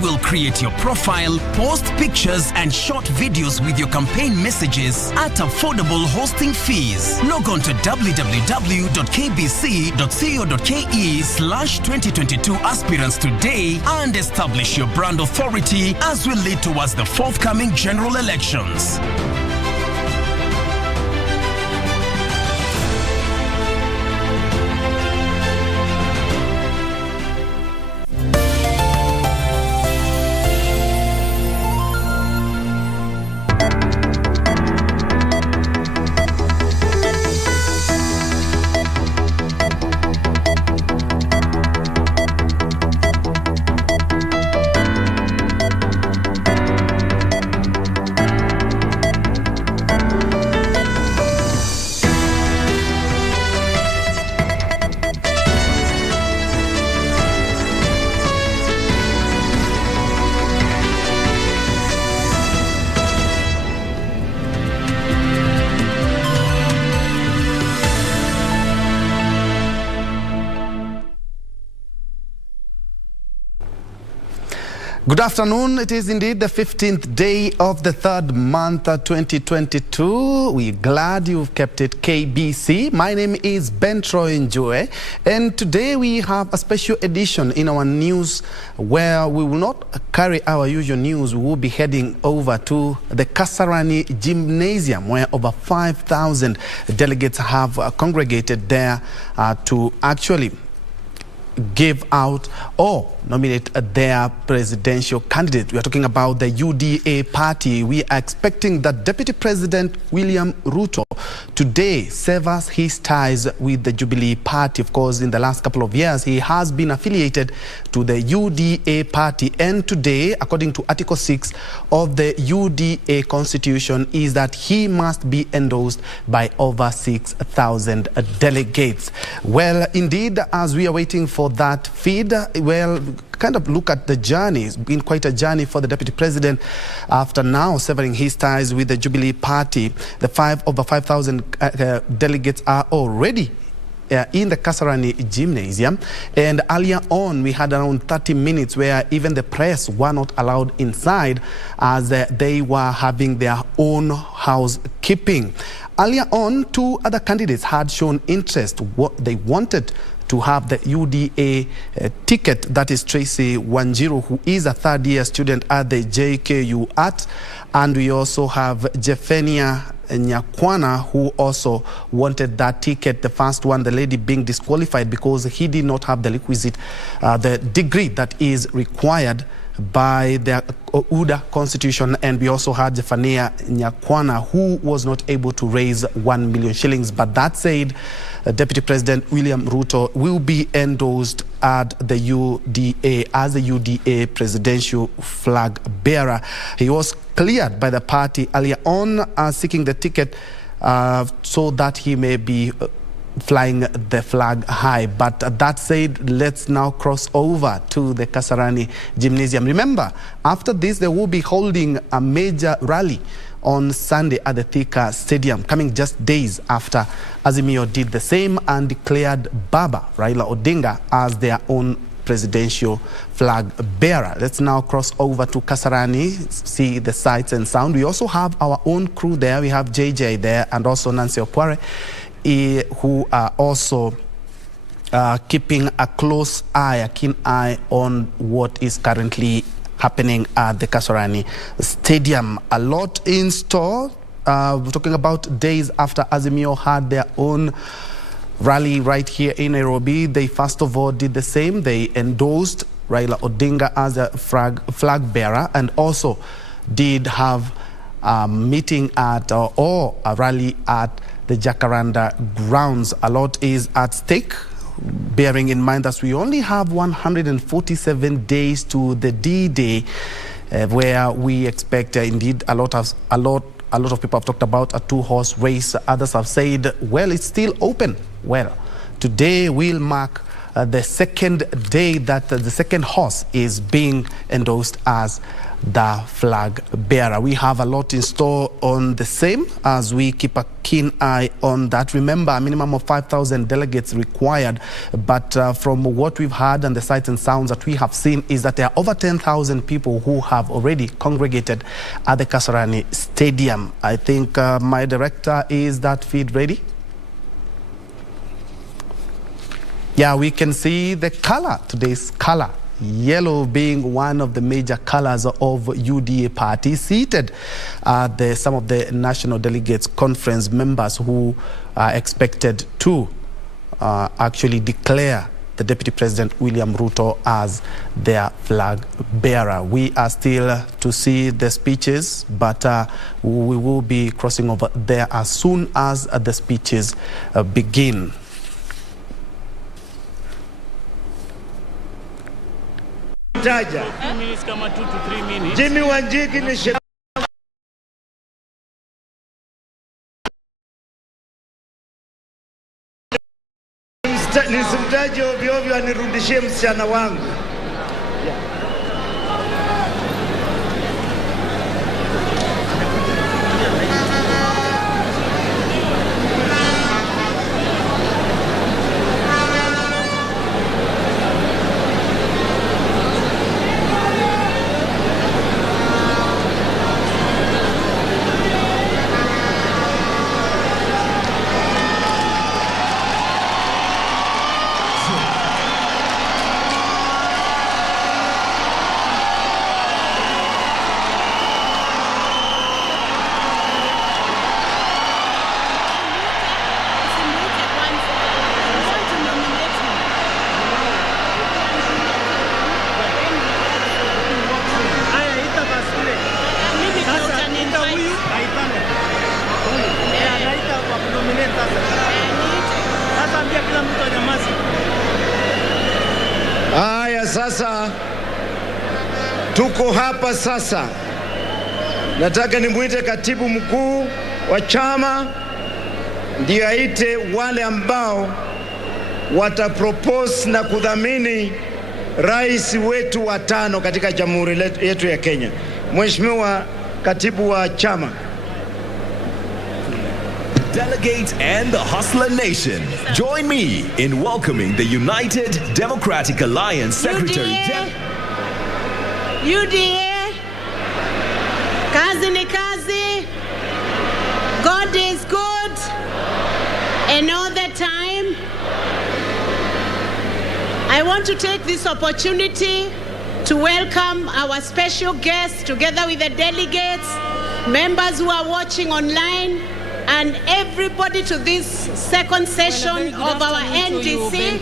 will create your profile, post pictures and short videos with your campaign messages at affordable hosting fees. Log on to www.kbc.co.ke/2022 aspirants today and establish your brand authority as we lead towards the forthcoming general elections. Good afternoon. It is indeed the 15th day of the third month, 2022. We're glad you've kept it KBC. My name is Ben Troy Njue, and today we have a special edition in our news where we will not carry our usual news. We will be heading over to the Kasarani Gymnasium where over 5,000 delegates have congregated there to actually give out or nominate their presidential candidate. We are talking about the UDA party. We are expecting that Deputy President William Ruto today severs his ties with the Jubilee party. Of course, in the last couple of years, he has been affiliated to the UDA party. And today, according to Article 6 of the UDA Constitution, is that he must be endorsed by over 6,000 delegates. Well, indeed, as we are waiting for that feed, well, kind of look at the journey. It's been quite a journey for the Deputy President after now severing his ties with the Jubilee Party. The over 5,000 delegates are already in the Kasarani Gymnasium, and earlier on we had around 30 minutes where even the press were not allowed inside as they were having their own housekeeping. Earlier on, two other candidates had shown interest. What they wanted to have the UDA ticket. That is Tracy Wanjiru, who is a third-year student at the JKU Art. And we also have Jefenia Nyakwana, who also wanted that ticket. The first one, the lady being disqualified because he did not have the requisite, the degree that is required by the UDA Constitution. And we also had Jefenia Nyakwana, who was not able to raise 1 million shillings. But that said, Deputy President William Ruto will be endorsed at the UDA as the UDA presidential flag bearer. He was cleared by the party earlier on seeking the ticket so that he may be flying the flag high. But that said, let's now cross over to the Kasarani Gymnasium. Remember, after this, they will be holding a major rally on Sunday at the Thika Stadium, coming just days after Azimio did the same and declared Baba Raila Odinga as their own presidential flag bearer. Let's now cross over to Kasarani, see the sights and sound. We also have our own crew there. We have JJ there and also Nancy Okware, who are also keeping a close eye, a keen eye on what is currently happening at the Kasarani Stadium. A lot in store. We're talking about days after Azimio had their own rally right here in Nairobi. They first of all did the same. They endorsed Raila Odinga as a flag bearer and also did have a meeting at or a rally at the Jacaranda grounds. A lot is at stake, bearing in mind that we only have 147 days to the D-Day, where we expect indeed a lot of people have talked about a two-horse race. Others have said, well, it's still open. Well, today will mark the second day that the second horse is being endorsed as the flag bearer. We have a lot in store on the same as we keep a keen eye on that. Remember, a minimum of 5,000 delegates required, but from what we've heard and the sights and sounds that we have seen is that there are over 10,000 people who have already congregated at the Kasarani Stadium. I think my director, is that feed ready? Yeah, we can see the color, today's color. Yellow being one of the major colors of UDA party, seated some of the National Delegates Conference members who are expected to actually declare the Deputy President William Ruto as their flag bearer. We are still to see the speeches, but we will be crossing over there as soon as the speeches begin. Jimmy Wanjigi ni nisimtaje ovyo ovyo anirudishie msichana wangu. Haya, sasa tuko hapa sasa. Nataka nimwite katibu mkuu wa chama ndio aite wale ambao watapropose na kudhamini rais wetu wa 5 katika jamhuri yetu ya Kenya. Mheshimiwa katibu wa chama. Delegates and the Hustler Nation, join me in welcoming the United Democratic Alliance Secretary. UDA, kazi ni kazi, God is good, and all the time. I want to take this opportunity to welcome our special guests together with the delegates, members who are watching online, and everybody to this second session of our NDC.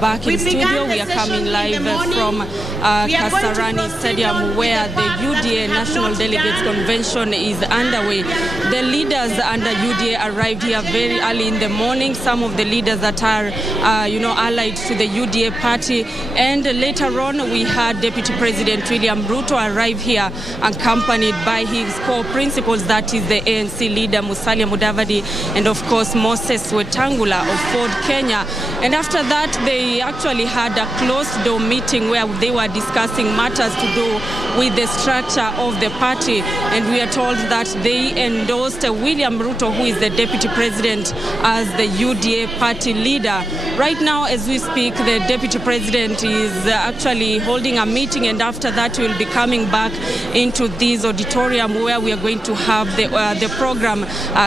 Back in studio, we are coming live from Kasarani Stadium, where the UDA National Delegates Convention is underway. The leaders under UDA arrived here very early in the morning. Some of the leaders that are, allied to the UDA party, and later on we had Deputy President William Ruto arrive here, accompanied by his core principals, that is the ANC leader Musalia Mudavadi, and of course Moses Wetangula of Ford Kenya. And after that, they actually had a closed-door meeting where they were discussing matters to do with the structure of the party. And we are told that they endorsed William Ruto, who is the Deputy President, as the UDA party leader. Right now, as we speak, the Deputy President is actually holding a meeting, and after that, we will be coming back into this auditorium where we are going to have the program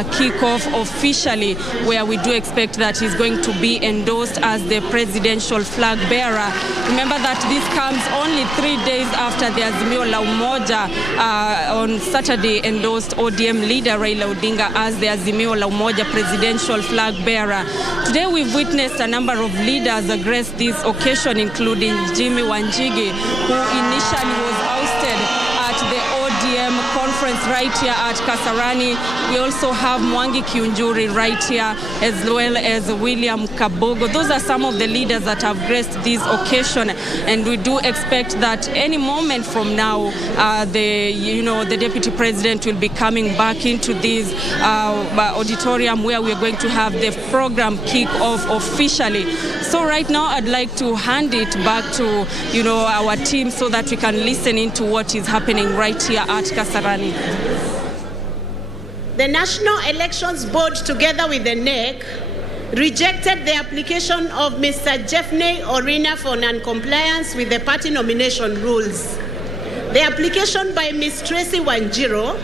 kick off officially, where we do expect that he's going to be endorsed as the presidential flag bearer. Remember that this comes only 3 days after the Azimio la Umoja on Saturday endorsed ODM leader Raila Odinga as the Azimio la Umoja presidential flag bearer. Today we've witnessed a number of leaders grace this occasion, including Jimmy Wanjigi, who initially was ousted at the ODM conference right here at Kasarani. We also have Mwangi Kiunjuri right here, as well as William Kabogo. Those are some of the leaders that have graced this occasion, and we do expect that any moment from now, the Deputy President will be coming back into this auditorium where we are going to have the program kick off officially. So right now, I'd like to hand it back to our team so that we can listen into what is happening right here at Kasarani. The National Elections Board, together with the NEC, rejected the application of Mr. Jeffney Orina for non-compliance with the party nomination rules. The application by Ms. Tracy Wanjiro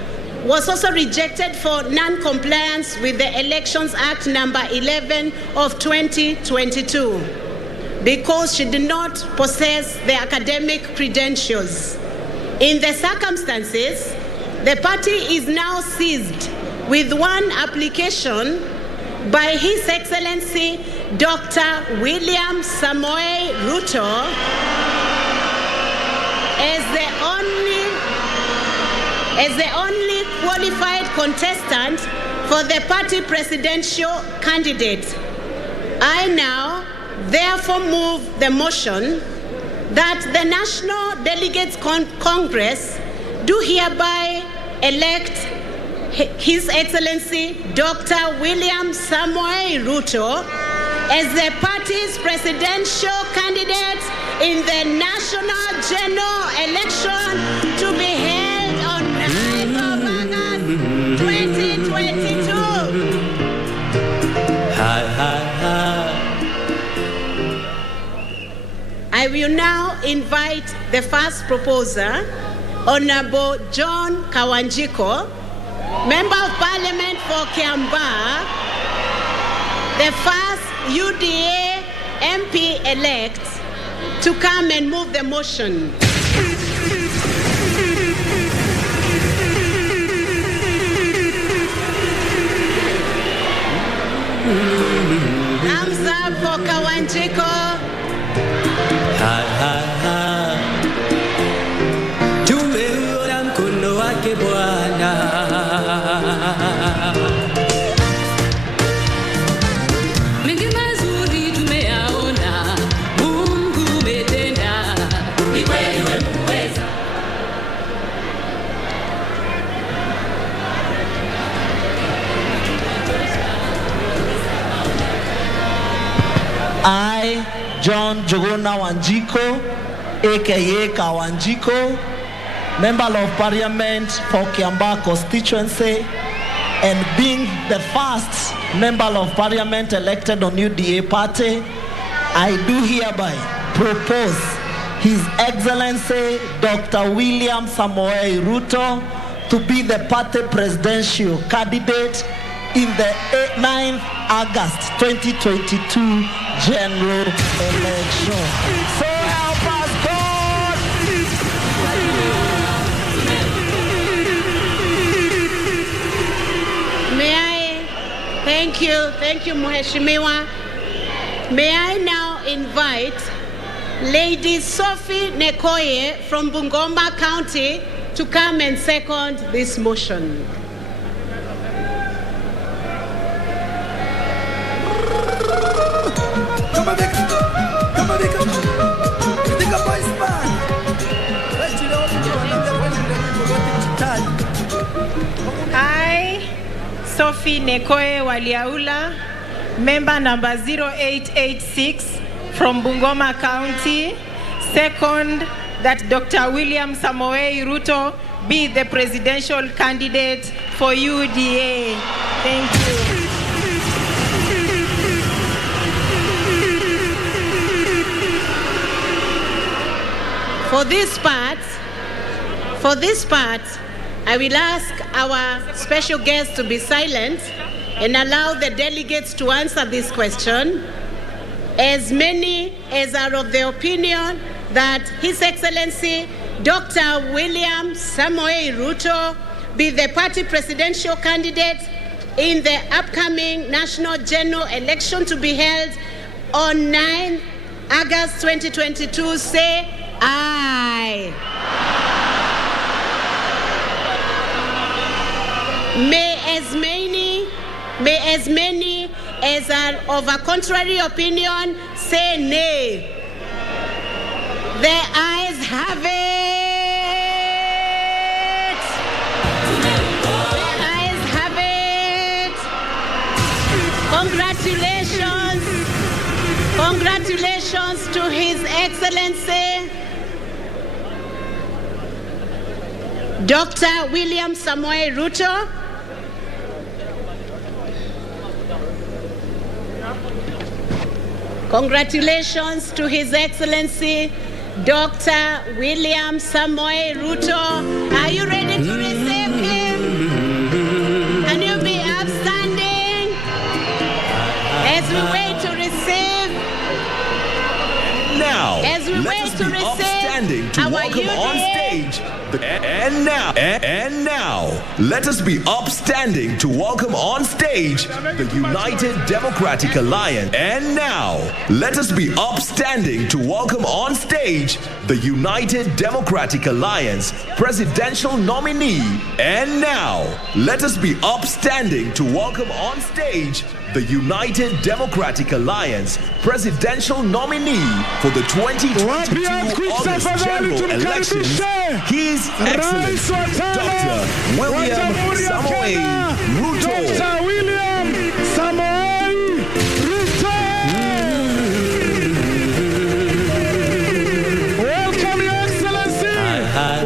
was also rejected for non-compliance with the Elections Act number 11 of 2022 because she did not possess the academic credentials. In the circumstances, the party is now seized with one application by His Excellency Dr. William Samoei Ruto as the only qualified contestant for the party presidential candidate. I now therefore move the motion that the National Delegates Congress do hereby elect His Excellency Dr. William Samoei Ruto as the party's presidential candidate in the National General Election to be held on 9th of August 2022. I will now invite the first proposer, Honorable John Kawanjiko, Member of Parliament for Kiambaa, the first UDA MP-elect, to come and move the motion. Thumbs up for Kawanjiko. Tumeona mkono wake Bwana. Mengi mazuri tumeyaona, Mungu umetenda, ni kweli wewe muweza. I, John Jogona Wanjiko, aka Kawanjiko, Member of Parliament for Kiambaa constituency, and being the first Member of Parliament elected on UDA party, I do hereby propose His Excellency Dr. William Samoei Ruto to be the party presidential candidate in the 9th August 2022 general election. So help us God! Thank you, Mheshimiwa. May I now invite Lady Sophie Nekoye from Bungoma County to come and second this motion. I, Sophie Nekoye Waliaula, member number 0886 from Bungoma County, second that Dr. William Samoei Ruto be the presidential candidate for UDA. Thank you. For this part, I will ask our special guest to be silent and allow the delegates to answer this question. As many as are of the opinion that His Excellency Dr. William Samoei Ruto be the party presidential candidate in the upcoming national general election to be held on 9 August 2022, say aye. May as many as are of a contrary opinion say nay. The ayes have it. The ayes have it. Congratulations to His Excellency Dr. William Samoei Ruto. Congratulations to His Excellency Dr. William Samoei Ruto. Are you ready to receive him? Can you be upstanding as we wait to receive? Now, as we let wait us to be receive upstanding to our welcome UDA. on stage. And now, let us be upstanding to welcome on stage the United Democratic Alliance. And now, let us be upstanding to welcome on stage the United Democratic Alliance presidential nominee. And now, let us be upstanding to welcome on stage the United Democratic Alliance presidential nominee for the 2022 August general elections, His Excellency Dr. William Samoei Ruto. Dr. William Samoei Ruto. Welcome, Your Excellency.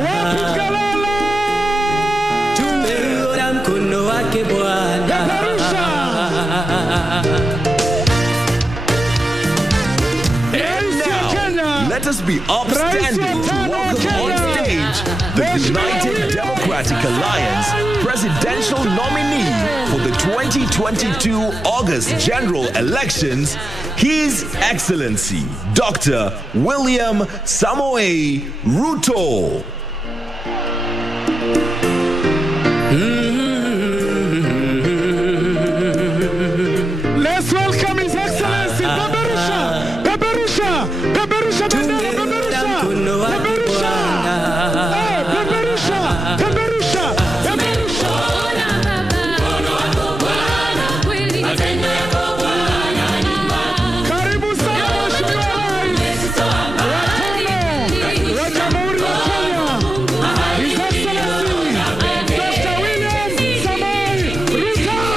Wapi Galala. Tumeona mkono wake Bwana. Let us be upstanding to welcome on stage the United Democratic Alliance presidential nominee for the 2022 August general elections, His Excellency Dr. William Samoei Ruto. Let's welcome His Excellency Beberusha. Beberusha. Beberusha. Beberusha. Beberusha. Hey, Beberusha. Beberusha. Beberusha. Karibu sana Mheshimiwa Rais wa Jamhuri ya Kenya. His Excellency Dr. William Samoei Ruto.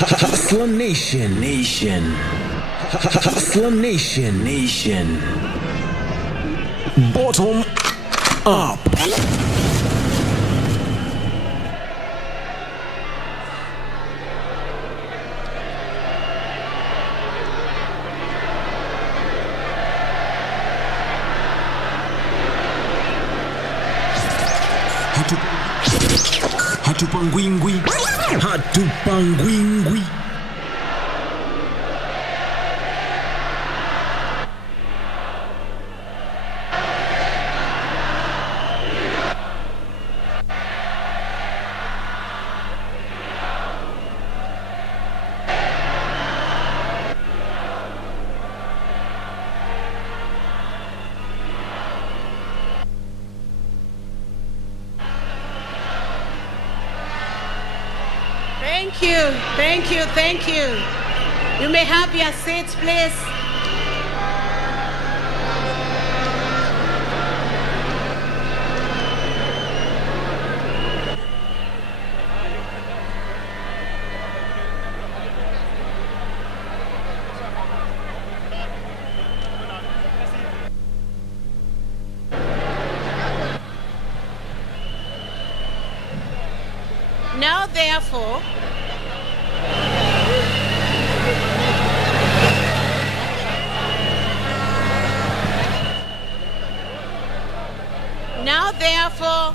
Hustler Nation. Hustler Nation. Bottom up. Hatupangwingwi. Thank you. You may have your seats, please. Now therefore, now therefore,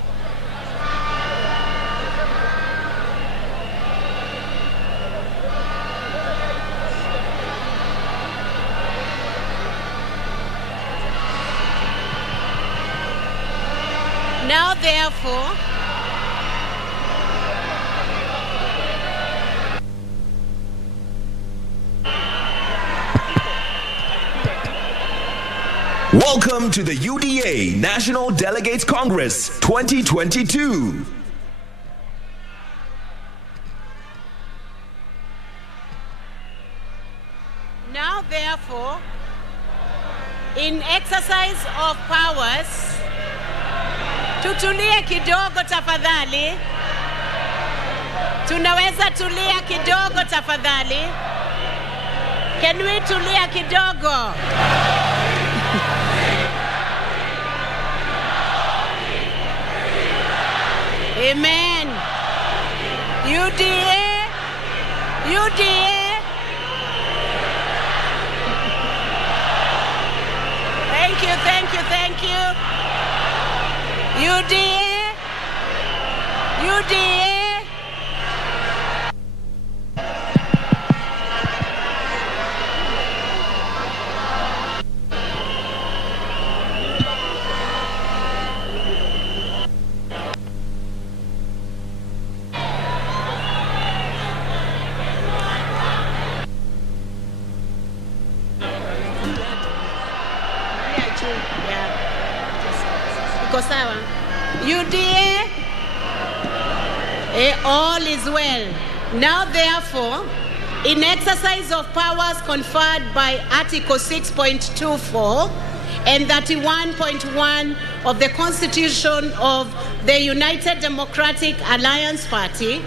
Welcome to the UDA National Delegates Congress 2022. Now therefore, in exercise of powers, tutulie kidogo tafadhali. Tunaweza tulia kidogo tafadhali. Can we tulia kidogo? Amen. UDA, UDA. Thank you, thank you, thank you. UDA, UDA. UDA, all is well. Now therefore, in exercise of powers conferred by Article 6.24 and 31.1 of the Constitution of the United Democratic Alliance Party,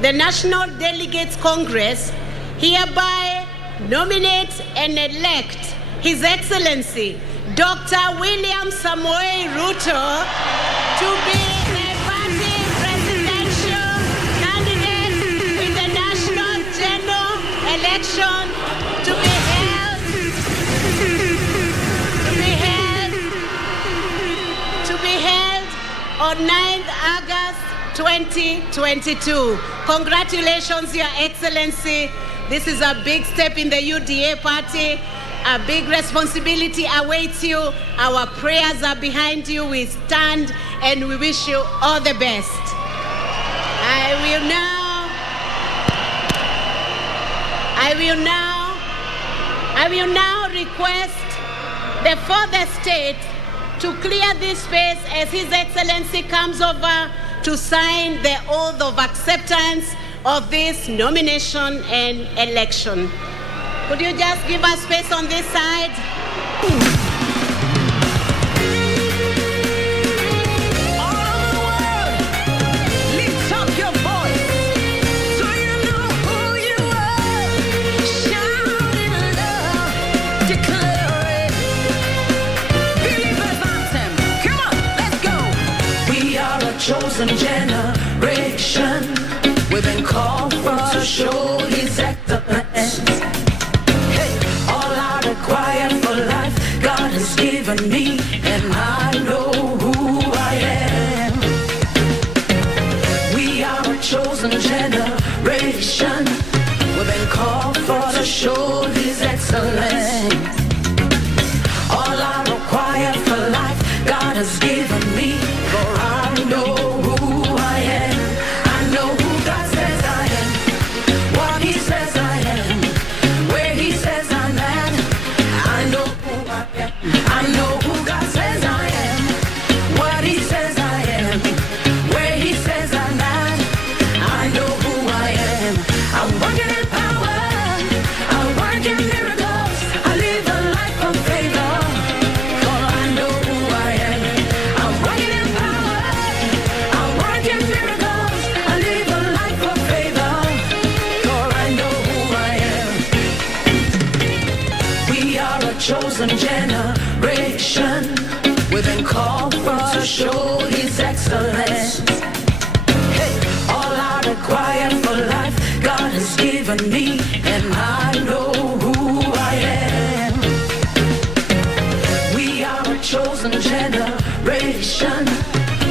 the National Delegates Congress hereby nominates and elects His Excellency Dr. William Samoei Ruto to be the party presidential candidate in the national general election to be held on 9th August 2022. Congratulations, Your Excellency. This is a big step in the UDA party. A big responsibility awaits you. Our prayers are behind you. We stand and we wish you all the best. I will now request the further state to clear this space as His Excellency comes over to sign the oath of acceptance of this nomination and election. Could you just give us space on this side? Chosen generation, we've been called for to show His excellence. Hey, all I require for life, God has given me, and I know who I am. We are a chosen generation, we've been called for to show His excellence. All I require for life, God has given me, for I know who I am. I know who God says I am, what He says I am, where He says I'm at. I know who I am. I know who God says I am, what He says I am, where He says I'm at. I know who I am. I'm working in power, I work in miracles, I live a life of favor, for I know who I am. I'm working in power, I work in miracles, I live a life of favor, for I know who I am. We are a chosen generation, we've been called for to show His excellence. Hey, all I given me, and I know who I am. We are a chosen generation.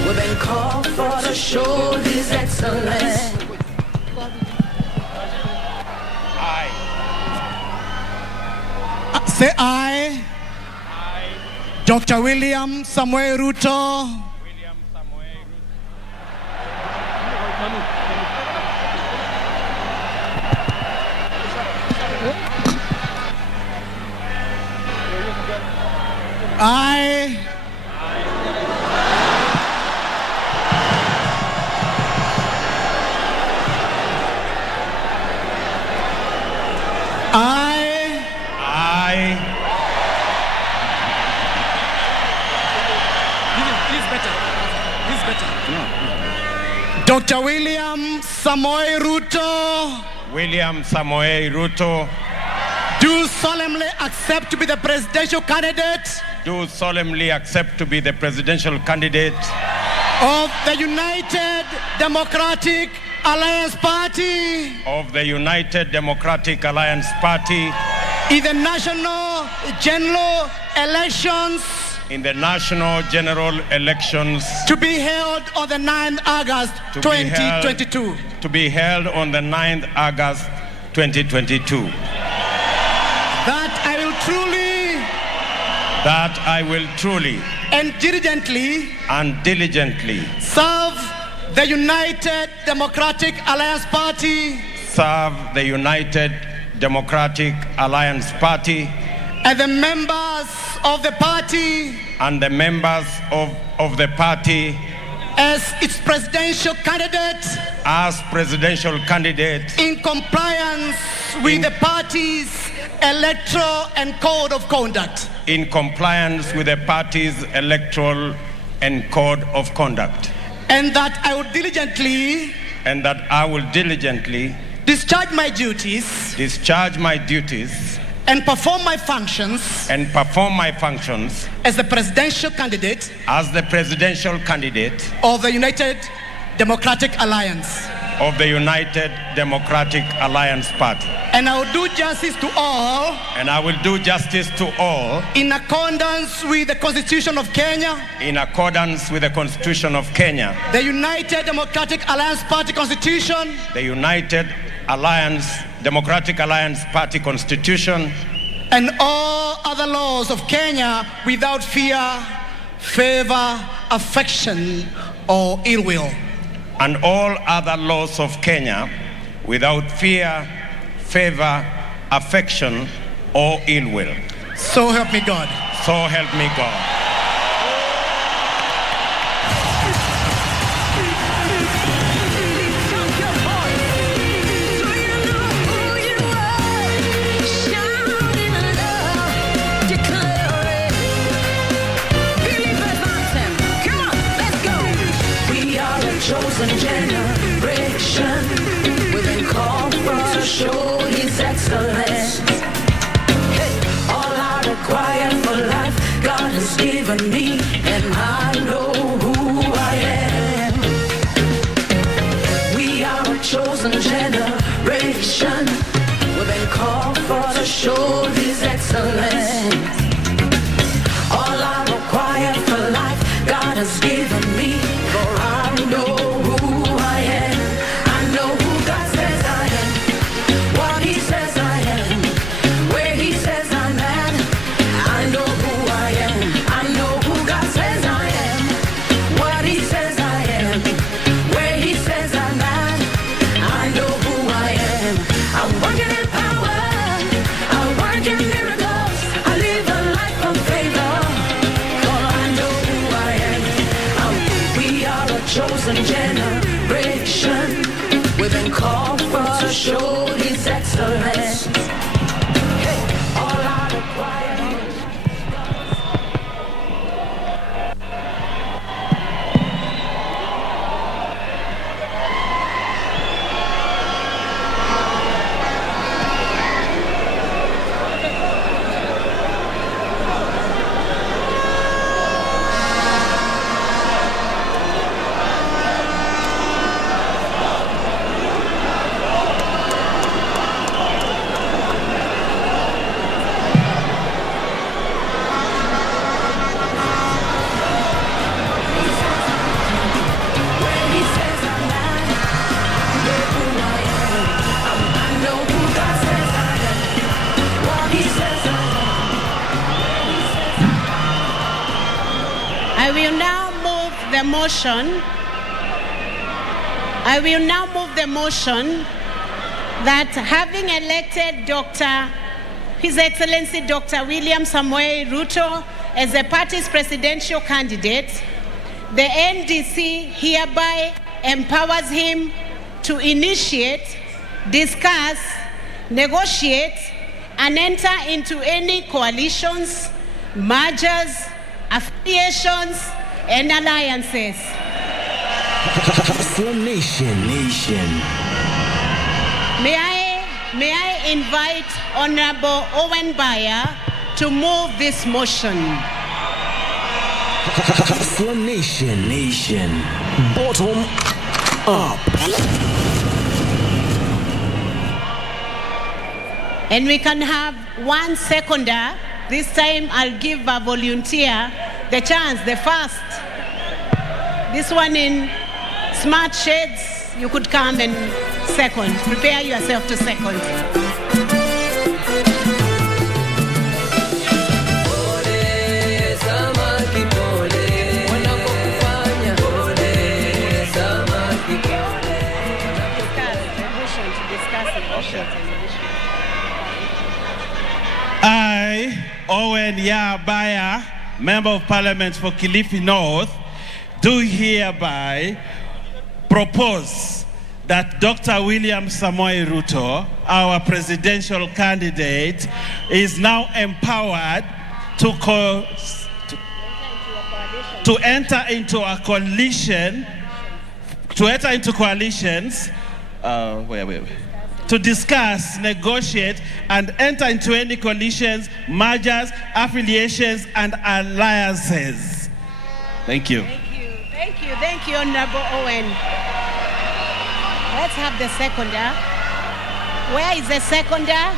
We've been called for to show His excellence. Say I. Dr. William Samuel Ruto. I. Dr. William Samoei Ruto. William Samoei Ruto. Do solemnly accept to be the presidential candidate. Do solemnly accept to be the presidential candidate of the United Democratic Alliance Party. Of the United Democratic Alliance Party. In the national general elections. In the national general elections. To be held on the 9th August 2022. To be held on the 9th August 2022. That I will truly and diligently serve the United Democratic Alliance Party. Serve the United Democratic Alliance Party. And the members of the party. And the members of the party. As its presidential candidate. As presidential candidate. In compliance with the party's electoral and code of conduct. In compliance with the party's electoral and code of conduct. And that I will diligently. And that I will diligently. Discharge my duties. Discharge my duties. And perform my functions. And perform my functions. As the presidential candidate. As the presidential candidate. Of the United Democratic Alliance. Of the United Democratic Alliance Party. And I will do justice to all. And I will do justice to all. In accordance with the Constitution of Kenya. In accordance with the Constitution of Kenya. The United Democratic Alliance Party Constitution. The United Democratic Alliance Party Constitution. And all other laws of Kenya without fear, favor, affection, or ill will. And all other laws of Kenya without fear, favor, affection, or ill will. So help me God. So help me God. Chosen generation, we've been called for to show His excellence. Hey, all I require for life, God has given me, and I know who I am. We are a chosen generation, we've been called for to show His excellence. All I require for life, God has given me, for I know who I am. I know who God says I am, what He says I am, where He says I'm at. I know who I am. I know who God says I am, what He says I am, where He says I'm at. I know who I the motion. I will now move the motion that having elected His Excellency Dr. William Samoei Ruto as the party's presidential candidate, the NDC hereby empowers him to initiate, discuss, negotiate, and enter into any coalitions, mergers, affiliations, and alliances. Nation. May I invite Honorable Owen Bayer to move this motion. Nation. Bottom up. And we can have one seconder. This time I'll give a volunteer the chance, the first. This one in smart shades, you could come and second. Prepare yourself to second. I, Owen Bayer, Member of Parliament for Kilifi North, do hereby propose that Dr. William Samoei Ruto, our presidential candidate, is now empowered to enter into a coalition, coalitions, to discuss, negotiate, and enter into any coalitions, mergers, affiliations, and alliances. Thank you. Thank you, Honorable Owen. Let's have the seconder. Where is the seconder?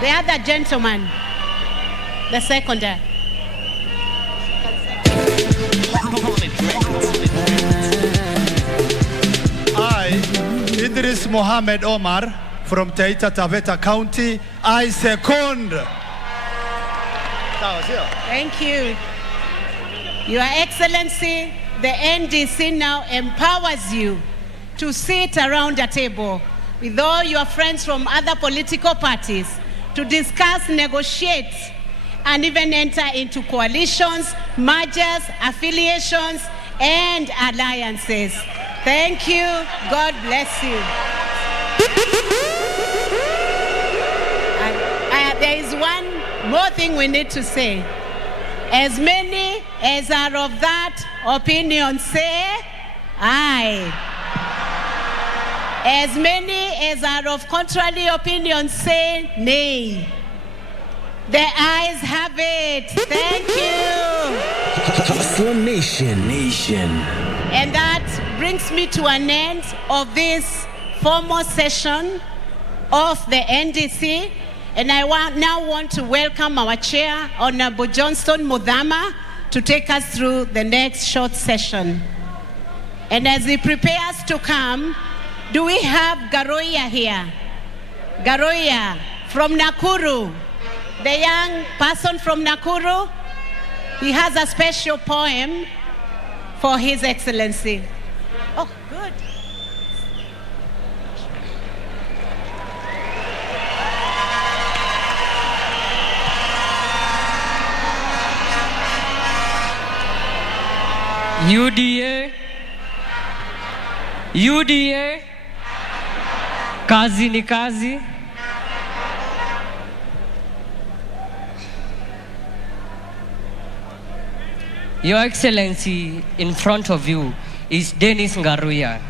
The other gentleman. The seconder. I, Idris Mohammed Omar, from Taita Taveta County, I second. Thank you. Your Excellency, the NDC now empowers you to sit around a table with all your friends from other political parties to discuss, negotiate, and even enter into coalitions, mergers, affiliations, and alliances. Thank you. God bless you. There is one more thing we need to say. As many as are of that opinion say aye. As many as are of contrary opinion say nay. The ayes have it. Thank you. Nation. And that brings me to an end of this formal session of the NDC. And I now want to welcome our chair, Honorable Johnston Muthama, to take us through the next short session. And as he prepares to come, do we have Garoya here? Garoya from Nakuru, the young person from Nakuru. He has a special poem for His Excellency. Oh, good. UDA, kazi ni kazi. Your Excellency, in front of you is Dennis Ngaruya,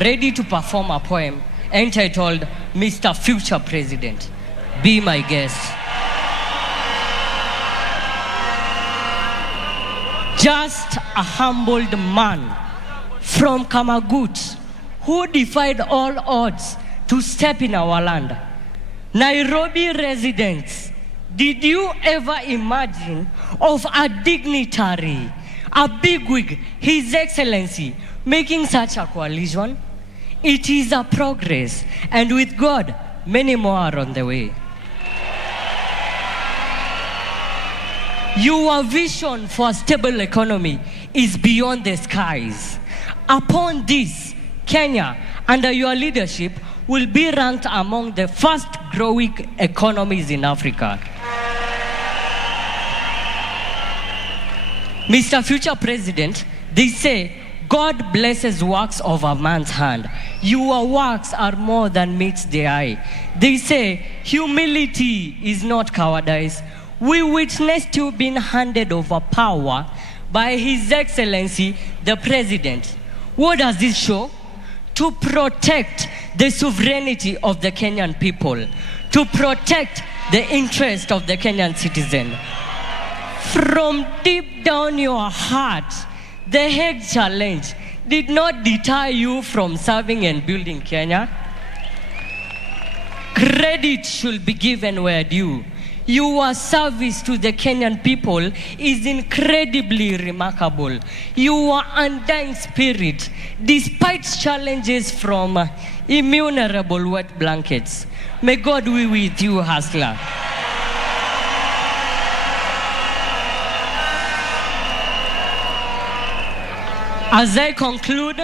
ready to perform a poem entitled Mr. Future President. Be my guest. Just a humbled man from Kamagut who defied all odds to step in our land. Nairobi residents, did you ever imagine of a dignitary, a bigwig, His Excellency, making such a coalition? It is a progress, and with God, many more are on the way. Your vision for a stable economy is beyond the skies. Upon this, Kenya, under your leadership, will be ranked among the fast-growing economies in Africa. Mr. Future President, they say, God blesses works of a man's hand. Your works are more than meets the eye. They say, humility is not cowardice. We witnessed you being handed over power by His Excellency, the President. What does this show? To protect the sovereignty of the Kenyan people, to protect the interest of the Kenyan citizen. From deep down your heart, the Hague Challenge did not deter you from serving and building Kenya. Credit should be given where due. Your service to the Kenyan people is incredibly remarkable. Your undying spirit, despite challenges from innumerable wet blankets. May God be with you, hustler. As I conclude,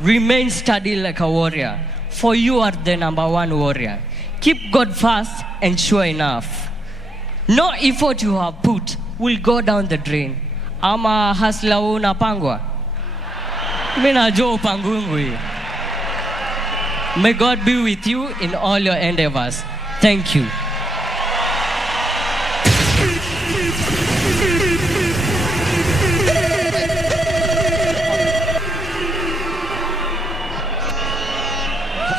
remain steady like a warrior, for you are the #1 warrior. Keep God first and sure enough, no effort you have put will go down the drain. Ama hustler unapangwa? Mina jo upangungwi. May God be with you in all your endeavors. Thank you.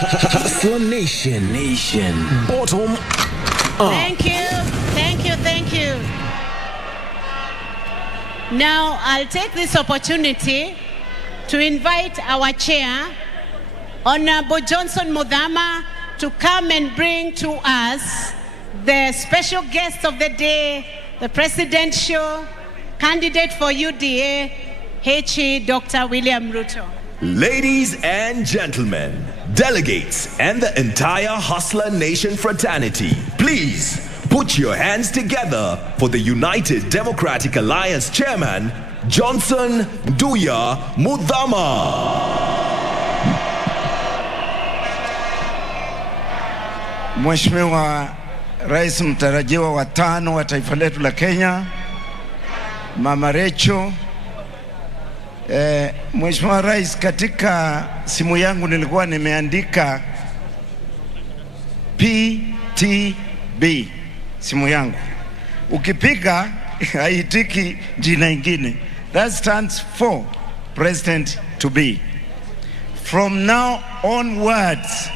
Hustler Nation. Bottom up. Thank you. Now, I'll take this opportunity to invite our chair, Honorable Johnson Muthama, to come and bring to us the special guest of the day, the presidential candidate for UDA, HE Dr. William Ruto. Ladies and gentlemen, delegates and the entire Hustler Nation fraternity, please put your hands together for the United Democratic Alliance Chairman, Johnson Duya Muthama. Mheshimiwa Rais mtarajiwa wa 5 wa taifa letu la Kenya, Mama Rachel. Mheshimiwa Rais, katika simu yangu nilikuwa nimeandika PTB, simu yangu. Ukipiga haitiki jina ingine. That stands for President to be. From now onwards,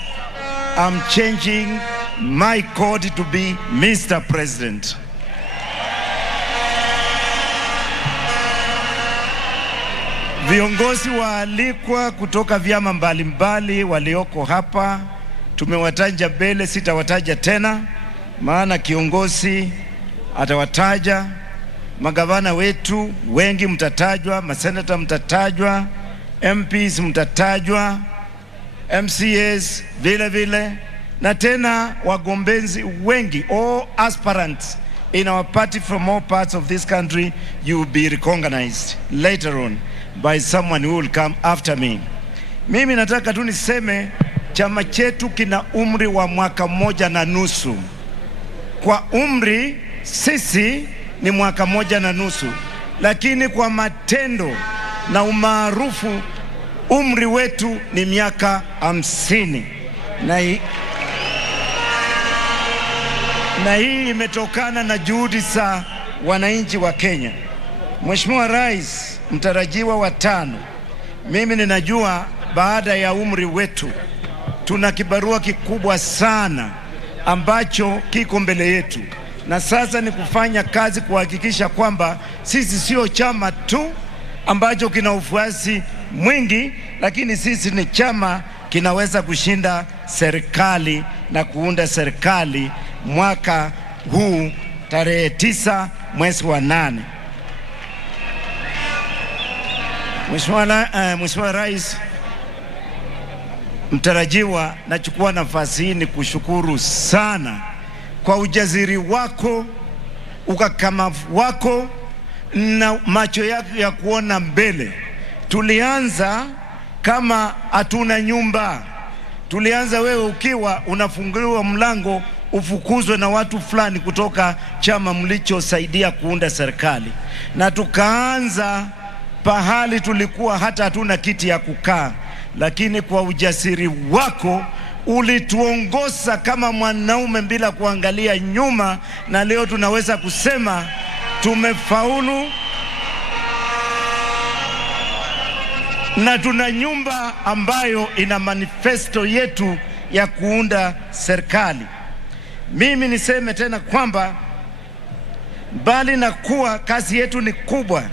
I'm changing my code to be Mr. President. Viongozi waalikwa kutoka vyama mbalimbali walioko hapa, tumewataja mbele, sitawataja tena, maana kiongozi atawataja. Magavana wetu wengi mtatajwa, masenata mtatajwa, MPs mtatajwa, MCAs vile vile, na tena wagombezi wengi, all aspirants in our party from all parts of this country. You will be recognized later on by someone who will come after me. Mimi nataka tu niseme chama chetu kina umri wa mwaka 1.5. Kwa umri sisi ni mwaka 1.5, lakini kwa matendo na umaarufu umri wetu ni miaka 50. Na hii imetokana na juhudi za wananchi wa Kenya. Mheshimiwa Rais mtarajiwa wa 5, mimi ninajua baada ya umri wetu tuna kibarua kikubwa sana ambacho kiko mbele yetu, na sasa ni kufanya kazi kuhakikisha kwamba sisi sio chama tu ambacho kina ufuasi mwingi, lakini sisi ni chama kinaweza kushinda serikali na kuunda serikali mwaka huu tarehe 9 mwezi wa 8. Mheshimiwa Rais mtarajiwa, nachukua nafasi hii ni kushukuru sana kwa ujasiri wako, ukakamavu wako na macho yake ya kuona mbele. Tulianza kama hatuna nyumba. Tulianza wewe ukiwa unafunguliwa mlango ufukuzwe na watu fulani kutoka chama mlichosaidia kuunda serikali, na tukaanza pahali tulikuwa hata hatuna kiti ya kukaa, lakini kwa ujasiri wako ulituongoza kama mwanaume bila kuangalia nyuma, na leo tunaweza kusema tumefaulu na tuna nyumba ambayo ina manifesto yetu ya kuunda serikali. Mimi niseme tena kwamba bali na kuwa kazi yetu ni kubwa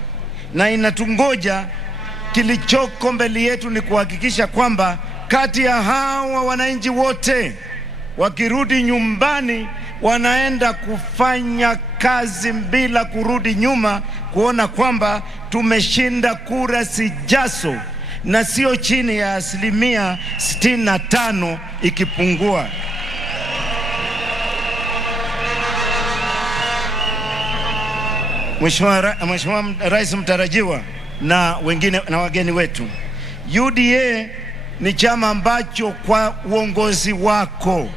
na inatungoja, kilichoko mbele yetu ni kuhakikisha kwamba kati ya hawa wananchi wote wakirudi nyumbani wanaenda kufanya kazi bila kurudi nyuma, kuona kwamba tumeshinda kura sijazo na sio chini ya 65% ikipungua. Mheshimiwa Rais mtarajiwa na wengine na wageni wetu, UDA ni chama ambacho kwa uongozi wako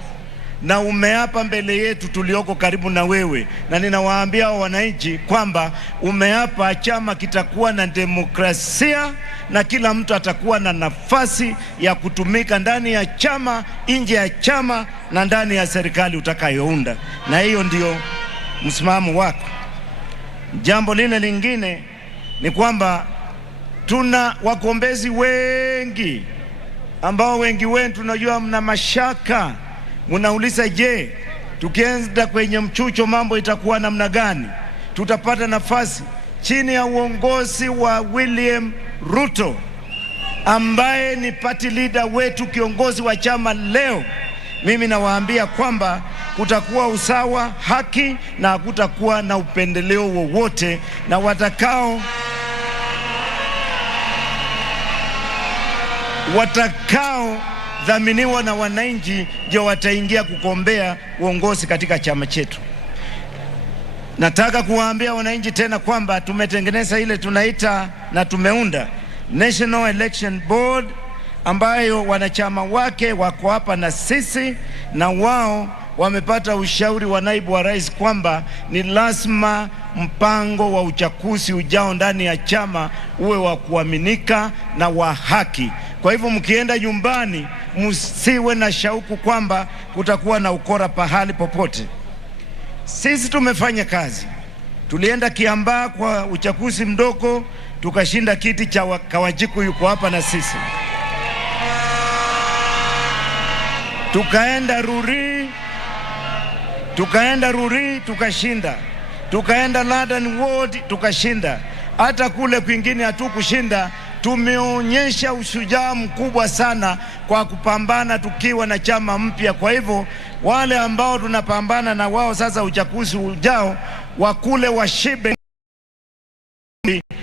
na umeapa mbele yetu tulioko karibu na wewe, na ninawaambia wananchi kwamba umeapa chama kitakuwa na demokrasia na kila mtu atakuwa na nafasi ya kutumika ndani ya chama, nje ya chama na ndani ya serikali utakayounda, na hiyo ndio msimamo wako. Jambo lile lingine ni kwamba tuna wagombezi wengi ambao wengi wenu tunajua mna mashaka. Mnauliza, je, tukienda kwenye mchucho mambo itakuwa namna gani? Tutapata nafasi chini ya uongozi wa William Ruto ambaye ni party leader wetu, kiongozi wa chama leo. Mimi nawaambia kwamba kutakuwa usawa, haki na hakutakuwa na upendeleo wowote, na watakao dhaminiwa na wananchi ndio wataingia kugombea uongozi katika chama chetu. Nataka kuwaambia wananchi tena kwamba tumetengeneza ile tunaita na tumeunda National Election Board ambayo wanachama wake wako hapa na sisi, na wao wamepata ushauri wa naibu wa rais kwamba ni lazima mpango wa uchaguzi ujao ndani ya chama uwe wa kuaminika na wa haki. Kwa hivyo mkienda nyumbani msiwe na shauku kwamba kutakuwa na ukora pahali popote. Sisi tumefanya kazi. Tulienda Kiambaa kwa uchaguzi mdogo tukashinda kiti cha Kawajiku, yuko hapa na sisi. Tukaenda Ruri tukashinda. Tukaenda London Ward tukashinda. Hata kule kwingine hatukushinda. Tumeonyesha ushujaa mkubwa sana kwa kupambana tukiwa na chama mpya. Kwa hivyo wale ambao tunapambana na wao sasa uchaguzi ujao wakule washibe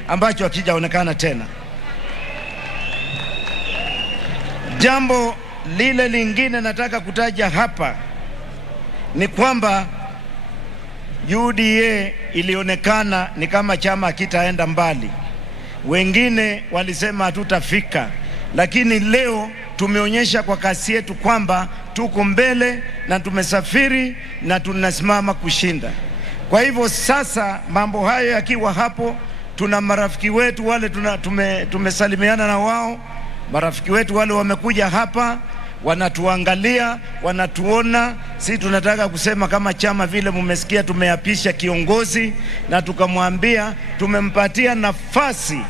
ambacho hakijaonekana tena. Jambo lile lingine nataka kutaja hapa ni kwamba UDA ilionekana ni kama chama kitaenda mbali. Wengine walisema hatutafika, lakini leo tumeonyesha kwa kasi yetu kwamba tuko mbele na tumesafiri na tunasimama kushinda. Kwa hivyo sasa mambo hayo yakiwa hapo, tuna marafiki wetu wale tumesalimiana na wao. Marafiki wetu wale wamekuja hapa, wanatuangalia, wanatuona. Sisi tunataka kusema kama chama vile mmesikia tumeapisha kiongozi na tukamwambia tumempatia nafasi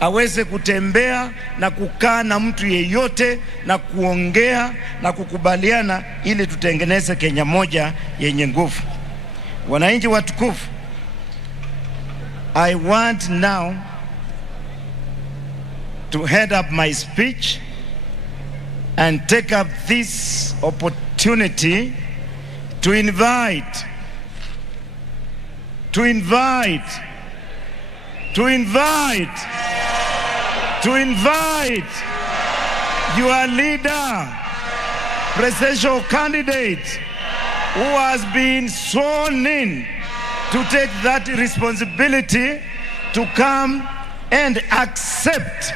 aweze kutembea na kukaa na mtu yeyote na kuongea na kukubaliana ili tutengeneze Kenya moja yenye nguvu. Wananchi watukufu, I want now to head up my speech and take up this opportunity to invite your leader, presidential candidate, who has been sworn in to take that responsibility to come and accept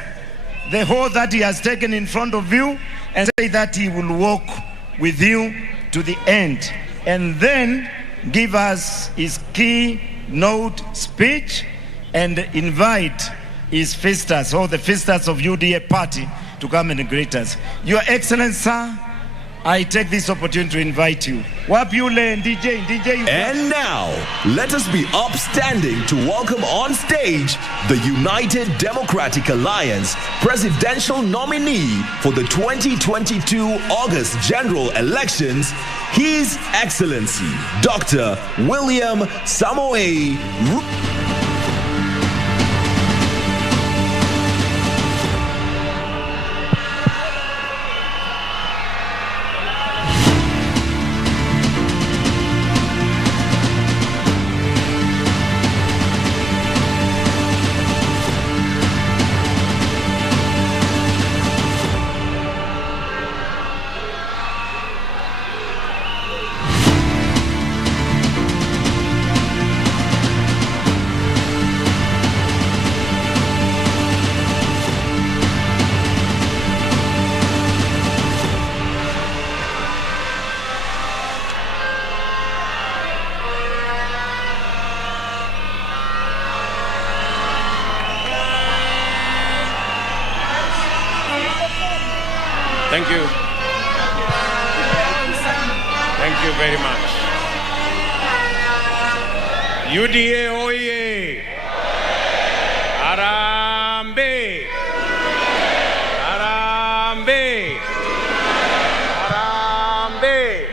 the oath that he has taken in front of you and say that he will walk with you to the end, and then give us his keynote speech and invite his fisters, or the fisters of UDA party, to come and greet us. Your Excellency, sir, I take this opportunity to invite you. Wapule and DJ. And now, let us be upstanding to welcome on stage the United Democratic Alliance presidential nominee for the 2022 August general elections, His Excellency Dr. William Samoei Ruto. Thank you. Thank you very much. UDA oye! Arambe! Arambe! Arambe!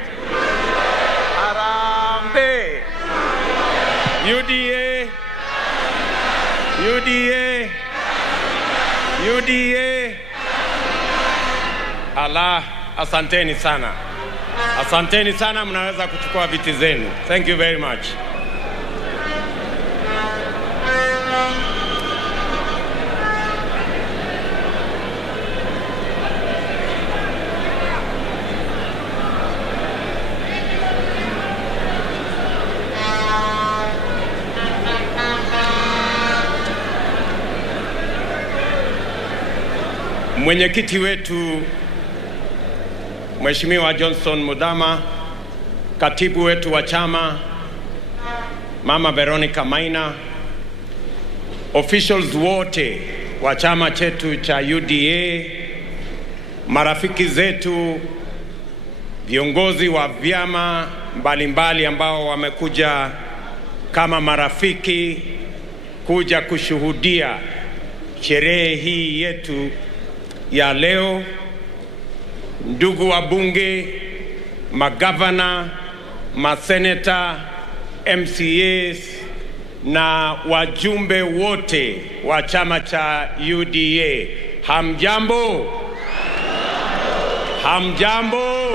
Arambe! UDA! UDA! UDA! Allah, asanteni sana. Asanteni sana, mnaweza kuchukua viti zenu. Thank you very much. Mwenyekiti wetu Mheshimiwa Johnson Mudama, katibu wetu wa chama Mama Veronica Maina, officials wote wa chama chetu cha UDA, marafiki zetu, viongozi wa vyama mbalimbali ambao wamekuja kama marafiki kuja kushuhudia sherehe hii yetu ya leo, ndugu wabunge, magavana, maseneta, MCAs na wajumbe wote wa chama cha UDA. Hamjambo? Hamjambo?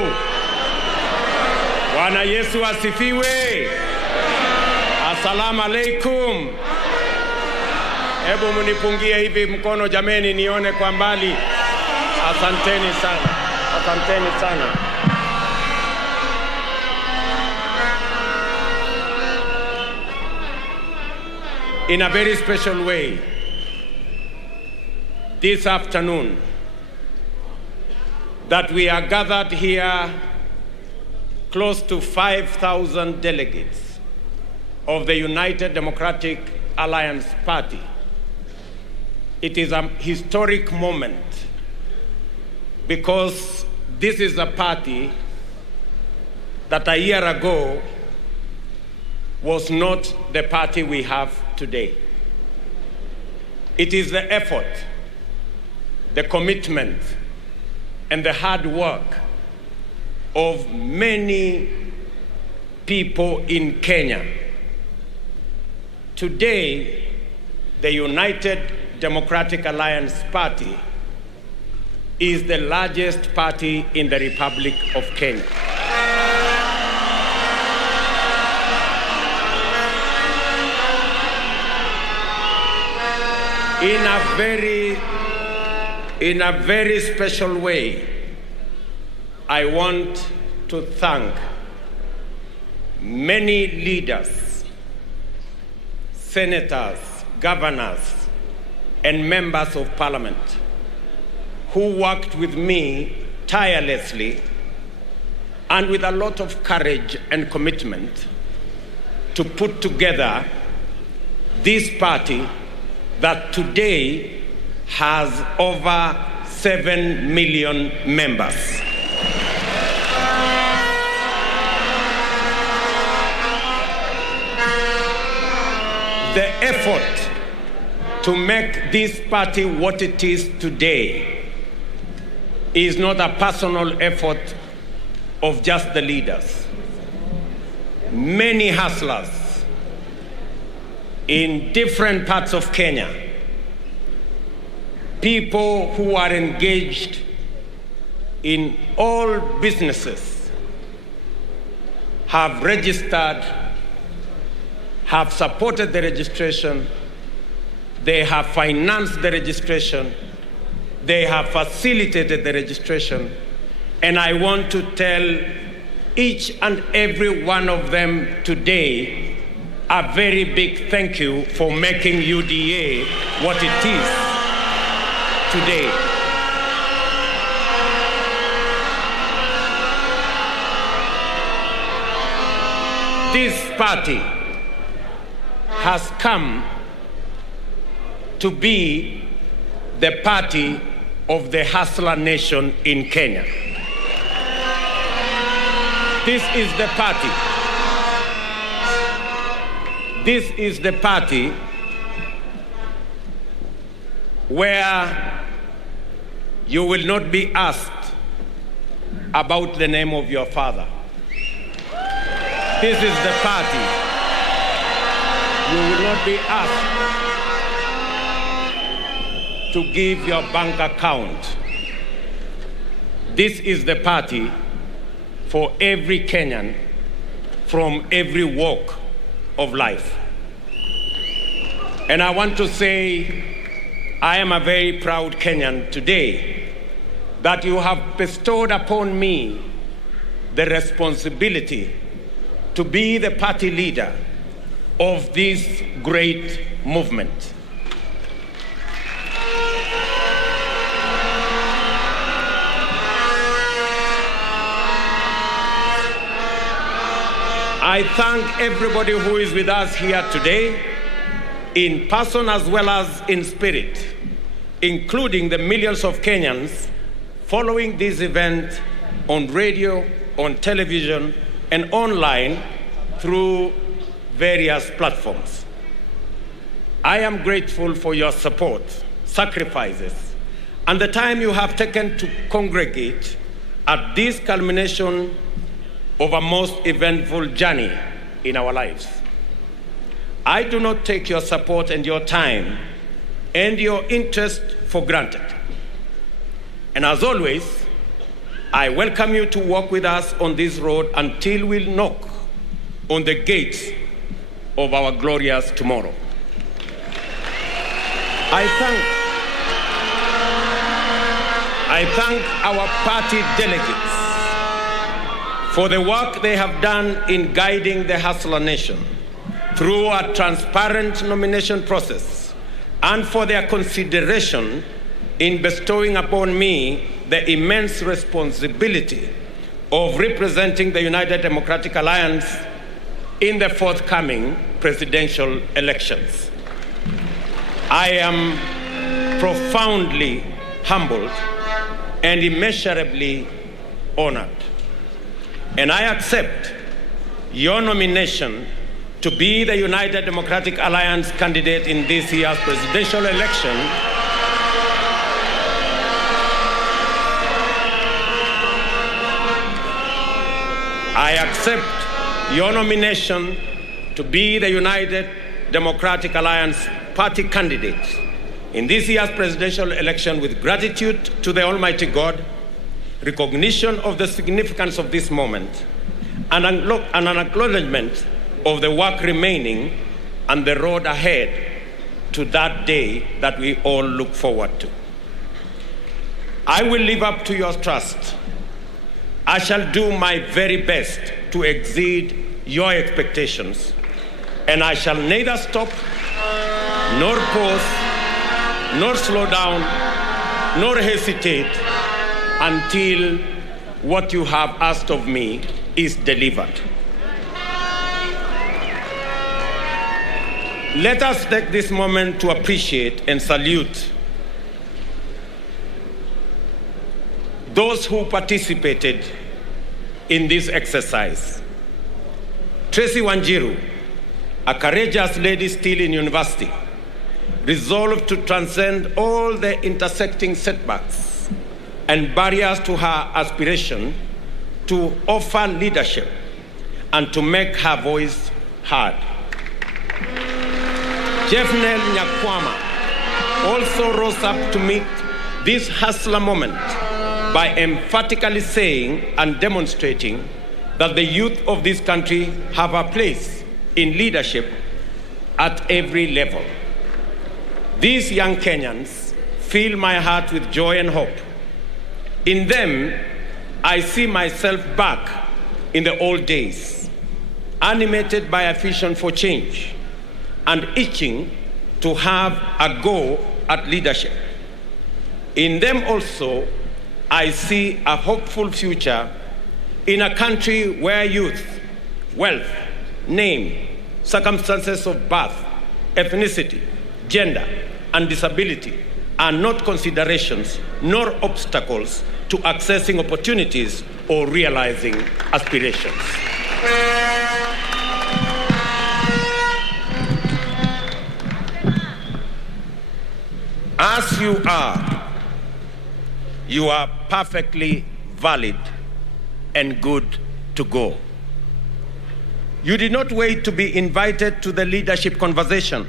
Bwana Yesu asifiwe. Assalamu alaikum. Hebu munipungie hivi mkono jameni, nione kwa mbali. Asanteni sana. Asanteni sana. In a very special way, this afternoon, that we are gathered here, close to 5,000 delegates of the United Democratic Alliance Party. It is a historic moment because this is a party that a year ago was not the party we have today. It is the effort, the commitment, and the hard work of many people in Kenya. Today, the United Democratic Alliance Party is the largest party in the Republic of Kenya. In a very special way, I want to thank many leaders, senators, governors, and members of parliament who worked with me tirelessly and with a lot of courage and commitment to put together this party that today has over 7 million members. The effort to make this party what it is today is not a personal effort of just the leaders. Many hustlers in different parts of Kenya, people who are engaged in all businesses, have registered, have supported the registration, they have financed the registration, they have facilitated the registration, and I want to tell each and every one of them today a very big thank you for making UDA what it is today. This party has come to be the party of the hustler nation in Kenya. This is the party. This is the party where you will not be asked about the name of your father. This is the party. You will not be asked to give your bank account. This is the party for every Kenyan from every walk of life. And I want to say, I am a very proud Kenyan today that you have bestowed upon me the responsibility to be the party leader of this great movement. I thank everybody who is with us here today, in person as well as in spirit, including the millions of Kenyans following this event on radio, on television, and online through various platforms. I am grateful for your support, sacrifices, and the time you have taken to congregate at this culmination of a most eventful journey in our lives. I do not take your support and your time and your interest for granted. And as always, I welcome you to walk with us on this road until we knock on the gates of our glorious tomorrow. I thank our party delegates for the work they have done in guiding the hustler nation through a transparent nomination process, and for their consideration in bestowing upon me the immense responsibility of representing the United Democratic Alliance in the forthcoming presidential elections. I am profoundly humbled and immeasurably honored. And I accept your nomination to be the United Democratic Alliance candidate in this year's presidential election. I accept your nomination to be the United Democratic Alliance party candidate in this year's presidential election with gratitude to the Almighty God, recognition of the significance of this moment, and an acknowledgement of the work remaining and the road ahead to that day that we all look forward to. I will live up to your trust. I shall do my very best to exceed your expectations, and I shall neither stop nor pause, nor slow down, nor hesitate until what you have asked of me is delivered. Let us take this moment to appreciate and salute those who participated in this exercise. Tracy Wanjiru, a courageous lady still in university, resolved to transcend all the intersecting setbacks and barriers to her aspiration to offer leadership and to make her voice heard. Jeffnel Nyakwama also rose up to meet this hustler moment by emphatically saying and demonstrating that the youth of this country have a place in leadership at every level. These young Kenyans fill my heart with joy and hope. In them, I see myself back in the old days, animated by a vision for change and itching to have a go at leadership. In them also, I see a hopeful future in a country where youth, wealth, name, circumstances of birth, ethnicity, gender, and disability are not considerations nor obstacles to accessing opportunities or realizing aspirations. As you are perfectly valid and good to go. You did not wait to be invited to the leadership conversation.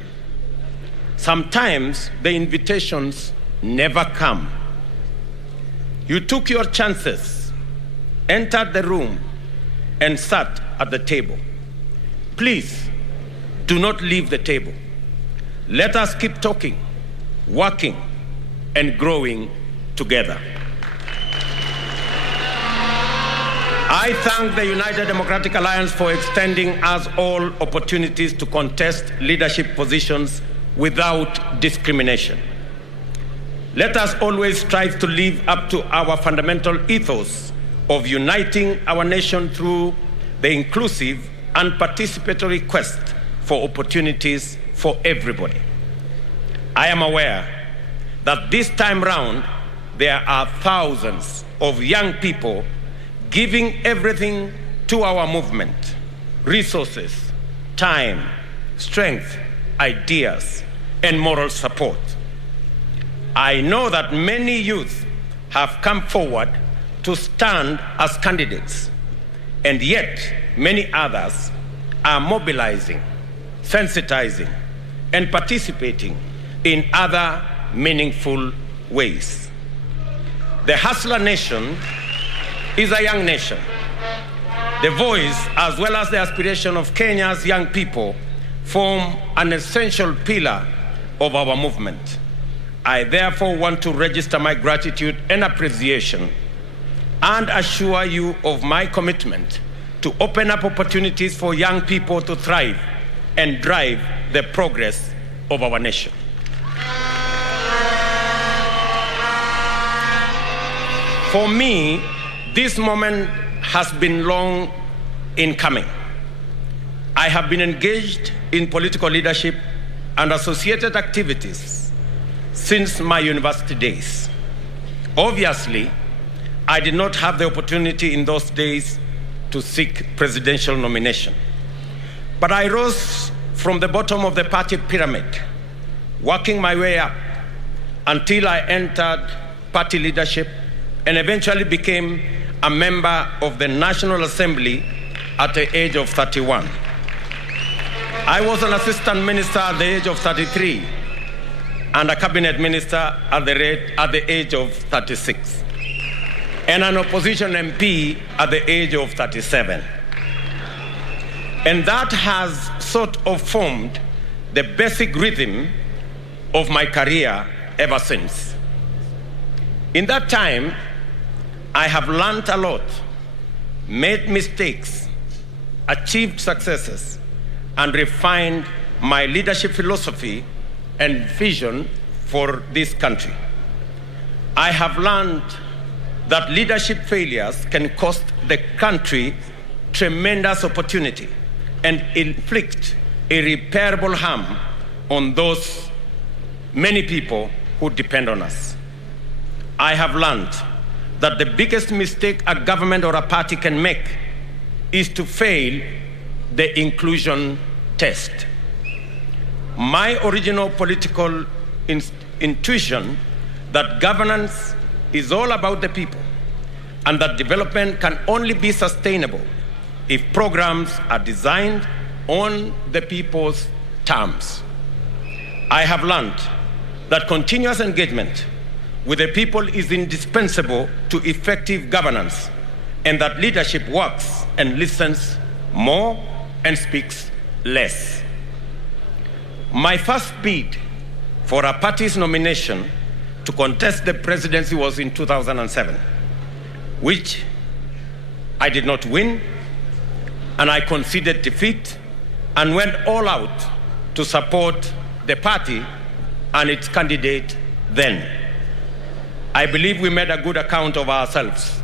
Sometimes the invitations never come. You took your chances, entered the room, and sat at the table. Please, do not leave the table. Let us keep talking, working, and growing together. I thank the United Democratic Alliance for extending us all opportunities to contest leadership positions without discrimination. Let us always strive to live up to our fundamental ethos of uniting our nation through the inclusive and participatory quest for opportunities for everybody. I am aware that this time round, there are thousands of young people giving everything to our movement: resources, time, strength, ideas, and moral support. I know that many youth have come forward to stand as candidates, and yet many others are mobilizing, sensitizing, and participating in other meaningful ways. The Hustler Nation is a young nation. The voice, as well as the aspiration of Kenya's young people, form an essential pillar of our movement. I therefore want to register my gratitude and appreciation and assure you of my commitment to open up opportunities for young people to thrive and drive the progress of our nation. For me, this moment has been long in coming. I have been engaged in political leadership and associated activities since my university days. Obviously, I did not have the opportunity in those days to seek presidential nomination. But I rose from the bottom of the party pyramid, working my way up until I entered party leadership and eventually became a member of the National Assembly at the age of 31. I was an assistant minister at the age of 33 and a cabinet minister at the age of 36, and an opposition MP at the age of 37. And that has sort of formed the basic rhythm of my career ever since. In that time, I have learned a lot, made mistakes, achieved successes, and refined my leadership philosophy and vision for this country. I have learned that leadership failures can cost the country tremendous opportunity and inflict irreparable harm on those many people who depend on us. I have learned that the biggest mistake a government or a party can make is to fail the inclusion test. My original political intuition that governance is all about the people and that development can only be sustainable if programs are designed on the people's terms. I have learned that continuous engagement with the people is indispensable to effective governance, and that leadership works and listens more and speaks less. My first bid for a party's nomination to contest the presidency was in 2007, which I did not win, and I conceded defeat and went all out to support the party and its candidate then. I believe we made a good account of ourselves.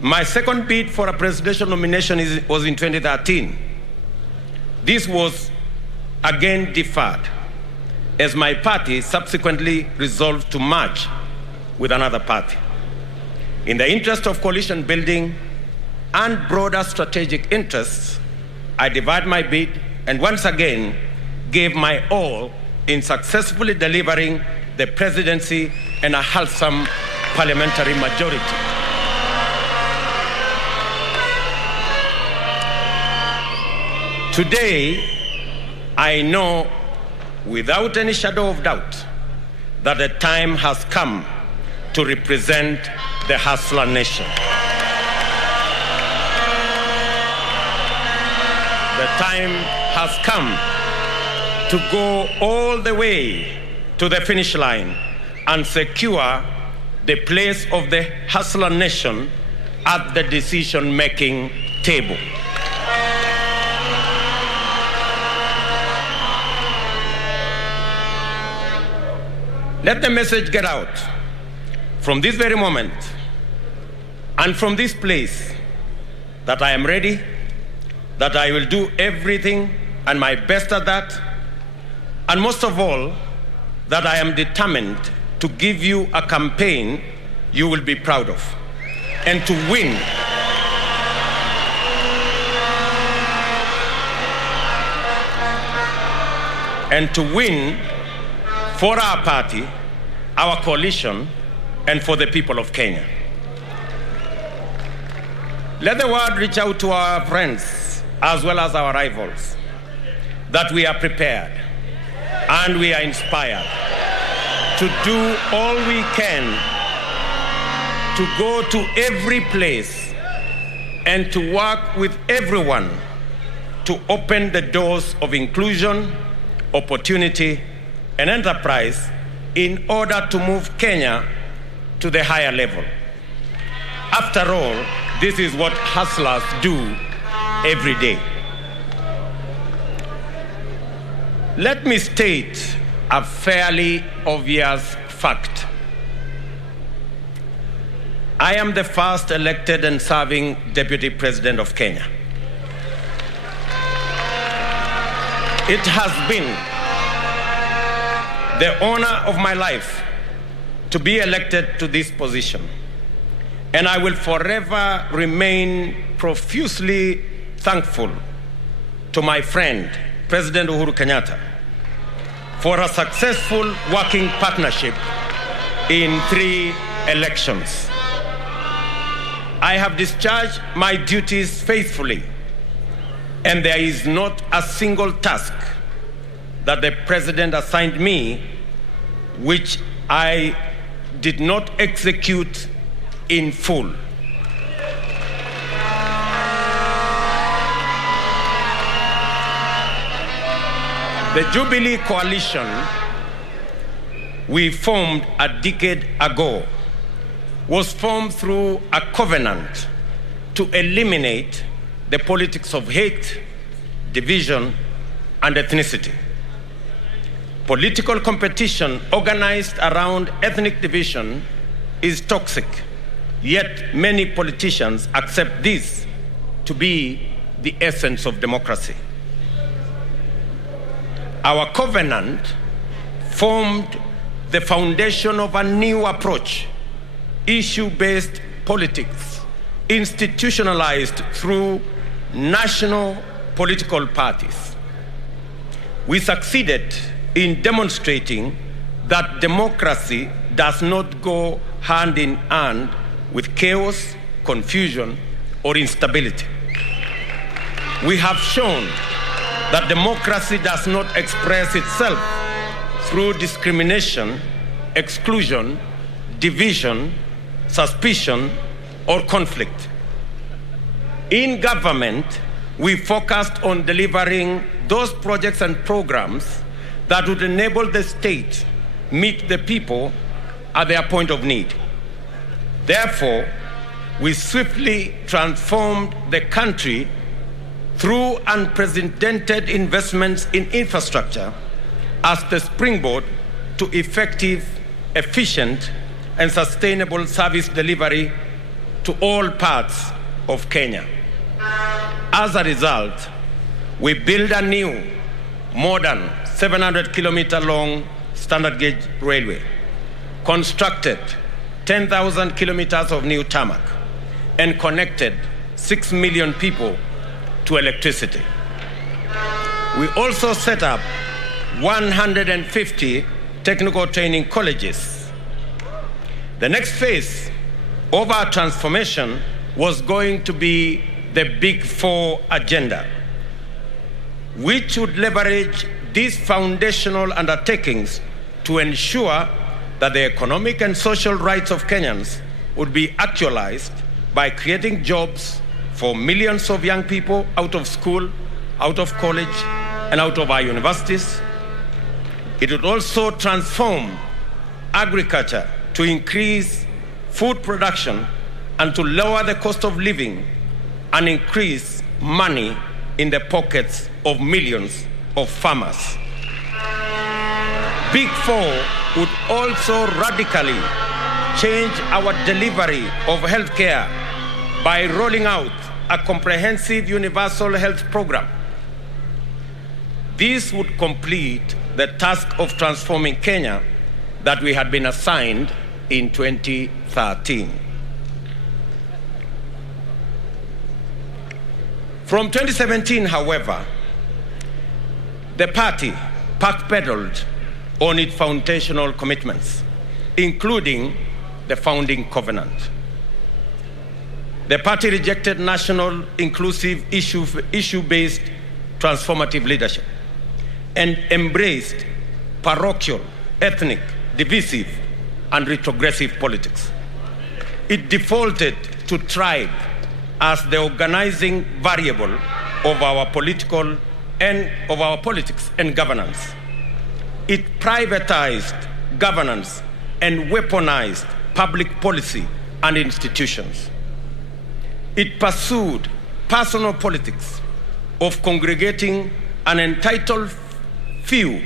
My second bid for a presidential nomination was in 2013. This was again deferred, as my party subsequently resolved to merge with another party. In the interest of coalition building and broader strategic interests, I divided my bid and once again gave my all in successfully delivering the presidency and a wholesome parliamentary majority. Today, I know without any shadow of doubt that the time has come to represent the hustler nation. The time has come to go all the way to the finish line and secure the place of the hustler nation at the decision-making table. Let the message get out from this very moment and from this place that I am ready, that I will do everything and my best at that, and most of all, that I am determined to give you a campaign you will be proud of and to win. And to win for our party, our coalition, and for the people of Kenya. Let the word reach out to our friends as well as our rivals that we are prepared and we are inspired to do all we can to go to every place and to work with everyone to open the doors of inclusion, opportunity, and enterprise in order to move Kenya to the higher level. After all, this is what hustlers do every day. Let me state a fairly obvious fact. I am the first elected and serving Deputy President of Kenya. It has been the honor of my life to be elected to this position, and I will forever remain profusely thankful to my friend, President Uhuru Kenyatta, for a successful working partnership in 3 elections. I have discharged my duties faithfully, and there is not a single task that the President assigned me which I did not execute in full. The Jubilee Coalition we formed a decade ago was formed through a covenant to eliminate the politics of hate, division, and ethnicity. Political competition organized around ethnic division is toxic, yet many politicians accept this to be the essence of democracy. Our covenant formed the foundation of a new approach, issue-based politics, institutionalized through national political parties. We succeeded in demonstrating that democracy does not go hand in hand with chaos, confusion, or instability. We have shown that democracy does not express itself through discrimination, exclusion, division, suspicion, or conflict. In government, we focused on delivering those projects and programs that would enable the state meet the people at their point of need. Therefore, we swiftly transformed the country through unprecedented investments in infrastructure as the springboard to effective, efficient, and sustainable service delivery to all parts of Kenya. As a result, we built a new, modern, 700-kilometer long standard gauge railway, constructed 10,000 kilometers of new tarmac, and connected 6 million people to electricity. We also set up 150 technical training colleges. The next phase of our transformation was going to be the Big Four agenda, which would leverage these foundational undertakings to ensure that the economic and social rights of Kenyans would be actualized by creating jobs for millions of young people out of school, out of college, and out of our universities. It would also transform agriculture to increase food production and to lower the cost of living and increase money in the pockets of millions of farmers. Big Four would also radically change our delivery of healthcare by rolling out a comprehensive universal health program. This would complete the task of transforming Kenya that we had been assigned in 2013. From 2017, however, the party backpedaled on its foundational commitments, including the founding covenant. The party rejected national, inclusive, issue-based, transformative leadership and embraced parochial, ethnic, divisive, and retrogressive politics. It defaulted to tribe as the organizing variable of our politics and governance. It privatized governance and weaponized public policy and institutions. It pursued personal politics of congregating an entitled few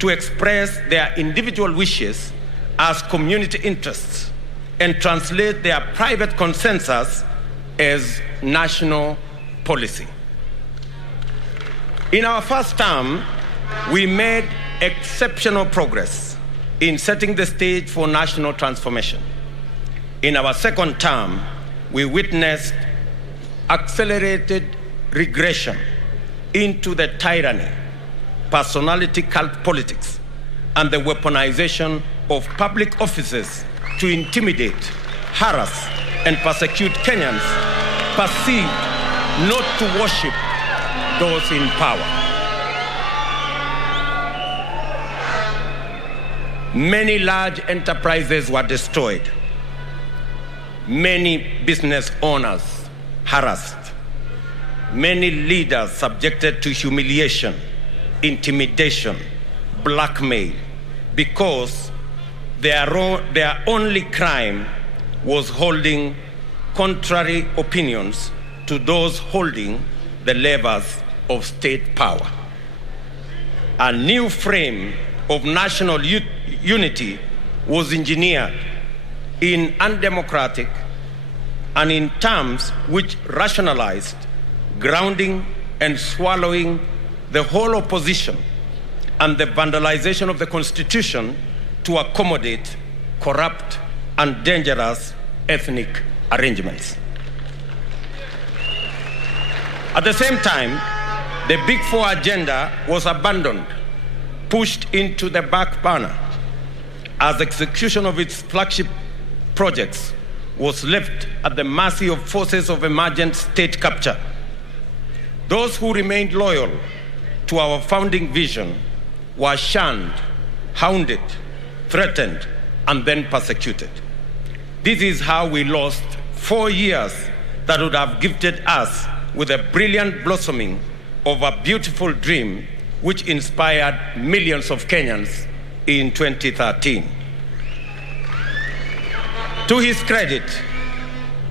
to express their individual wishes as community interests and translate their private consensus as national policy. In our first term, we made exceptional progress in setting the stage for national transformation. In our second term, we witnessed accelerated regression into the tyranny, personality cult politics, and the weaponization of public offices to intimidate, harass, and persecute Kenyans perceived not to worship those in power. Many large enterprises were destroyed. Many business owners harassed. Many leaders subjected to humiliation, intimidation, blackmail, because their only crime was holding contrary opinions to those holding the levers of state power. A new frame of national unity was engineered in undemocratic and in terms which rationalized grounding and swallowing the whole opposition and the vandalization of the Constitution to accommodate corrupt and dangerous ethnic arrangements. At the same time, the Big Four agenda was abandoned, pushed into the back burner, as execution of its flagship projects was left at the mercy of forces of emergent state capture. Those who remained loyal to our founding vision were shunned, hounded, threatened, and then persecuted. This is how we lost 4 years that would have gifted us with a brilliant blossoming of a beautiful dream which inspired millions of Kenyans in 2013. To his credit,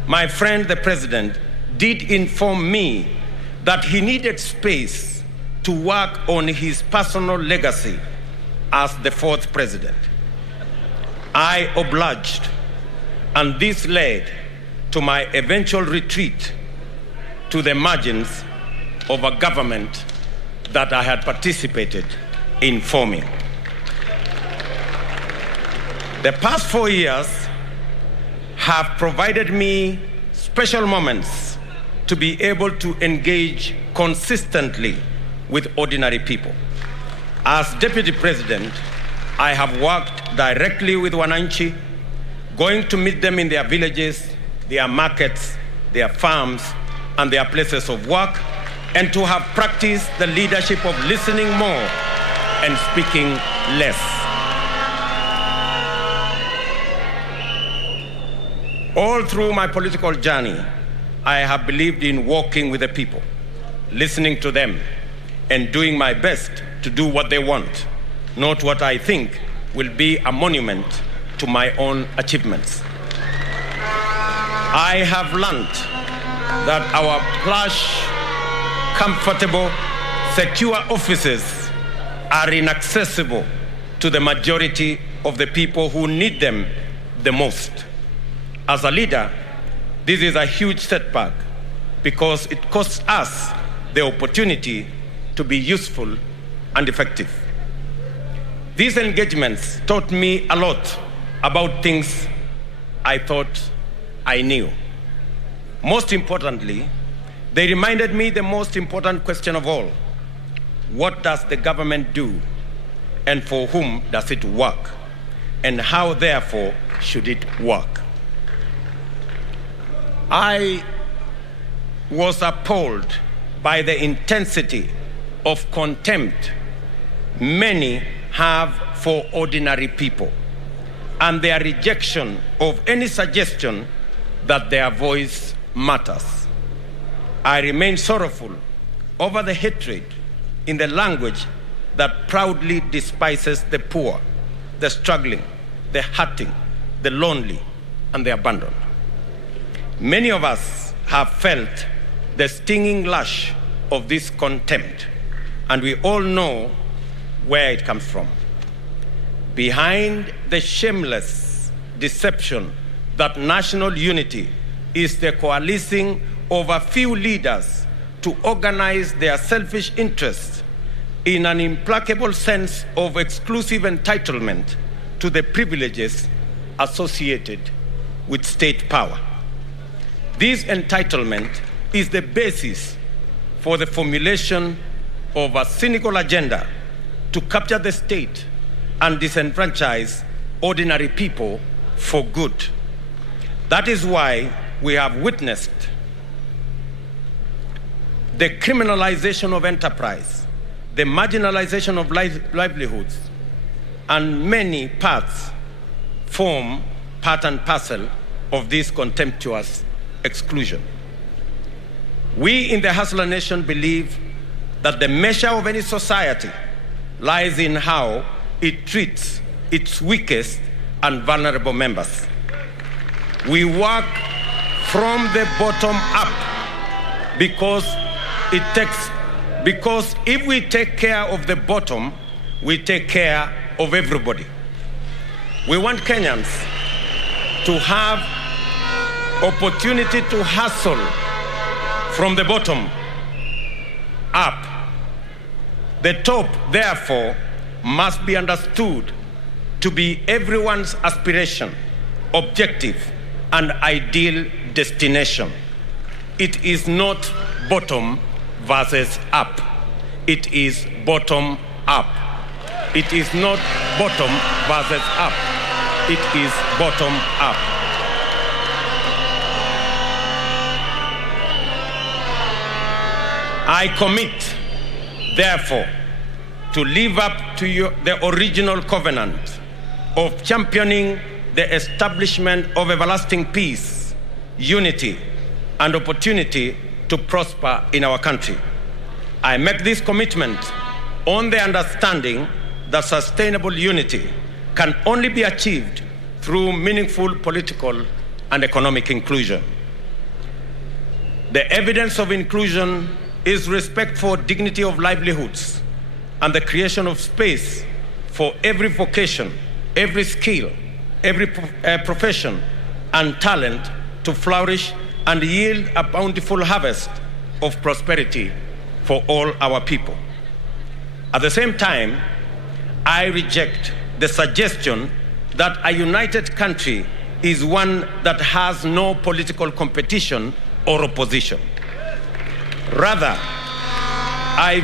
my friend the President did inform me that he needed space to work on his personal legacy as the fourth president. I obliged, and this led to my eventual retreat to the margins of a government that I had participated in forming. The past 4 years have provided me special moments to be able to engage consistently with ordinary people. As Deputy President, I have worked directly with Wananchi, going to meet them in their villages, their markets, their farms, and their places of work, and to have practiced the leadership of listening more and speaking less. All through my political journey, I have believed in walking with the people, listening to them, and doing my best to do what they want, not what I think will be a monument to my own achievements. I have learned that our plush, comfortable, secure offices are inaccessible to the majority of the people who need them the most. As a leader, this is a huge setback because it costs us the opportunity to be useful and effective. These engagements taught me a lot about things I thought I knew. Most importantly, they reminded me the most important question of all: what does the government do, and for whom does it work, and how, therefore, should it work? I was appalled by the intensity of contempt many have for ordinary people and their rejection of any suggestion that their voice matters. I remain sorrowful over the hatred in the language that proudly despises the poor, the struggling, the hurting, the lonely, and the abandoned. Many of us have felt the stinging lash of this contempt, and we all know where it comes from. Behind the shameless deception that national unity is the coalescing of a few leaders to organize their selfish interests in an implacable sense of exclusive entitlement to the privileges associated with state power. This entitlement is the basis for the formulation of a cynical agenda to capture the state and disenfranchise ordinary people for good. That is why we have witnessed the criminalization of enterprise, the marginalization of livelihoods, and many parts form part and parcel of this contemptuous exclusion. We in the Hustler Nation believe that the measure of any society lies in how it treats its weakest and vulnerable members. We work from the bottom up because if we take care of the bottom, we take care of everybody. We want Kenyans to have opportunity to hustle from the bottom up. The top, therefore, must be understood to be everyone's aspiration, objective, and ideal destination. It is not bottom versus up. It is bottom up. It is not bottom versus up. It is bottom up. I commit, therefore, to live up to the original covenant of championing the establishment of everlasting peace, unity, and opportunity to prosper in our country. I make this commitment on the understanding that sustainable unity can only be achieved through meaningful political and economic inclusion. The evidence of inclusion is respect for dignity of livelihoods and the creation of space for every vocation, every skill, every profession and talent to flourish and yield a bountiful harvest of prosperity for all our people. At the same time, I reject the suggestion that a united country is one that has no political competition or opposition. Rather, I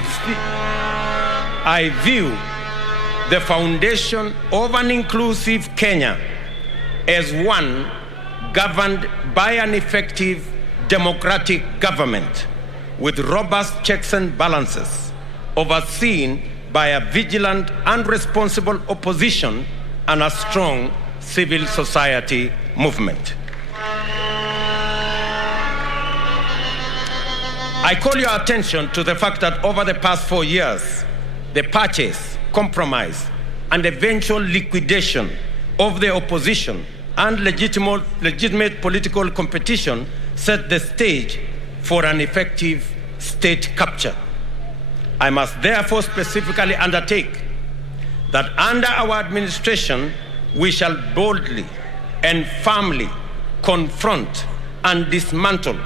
view the foundation of an inclusive Kenya as one governed by an effective democratic government with robust checks and balances, overseen by a vigilant and responsible opposition and a strong civil society movement. I call your attention to the fact that over the past 4 years, the purchase, compromise, and eventual liquidation of the opposition and legitimate political competition set the stage for an effective state capture. I must therefore specifically undertake that under our administration, we shall boldly and firmly confront and dismantle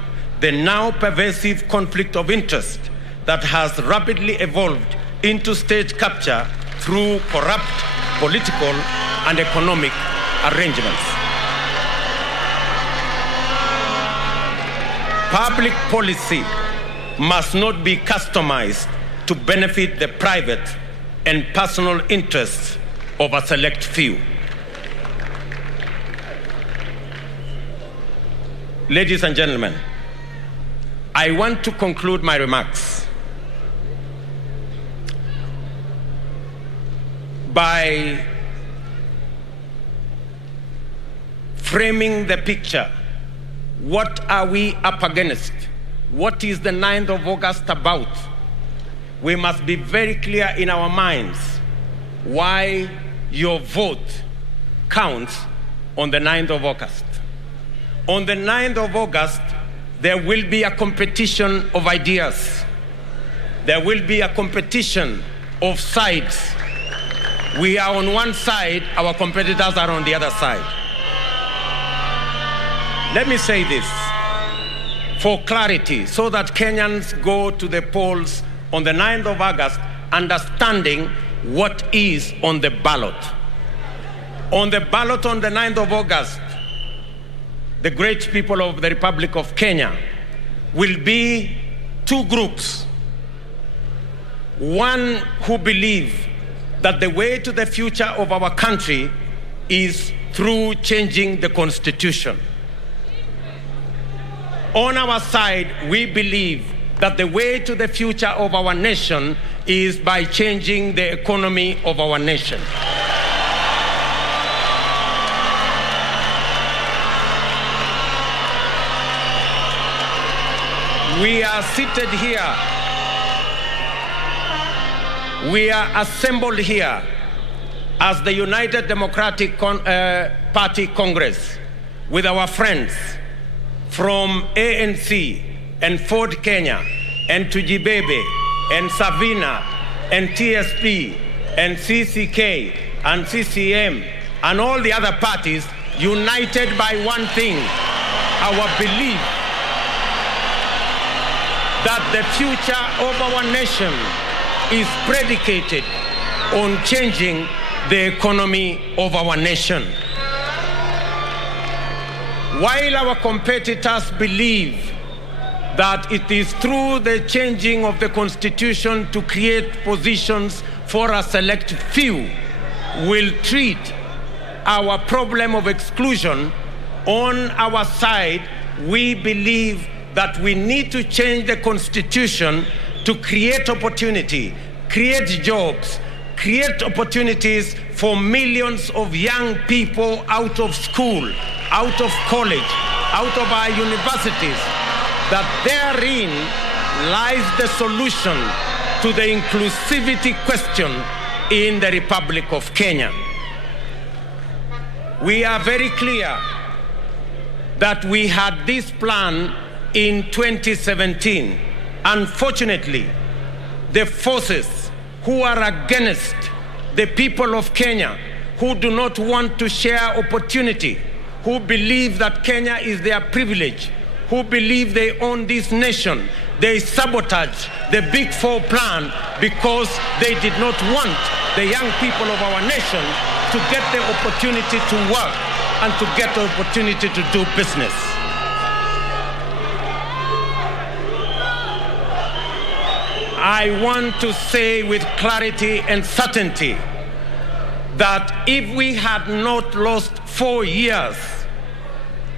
the now pervasive conflict of interest that has rapidly evolved into state capture through corrupt political and economic arrangements. Public policy must not be customized to benefit the private and personal interests of a select few. Ladies and gentlemen, I want to conclude my remarks by framing the picture. What are we up against? What is the 9th of August about? We must be very clear in our minds why your vote counts on the 9th of August. On the 9th of August, there will be a competition of ideas. There will be a competition of sides. We are on one side, our competitors are on the other side. Let me say this for clarity so that Kenyans go to the polls on the 9th of August understanding what is on the ballot. On the ballot on the 9th of August, the great people of the Republic of Kenya will be two groups. One who believe that the way to the future of our country is through changing the Constitution. On our side, we believe that the way to the future of our nation is by changing the economy of our nation. We are seated here. We are assembled here as the United Democratic Party Congress with our friends from ANC and Ford Kenya and Tujibebe and Savina and TSP and CCK and CCM and all the other parties united by one thing, our belief that the future of our nation is predicated on changing the economy of our nation. While our competitors believe that it is through the changing of the constitution to create positions for a select few will treat our problem of exclusion, on our side, we believe that we need to change the constitution to create opportunity, create jobs, create opportunities for millions of young people out of school, out of college, out of our universities, that therein lies the solution to the inclusivity question in the Republic of Kenya. We are very clear that we had this plan in 2017. Unfortunately, the forces who are against the people of Kenya, who do not want to share opportunity, who believe that Kenya is their privilege, who believe they own this nation, they sabotage the Big Four plan because they did not want the young people of our nation to get the opportunity to work and to get the opportunity to do business. I want to say with clarity and certainty that if we had not lost 4 years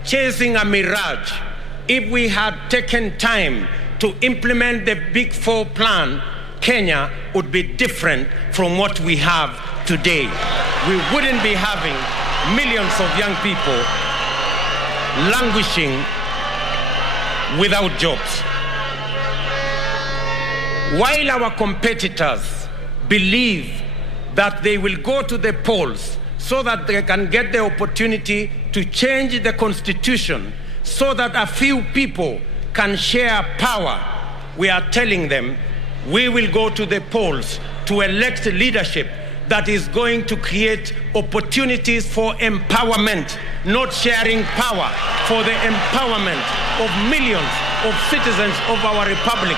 chasing a mirage, if we had taken time to implement the Big Four plan, Kenya would be different from what we have today. We wouldn't be having millions of young people languishing without jobs. While our competitors believe that they will go to the polls so that they can get the opportunity to change the constitution so that a few people can share power, we are telling them we will go to the polls to elect leadership that is going to create opportunities for empowerment, not sharing power, for the empowerment of millions of citizens of our republic.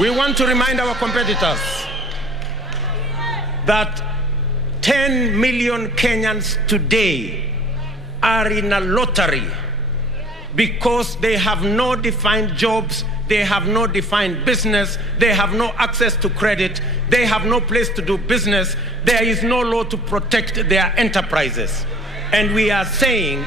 We want to remind our competitors that 10 million Kenyans today are in a lottery because they have no defined jobs, they have no defined business, they have no access to credit, they have no place to do business, there is no law to protect their enterprises. And we are saying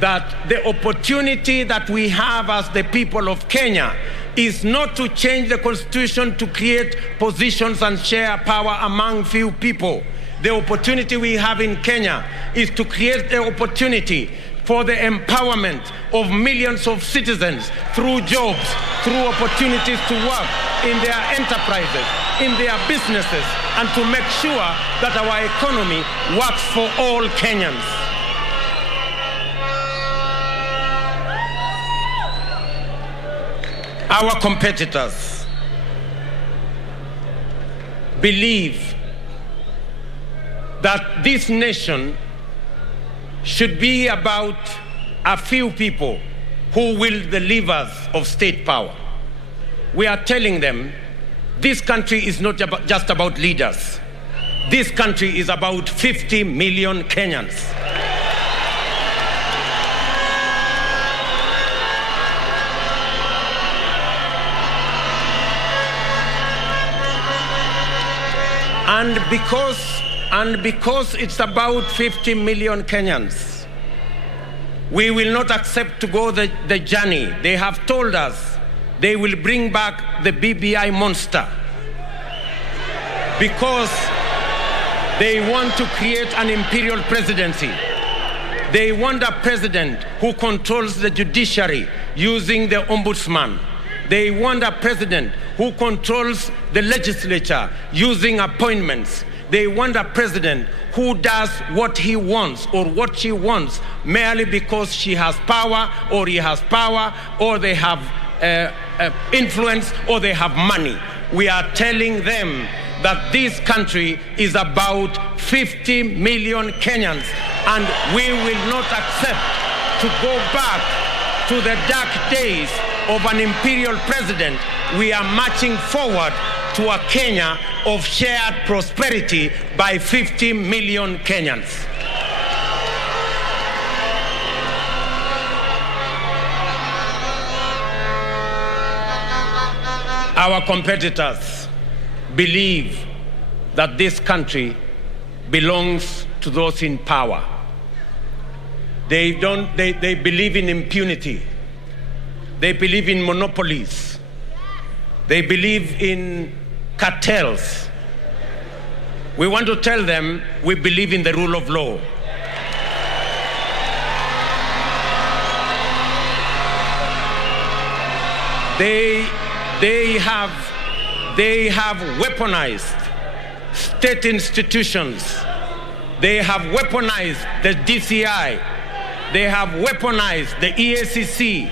that the opportunity that we have as the people of Kenya is not to change the constitution to create positions and share power among few people. The opportunity we have in Kenya is to create the opportunity for the empowerment of millions of citizens through jobs, through opportunities to work in their enterprises, in their businesses, and to make sure that our economy works for all Kenyans. Our competitors believe that this nation should be about a few people who will the levers of state power. We are telling them this country is not just about leaders. This country is about 50 million Kenyans. And because it's about 50 million Kenyans, we will not accept to go the journey. They have told us they will bring back the BBI monster because they want to create an imperial presidency. They want a president who controls the judiciary using the ombudsman. They want a president who controls the legislature using appointments. They want a president who does what he wants or what she wants merely because she has power or he has power or they have influence or they have money. we are telling them that this country is about 50 million Kenyans, and we will not accept to go back to the dark days of an imperial president. We are marching forward to a Kenya of shared prosperity by 50 million Kenyans. Our competitors believe that this country belongs to those in power. They believe in impunity. They believe in monopolies. They believe in cartels. We want to tell them we believe in the rule of law. They have weaponized state institutions. They have weaponized the DCI. They have weaponized the EACC.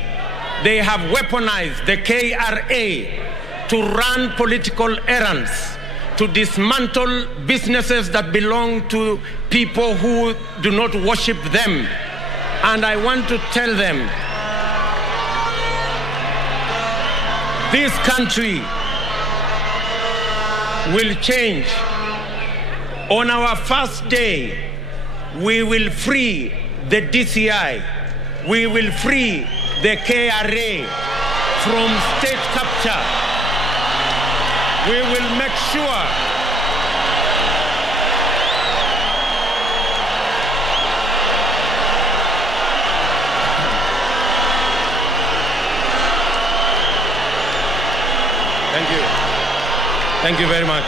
They have weaponized the KRA to run political errands, to dismantle businesses that belong to people who do not worship them. And I want to tell them, this country will change. On our first day, we will free the DCI. We will free the KRA from state capture. We will make sure Thank you. Thank you very much.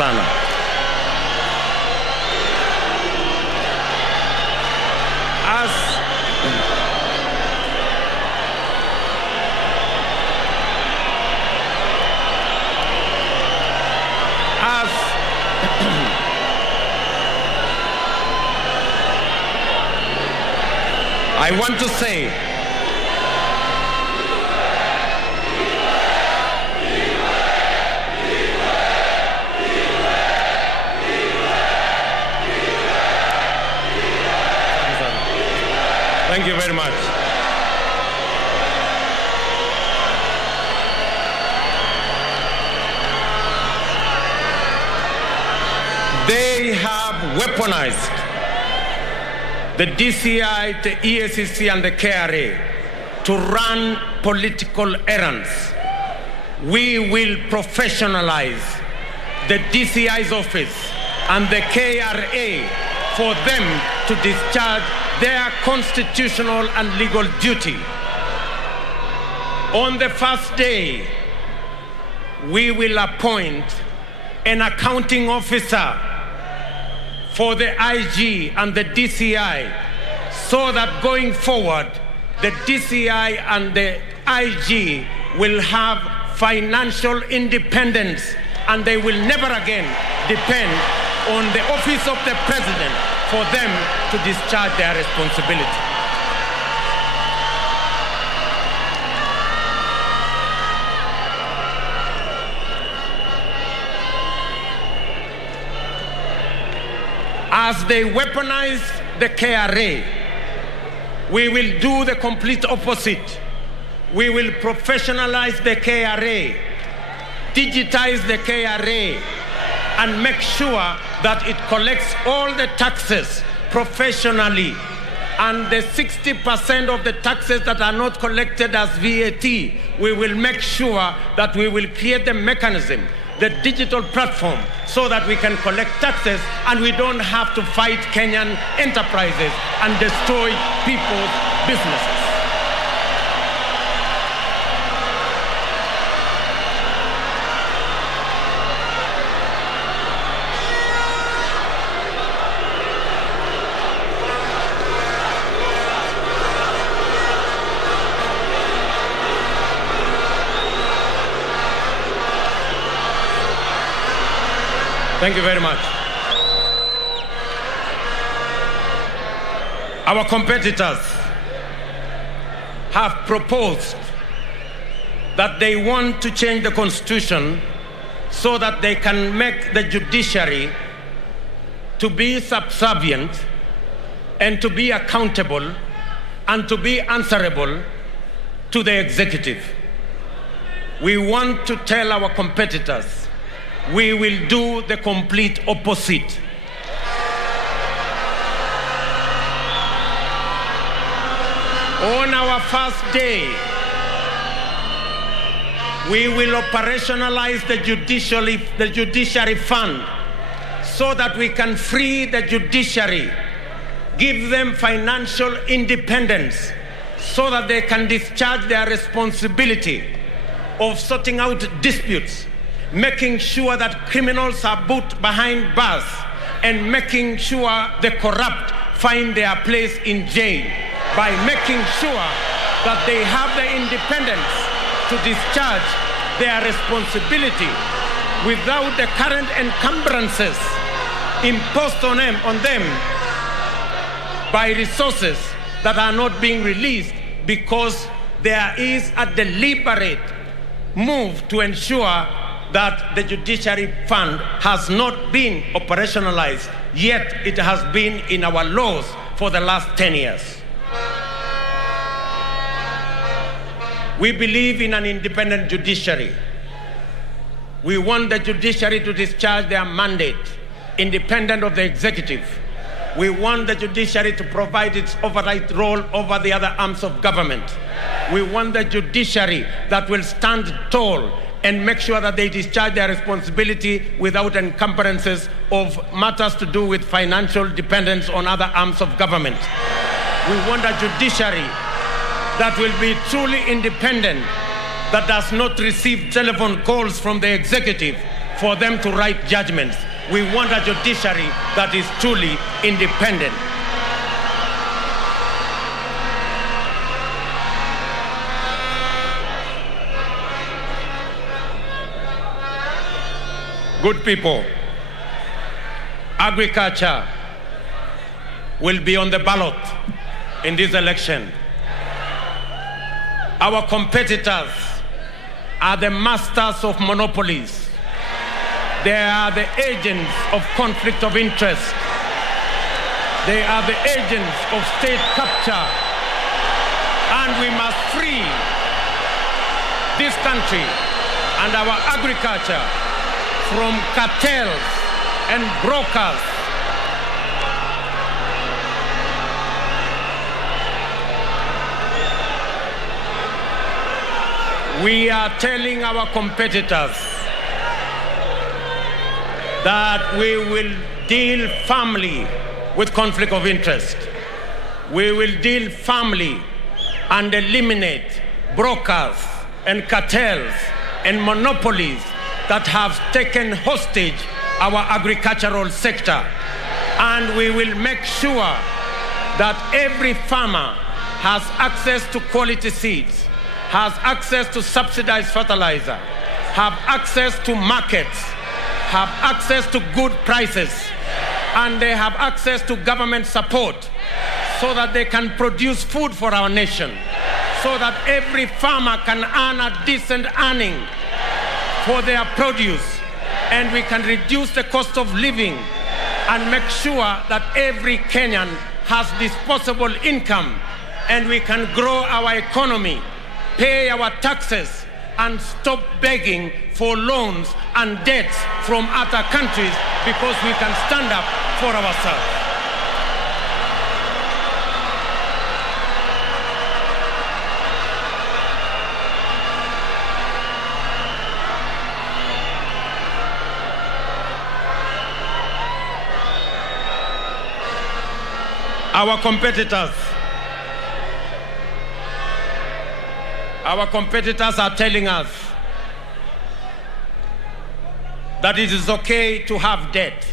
Sana. I want to say thank you very much. They have weaponized the DCI, the EACC, and the KRA to run political errands. We will professionalize the DCI's office and the KRA for them to discharge their constitutional and legal duty. On the first day, we will appoint an accounting officer for the IG and the DCI, so that going forward, the DCI and the IG will have financial independence, and they will never again depend on the office of the president for them to discharge their responsibility. As they weaponize the KRA, we will do the complete opposite. We will professionalize the KRA, digitize the KRA, and make sure that it collects all the taxes professionally. And the 60% of the taxes that are not collected as VAT, we will make sure that we will create the mechanism, the digital platform, so that we can collect taxes and we don't have to fight Kenyan enterprises and destroy people's businesses. Thank you very much. Our competitors have proposed that they want to change the constitution so that they can make the judiciary to be subservient and to be accountable and to be answerable to the executive. We want to tell our competitors we will do the complete opposite. On our first day, we will operationalize the judiciary fund so that we can free the judiciary, give them financial independence so that they can discharge their responsibility of sorting out disputes, making sure that criminals are put behind bars, and making sure the corrupt find their place in jail, by making sure that they have the independence to discharge their responsibility without the current encumbrances imposed on them by resources that are not being released, because there is a deliberate move to ensure that the judiciary fund has not been operationalized, yet it has been in our laws for the last 10 years. We believe in an independent judiciary. We want the judiciary to discharge their mandate, independent of the executive. We want the judiciary to provide its oversight role over the other arms of government. We want the judiciary that will stand tall and make sure that they discharge their responsibility without encumbrances of matters to do with financial dependence on other arms of government. We want a judiciary that will be truly independent, that does not receive telephone calls from the executive for them to write judgments. We want a judiciary that is truly independent. Good people, agriculture will be on the ballot in this election. Our competitors are the masters of monopolies. They are the agents of conflict of interest. They are the agents of state capture. And we must free this country and our agriculture from cartels and brokers. We are telling our competitors that we will deal firmly with conflict of interest. We will deal firmly and eliminate brokers and cartels and monopolies that have taken hostage our agricultural sector. And we will make sure that every farmer has access to quality seeds, has access to subsidized fertilizer, have access to markets, have access to good prices, and they have access to government support so that they can produce food for our nation, so that every farmer can earn a decent earning for their produce, and we can reduce the cost of living and make sure that every Kenyan has disposable income, and we can grow our economy, pay our taxes, and stop begging for loans and debts from other countries, because we can stand up for ourselves. Our competitors Our competitors are telling us that it is okay to have debt.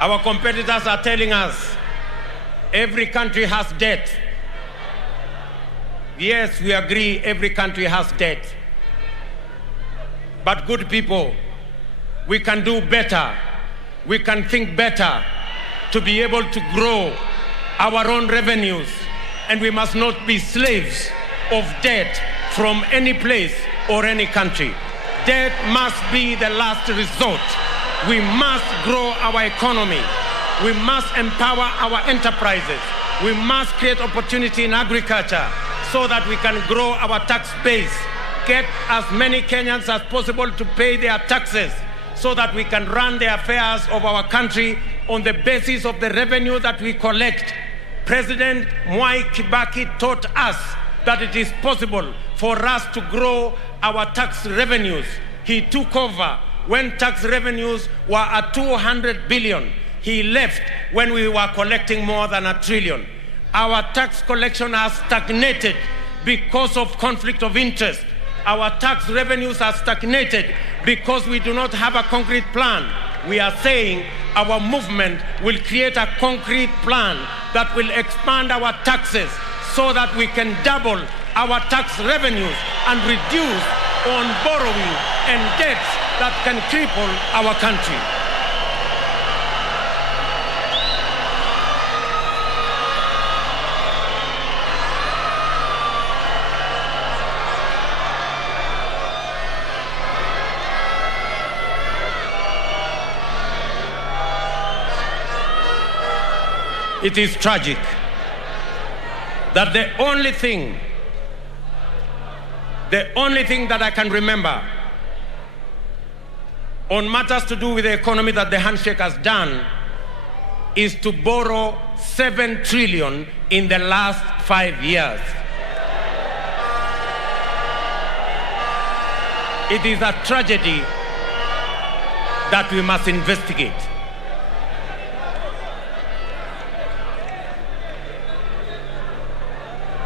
Our competitors are telling us every country has debt. Yes, we agree every country has debt. But good people, we can do better. We can think better to be able to grow our own revenues. And we must not be slaves of debt from any place or any country. Debt must be the last resort. We must grow our economy. We must empower our enterprises. We must create opportunity in agriculture so that we can grow our tax base, get as many Kenyans as possible to pay their taxes so that we can run the affairs of our country on the basis of the revenue that we collect. President Mwai Kibaki taught us that it is possible for us to grow our tax revenues. He took over when tax revenues were at 200 billion. He left when we were collecting more than $1 trillion. Our tax collection has stagnated because of conflict of interest. Our tax revenues are stagnated because we do not have a concrete plan. We are saying our movement will create a concrete plan that will expand our taxes so that we can double our tax revenues and reduce on borrowing and debts that can cripple our country. It is tragic that the only thing that I can remember on matters to do with the economy that the handshake has done is to borrow 7 trillion in the last 5 years. It is a tragedy that we must investigate.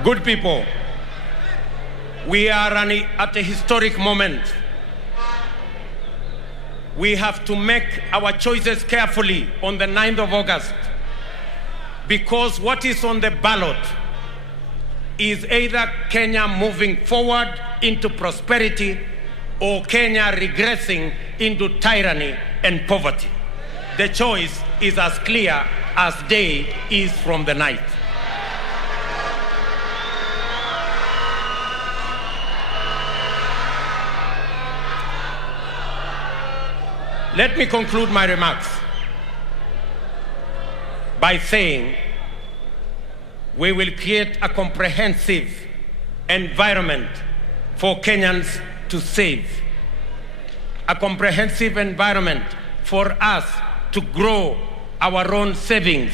Good people, we are at a historic moment. We have to make our choices carefully on the 9th of August because what is on the ballot is either Kenya moving forward into prosperity or Kenya regressing into tyranny and poverty. The choice is as clear as day is from the night. Let me conclude my remarks by saying we will create a comprehensive environment for Kenyans to save, a comprehensive environment for us to grow our own savings.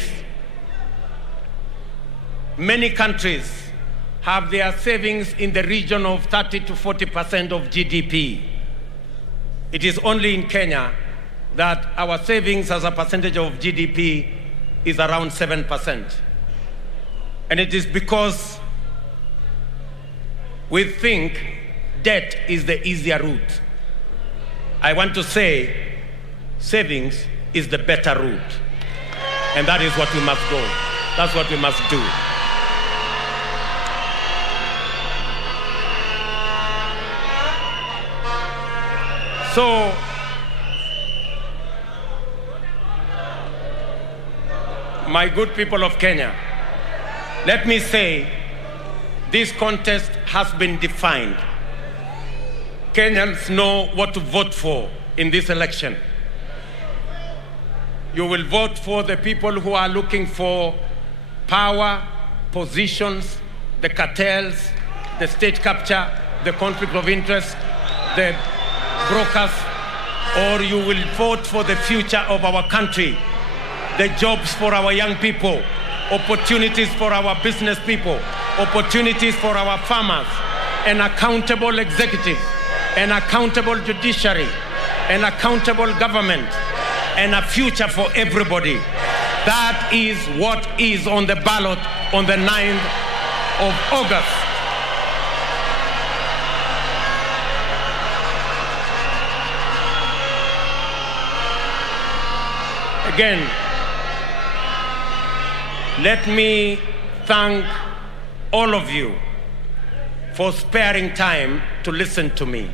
Many countries have their savings in the region of 30 to 40% of GDP. It is only in Kenya that our savings as a percentage of GDP is around 7%. And it is because we think debt is the easier route. I want to say savings is the better route. And that is what we must go. That's what we must do. So, my good people of Kenya, let me say this contest has been defined. Kenyans know what to vote for in this election. You will vote for the people who are looking for power, positions, the cartels, the state capture, the conflict of interest, the brokers, or you will vote for the future of our country, the jobs for our young people, opportunities for our business people, opportunities for our farmers, an accountable executive, an accountable judiciary, an accountable government, and a future for everybody. That is what is on the ballot on the 9th of August. Again, let me thank all of you for sparing time to listen to me.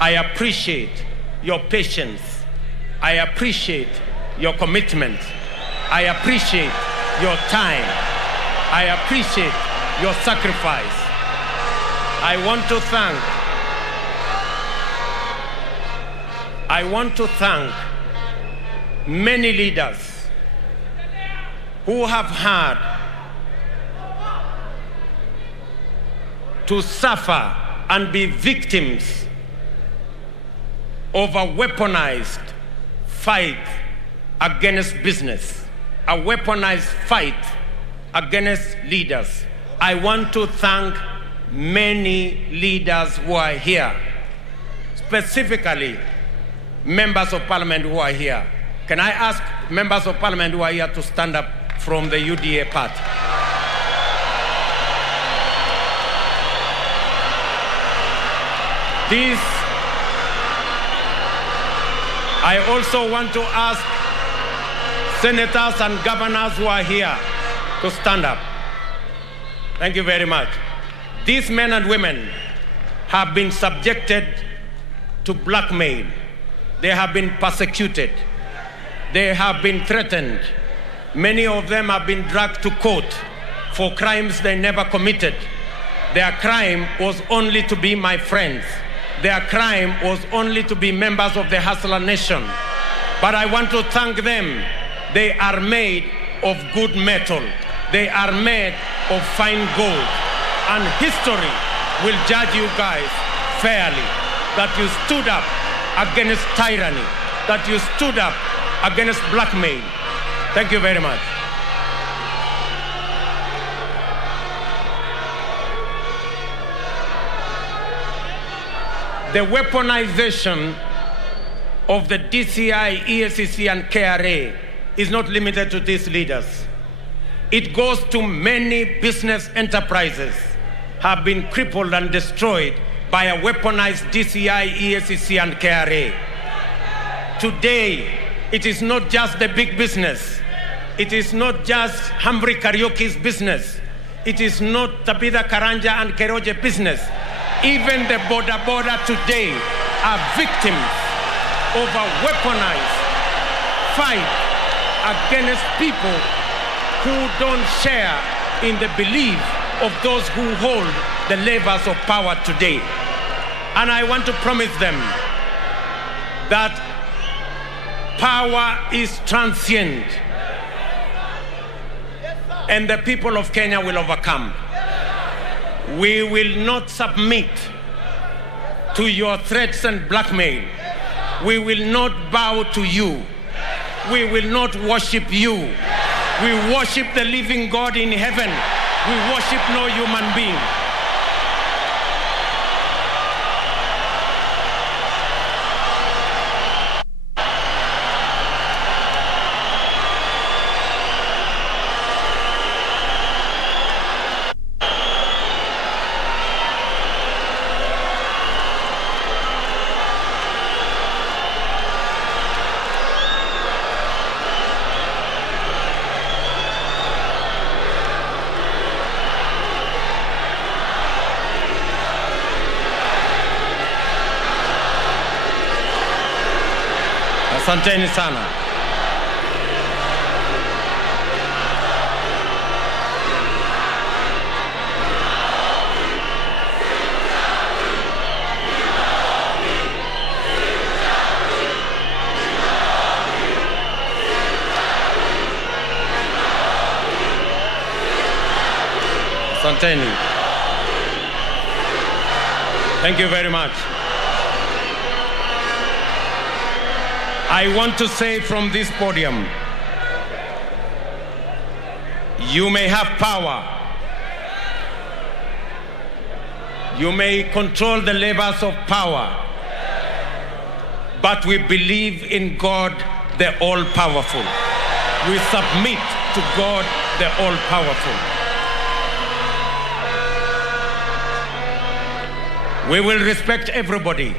I appreciate your patience. I appreciate your commitment. I appreciate your time. I appreciate your sacrifice. I want to thank many leaders who have had to suffer and be victims of a weaponized fight against business, a weaponized fight against leaders. I want to thank many leaders who are here, specifically members of parliament who are here. Can I ask members of parliament who are here to stand up from the UDA party? I also want to ask senators and governors who are here to stand up. Thank you very much. These men and women have been subjected to blackmail. They have been persecuted. They have been threatened. Many of them have been dragged to court for crimes they never committed. Their crime was only to be my friends. Their crime was only to be members of the Hustler Nation. But I want to thank them. They are made of good metal. They are made of fine gold. And history will judge you guys fairly, that you stood up against tyranny, that you stood up against blackmail. Thank you very much. The weaponization of the DCI, EACC, and KRA is not limited to these leaders. It goes to many business enterprises have been crippled and destroyed by a weaponized DCI, EACC, and KRA. Today, it is not just the big business. It is not just Humphrey Karaoke's business. It is not Tabitha Karanja and Keroje business. Even the border today are victims of a weaponized fight against people who don't share in the belief of those who hold the levers of power today. And I want to promise them that power is transient and the people of Kenya will overcome. We will not submit to your threats and blackmail. We will not bow to you. We will not worship you. We worship the living God in heaven. We worship no human being. Asanteni sana. Asanteni. Thank you very much. I want to say from this podium, you may have power, you may control the levers of power, but we believe in God, the all-powerful. We submit to God, the all-powerful. We will respect everybody.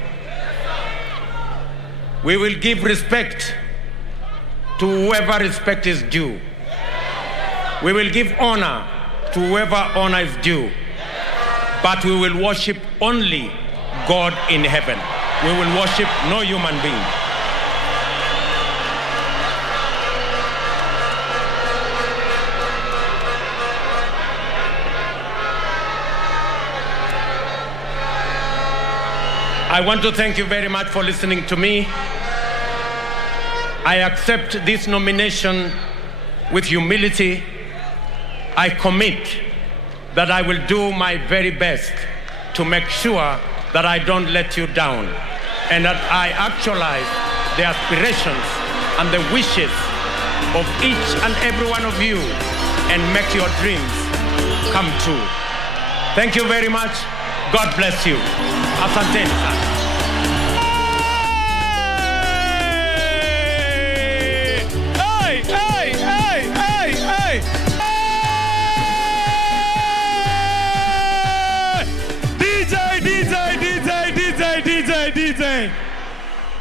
We will give respect to whoever respect is due. We will give honor to whoever honor is due. But we will worship only God in heaven. We will worship no human being. I want to thank you very much for listening to me. I accept this nomination with humility. I commit that I will do my very best to make sure that I don't let you down and that I actualize the aspirations and the wishes of each and every one of you and make your dreams come true. Thank you very much. God bless you. Asanteni sana. DJ.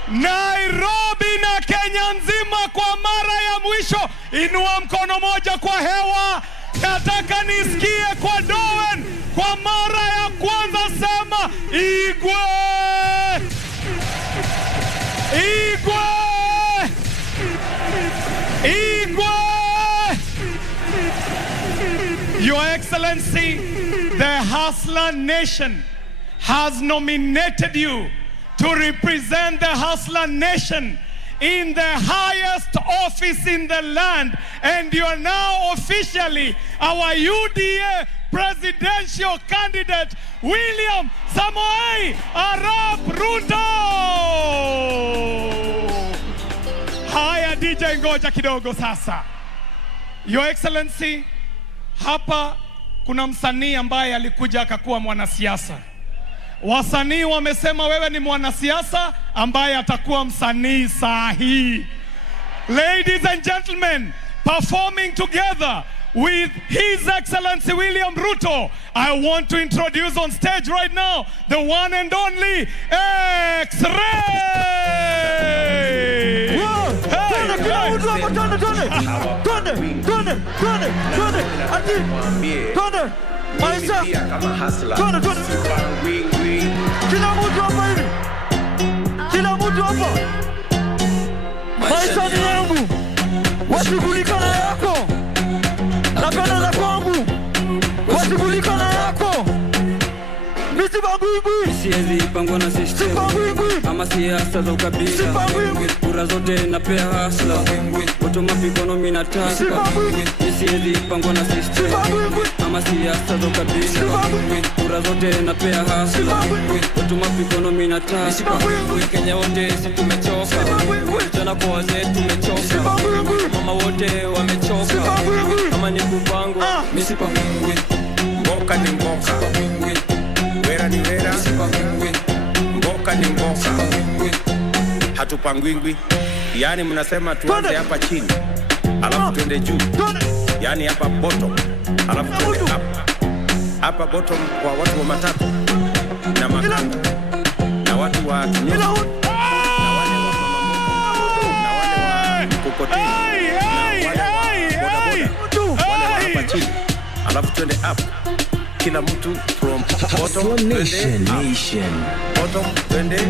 Nairobi na Kenya nzima kwa mara ya mwisho, inua mkono moja kwa hewa. Nataka nisikie kwa Dowen kwa mara ya kwanza, sema Igwe! Igwe! Igwe! Your Excellency, the Hustler Nation has nominated you to represent the Hustler Nation in the highest office in the land, and you are now officially our UDA presidential candidate, William Samoei Arap Ruto. Haya DJ, ngoja kidogo sasa. Your Excellency, hapa kuna msanii ambaye alikuja akakuwa mwanasiasa. Wasanii wamesema wewe ni mwanasiasa ambaye atakuwa msanii sahihi. Ladies and gentlemen, performing together with His Excellency William Ruto, I want to introduce on stage right now the one and only X-Ray. Maisha kama hustler. Kila mtu hapa hivi. Kila mtu hapa. Maisha ni yangu. Washughulika na yako. Napenda za kwangu. Washughulika na yako. Siezi pangwa na system ama siasa za ukabila. Kura zote napea hustler. Automatic economy na tax. Siezi pangwa na system ama siasa za ukabila. Kura zote napea hustler. Automatic economy na tax. Kenya wote si tumechoka. Vijana kwa wazee tumechoka. Mama wote wamechoka. Kama ni kupangwa misi pangwe. Mboka ni mboka. Wera ni wera, mboka ni mboka. Hatupangwingwi. Yani mnasema tuanze hapa chini, alafu tuende juu. Yani hapa bottom, alafu tuende up. Hapa bottom kwa watu wa matatu na makanga na watu wa kinyozi na wale wa mama na wale wa kokoteni na wale wa bodaboda, wale wa hapa chini, alafu tuende up. Kila mtu from bottom nation. Bottom twende up.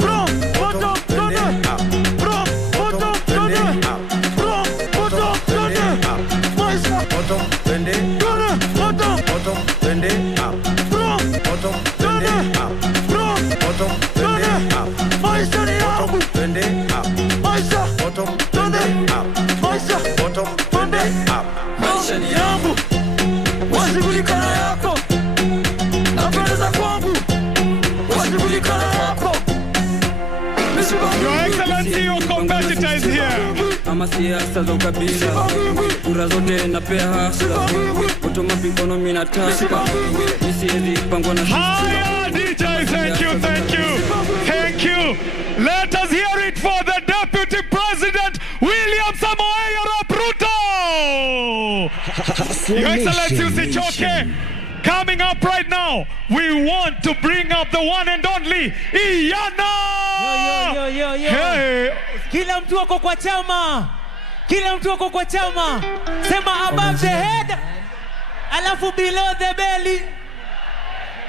From bottom twende up. From bottom twende up. From bottom twende up. Bottom twende up. Bottom twende up. From bottom twende up. From bottom twende up. Maisha ni yangu. Twende up. Maisha. Bottom twende up. Maisha. Bottom twende up. Maisha ni yangu. Washughulika na yako. Napenda za kwangu. Washughulika na yako. Your Excellency, your competitor is here. Ama siasa za ukabila. Kura zote napea hustler. Automatic economy na tax. Siezi pangwa na Haya DJ, thank you, thank you. Thank you. Let us hear it for the Deputy President William Samoei Arap Ruto. Your Excellency, usichoke. Coming up right now, we want to bring up the one and only Iyana. Yo. Hey. Kila mtu wako kwa chama. Kila mtu wako kwa chama. Sema above the head. Alafu below the belly.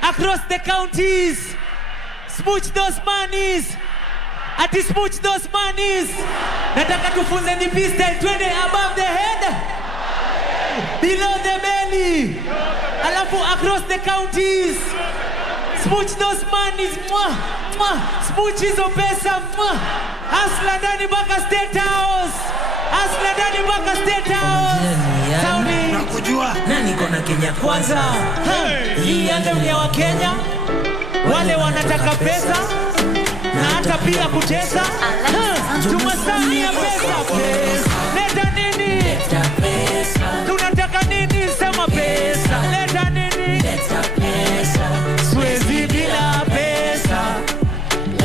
Across the counties. Smooch those monies. Ati smooch those monies. Nataka tufunze ni freestyle. Twende above the head. Below the belly. Alafu across the counties. Smooch those monies. Mwah, mwah. Smooch hizo pesa. Mwah. Hasla ndani mpaka State House. Hasla ndani mpaka State House. Saudi. Nakujua nani kona Kenya kwanza. Hii anthem ya wa Kenya. Wale wanataka pesa na hata pia kutesa. Tumasani ya pesa. Leta nini? Tunataka nini? Sema pesa. Leta nini? Siwezi bila pesa.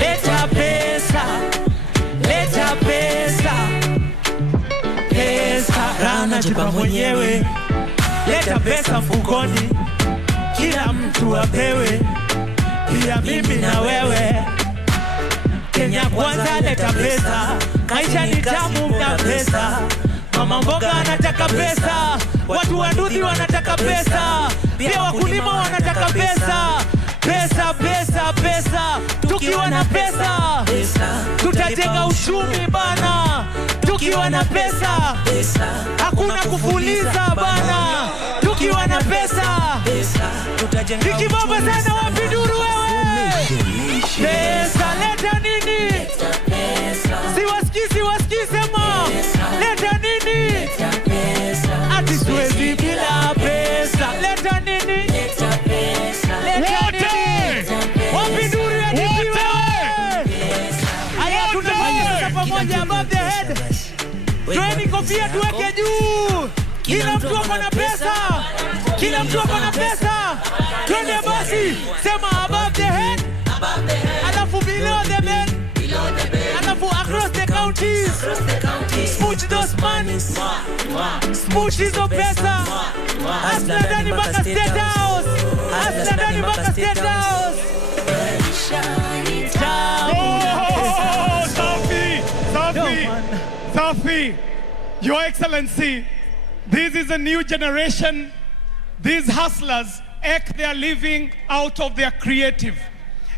Leta pesa. Leta pesa. Pesa rana jipa mwenyewe. Leta pesa mfukoni. Kila mtu apewe. Pia mimi na wewe. Kenya kwanza leta pesa. Maisha ni tamu na pesa. Mama mboga anataka pesa. Watu wa ndudhi wanataka pesa. Pia wakulima wanataka pesa. Pesa, pesa, pesa. Tukiwa na pesa tutajenga uchumi bana. Tukiwa na pesa hakuna kufuliza bana. Tukiwa na pesa nikibaba sana wapi duru wewe. Pesa leta nini? Siwaski sema. Leta nini? Ati siwezi bila pesa. Leta nini? Leta nini? Wapi duru ya nini wewe? Aya tunafanya sasa pamoja above the head. Tueni kofia tuweke juu. Kila mtu ako na pesa. Kila mtu ako na pesa. Twende basi. Sema above the head. Alafu below the bed. Alafu across the counties. Smooch those monies. Smooch hizo pesa. Hasla ndani mpaka State House. Hasla ndani mpaka State House. Safi, Your Excellency, this is a new generation. These hustlers act their living out of their creative.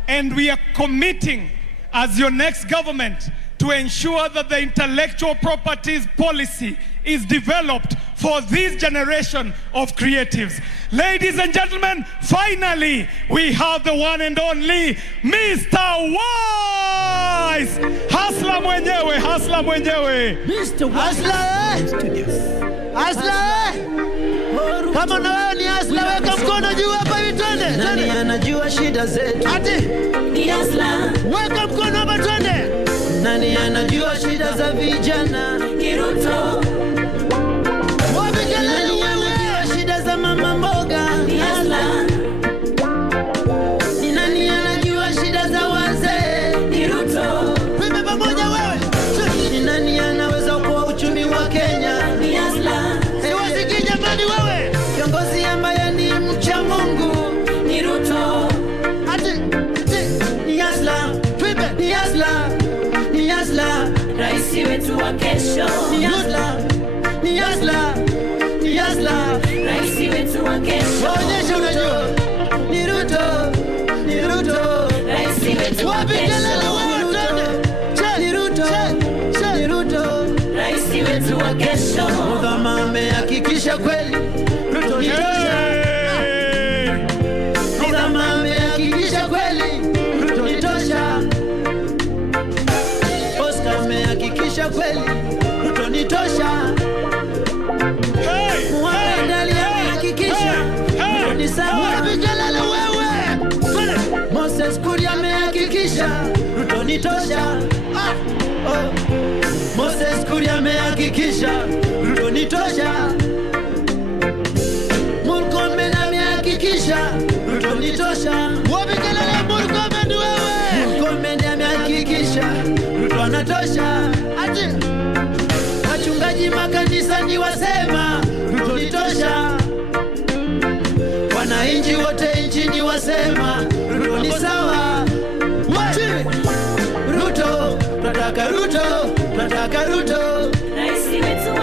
And we are committing as your next government to ensure that the intellectual properties policy is developed for this generation of creatives. Ladies and gentlemen, finally, we have the one and only Mr. Wise! Hustler mwenyewe, hustler mwenyewe. Mr. Wise. Hustler! Kama na wewe ni hustler, weka mkono juu hapa hivi twende. Nani anajua shida zetu? Ati ni hustler. Weka mkono hapa twende. Nani anajua shida za vijana? Ruto. Wapikelele wewe. Shida za mama mboga? Ni hustler. Ni nani anajua shida za wazee? Ni Ruto. Pime pamoja wewe. Ni nani anaweza kuwa uchumi wa Kenya? Ni hustler. Siwasikii jamani wewe. Kiongozi ambaye ni mcha Mungu? Ni Ruto. Ati ni hustler. Pime ni hustler. Ni hustler. Raisi wetu wa kesho. Ni hustler. Ni hustler. Ni hustler. Raisi wetu wa kesho. Onyesha unajua. Ni Ruto. Ni Ruto. Raisi wetu wa kesho. Wapikelele wewe twende. Ni Ruto. Ni Ruto. Raisi wetu wa kesho. Mudhama amehakikisha kweli Ruto ni tosha. Mudhama amehakikisha kweli Ruto ni tosha. Oscar amehakikisha kweli Ruto ni tosha. Muhammad amehakikisha Ruto ni sawa. Wapikelele wewe. Moses Kuria amehakikisha Ruto ni tosha. Moses Kuria amehakikisha Ruto ni tosha. Murkomen amehakikisha Ruto ni tosha. Wapikelele Murkomen wewe. Murkomen amehakikisha Ruto anatosha. Ati wachungaji makanisani wasema Ruto ni tosha. Wananchi wote nchini wasema Ruto ni sawa. Ruto, tunataka Ruto, tunataka Ruto. Raisi wetu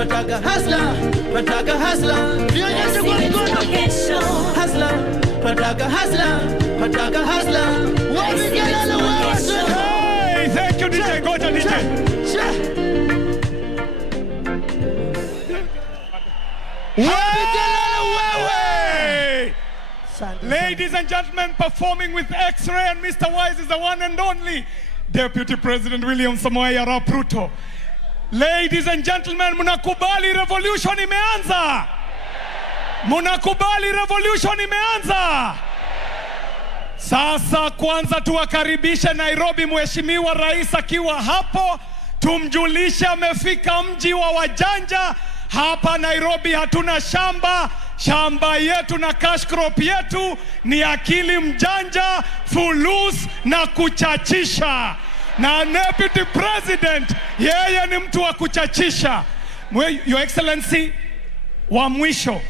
Tunataka hustler, tunataka hustler. Nionyeshe kwa mkono. Hustler, tunataka hustler, tunataka hustler. Wapi kelele wewe? Hey, thank you DJ. Ngoja DJ. Wapi kelele wewe? Ladies and gentlemen, performing with X-Ray and Mr. Wise is the one and only Deputy President William Samoei Arap Ruto. Ladies and gentlemen, munakubali revolution imeanza? Munakubali revolution imeanza? Sasa kwanza tuwakaribishe Nairobi, Mheshimiwa Rais akiwa hapo, tumjulishe amefika mji wa wajanja. Hapa Nairobi hatuna shamba. Shamba yetu na cash crop yetu ni akili mjanja, fulus na kuchachisha. Na Deputy President yeye ni mtu wa kuchachisha. Your Excellency, wa mwisho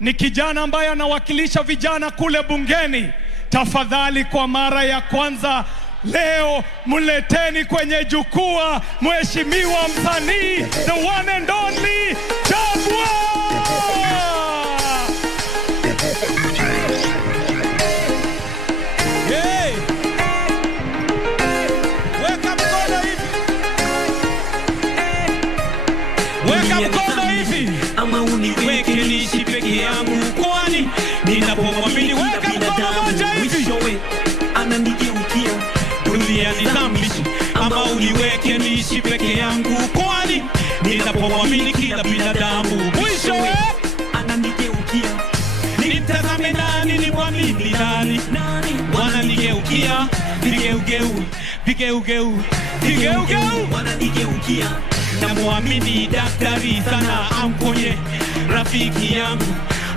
ni kijana ambaye anawakilisha vijana kule bungeni. Tafadhali kwa mara ya kwanza leo mleteni kwenye jukwaa Mheshimiwa msanii, the one and only Jabwa. Ama uniweke niishi peke yangu, kwani ninapomwamini weka mkono moja hivi ananigeukia dunia nizamishe. Ama uniweke niishi peke yangu, kwani ninapomwamini kila binadamu mwisho ananigeukia. Nitazame nani nimwamini nani, wananigeukia vigeugeu vigeugeu vigeugeu wananigeukia. Na muamini daktari sana amponye rafiki yangu,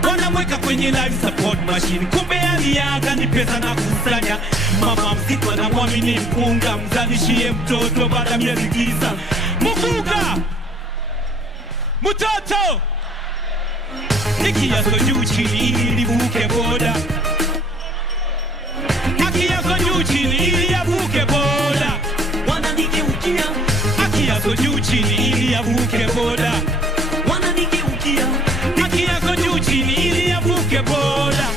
wanamweka kwenye life support machine, kumbe aliaga ni pesa na kusanya. Mama mzito na muamini mkunga, mzalishie mtoto baada miezi 9. Mkunga mtoto nikiaso juu chini ili vuke boda, akiaso juu chini ili avuke boda, wananigeukia. Akiaso juu chini ili avuke boda, wananigeukia. Akiaso juu chini ili avuke boda,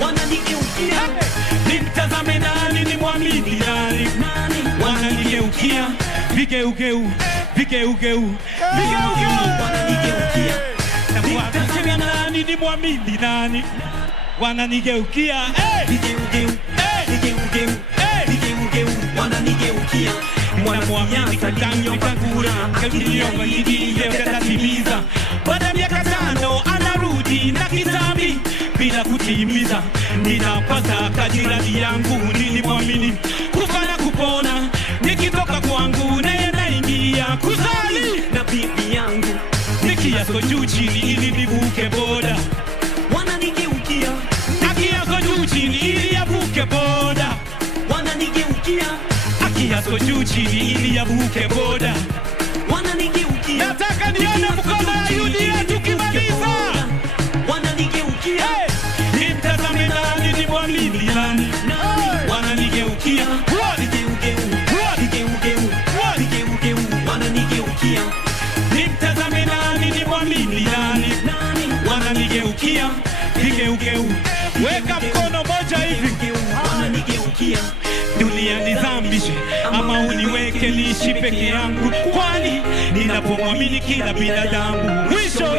wananigeukia. Nimtazame nani nimwamini nani, wananigeukia. Vigeugeu vigeugeu vigeugeu wananigeukia. Nimtazame nani nimwamini nani, wananigeukia. Vigeugeu vigeugeu vigeugeu wananigeukia. Mwanamwamini katanyo kakura kakiliongo nyingi katatimiza. Baada ya miaka 5 anarudi na kitambi bila kutimiza. Ninapata kajirani yangu nilimwamini kufa na kupona, nikitoka kwangu naye naingia kuzali na bibi yangu. Nikiaso juu chini ili nivuke boda, wananigeukia. Akiaso juu chini ili avuke boda, wananigeukia. Akiaso juu chini ili avuke boda, wananigeukia. Nataka nione mkono ya UDA tukimaliza, wananigeukia. Nimtazame nani nimwamini nani, wananigeukia. Vigeugeu wananigeukia. Nimtazame nani nimwamini nani, wananigeukia. Vigeugeu weka mkono moja hivi, wananigeukia. Dunia nizamishe ama uniweke niishi peke yangu, kwani ninapomwamini kila binadamu mwisho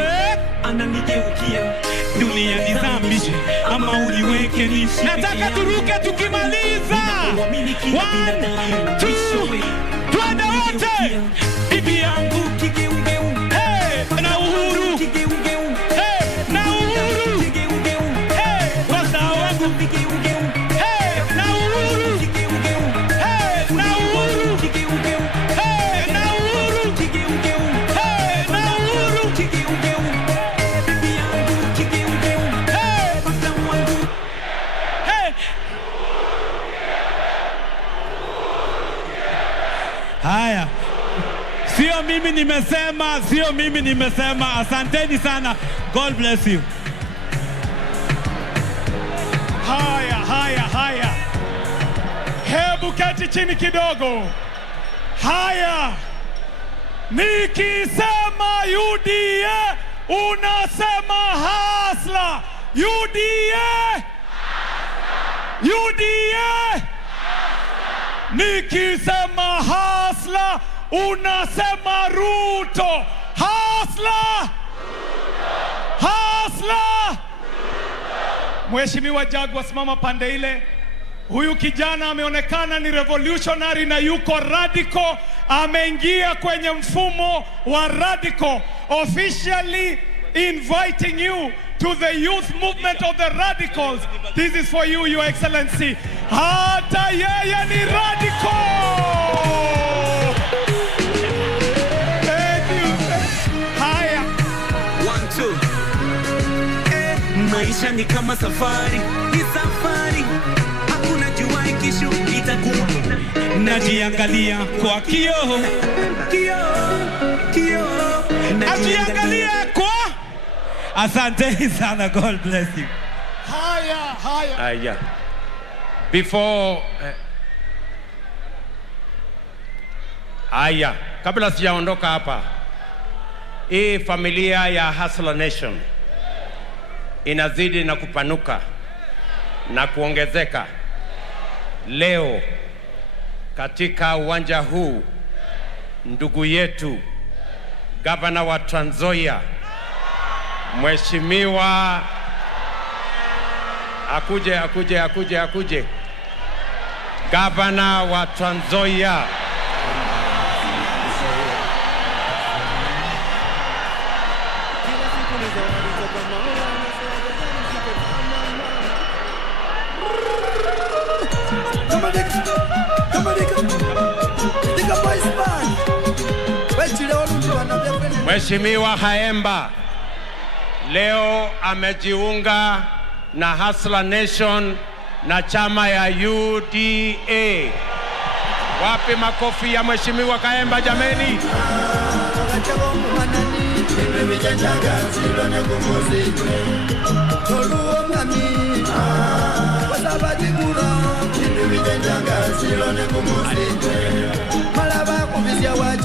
ananigeukia. Dunia nizamishe ama uniweke niishi. Nataka turuke tukimaliza. 1, 2, twende wote. Bibi yangu kigeugeu, hey, na uhuru kigeugeu, hey, na uhuru kigeugeu, hey, wasa wangu kigeugeu, hey, na uhuru kigeugeu, hey, na uhuru kigeugeu, hey, na uhuru kigeugeu, hey, na uhuru kigeugeu. Bibi yangu kigeugeu, hey, wasa wangu, hey. Haya, sio mimi nimesema, sio mimi nimesema. Asanteni sana. God bless you. Haya. Hebu keti chini kidogo. Haya. Nikisema UDA, unasema hasla. UDA! UDA! Nikisema hasla, unasema Ruto. Hasla! Hasla! Mheshimiwa Jagwa, simama pande ile. Huyu kijana ameonekana ni revolutionary na yuko radical. Ameingia kwenye mfumo wa radical. Officially inviting you to the youth movement of the radicals. This is for you, Your Excellency. Hata yeye ni radical. Thank you. Haya. 1, 2. Maisha ni kama safari, ni safari. Hakuna jua kesho itakuwa. Najiangalia kwa kioo. Kioo. Najiangalia kwa. Asante sana, God bless you. Haya. Before kabla sijaondoka hapa, hii familia ya Hustler Nation inazidi na kupanuka na kuongezeka. Leo katika uwanja huu, ndugu yetu Gavana wa Trans Nzoia, Mheshimiwa akuje. Gavana wa Trans Nzoia, Mheshimiwa Haemba leo amejiunga na Hustler Nation na chama ya UDA. Wapi makofi ya Mheshimiwa Haemba jameni?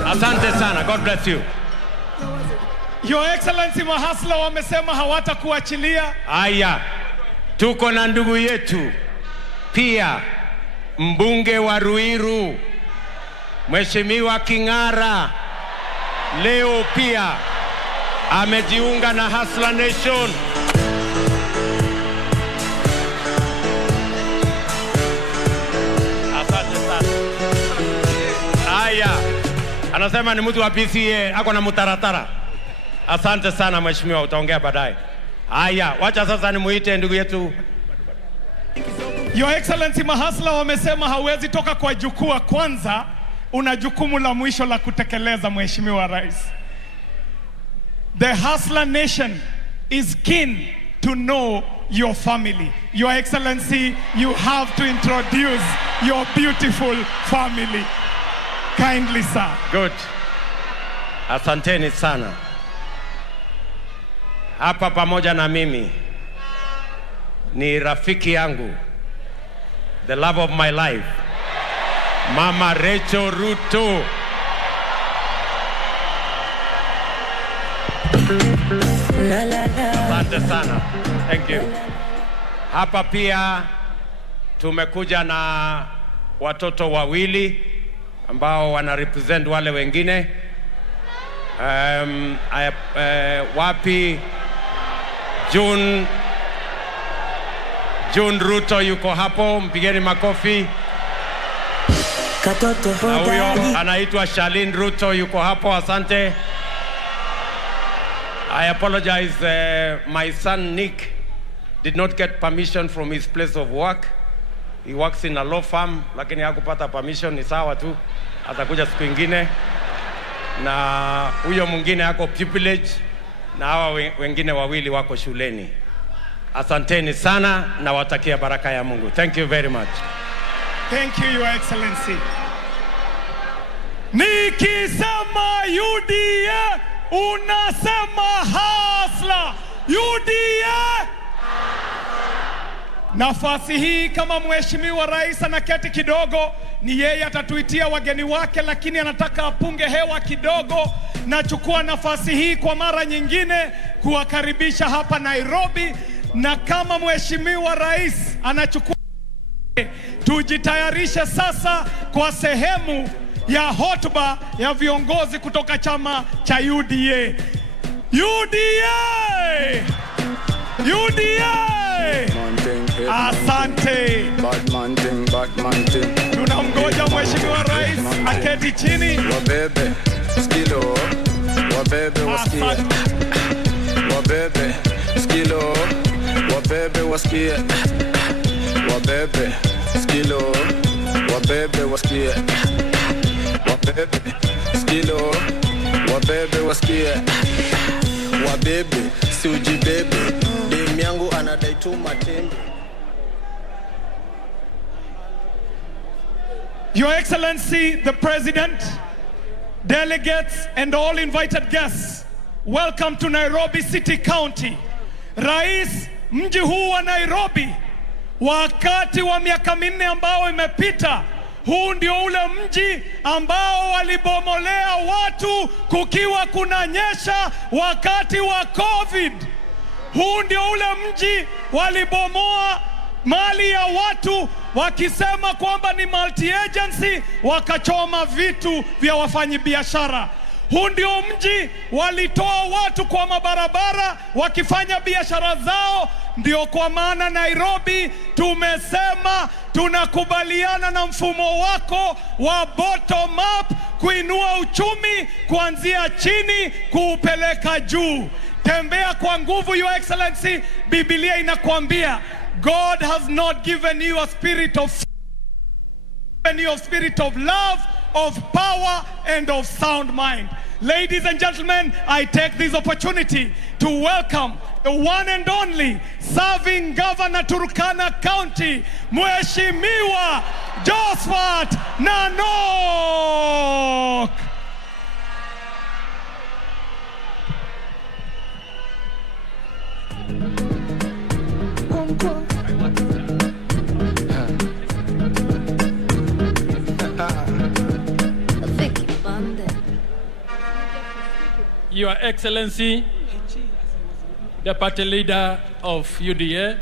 Asante sana. God bless you. Your Excellency, mahasla wamesema hawatakuachilia. Aya, tuko na ndugu yetu pia mbunge wa Ruiru, Mheshimiwa King'ara, leo pia amejiunga na Hustler Nation. Asante sana. Aya, anasema ni mtu wa PCA, ako na mutaratara. Asante sana mheshimiwa, utaongea baadaye. Haya, wacha sasa nimuite ndugu yetu. Your Excellency, mahasla wamesema hawezi toka kwa jukwaa kwanza, una jukumu la mwisho la kutekeleza Mheshimiwa Rais. The Hustler Nation is keen to know your family. Your Excellency, you have to introduce your beautiful family. Kindly, sir. Good. Asanteni sana. Hapa pamoja na mimi ni rafiki yangu, the love of my life, Mama Rachel Ruto. Asante sana. Thank you. Hapa pia tumekuja na watoto wawili ambao wana represent wale wengine. Wapi June Ruto yuko hapo, mpigeni makofi. Na huyo anaitwa Charlene Ruto yuko hapo, asante. I apologize, my son Nick did not get permission from his place of work. He works in a law firm, lakini hakupata permission, ni sawa tu, atakuja siku ingine. Na huyo mwingine yako pupillage, na hawa wengine wawili wako shuleni. Asanteni sana na watakia baraka ya Mungu. Thank you very much. Thank you, Your Excellency. Nikisema UDA, unasema Hustler. UDA. Nafasi hii kama mheshimiwa rais anaketi kidogo, ni yeye atatuitia wageni wake, lakini anataka apunge hewa kidogo. Nachukua nafasi hii kwa mara nyingine kuwakaribisha hapa Nairobi, na kama mheshimiwa rais anachukua, tujitayarishe sasa kwa sehemu ya hotuba ya viongozi kutoka chama cha UDA. UDA! UDA! Asante. Tunamgoja mheshimiwa rais aketi chini. Wabebe, skilo, wabebe wasikie. Wabebe, skilo, wabebe wasikie. Wabebe, skilo, wabebe wasikie. Wabebe, skilo, wabebe wasikie. Wabebe, si ujibebe. Demu yangu anadai tu matembe. Your Excellency, the President, delegates, and all invited guests, welcome to Nairobi City County. Rais, mji huu wa Nairobi, wakati wa miaka minne ambao imepita, huu ndio ule mji ambao walibomolea watu kukiwa kunanyesha wakati wa COVID. Huu ndio ule mji walibomoa mali ya watu wakisema kwamba ni multi-agency, wakachoma vitu vya wafanyabiashara. Huu ndio mji walitoa watu kwa mabarabara wakifanya biashara zao. Ndio kwa maana Nairobi tumesema tunakubaliana na mfumo wako wa bottom up, kuinua uchumi kuanzia chini kuupeleka juu. Tembea kwa nguvu, Your Excellency. Biblia inakwambia God has not given you a spirit of fear, given you a spirit of love, of power, and of sound mind. Ladies and gentlemen, I take this opportunity to welcome the one and only serving Governor Turkana County, Mheshimiwa Josphat Nanok. Your Excellency, the party leader of UDA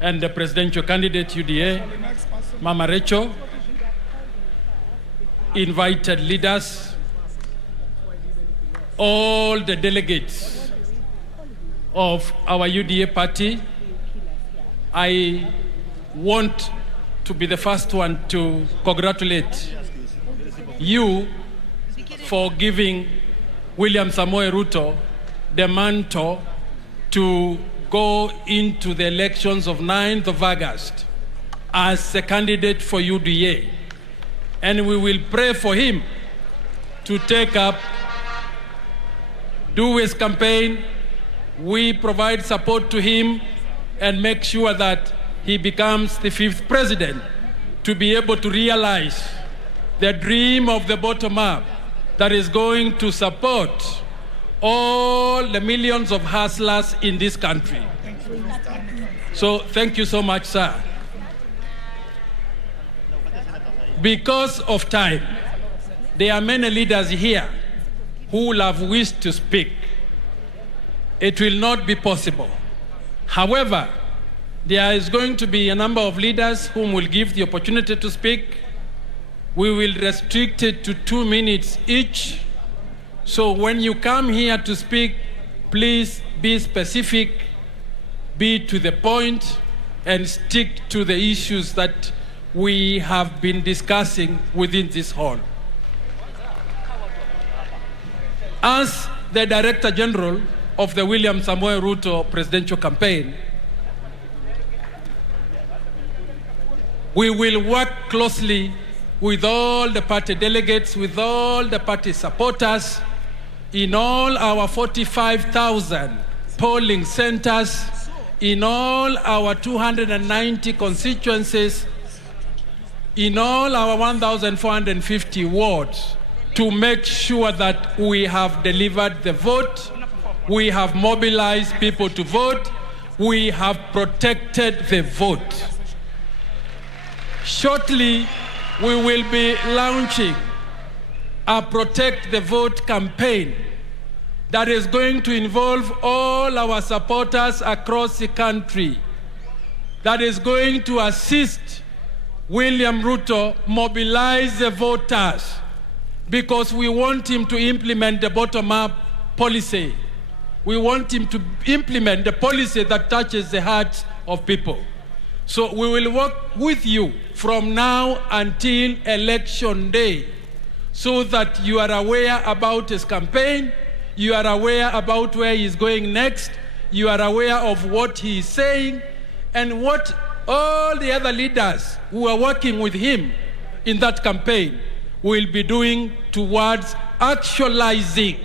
and the presidential candidate UDA, Mama Rachel, invited leaders, all the delegates of our UDA party. I want to be the first one to congratulate you for giving William Samoei Ruto the mantle to go into the elections of 9th of August as a candidate for UDA. And we will pray for him to take up, do his campaign. We provide support to him and make sure that he becomes the 5th president to be able to realize the dream of the bottom up that is going to support all the millions of hustlers in this country. So thank you so much, sir. Because of time, there are many leaders here who will have wished to speak. It will not be possible. However, there is going to be a number of leaders whom will give the opportunity to speak. We will restrict it to 2 minutes each. So when you come here to speak, please be specific, be to the point, and stick to the issues that we have been discussing within this hall. As the Director General of the William Samoei Ruto presidential campaign, we will work closely with all the party delegates, with all the party supporters, in all our 45,000 polling centers, in all our 290 constituencies, in all our 1,450 wards, to make sure that we have delivered the vote, we have mobilized people to vote, we have protected the vote. Shortly, we will be launching a Protect the Vote campaign that is going to involve all our supporters across the country, that is going to assist William Ruto mobilize the voters, because we want him to implement the bottom-up policy. We want him to implement the policy that touches the hearts of people. So we will work with you from now until election day, so that you are aware about his campaign, you are aware about where he's going next, you are aware of what he is saying, and what all the other leaders who are working with him in that campaign will be doing towards actualizing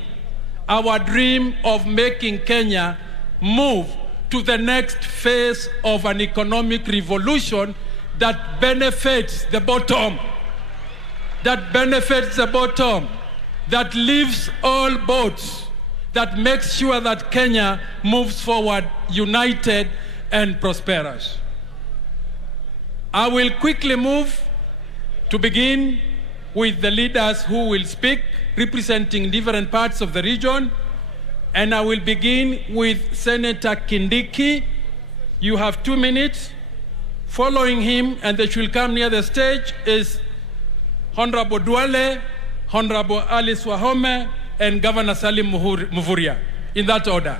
our dream of making Kenya move to the next phase of an economic revolution that benefits the bottom, that lifts all boats, that makes sure that Kenya moves forward united and prosperous. I will quickly move to begin with the leaders who will speak, representing different parts of the region. And I will begin with Senator Kindiki. You have 2 minutes. Following him, and they should come near the stage, is Honorable Duale, Honorable Alice Wahome, and Governor Salim Muvuria, in that order.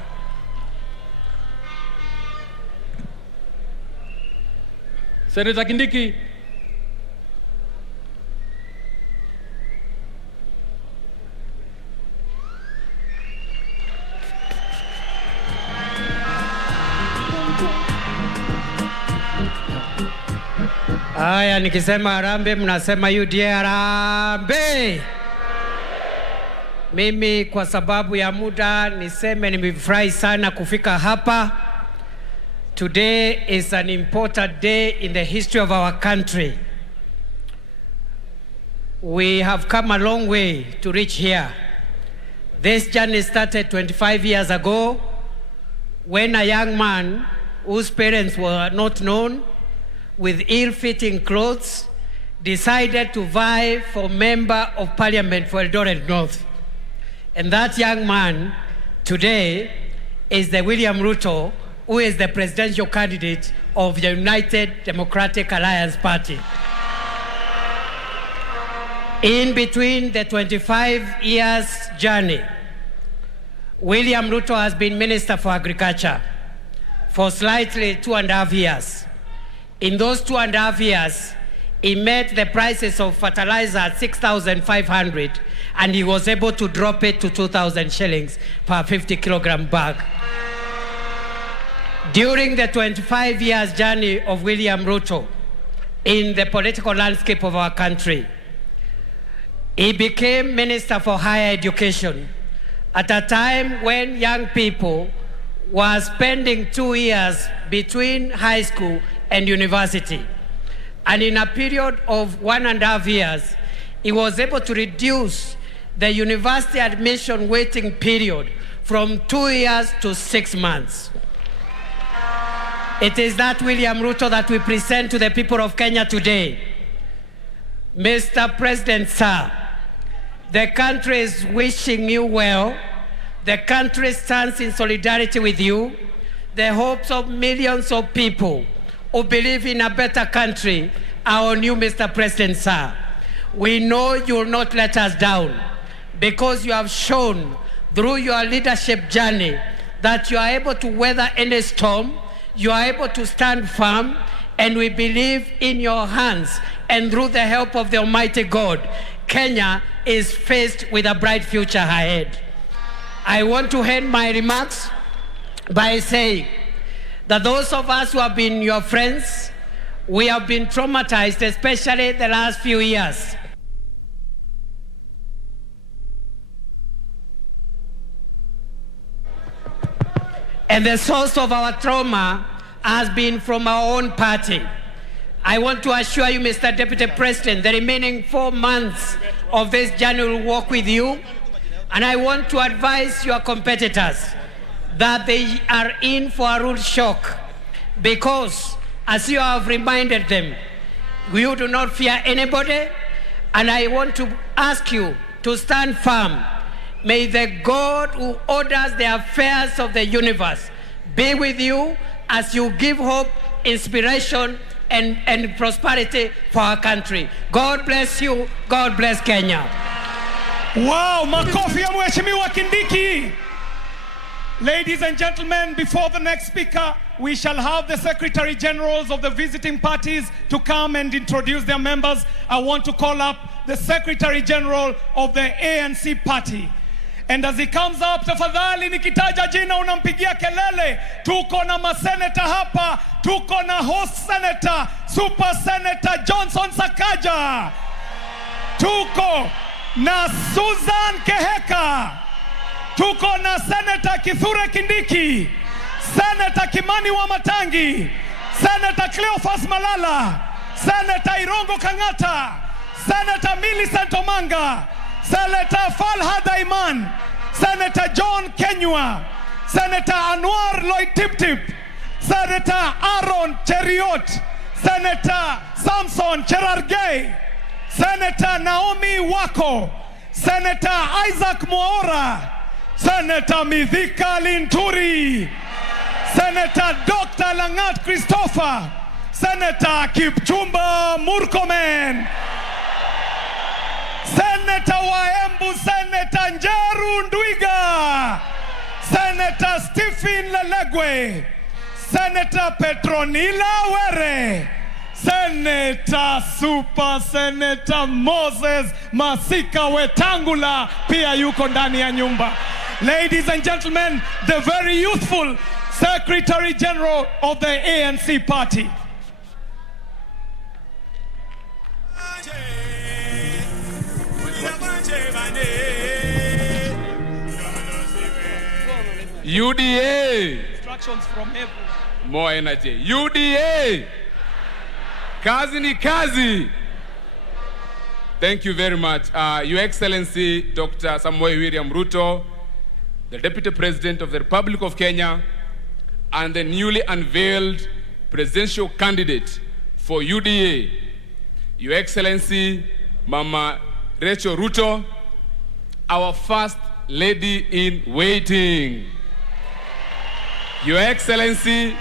Senator Kindiki. Haya, nikisema harambee mnasema UDA harambee. Mimi kwa sababu ya muda niseme nimefurahi sana kufika hapa. Today is an important day in the history of our country. We have come a long way to reach here. This journey started 25 years ago when a young man whose parents were not known, with ill-fitting clothes, decided to vie for Member of Parliament for Eldoret North. And that young man today is the William Ruto, who is the presidential candidate of the United Democratic Alliance Party. In between the 25 years journey, William Ruto has been Minister for Agriculture for slightly 2.5 years. In those 2.5 years, he made the prices of fertilizer at 6,500, and he was able to drop it to 2,000 shillings per 50 kilogram bag. During the 25 years journey of William Ruto in the political landscape of our country, he became Minister for Higher Education at a time when young people were spending 2 years between high school and university. And in a period of 1.5 years, he was able to reduce the university admission waiting period from 2 years to 6 months. It is that William Ruto that we present to the people of Kenya today. Mr. President, sir, the country is wishing you well. The country stands in solidarity with you. The hopes of millions of people who believe in a better country are on you, Mr. President, sir. We know you will not let us down, because you have shown through your leadership journey that you are able to weather any storm, you are able to stand firm, and we believe in your hands, and through the help of the Almighty God, Kenya is faced with a bright future ahead. I want to end my remarks by saying that those of us who have been your friends, we have been traumatized, especially the last few years. And the source of our trauma has been from our own party. I want to assure you, Mr. Deputy President, the remaining 4 months of this journey will work with you. And I want to advise your competitors that they are in for a rude shock, because as you have reminded them, you do not fear anybody, and I want to ask you to stand firm. May the God who orders the affairs of the universe be with you as you give hope, inspiration, and prosperity for our country. God bless you. God bless Kenya. Wow, makofi ya Mheshimiwa Kindiki. Ladies and gentlemen, before the next speaker, we shall have the Secretary Generals of the visiting parties to come and introduce their members. I want to call up the Secretary General of the ANC party. And as he comes up, tafadhali nikitaja jina unampigia kelele. Tuko na maseneta hapa, tuko na host senator, super senator Johnson Sakaja. Tuko na Susan Keheka. Tuko na Senator Kithure Kindiki, Senator Kimani Wamatangi, Senator Cleophas Malala, Senator Irongo Kangata, Senator Millicent Omanga, Senator Falhad Aiman, Senator John Kenywa, Senator Anwar Lloyd Tiptip, Senator Aaron Cheriot, Senator Samson Cherargei, Senator Naomi Wako, Senator Isaac Mwaura, Senator Mithika Linturi, Senator Dr. Langat Christopher, Senator Kipchumba Murkomen, Senator Waembu, Senator Njeru Ndwiga, Senator Stephen Lelegwe, Senator Petronila Were, Senator Super Senator Moses Masika Wetangula pia yuko ndani ya nyumba. Ladies and gentlemen, the very youthful Secretary General of the ANC party. UDA. Instructions from heaven. More energy. UDA. Kazi ni kazi. Thank you very much. Your Excellency, Dr. Samuel William Ruto, the Deputy President of the Republic of Kenya, and the newly unveiled presidential candidate for UDA, Your Excellency, Mama Rachel Ruto, our First Lady in Waiting. Your Excellency,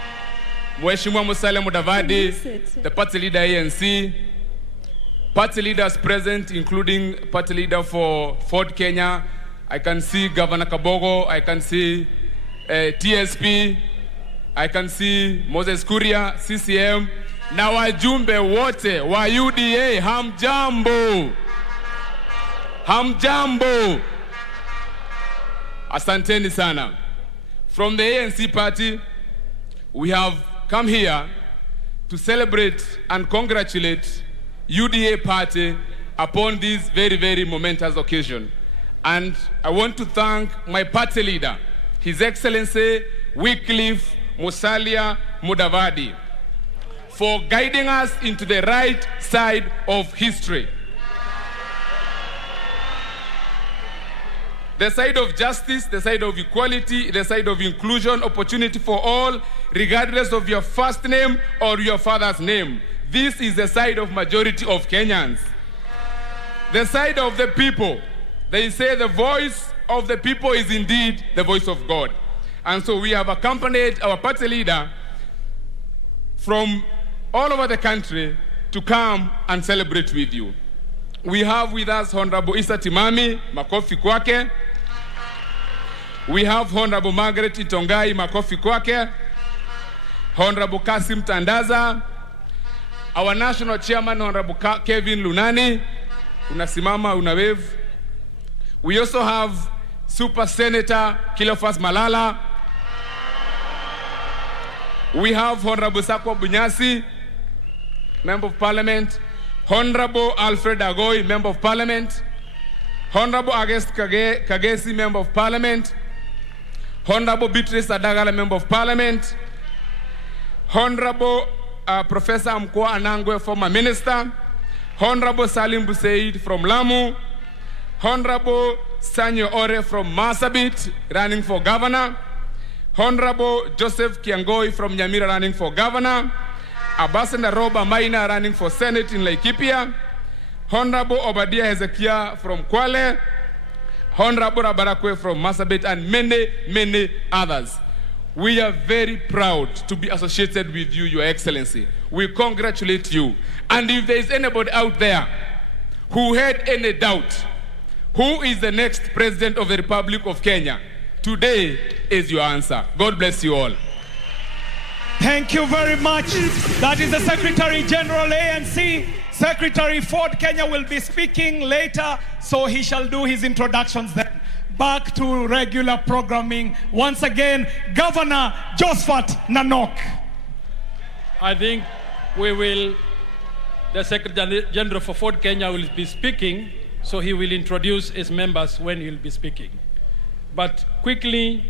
Mheshimiwa Musalia Mudavadi, the party leader ANC, party leaders present, including party leader for Ford Kenya. I can see Governor Kabogo, I can see TSP, I can see Moses Kuria, CCM, na wajumbe wote wa UDA, hamjambo. Hamjambo. Asanteni sana. From the ANC party, we have come here to celebrate and congratulate UDA party upon this very, very momentous occasion. And I want to thank my party leader, His Excellency Wycliffe Musalia Mudavadi, for guiding us into the right side of history. The side of justice, the side of equality, the side of inclusion, opportunity for all, regardless of your first name or your father's name. This is the side of majority of Kenyans. The side of the people. They say the voice of the people is indeed the voice of God. And so we have accompanied our party leader from all over the country to come and celebrate with you. We have with us Honorable Issa Timami, makofi kwake. We have Honorable Margaret Itongai, makofi kwake. Honorable Kasim Tandaza. Our national chairman, Honorable Kevin Lunani. Unasimama, unawave. We also have Super Senator Cleophas Malala. We have Honorable Sakwa Bunyasi, Member of Parliament. Honorable Alfred Agoy, Member of Parliament. Honorable Agest Kagesi, Member of Parliament. Honorable Beatrice Adagala, Member of Parliament. Honorable Professor Amkwa Anangwe, former Minister. Honorable Salim Busaid from Lamu. Honorable Sanyo Ore from Marsabit, running for Governor. Honorable Joseph Kiangoi from Nyamira running for governor, Ambassador Roba Maina running for Senate in Laikipia, Honorable Obadiah Hezekiah from Kwale, Honorable Rabarakwe from Marsabit, and many, many others. We are very proud to be associated with you, Your Excellency. We congratulate you. And if there is anybody out there who had any doubt, who is the next President of the Republic of Kenya, today is your answer. God bless you all. Thank you very much. That is the Secretary General ANC. Secretary Ford Kenya will be speaking later, so he shall do his introductions then. Back to regular programming. Once again, Governor Josephat Nanok. I think the Secretary General for Ford Kenya will be speaking, so he will introduce his members when he will be speaking. But quickly,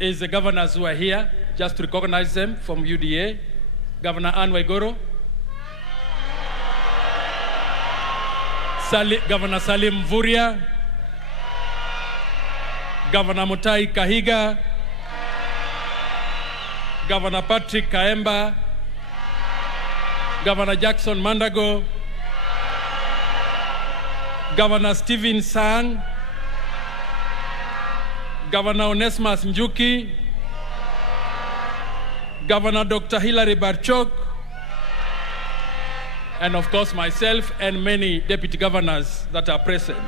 is the governors who are here, just to recognize them from UDA. Governor Anne Waiguru, Governor Salim Mvurya, Governor Mutai Kahiga, Governor Patrick Kaemba, Governor Jackson Mandago, Governor Stephen Sang, Governor Onesmus Njuki, Governor Dr. Hilary Barchok, and of course myself and many deputy governors that are present.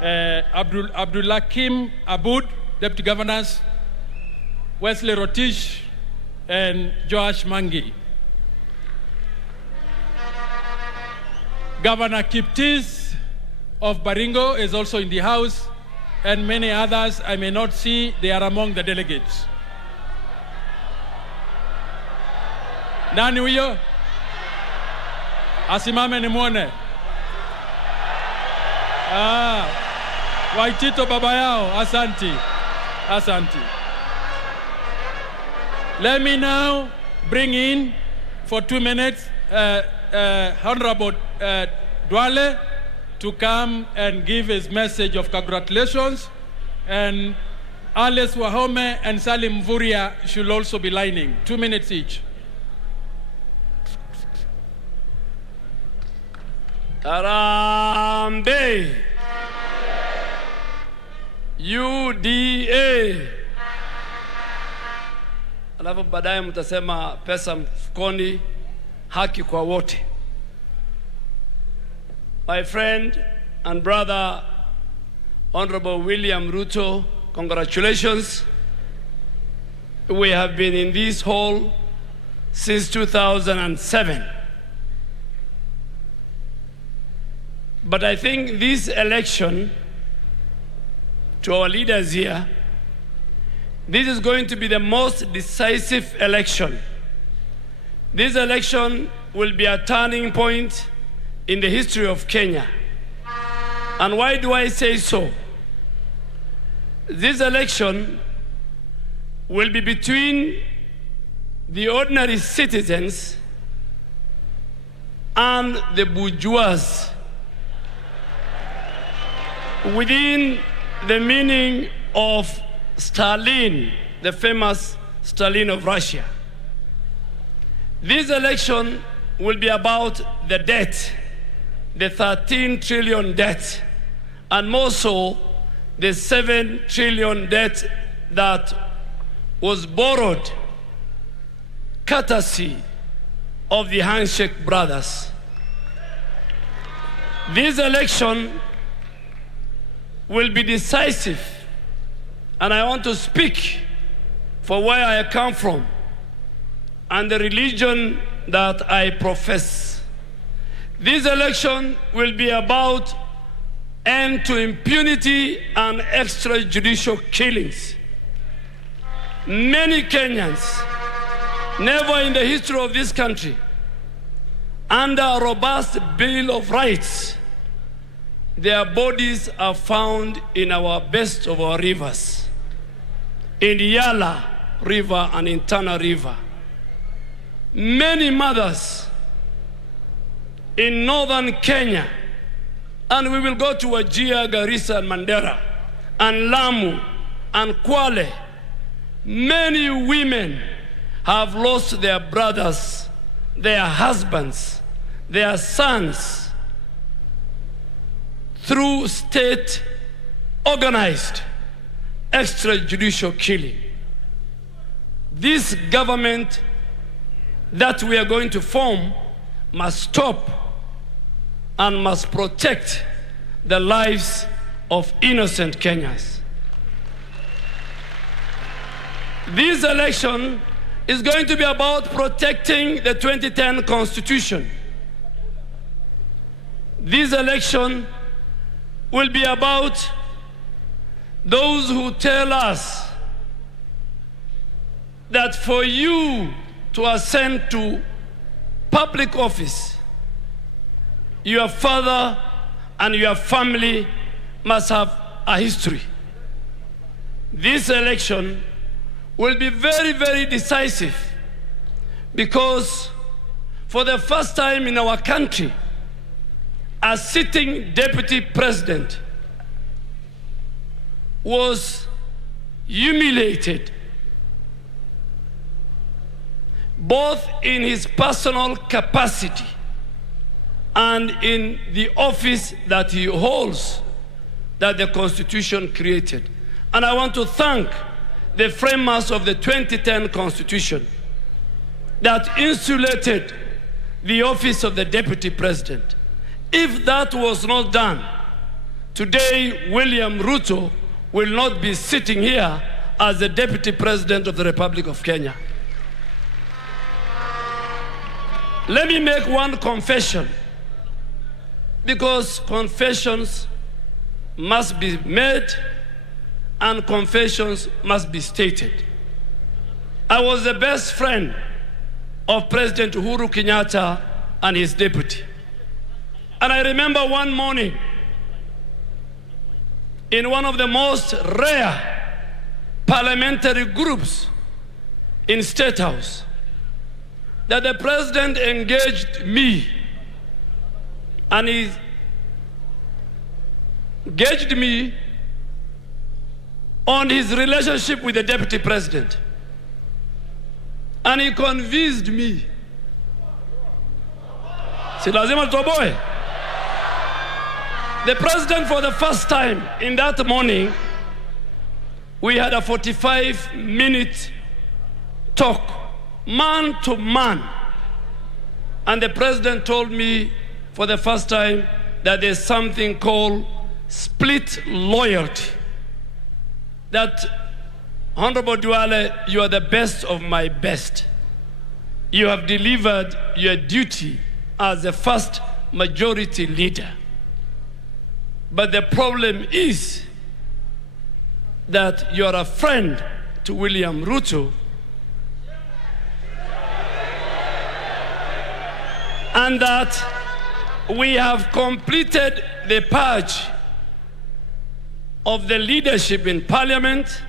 Abdulakim Aboud, deputy governors, Wesley Rotich, and Joash Mangi. Governor Kiptis of Baringo is also in the house, and many others I may not see. They are among the delegates. Nani huyo? Asimame nimwone. Waitito baba yao. Asanti. Asanti. Let me now bring in for 2 minutes Honorable Dwale to come and give his message of congratulations, and Alice Wahome and Salim Mvurya should also be lining. 2 minutes each. Harambee! UDA! Alafu baadaye mtasema pesa mfukoni, haki kwa wote. My friend and brother, Honorable William Ruto, congratulations. We have been in this hall since 2007. But I think this election, to our leaders here, this is going to be the most decisive election. This election will be a turning point in the history of Kenya. And why do I say so? This election will be between the ordinary citizens and the bourgeois, within the meaning of Stalin, the famous Stalin of Russia. This election will be about the debt, the 13 trillion debt, and more so the 7 trillion debt that was borrowed courtesy of the handshake brothers. This election will be decisive, and I want to speak for where I come from and the religion that I profess. This election will be about end to impunity and extrajudicial killings. Many Kenyans, never in the history of this country, under a robust Bill of Rights, their bodies are found in our best of our rivers, in the Yala River and in Tana River. Many mothers in northern Kenya, and we will go to Wajir, Garissa, and Mandera, and Lamu, and Kwale, many women have lost their brothers, their husbands, their sons through state organized extrajudicial killing. This government that we are going to form must stop and must protect the lives of innocent Kenyans. This election is going to be about protecting the 2010 Constitution. This election will be about those who tell us that for you to ascend to public office, your father and your family must have a history. This election will be very, very decisive because for the first time in our country, a sitting deputy president was humiliated both in his personal capacity and in the office that he holds that the Constitution created. And I want to thank the framers of the 2010 Constitution that insulated the office of the Deputy President. If that was not done, today William Ruto will not be sitting here as the Deputy President of the Republic of Kenya. Let me make one confession, because confessions must be made and confessions must be stated. I was the best friend of President Uhuru Kenyatta and his deputy. And I remember one morning in one of the most rare parliamentary groups in State House that the president engaged me, and he engaged me on his relationship with the deputy president. And he convinced me. Si lazima tutoboe. The president, for the first time in that morning, we had a 45-minute talk, man to man. And the president told me for the first time that there's something called split loyalty. That, Honorable Duale, you are the best of my best. You have delivered your duty as the first majority leader. But the problem is that you're a friend to William Ruto, and that we have completed the purge of the leadership in Parliament.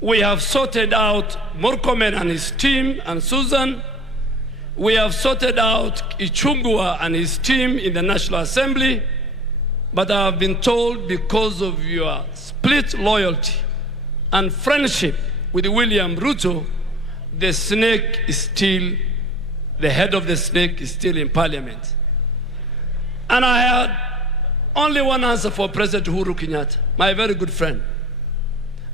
We have sorted out Murkomen and his team and Susan. We have sorted out Ichungua and his team in the National Assembly. But I have been told, because of your split loyalty and friendship with William Ruto, the snake is still, the head of the snake is still in Parliament. And I had only one answer for President Uhuru Kenyatta, my very good friend.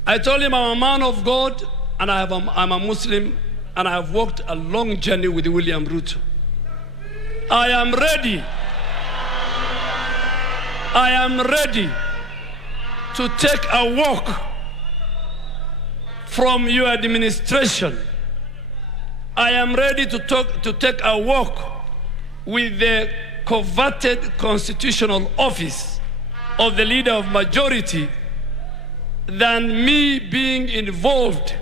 I told him I'm a man of God, and I'm a Muslim, and I have walked a long journey with William Ruto. I am ready to take a walk from your administration. I am ready to take a walk with the coveted constitutional office of the leader of majority than me being involved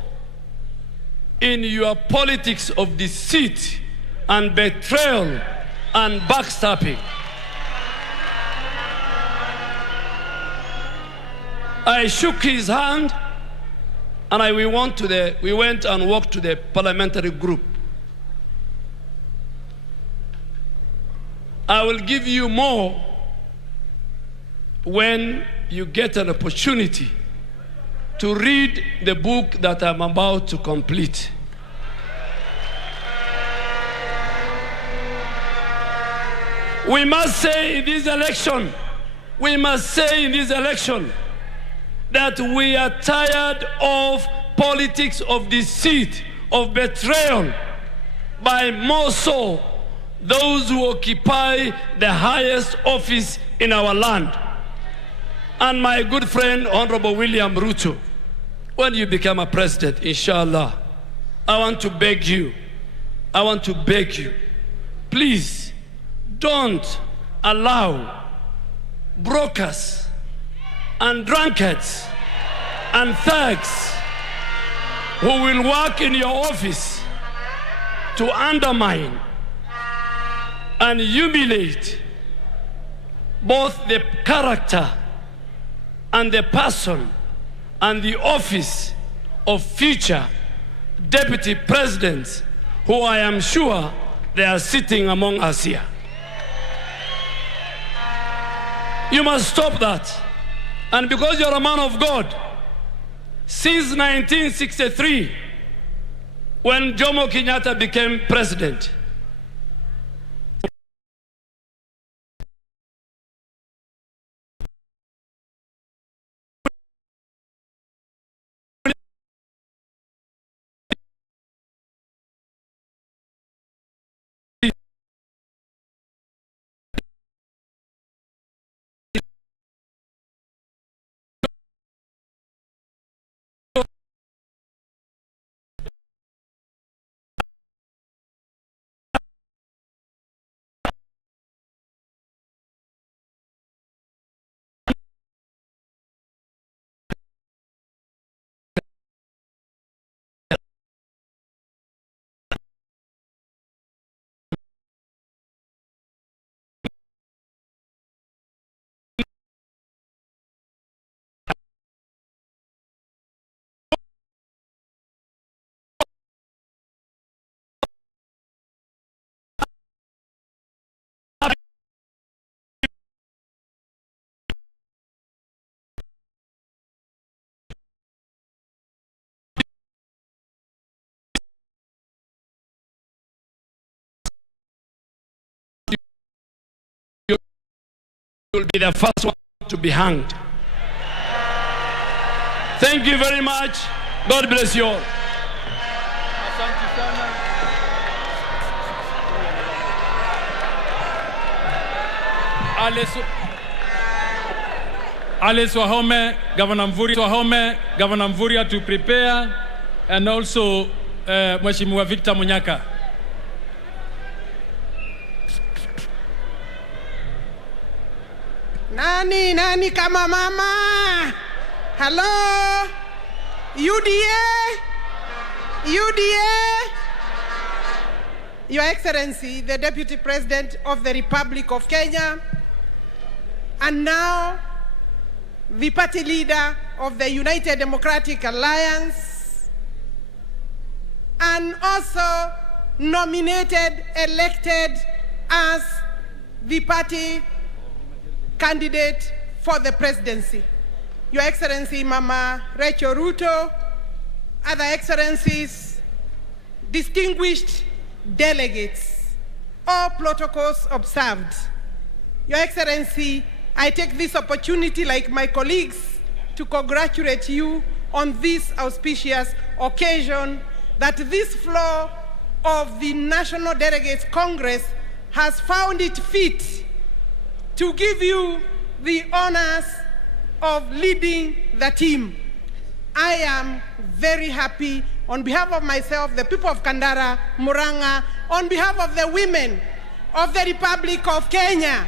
in your politics of deceit and betrayal and backstabbing. I shook his hand, and we went and walked to the parliamentary group. I will give you more when you get an opportunity to read the book that I'm about to complete. We must say in this election, that we are tired of politics of deceit, of betrayal, by more so those who occupy the highest office in our land. And my good friend, Honorable William Ruto, when you become a president, inshallah, I want to beg you, please don't allow brokers and drunkards and thugs who will work in your office to undermine and humiliate both the character and the person and the office of future deputy presidents who I am sure they are sitting among us here. You must stop that. And because you're a man of God, since 1963, when Jomo Kenyatta became president, will be the first one to be hanged. Thank you very much. God bless you all. Alice Wahome, Governor Mvurya to prepare, and also Mheshimiwa Victor Munyaka. Nani kama mama? Hello? UDA? Your Excellency, the Deputy President of the Republic of Kenya, and now the party leader of the United Democratic Alliance, and also nominated, elected as the party candidate for the presidency. Your Excellency, Mama Rachel Ruto, other excellencies, distinguished delegates, all protocols observed. Your Excellency, I take this opportunity, like my colleagues, to congratulate you on this auspicious occasion that this floor of the National Delegates Congress has found it fit to give you the honors of leading the team. I am very happy on behalf of myself, the people of Kandara, Murang'a, on behalf of the women of the Republic of Kenya.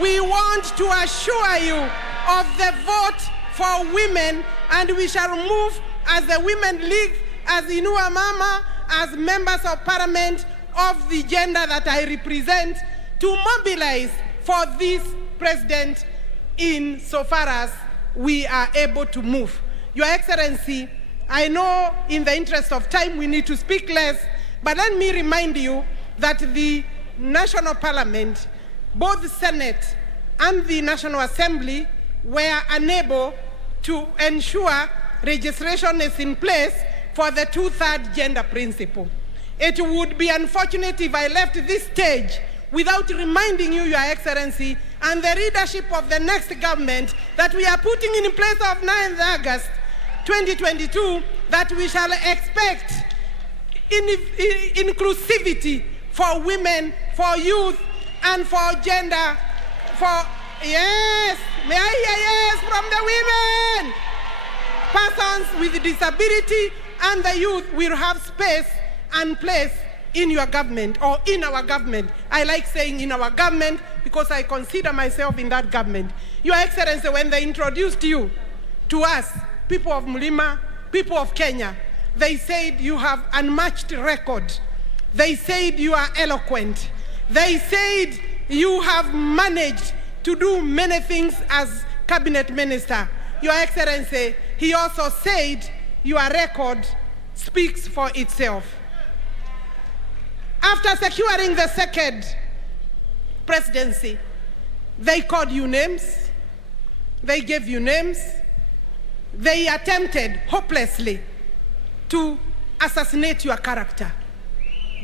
We want to assure you of the vote for women, and we shall move as the Women League, as Inua Mama, as members of parliament of the gender that I represent, to mobilize for this president in so far as we are able to move. Your Excellency, I know in the interest of time we need to speak less, but let me remind you that the National Parliament, both the Senate and the National Assembly, were unable to ensure registration is in place for the 2/3 gender principle. It would be unfortunate if I left this stage without reminding you, Your Excellency, and the leadership of the next government that we are putting in place of 9th August 2022, that we shall expect inclusivity for women, for youth, and for gender, for, yes, may I hear yes from the women? Persons with disability and the youth will have space and place in your government, or in our government. I like saying in our government because I consider myself in that government. Your Excellency, when they introduced you to us, people of Mlima, people of Kenya, they said you have unmatched record. They said you are eloquent. They said you have managed to do many things as cabinet minister. Your Excellency, he also said your record speaks for itself. After securing the second presidency, they called you names, they gave you names, they attempted hopelessly to assassinate your character.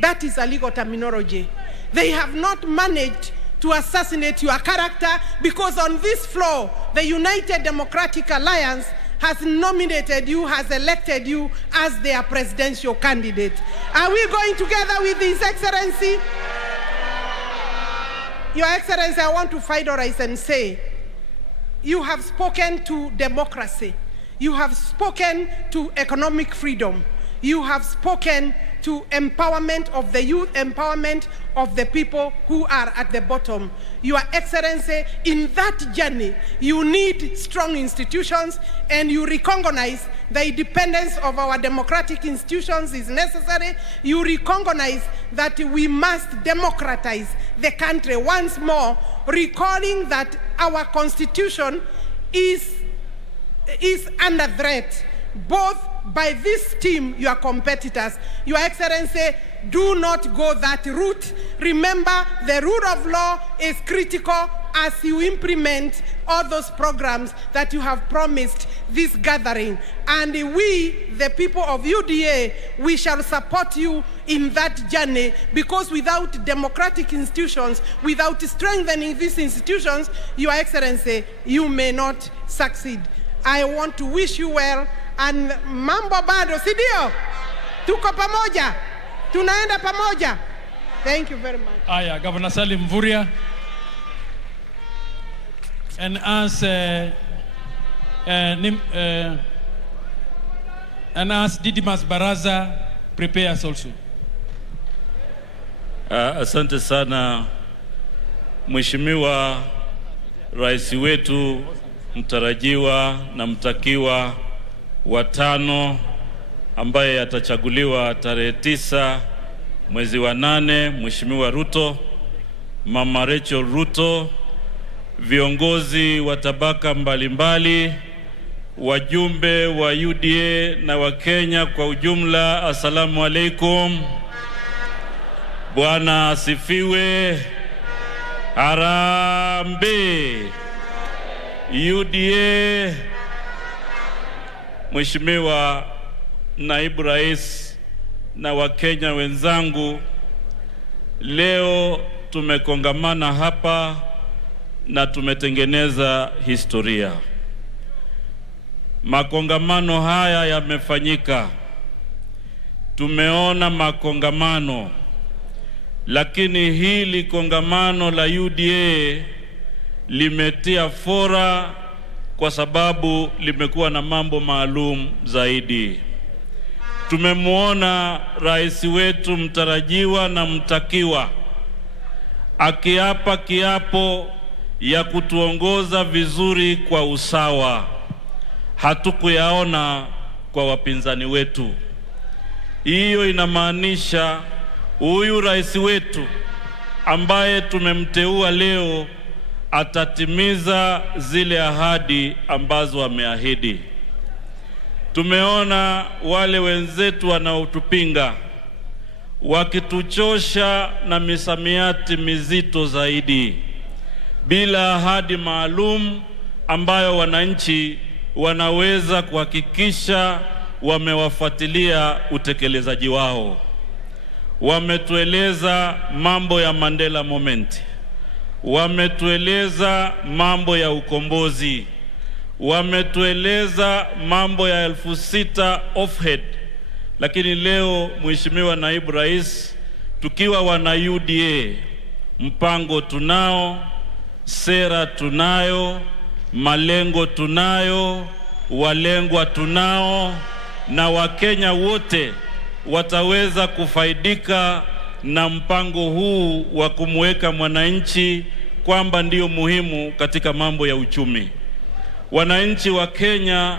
That is a legal terminology. They have not managed to assassinate your character because on this floor, the United Democratic Alliance has nominated you, has elected you as their presidential candidate. Are we going together with His Excellency? Your Excellency, I want to finalize and say, you have spoken to democracy. You have spoken to economic freedom. You have spoken to empowerment of the youth, empowerment of the people who are at the bottom. Your Excellency, in that journey, you need strong institutions, and you recognize the independence of our democratic institutions is necessary. You recognize that we must democratize the country once more, recalling that our constitution is under threat, both by this team, your competitors. Your Excellency, do not go that route. Remember, the rule of law is critical as you implement all those programs that you have promised this gathering. And we, the people of UDA, we shall support you in that journey, because without democratic institutions, without strengthening these institutions, Your Excellency, you may not succeed. I want to wish you well. And mambo bado, si ndio? Tuko pamoja. Tunaenda pamoja. Thank you very much. Aya, Governor Salim Mvurya. And as Didimas Baraza prepares also. Asante sana Mheshimiwa Rais wetu mtarajiwa na mtakiwa watano ambaye atachaguliwa tarehe 9 mwezi wa 8, Mheshimiwa Ruto, Mama Rachel Ruto, viongozi wa tabaka mbalimbali, wajumbe wa UDA na wa Kenya kwa ujumla, asalamu alaikum. Bwana asifiwe. Harambee. UDA. Mheshimiwa Naibu Rais na Wakenya wenzangu, leo tumekongamana hapa na tumetengeneza historia. Makongamano haya yamefanyika. Tumeona makongamano, lakini hili kongamano la UDA limetia fora kwa sababu limekuwa na mambo maalum zaidi. Tumemuona rais wetu mtarajiwa na mtakiwa akiapa kiapo ya kutuongoza vizuri kwa usawa. Hatukuyaona kwa wapinzani wetu. Hiyo inamaanisha huyu rais wetu ambaye tumemteua leo atatimiza zile ahadi ambazo ameahidi. Tumeona wale wenzetu wanaotupinga wakituchosha na misamiati mizito zaidi, bila ahadi maalum ambayo wananchi wanaweza kuhakikisha wamewafuatilia utekelezaji wao. Wametueleza mambo ya Mandela Moment, wametueleza mambo ya ukombozi, wametueleza mambo ya 6,000 offhead. Lakini leo Mheshimiwa Naibu Rais, tukiwa wana UDA, mpango tunao, sera tunayo, malengo tunayo, walengwa tunao, na Wakenya wote wataweza kufaidika na mpango huu wa kumweka mwananchi kwamba ndio muhimu katika mambo ya uchumi. Wananchi wa Kenya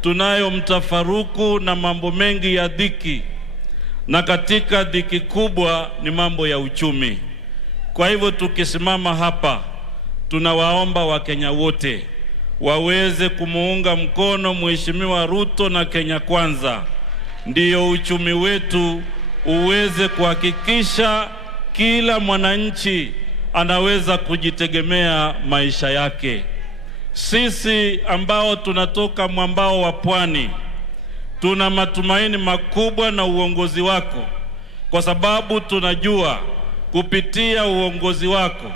tunayo mtafaruku na mambo mengi ya dhiki, na katika dhiki kubwa ni mambo ya uchumi. Kwa hivyo tukisimama hapa, tunawaomba Wakenya wote waweze kumuunga mkono Mheshimiwa Ruto na Kenya Kwanza, ndiyo uchumi wetu uweze kuhakikisha kila mwananchi anaweza kujitegemea maisha yake. Sisi ambao tunatoka mwambao wa pwani tuna matumaini makubwa na uongozi wako, kwa sababu tunajua kupitia uongozi wako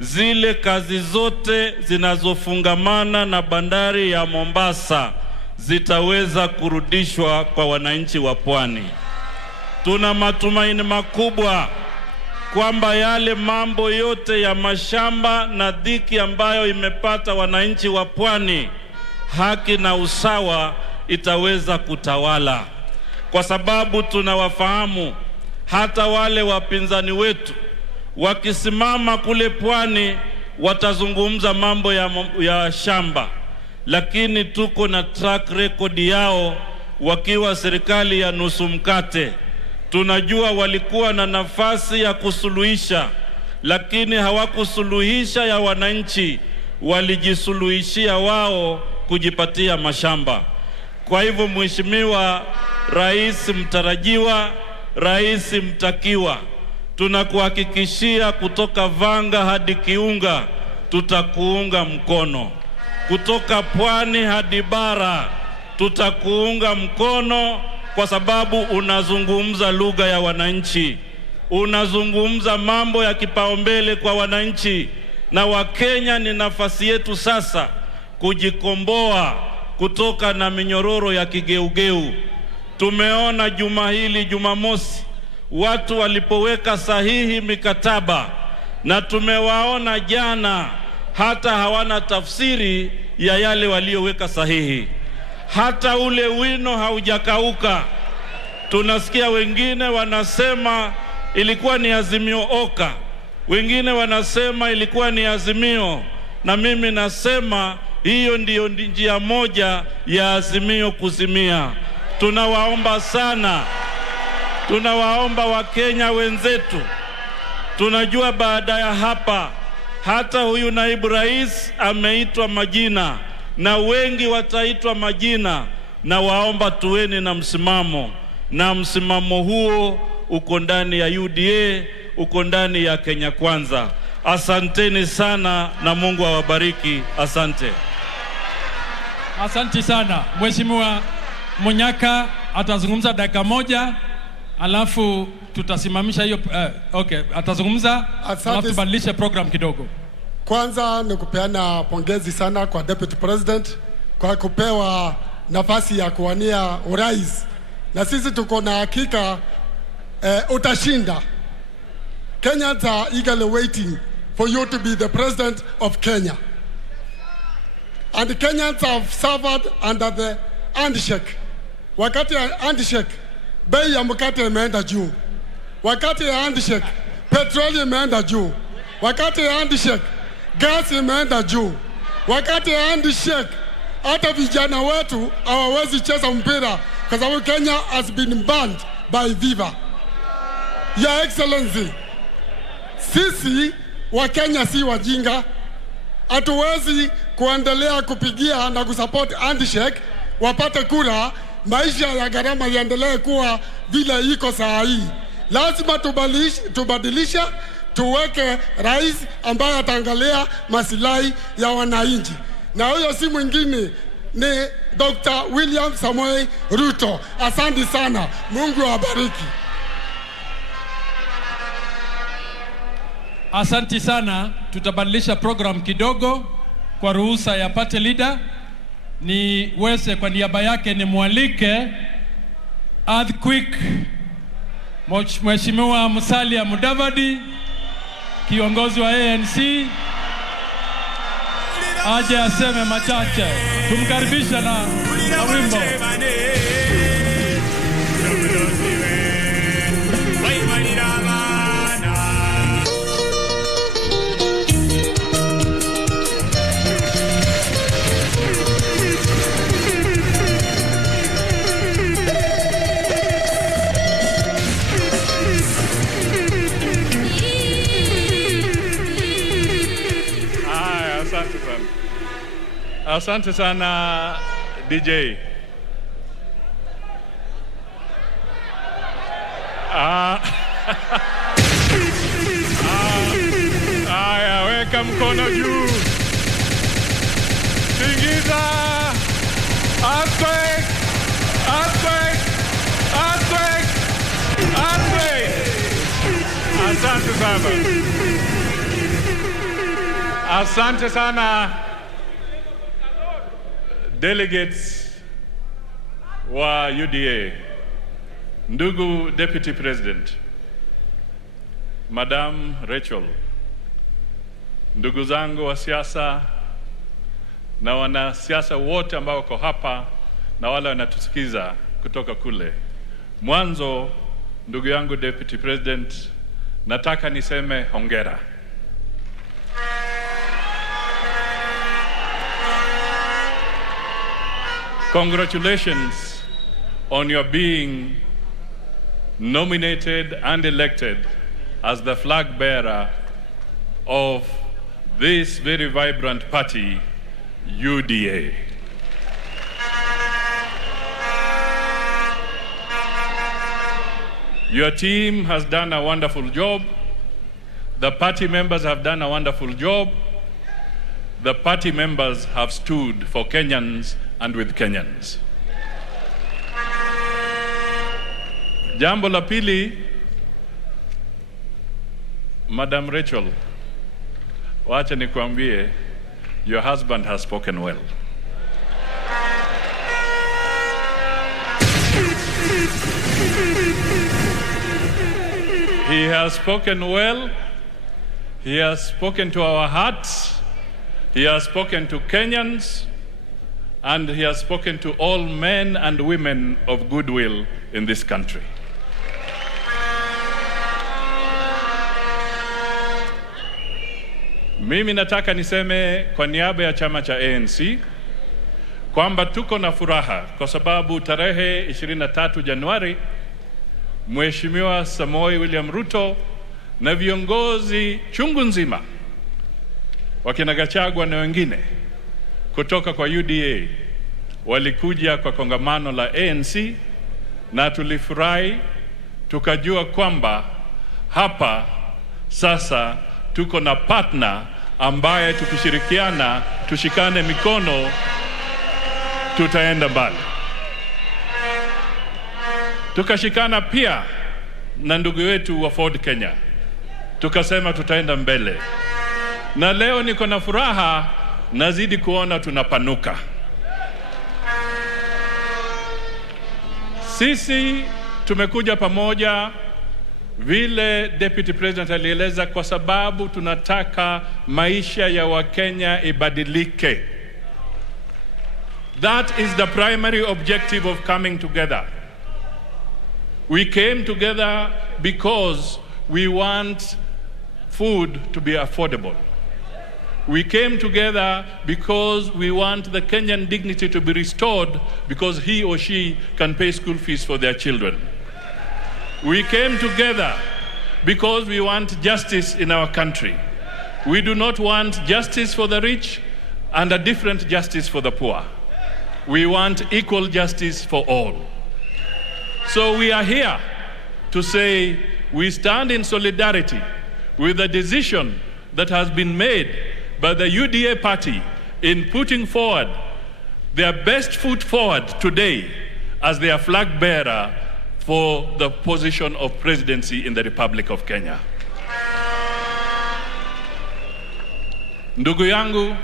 zile kazi zote zinazofungamana na bandari ya Mombasa zitaweza kurudishwa kwa wananchi wa pwani. Tuna matumaini makubwa kwamba yale mambo yote ya mashamba na dhiki ambayo imepata wananchi wa pwani, haki na usawa itaweza kutawala, kwa sababu tunawafahamu hata wale wapinzani wetu wakisimama kule pwani watazungumza mambo ya shamba, lakini tuko na track record yao wakiwa serikali ya nusu mkate. Tunajua walikuwa na nafasi ya kusuluhisha, lakini hawakusuluhisha ya wananchi, walijisuluhishia wao kujipatia mashamba. Kwa hivyo Mheshimiwa Rais mtarajiwa, Rais mtakiwa, tunakuhakikishia kutoka Vanga hadi Kiunga tutakuunga mkono, kutoka pwani hadi bara tutakuunga mkono, kwa sababu unazungumza lugha ya wananchi, unazungumza mambo ya kipaumbele kwa wananchi. Na Wakenya, ni nafasi yetu sasa kujikomboa kutoka na minyororo ya kigeugeu. Tumeona juma hili, Jumamosi, watu walipoweka sahihi mikataba, na tumewaona jana hata hawana tafsiri ya yale walioweka sahihi. Hata ule wino haujakauka. Tunasikia wengine wanasema ilikuwa ni Azimio Oka, wengine wanasema ilikuwa ni Azimio, na mimi nasema hiyo ndiyo njia moja ya Azimio kuzimia. Tunawaomba sana, tunawaomba Wakenya wenzetu, tunajua baada ya hapa hata huyu naibu rais ameitwa majina na wengi wataitwa majina, na waomba tuweni na msimamo, na msimamo huo uko ndani ya UDA, uko ndani ya Kenya Kwanza. Asanteni sana na Mungu awabariki. Asante. Asante sana. Mheshimiwa Munyaka atazungumza dakika moja, alafu tutasimamisha hiyo okay, atazungumza alafu tubadilishe program kidogo. Kwanza ni kupeana pongezi sana kwa Deputy President kwa kupewa nafasi ya kuwania urais, na sisi tuko na hakika utashinda. Kenyans are eagerly waiting for you to be the president of Kenya. And Kenyans have suffered under the handshake. Wakati ya handshake, bei ya mkate imeenda juu. Wakati ya handshake, petroli imeenda juu. Wakati ya handshake, gas imeenda juu. Wakati ya handshake, hata vijana wetu hawawezi cheza mpira kwa sababu Kenya has been banned by Viva. Your Excellency, sisi wa Kenya si wajinga. Hatuwezi kuendelea kupigia na kusupport handshake wapate kura, maisha ya gharama yaendelee kuwa vile iko saa hii. Lazima tubadilishe, tuweke rais ambaye ataangalia masilahi ya wananchi, na huyo si mwingine ni Dr. William Samoei Ruto. Asante sana, Mungu awabariki. Asanti sana, tutabadilisha program kidogo kwa ruhusa ya party leader. Niweze kwa niaba yake nimwalike Earthquake Mheshimiwa Musalia Mudavadi, kiongozi wa ANC, aje aseme machache. Tumkaribisha na wimbo. Asante sana DJ. Aya, weka mkono juu. Tingiza. Earthquake. Earthquake. Earthquake. Earthquake. Asante sana. Asante sana. Delegates wa UDA, ndugu Deputy President, Madam Rachel, ndugu zangu wa siasa na wanasiasa wote ambao wako hapa na wale wanatusikiza kutoka kule. Mwanzo, ndugu yangu Deputy President, nataka niseme hongera. Congratulations on your being nominated and elected as the flag bearer of this very vibrant party, UDA. Your team has done a wonderful job. The party members have done a wonderful job. The party members have stood for Kenyans and with Kenyans. Jambo la pili, Madam Rachel, wacha nikuambie, your husband has spoken well. He has spoken well. He has spoken to our hearts. He has spoken to Kenyans. And he has spoken to all men and women of goodwill in this country. Mimi nataka niseme kwa niaba ya chama cha ANC kwamba tuko na furaha kwa sababu tarehe 23 Januari Mheshimiwa Samoei William Ruto na viongozi chungu nzima wakina Gachagua na wengine kutoka kwa UDA walikuja kwa kongamano la ANC na tulifurahi, tukajua kwamba hapa sasa tuko na partner ambaye tukishirikiana, tushikane mikono, tutaenda mbali. Tukashikana pia na ndugu wetu wa Ford Kenya, tukasema tutaenda mbele. Na leo niko na furaha, nazidi kuona tunapanuka. Sisi tumekuja pamoja vile Deputy President alieleza, kwa sababu tunataka maisha ya Wakenya ibadilike. That is the primary objective of coming together. We came together because we want food to be affordable. We came together because we want the Kenyan dignity to be restored, because he or she can pay school fees for their children. We came together because we want justice in our country. We do not want justice for the rich and a different justice for the poor. We want equal justice for all. So we are here to say we stand in solidarity with the decision that has been made by the UDA party in putting forward their best foot forward today as their flag bearer for the position of presidency in the Republic of Kenya. Ndugu yangu,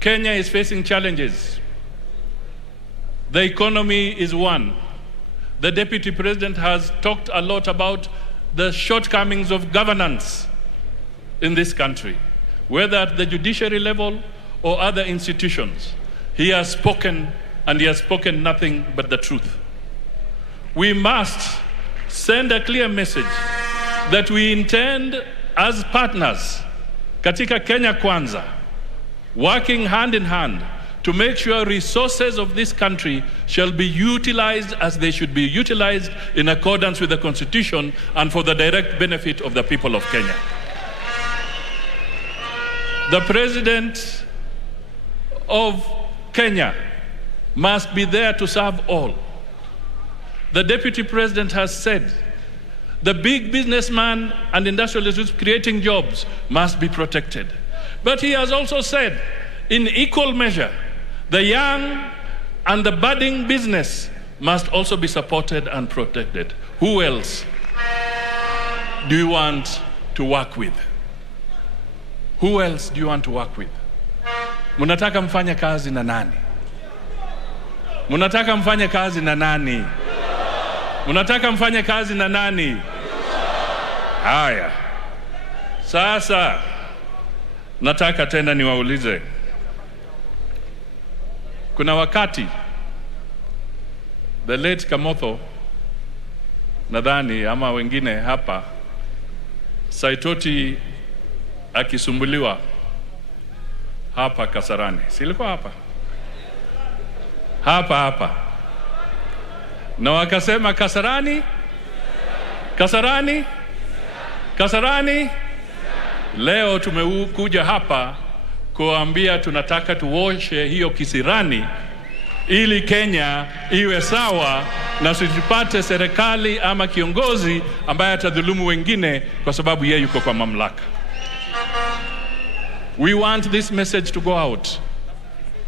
Kenya is facing challenges. The economy is one. The Deputy President has talked a lot about the shortcomings of governance in this country, whether at the judiciary level or other institutions. He has spoken, and he has spoken nothing but the truth. We must send a clear message that we intend as partners katika Kenya Kwanza, working hand in hand to make sure resources of this country shall be utilized as they should be utilized in accordance with the Constitution and for the direct benefit of the people of Kenya. The President of Kenya must be there to serve all. The Deputy President has said the big businessman and industrialists creating jobs must be protected. But he has also said, in equal measure, the young and the budding business must also be supported and protected. Who else do you want to work with? Who else do you want to work with? Munataka mfanye kazi na nani? Munataka mfanye kazi na nani? Munataka mfanye kazi na nani? Haya. Sasa nataka tena niwaulize. Kuna wakati the late Kamotho nadhani ama wengine hapa Saitoti akisumbuliwa hapa Kasarani. Silikuwa hapa? Hapa. Na wakasema Kasarani? Kasarani? Kasarani? Leo tumekuja hapa kuambia tunataka tuoshe hiyo kisirani ili Kenya iwe sawa na situpate serikali ama kiongozi ambaye atadhulumu wengine kwa sababu yeye yuko kwa mamlaka. We want this message to go out.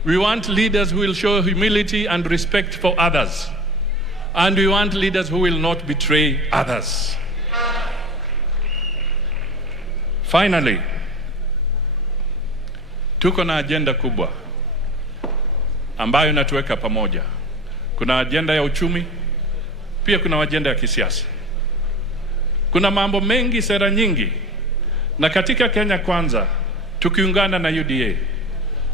We want leaders who will show humility and respect for others. And we want leaders who will not betray others. Finally, tuko na agenda kubwa ambayo inatuweka pamoja. Kuna agenda ya uchumi, pia kuna agenda ya kisiasa. Kuna mambo mengi, sera nyingi. Na katika Kenya Kwanza, tukiungana na UDA,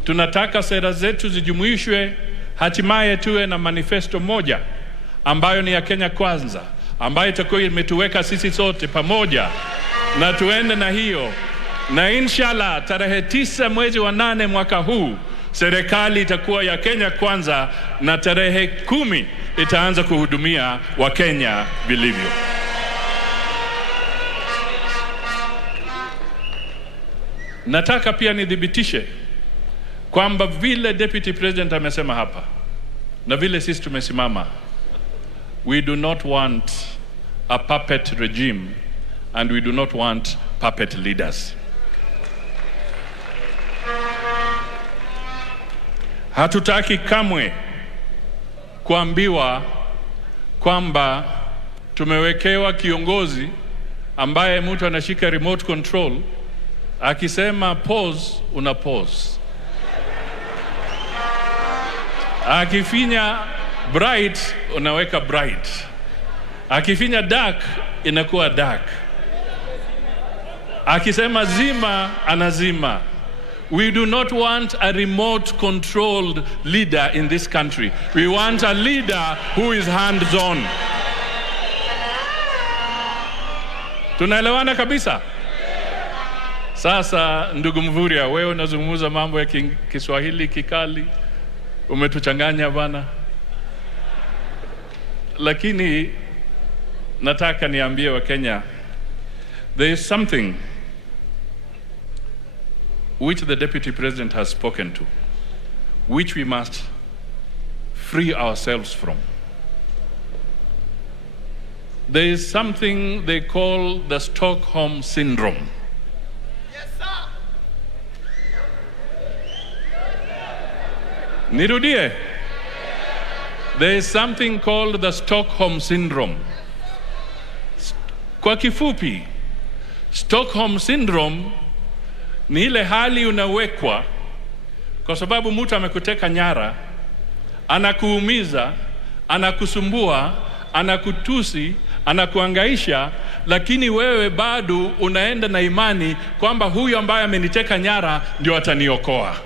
tunataka sera zetu zijumuishwe, hatimaye tuwe na manifesto moja ambayo ni ya Kenya Kwanza, ambayo itakuwa imetuweka sisi sote pamoja, na tuende na hiyo. Na inshallah tarehe 9 mwezi wa 8 mwaka huu serikali itakuwa ya Kenya Kwanza, na tarehe 10 itaanza kuhudumia Wakenya vilivyo. Nataka pia nidhibitishe kwamba vile Deputy President amesema hapa na vile sisi tumesimama, we do not want a puppet regime and we do not want puppet leaders. Hatutaki kamwe kuambiwa kwamba tumewekewa kiongozi ambaye mtu anashika remote control, akisema pause una pause, akifinya bright unaweka bright, akifinya dark inakuwa dark, akisema zima anazima. We do not want a remote controlled leader in this country. We want a leader who is hands-on. Tunaelewana kabisa? Sasa ndugu Mvurya, wewe unazungumza mambo ya Kiswahili kikali, umetuchanganya bana. Lakini nataka niambie wa Kenya, there is something which the Deputy President has spoken to, which we must free ourselves from. There is something they call the Stockholm Syndrome. Nirudie. There is something called the Stockholm Syndrome. Kwa kifupi, Stockholm Syndrome ni ile hali unawekwa kwa sababu mtu amekuteka nyara, anakuumiza, anakusumbua, anakutusi, anakuangaisha, lakini wewe bado unaenda na imani kwamba huyu ambaye ameniteka nyara ndio ataniokoa.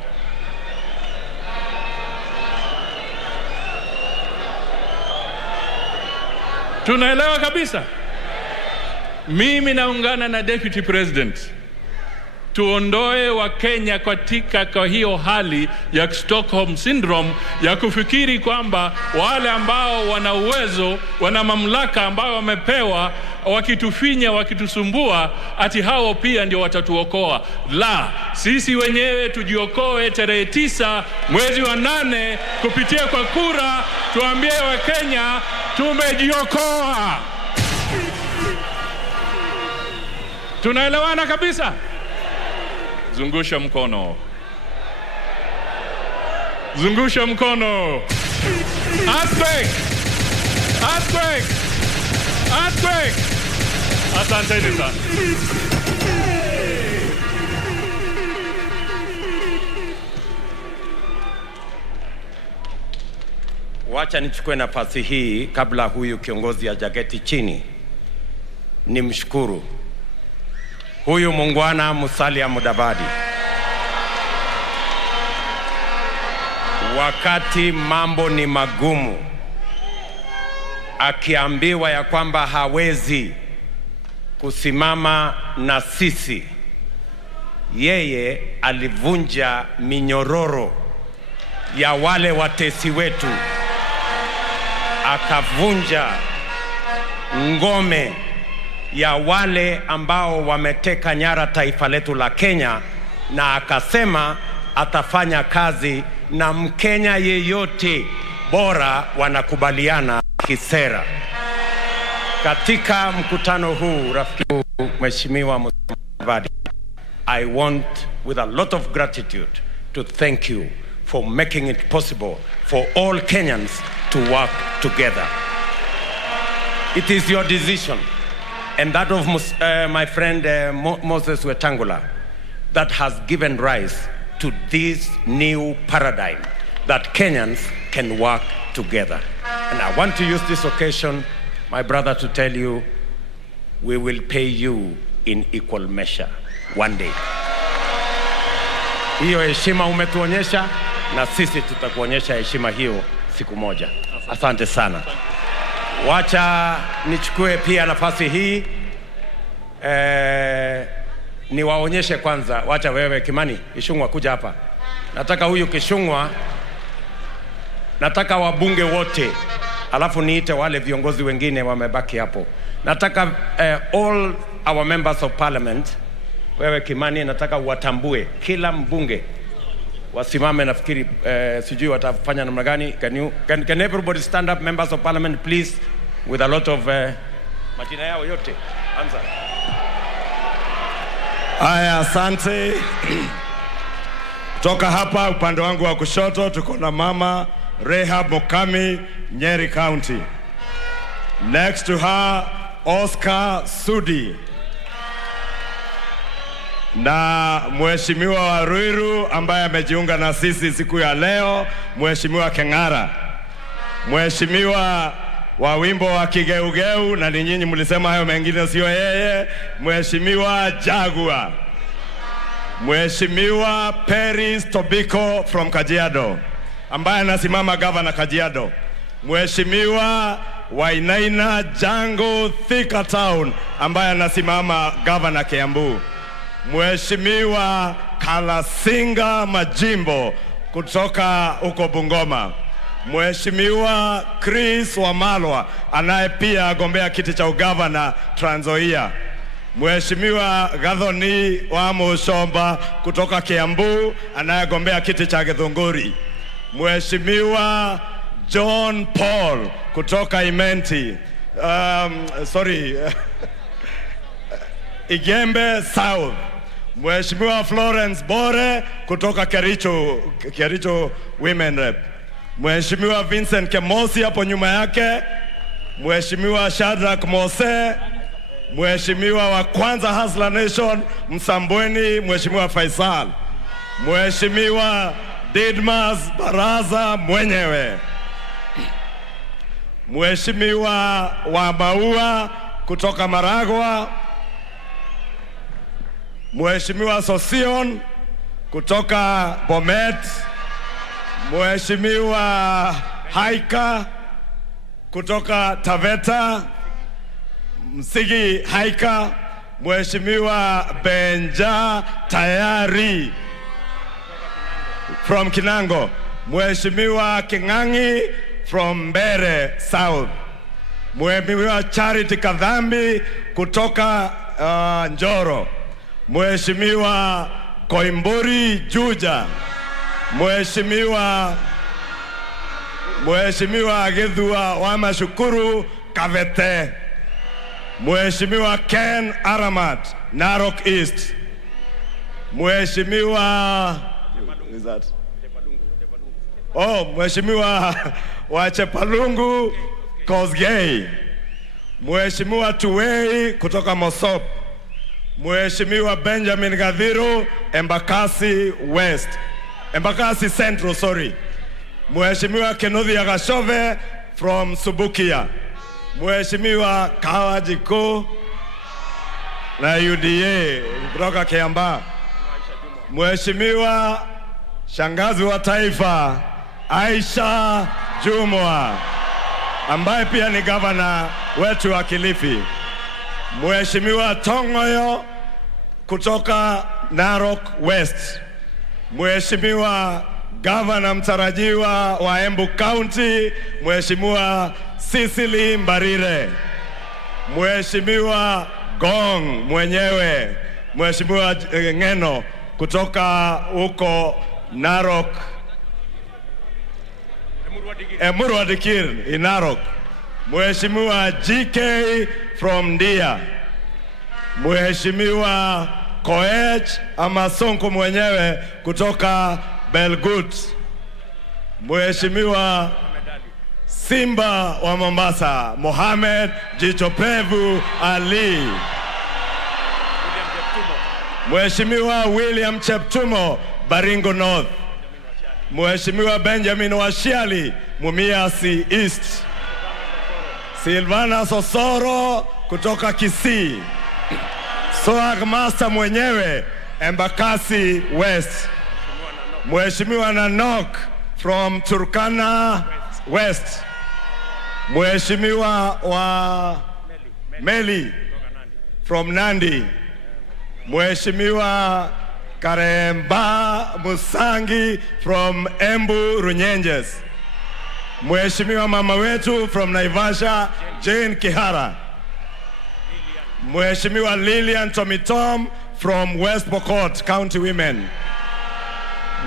Tunaelewa kabisa. Mimi naungana na Deputy President. Tuondoe wa Kenya katika kwa hiyo hali ya Stockholm Syndrome ya kufikiri kwamba wale ambao wana uwezo, wana mamlaka ambao wamepewa, wakitufinya, wakitusumbua, ati hao pia ndio watatuokoa. La, sisi wenyewe tujiokoe tarehe 9 mwezi wa 8 kupitia kwa kura, tuambie wa Kenya tumejiokoa. Tunaelewana kabisa? Zungusha mkono. Zungusha mkono. Earthquake. Earthquake. Earthquake. Asanteni sana. Wacha nichukue nafasi hii kabla huyu kiongozi hajaketi chini. Nimshukuru huyu muungwana Musalia Mudavadi. Wakati mambo ni magumu, akiambiwa ya kwamba hawezi kusimama na sisi, yeye alivunja minyororo ya wale watesi wetu, akavunja ngome ya wale ambao wameteka nyara taifa letu la Kenya, na akasema atafanya kazi na Mkenya yeyote bora wanakubaliana kisera. Katika mkutano huu, rafiki Mheshimiwa Mudavadi, I want with a lot of gratitude to thank you for making it possible for all Kenyans to work together. It is your decision and that of my friend Moses Wetangula that has given rise to this new paradigm that Kenyans can work together. And I want to use this occasion, my brother, to tell you, we will pay you in equal measure one day. Hiyo heshima umetuonyesha, na sisi tutakuonyesha heshima hiyo siku moja. Asante sana. Wacha nichukue pia nafasi hii niwaonyeshe kwanza. Wacha wewe Kimani Kishungwa kuja hapa. Nataka huyu Kishungwa, nataka wabunge wote, alafu niite wale viongozi wengine wamebaki hapo. Nataka all our members of parliament, wewe Kimani, nataka watambue kila mbunge wasimame. Nafikiri sijui watafanya namna gani. Can everybody stand up, members of parliament, please, with a lot of majina yao yote. Anza. Aya, asante. Toka hapa upande wangu wa kushoto tuko na Mama Rehab Mokami, Nyeri County. Next to her, Oscar Sudi. Na Mheshimiwa wa Ruiru ambaye amejiunga na sisi siku ya leo, Mheshimiwa Keng'ara. Mheshimiwa wa wimbo wa Kigeugeu, na ni nyinyi mlisema hayo mengine sio yeye, Mheshimiwa Jagua. Mheshimiwa Peris Tobiko from Kajiado ambaye anasimama governor Kajiado. Mheshimiwa Wainaina Jango Thika Town ambaye anasimama governor Kiambu. Mheshimiwa Kalasinga Majimbo kutoka huko Bungoma. Mheshimiwa Chris Wamalwa anaye pia agombea kiti cha ugavana Trans Nzoia. Mheshimiwa Gathoni wa Mushomba kutoka Kiambu anayegombea kiti cha Githunguri. Mheshimiwa John Paul kutoka Imenti, Igembe South. Mheshimiwa Florence Bore kutoka Kericho Women Rep. Mheshimiwa Vincent Kemosi hapo nyuma yake. Mheshimiwa Shadrack Mose. Mheshimiwa wa kwanza Hustler Nation Msambweni, Mheshimiwa Faisal. Mheshimiwa Didmas Baraza mwenyewe. Mheshimiwa wa Maua kutoka Maragwa. Mheshimiwa Sosion kutoka Bomet. Mheshimiwa Haika kutoka Taveta. Msigi Haika. Mheshimiwa Benja Tayari from Kinango. Mheshimiwa Kingangi from Mbere South. Mheshimiwa Charity Kadhambi kutoka Njoro. Mheshimiwa Koimburi Juja. Mheshimiwa Githua wa Mashukuru Kavete. Mheshimiwa Ken Aramat Narok East. Mheshimiwa Mheshimiwa wa Chepalungu Kosgei. Mheshimiwa Tuwei kutoka Mosop. Mheshimiwa Benjamin Gadhiru Embakasi West. Embakasi Central, sorry. Mheshimiwa Kenothi Agashove from Subukia. Mheshimiwa Kawajiko na UDA kutoka Kiambaa. Mheshimiwa Shangazi wa Taifa Aisha Jumwa ambaye pia ni gavana wetu wa Kilifi. Mheshimiwa Tongoyo kutoka Narok West. Mheshimiwa gavana mtarajiwa wa Embu County, Mheshimiwa Cecily Mbarire. Mheshimiwa Gong mwenyewe, Mheshimiwa Ngeno kutoka huko Narok. Emurwa Dikir in Narok. Mheshimiwa GK from Ndia. Mheshimiwa Koech Amasonko mwenyewe kutoka Belgut. Mheshimiwa Simba wa Mombasa Mohamed Jichopevu Ali. Mheshimiwa William Cheptumo Baringo North. Mheshimiwa Benjamin Washiali Mumiasi East. Silvana Sosoro kutoka Kisii. Soag Master mwenyewe Embakasi West. Mheshimiwa Nanok from Turkana West. Mheshimiwa wa Meli from Nandi. Mheshimiwa Karemba Musangi from Embu Runyenjes. Mheshimiwa mama wetu from Naivasha Jane Kihara. Mheshimiwa Lilian Tomitom from West Pokot County Women.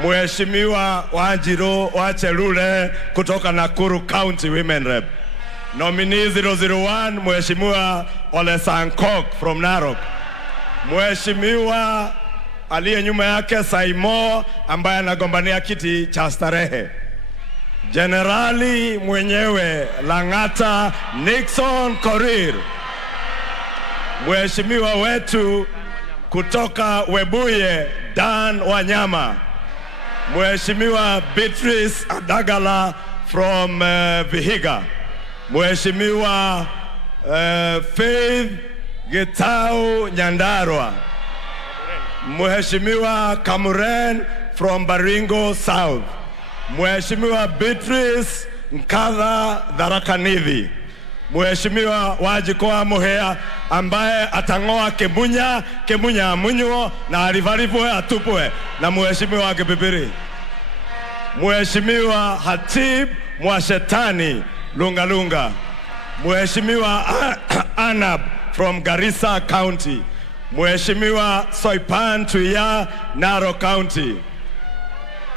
Mheshimiwa Wanjiro Wachelule kutoka Nakuru County Women Rep. Nominee 001 Mheshimiwa Ole Sankok from Narok. Mheshimiwa aliye nyuma yake Saimo ambaye anagombania kiti cha starehe. Generali mwenyewe Langata Nixon Korir. Mheshimiwa wetu kutoka Webuye Dan Wanyama. Mheshimiwa Beatrice Adagala from Vihiga. Mheshimiwa Faith Gitau Nyandarua. Mheshimiwa Kamuren from Baringo South. Mheshimiwa Beatrice Nkadha Dharakanithi. Mheshimiwa Wajikoa Muhea ambaye atangoa Kemunya Munyo na alivarivwe atupwe na Mheshimiwa Kipipiri. Mheshimiwa Hatib Mwashetani Lungalunga. Mheshimiwa Anab from Garissa County. Mheshimiwa Soipan Tuya Narok County.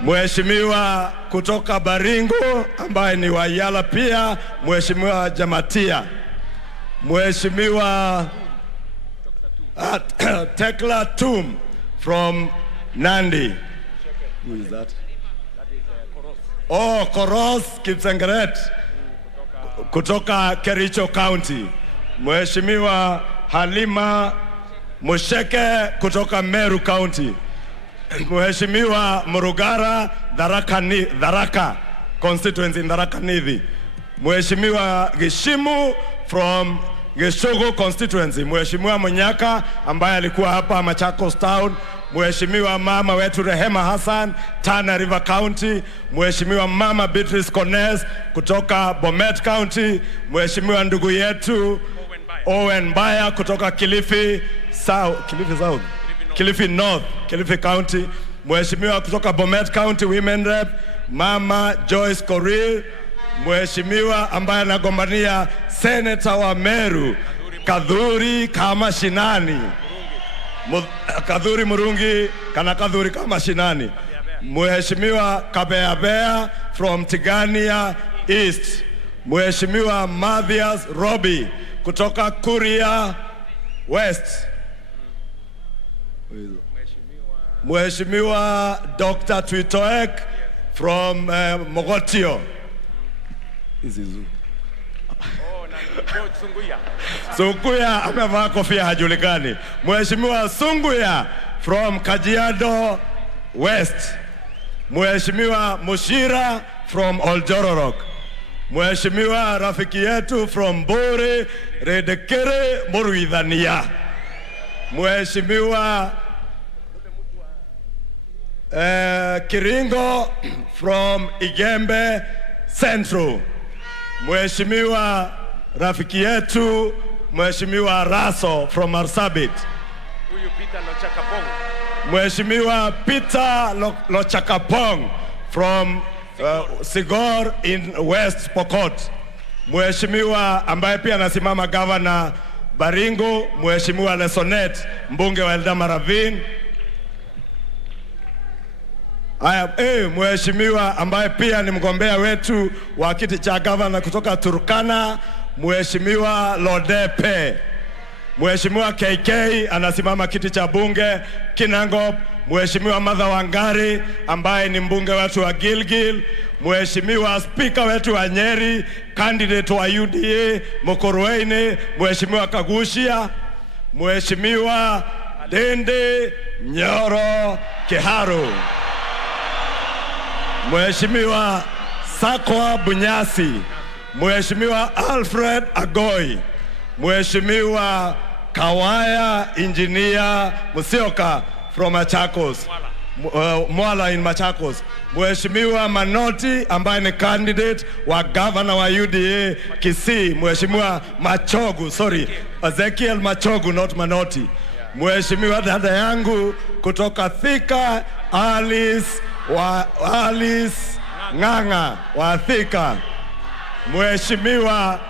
Mheshimiwa kutoka Baringo ambaye ni Wayala pia Mheshimiwa Jamatia. Mheshimiwa Tekla Tum from Nandi. Who is that? Oh, Koros Kipsengeret kutoka Kericho County. Mheshimiwa Halima Musheke kutoka Meru County. Mheshimiwa Murugara Dharaka constituency in Dharaka Nithi. Mheshimiwa Gishimu from Geshogo constituency. Mheshimiwa Munyaka ambaye alikuwa hapa Machakos Town. Mheshimiwa mama wetu Rehema Hassan, Tana River County. Mheshimiwa mama Beatrice Kones kutoka Bomet County. Mheshimiwa ndugu yetu Owen Baya kutoka Kilifi South, Kilifi North, Kilifi County. Mheshimiwa kutoka Bomet County Women Rep, mama Joyce Korir. Mheshimiwa ambaye anagombania Senator wa Meru, Kadhuri kama Shinani. Kadhuri Murungi kana Kadhuri kama Shinani. Mheshimiwa Kabeabea from Tigania East. Mheshimiwa Mathias Robi kutoka Kuria West. Mheshimiwa Dr. Twitoek from Mogotio. Sunguya amevaa kofia hajulikani. Mheshimiwa Sunguya from Kajiado West. Mheshimiwa Mushira from Oljororok. Mheshimiwa rafiki yetu from Bore Redekere Muruidhania. Mheshimiwa Kiringo from Igembe Central. Mheshimiwa rafiki yetu Mheshimiwa Raso from Marsabit. Mheshimiwa Peter Lochakapong from Sigor in West Pokot. Mheshimiwa ambaye pia anasimama governor Baringo, Mheshimiwa Lesonet mbunge wa Eldama Ravine. Mheshimiwa ambaye pia ni mgombea wetu wa kiti cha governor kutoka Turkana, Mheshimiwa Lodepe. Mheshimiwa KK anasimama kiti cha bunge Kinangop. Mheshimiwa Martha Wangari ambaye ni mbunge wetu wa Gilgil. Mheshimiwa speaker wetu wa Nyeri, candidate wa UDA Mokorweine, Mheshimiwa Kagushia. Mheshimiwa Dende Nyoro Kiharu. Mheshimiwa Sakwa Bunyasi. Mheshimiwa Alfred Agoi. Mheshimiwa Kawaya Engineer Musioka from Machakos, Mwala in Machakos. Mheshimiwa Manoti ambaye ni candidate wa governor wa UDA Kisii. Mheshimiwa Machogu, Ezekiel Machogu, not Manoti. Mheshimiwa dada yangu kutoka Thika, Alice Nganga wa Thika. Mheshimiwa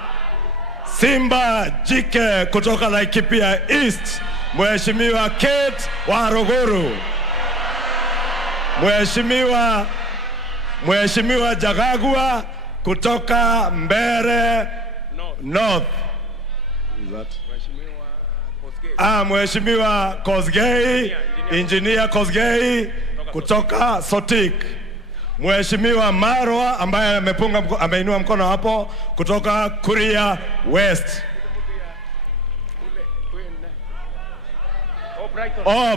Simba Jike kutoka Laikipia East. Mheshimiwa Kate wa Rogoro. Mheshimiwa Jagagua kutoka Mbere North. Mheshimiwa Kosgei, Engineer Kosgei kutoka Sotik. Mheshimiwa Marwa ambaye ameinua mkono hapo kutoka Kuria West.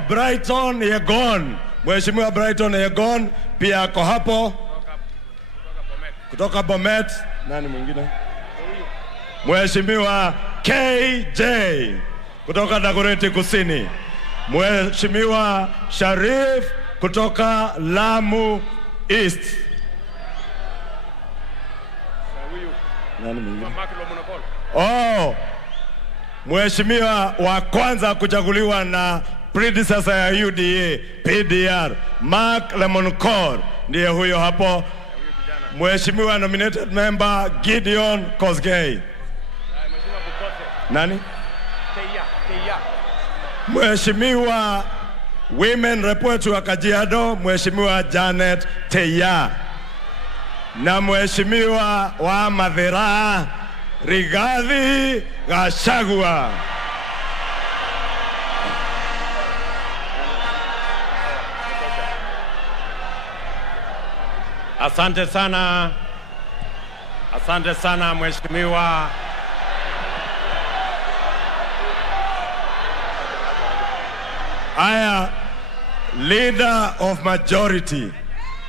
Brighton Yegon. Mheshimiwa Brighton Yegon pia ako hapo kutoka Bomet. Nani mwingine? Mheshimiwa KJ kutoka Dagoretti Kusini. Mheshimiwa Sharif kutoka Lamu East. Nani mwingine? Mheshimiwa wa kwanza kuchaguliwa na predecessor ya UDA PDR Mark Lemonkor ndiye huyo hapo. Mheshimiwa nominated member Gideon Kosgei. Nani? Mheshimiwa women rep wetu wa Kajiado Mheshimiwa Janet Teya. Na Mheshimiwa wa Mathira Rigathi Gachagua. Asante sana. Asante sana mheshimiwa. Aya, leader of majority.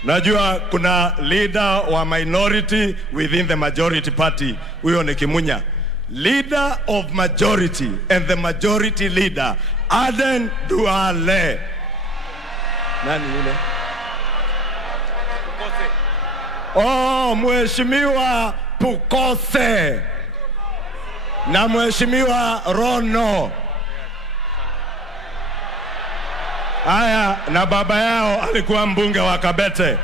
Najua kuna leader wa minority within the majority party. Huyo ni Kimunya. Leader of majority and the majority leader, Aden Duale. Nani yule? Oh, mheshimiwa Pukose na mheshimiwa Rono. Haya, na baba yao alikuwa mbunge wa Kabete.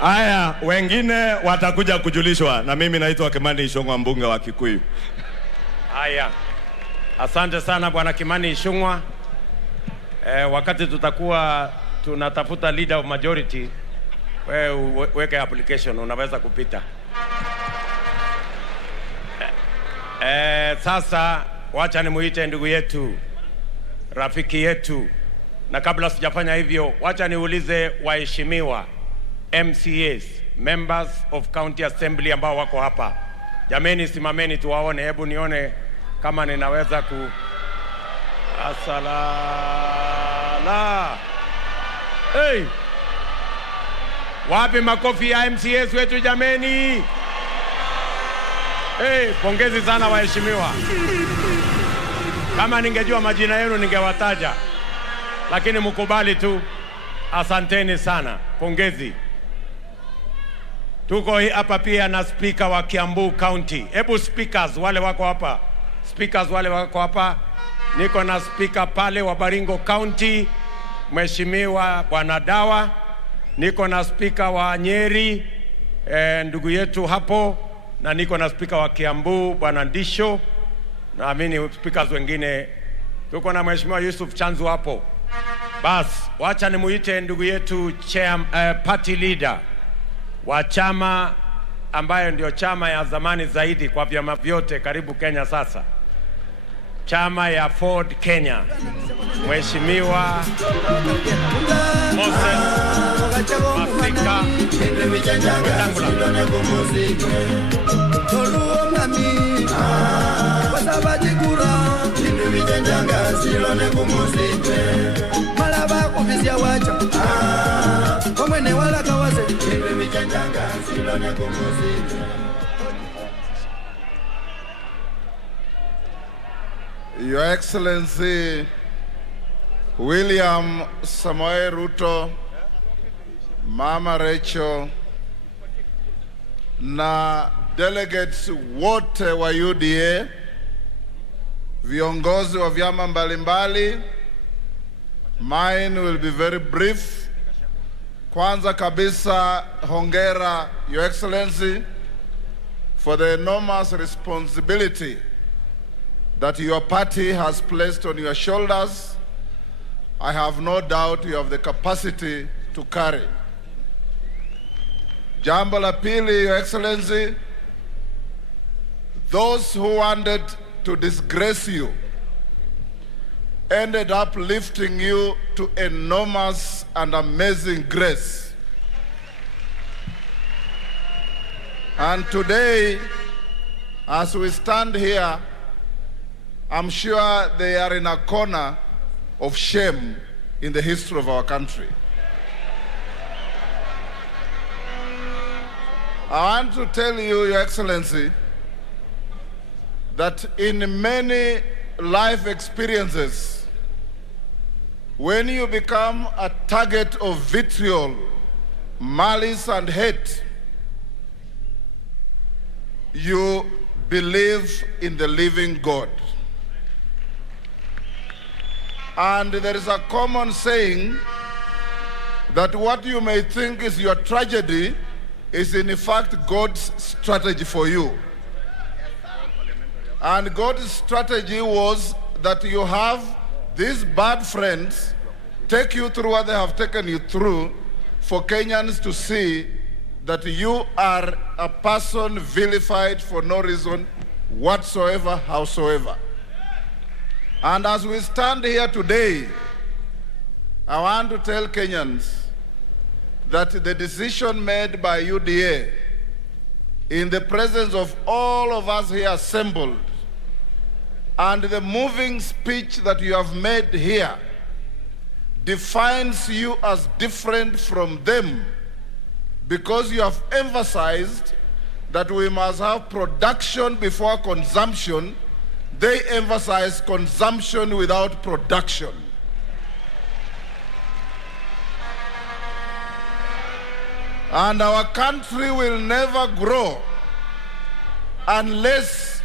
Haya, wengine watakuja kujulishwa, na mimi naitwa Kimani Ichung'wa, mbunge wa Kikuyu. Haya, asante sana bwana Kimani Ichung'wa. Wakati tutakuwa tunatafuta leader of majority, weke application, unaweza kupita. Sasa wacha nimuite ndugu yetu, rafiki yetu, na kabla sijafanya hivyo, wacha niulize waheshimiwa MCAs, members of county assembly ambao wako hapa. Jameni, simameni tuwaone, hebu nione kama ninaweza ku asalala. Hey! Wapi makofi ya MCAs wetu jameni? Hey, pongezi sana waheshimiwa. Kama ningejua majina yenu ningewataja, lakini mkubali tu. Asanteni sana, pongezi. Tuko hapa pia na speaker wa Kiambu County. Hebu speakers wale wako hapa, speakers wale wako hapa. Niko na speaker pale wa Baringo County, mheshimiwa Bwana Dawa. Niko na speaker wa Nyeri, ndugu yetu hapo, na niko na speaker wa Kiambu Bwana Ndisho, na amini speakers wengine. Tuko na mheshimiwa Yusuf Chanzu hapo. Bas, wacha nimuite ndugu yetu party leader wa chama ambayo ndio chama ya zamani zaidi kwa vyama vyote karibu Kenya sasa, chama ya Ford Kenya, mheshimiwa Moses Masika Your Excellency William Samoei Ruto, Mama Rachel, na delegates wote wa UDA, viongozi wa vyama mbalimbali. Mine will be very brief. Kwanza kabisa, hongera Your Excellency for the enormous responsibility that your party has placed on your shoulders. I have no doubt you have the capacity to carry. Jambo la pili, Your Excellency, those who wanted to disgrace you ended up lifting you to enormous and amazing grace. And today, as we stand here, I'm sure they are in a corner of shame in the history of our country. I want to tell you, Your Excellency, that in many life experiences, when you become a target of vitriol, malice and hate, you believe in the living God. And there is a common saying that what you may think is your tragedy is in fact God's strategy for you. And God's strategy was that you have these bad friends take you through what they have taken you through, for Kenyans to see that you are a person vilified for no reason whatsoever, howsoever. And as we stand here today, I want to tell Kenyans that the decision made by UDA in the presence of all of us here assembled and the moving speech that you have made here defines you as different from them, because you have emphasized that we must have production before consumption. They emphasize consumption without production. And our country will never grow unless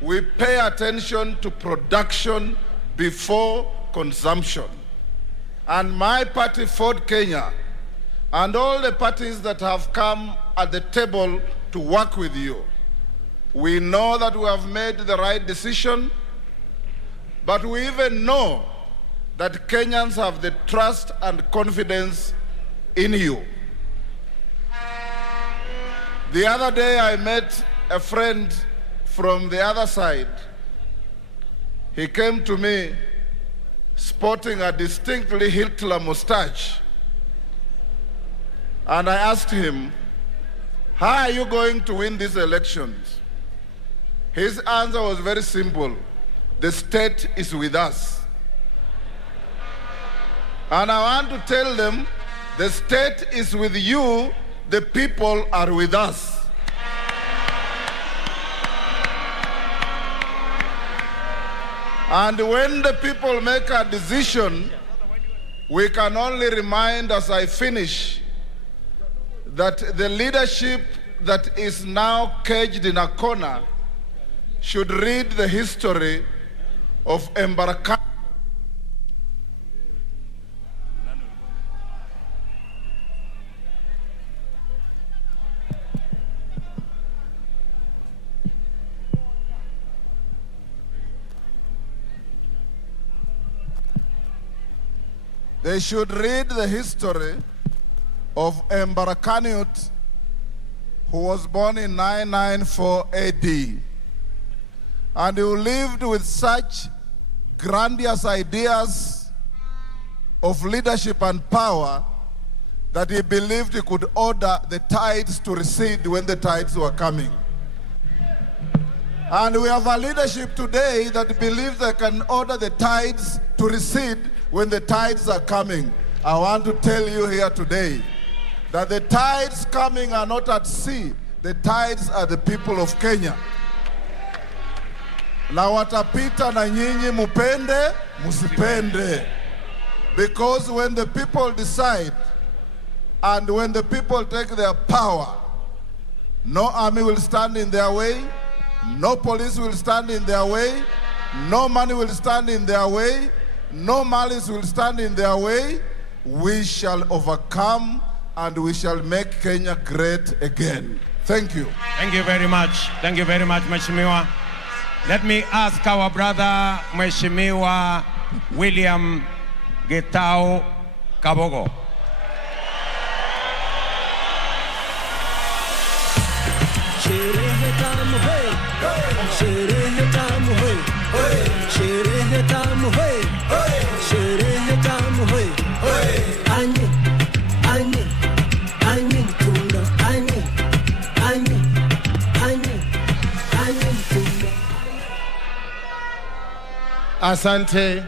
we pay attention to production before consumption. And my party, Ford Kenya, and all the parties that have come at the table to work with you, we know that we have made the right decision, but we even know that Kenyans have the trust and confidence in you. The other day I met a friend from the other side. He came to me sporting a distinctly Hitler mustache. And I asked him, how are you going to win these elections? His answer was very simple: the state is with us. And I want to tell them, the state is with you, the people are with us. And when the people make a decision, we can only remind, as I finish, that the leadership that is now caged in a corner should read the history of Embarkation. They should read the history of Keynote, who was born in 994 AD, and who lived with such grandiose ideas of leadership and power that he believed he could order the tides to recede when the tides were coming. And we have a leadership today that believes they can order the tides to recede when the tides are coming. I want to tell you here today that the tides coming are not at sea. The tides are the people of Kenya. Na watapita na nyinyi mupende, musipende. Because when the people decide and when the people take their power, no army will stand in their way, no police will stand in their way, no money will stand in their way, no malice will stand in their way. We shall overcome and we shall make Kenya great again. Thank you. Thank you very much. Thank you very much, Mheshimiwa. Let me ask our brother, Mheshimiwa William Getao Kabogo. Asante.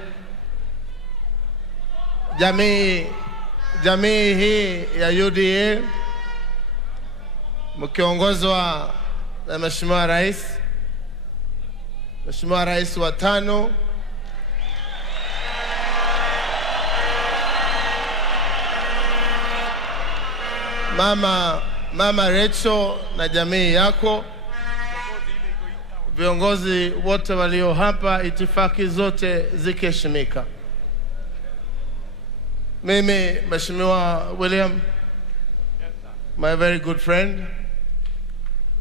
Jamii hii ya UDA mkiongozwa na Mheshimiwa Rais wa tano, Mama Rachel na jamii yako, viongozi wote walio hapa, itifaki zote zikiheshimika. Mimi Mheshimiwa William, my very good friend,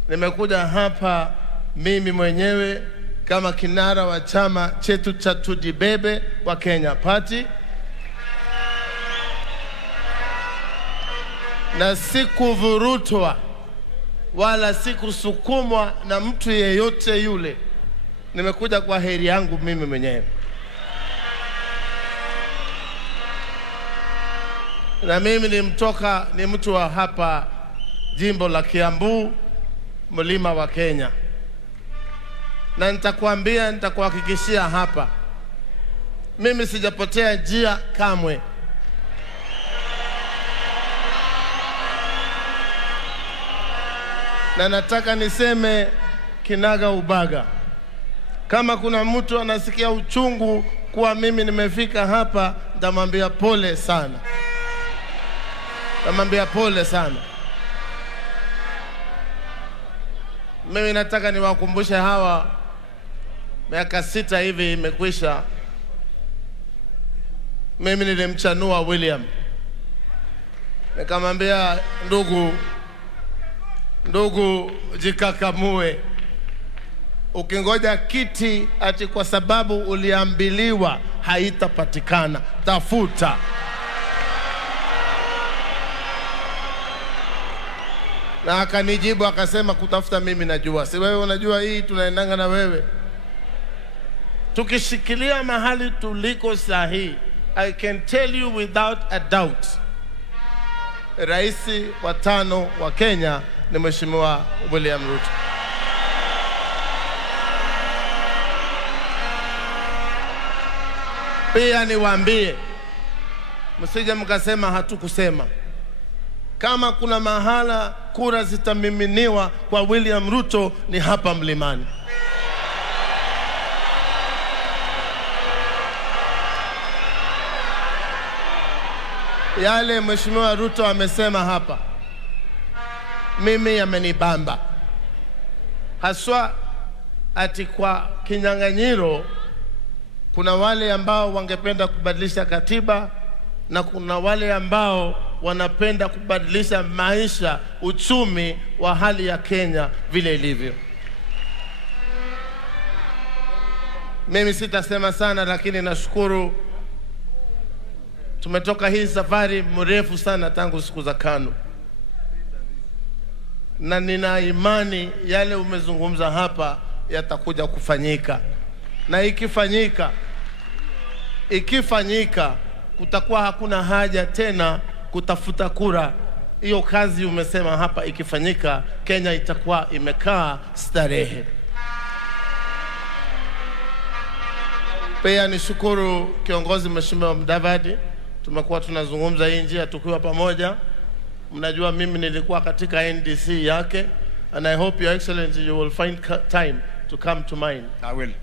nimekuja hapa mimi mwenyewe kama kinara wa chama chetu cha Tujibebe wa Kenya Party, na sikuvurutwa wala sikusukumwa na mtu yeyote yule. Nimekuja kwa heri yangu mimi mwenyewe. Na mimi ni mtu wa hapa jimbo la Kiambu, mlima wa Kenya. Na nitakuhakikishia hapa, mimi sijapotea njia kamwe. Na nataka niseme kinaga ubaga, kama kuna mtu anasikia uchungu kuwa mimi nimefika hapa, nitamwambia pole sana. Nitamwambia pole sana. Mimi nataka niwakumbushe hawa, miaka 6 hivi imekwisha, mimi nilimchanua William. Nikamwambia, ndugu jikakamue. Ukingoja kiti ati kwa sababu uliambiliwa haitapatikana, tafuta. Na akanijibu akasema, kutafuta mimi najua. Si wewe unajua hii tunaendanga na wewe. Tukishikilia mahali tuliko sahihi, I can tell you without a doubt, Rais wa 5 wa Kenya ni Mheshimiwa William Ruto. Pia niwaambie, msije mkasema hatukusema. Kama kuna mahala kura zitamiminiwa kwa William Ruto ni hapa mlimani. Yale Mheshimiwa Ruto amesema hapa, mimi yamenibamba. Haswa ati kwa kinyang'anyiro kuna wale ambao wangependa kubadilisha katiba na kuna wale ambao wanapenda kubadilisha maisha, uchumi wa hali ya Kenya vile ilivyo. Mimi sitasema sana, lakini nashukuru tumetoka hii safari mrefu sana tangu siku za KANU. Na nina imani yale umezungumza hapa yatakuja kufanyika. Na ikifanyika kutakuwa hakuna haja tena kutafuta kura. Hiyo kazi umesema hapa ikifanyika, Kenya itakuwa imekaa starehe. Pia nishukuru kiongozi Mheshimiwa Mudavadi, tumekuwa tunazungumza hii njia tukiwa pamoja. Mnajua mimi nilikuwa katika NDC yake, and I hope Your Excellency you will find time to come to mine. I will.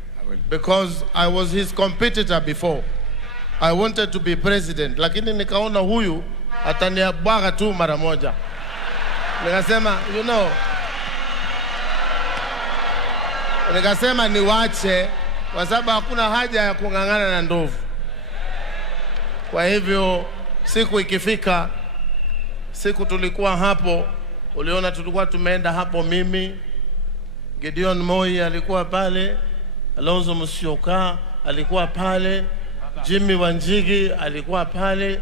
Because I was his competitor before. I wanted to be president, lakini nikaona huyu ataniabwaga tu mara moja. Nikasema, nikasema niwache, kwa sababu hakuna haja ya kung'ang'ana na ndovu. Kwa hivyo siku ikifika, siku tulikuwa hapo, uliona tulikuwa tumeenda hapo, mimi, Gideon Moi alikuwa pale, Alonzo Musyoka alikuwa pale, Jimmy Wanjigi alikuwa pale.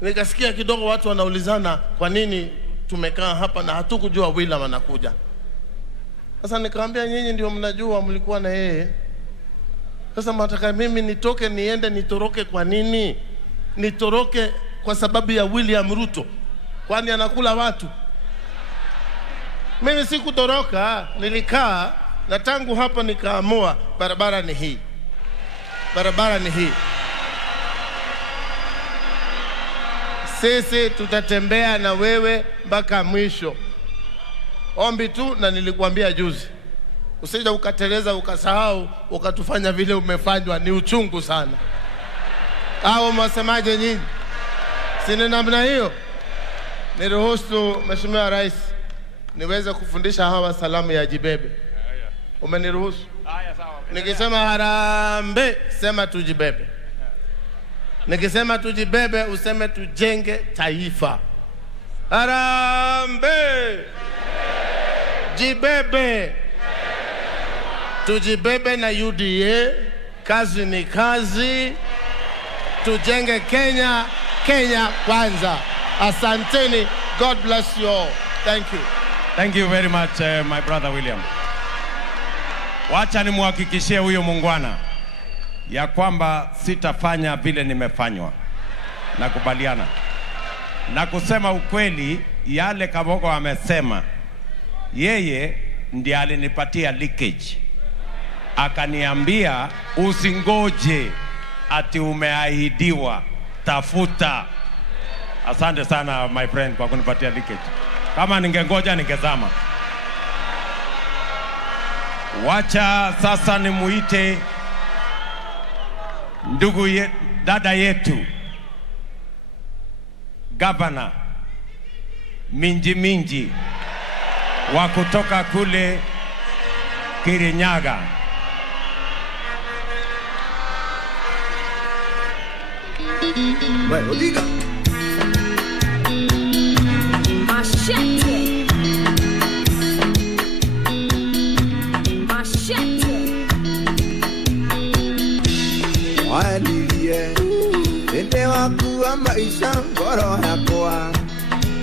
Nikasikia kidogo watu wanaulizana kwa nini tumekaa hapa na hatukujua William anakuja. Sasa nikamwambia, nyinyi ndio mnajua, mlikuwa na yeye. Sasa mnataka mimi nitoke niende nitoroke kwa nini? Nitoroke kwa sababu ya William Ruto? Kwani anakula watu? Mimi sikutoroka, nilikaa, na tangu hapa nikaamua barabara ni hii. Barabara ni hii. Sisi tutatembea na wewe mpaka mwisho. Ombi tu, na nilikuambia juzi, usije ukateleza ukasahau ukatufanya vile umefanywa, ni uchungu sana. Au mwasemaje nyinyi? Sina namna hiyo. Niruhusu Mheshimiwa Rais niweze kufundisha hawa salamu ya jibebe. Umeniruhusu? Nikisema harambe, sema tujibebe. Nikisema tujibebe, useme tujenge taifa. Harambe, jibebe. Tujibebe na UDA, kazi ni kazi. Tujenge Kenya, Kenya kwanza. Asanteni. God bless you all. Thank you. Thank you very much, my brother William. Wacha nimhakikishie huyo muungwana ya kwamba sitafanya vile nimefanywa. Nakubaliana. Na kusema ukweli, yale Kabogo amesema, yeye ndiye alinipatia leakage. Akaniambia usingoje ati umeahidiwa, tafuta. Asante sana my friend kwa kunipatia leakage. Kama ningengoja ningezama. Wacha sasa nimuite dada yetu Gavana Minji wa kutoka kule Kirinyaga. Odiga. Machete. Walilie ende waku maisha ngoro yakwa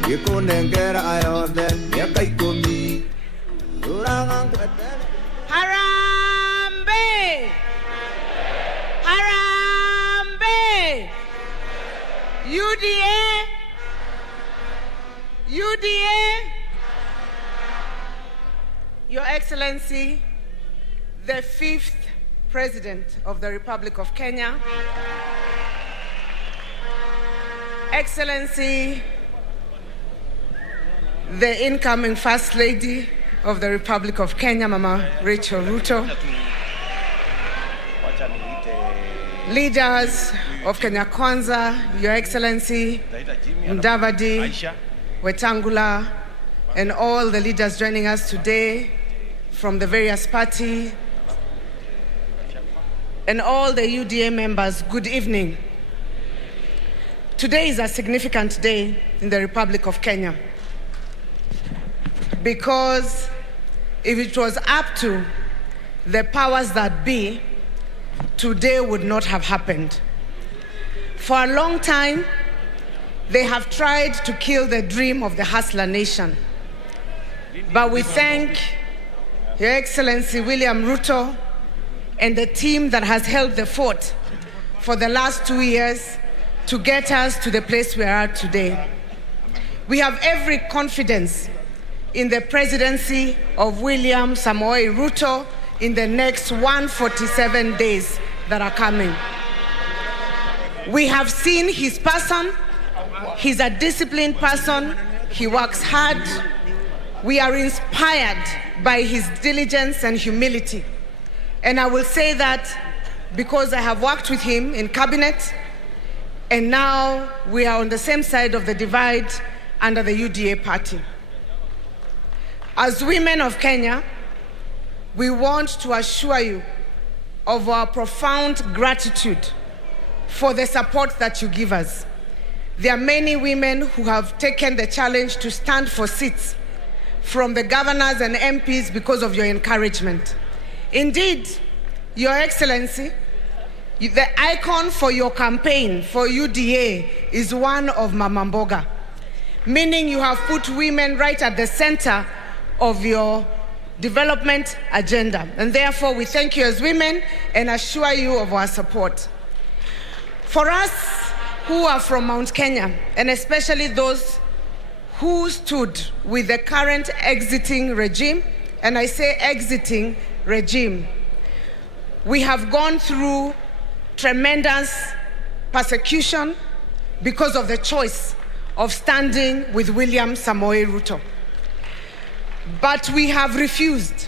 gikunengera ayothe miaka 10 uraga ngwetele Harambe! Harambe! UDA! UDA! Your Excellency, the 5th President of the Republic of Kenya, Excellency, the incoming First Lady of the Republic of Kenya, Mama Rachel Ruto, leaders of Kenya Kwanza, Your Excellency, Mudavadi, Wetangula, and all the leaders joining us today from the various parties, and all the UDA members, good evening. Today is a significant day in the Republic of Kenya because if it was up to the powers that be, today would not have happened. For a long time, they have tried to kill the dream of the hustler nation. But we thank Your Excellency William Ruto and the team that has held the fort for the last 2 years to get us to the place we are today. We have every confidence in the presidency of William Samoei Ruto in the next 147 days that are coming. We have seen his person. He's a disciplined person. He works hard. We are inspired by his diligence and humility. And I will say that because I have worked with him in cabinet, and now we are on the same side of the divide under the UDA party. As women of Kenya, we want to assure you of our profound gratitude for the support that you give us. There are many women who have taken the challenge to stand for seats from the governors and MPs because of your encouragement. Indeed, Your Excellency, the icon for your campaign for UDA is one of Mama Mboga, meaning you have put women right at the center of your development agenda. And therefore, we thank you as women and assure you of our support. For us who are from Mount Kenya, and especially those who stood with the current exiting regime, and I say exiting regime, we have gone through tremendous persecution because of the choice of standing with William Samoei Ruto. But we have refused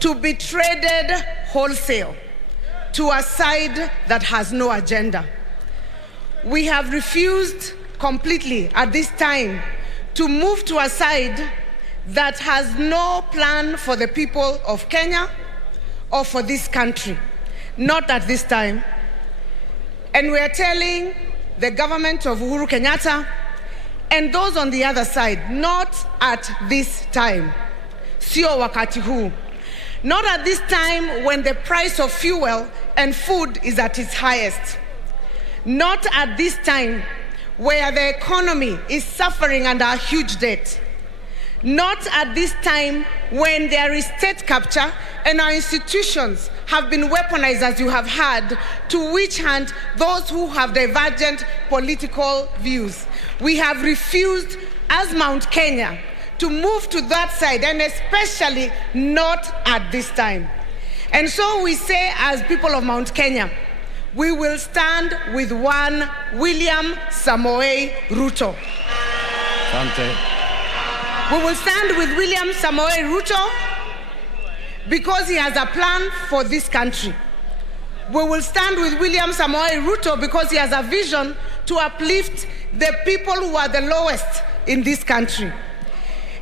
to be traded wholesale to a side that has no agenda. We have refused completely at this time to move to a side that has no plan for the people of Kenya or for this country. Not at this time. And we are telling the government of Uhuru Kenyatta and those on the other side, not at this time. Sio wakati huu. Not at this time when the price of fuel and food is at its highest. Not at this time where the economy is suffering under a huge debt. Not at this time when there is state capture and our institutions have been weaponized, as you have heard, to witch hunt those who have divergent political views. We have refused, as Mount Kenya, to move to that side, and especially not at this time. And so we say, as people of Mount Kenya, we will stand with one William Samoei Ruto. We will stand with William Samoei Ruto because he has a plan for this country. We will stand with William Samoei Ruto because he has a vision to uplift the people who are the lowest in this country.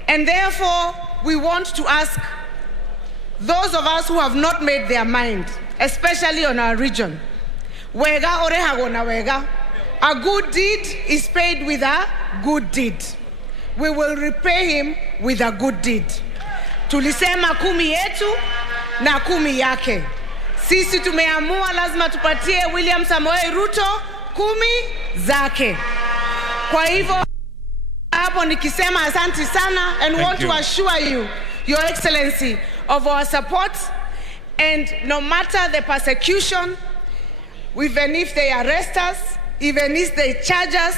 And therefore, we want to ask those of us who have not made their mind, especially on our region, wega orehago na wega. A good deed is paid with a good deed. We will repay him with a good deed. Tulisema 10 yetu na 10 yake. Sisi tumeamua lazima tupatie William Samoei Ruto 10 zake. Kwa hivyo hapo nikisema asante sana, and want to assure you, Your Excellency, of our support, and no matter the persecution, even if they arrest us, even if they charge us,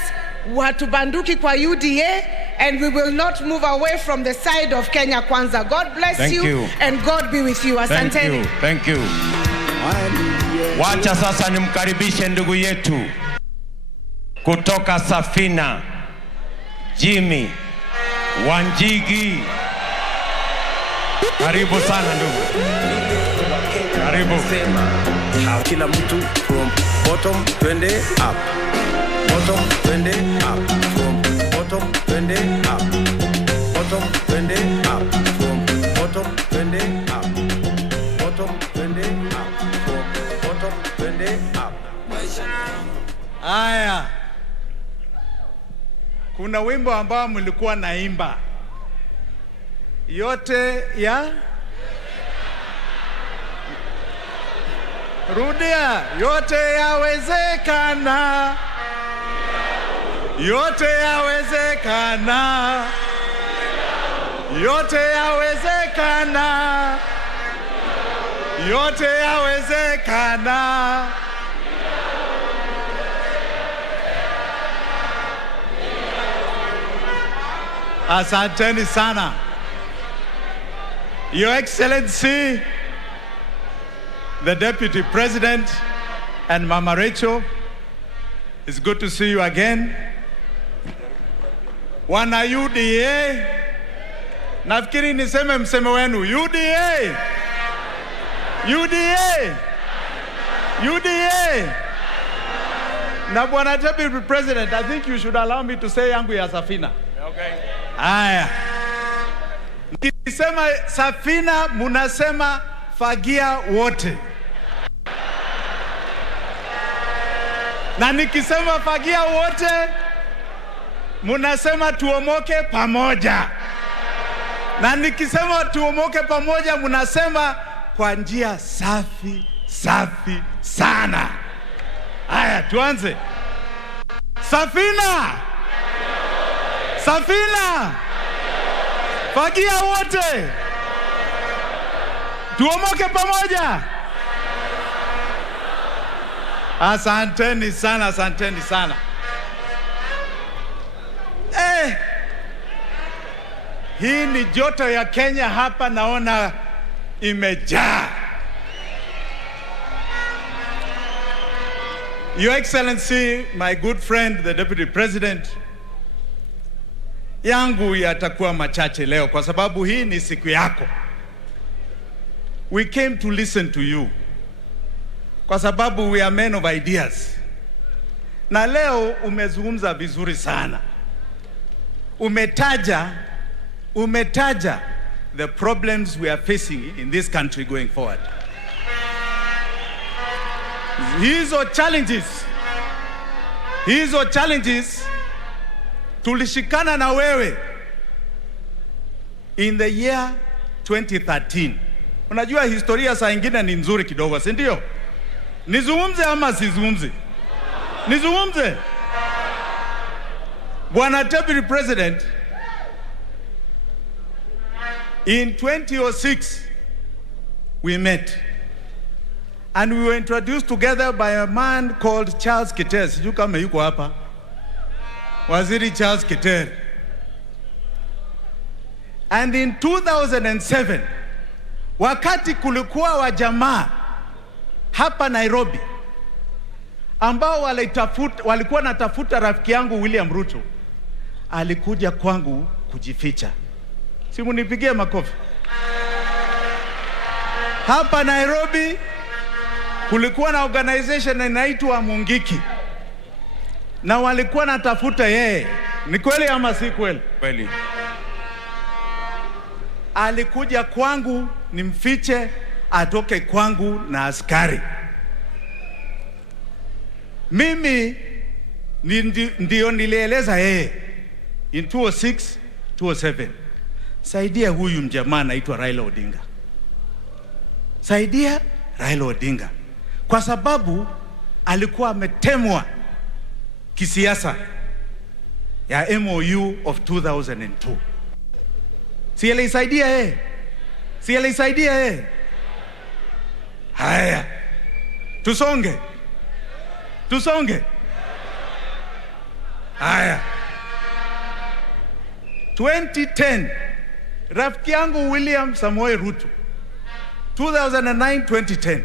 watubanduki kwa UDA, and we will not move away from the side of Kenya Kwanza. God bless you, and God be with you. Asanteni. Thank you. Wacha sasa nimkaribishe ndugu yetu kutoka Safina, Jimmy Wanjigi. Karibu sana ndugu. Karibu. Kila mtu from bottom twende up. Bottom twende up. From bottom twende up. Bottom twende up. From bottom twende up. Bottom twende up. From bottom twende up. Aya. Kuna wimbo ambao mlikuwa naimba. Yote ya rudia, yote yawezekana. Yote yawezekana. Yote yawezekana. Yote yawezekana. Asanteni sana. Your Excellency, the Deputy President, and Mama Rachel, it's good to see you again. Wana UDA, nafikiri niseme mseme wenu, UDA, UDA, UDA. Na Bwana Deputy President, I think you should allow me to say yangu ya Safina. Okay. Aya. Nikisema Safina, munasema fagia wote. Na nikisema fagia wote, munasema tuomoke pamoja. Na nikisema tuomoke pamoja, munasema kwa njia safi, safi sana. Aya, tuanze. Safina! Safina! Fagia wote! Tuomoke pamoja! Asanteni sana, asanteni sana. Hii ni joto ya Kenya hapa, naona imejaa. Your Excellency, my good friend, the Deputy President, yangu yatakuwa machache leo kwa sababu hii ni siku yako. We came to listen to you kwa sababu we are men of ideas. Na leo umezungumza vizuri sana. Umetaja the problems we are facing in this country going forward. Hizo challenges tulishikana na wewe in the year 2013. Unajua historia saa ingine ni nzuri kidogo, si ndio? Nizungumze ama sizungumze? Nizungumze. Bwana Deputy President, in 2006 we met And we were introduced together by a man called Charles Keter. Sijui kama yuko hapa. Waziri Charles Keter. And in 2007, wakati kulikuwa wa jamaa hapa Nairobi ambao walikuwa natafuta rafiki yangu William Ruto, alikuja kwangu kujificha. Simu nipigie makofi. Hapa Nairobi kulikuwa na organization inaitwa Mungiki, na walikuwa natafuta yeye. Ni kweli ama si kweli? Kweli. Alikuja kwangu nimfiche, atoke kwangu na askari. Mimi ndio nilieleza yeye in 2006, 2007, saidia huyu mjamaa anaitwa Raila Odinga. Saidia Raila Odinga. Kwa sababu alikuwa ametemwa kisiasa ya MOU of 2002. Si alisaidia yeye? Si alisaidia yeye? Haya. Tusonge. Tusonge. Haya. 2010, rafiki yangu William Samoei Ruto, 2009-2010,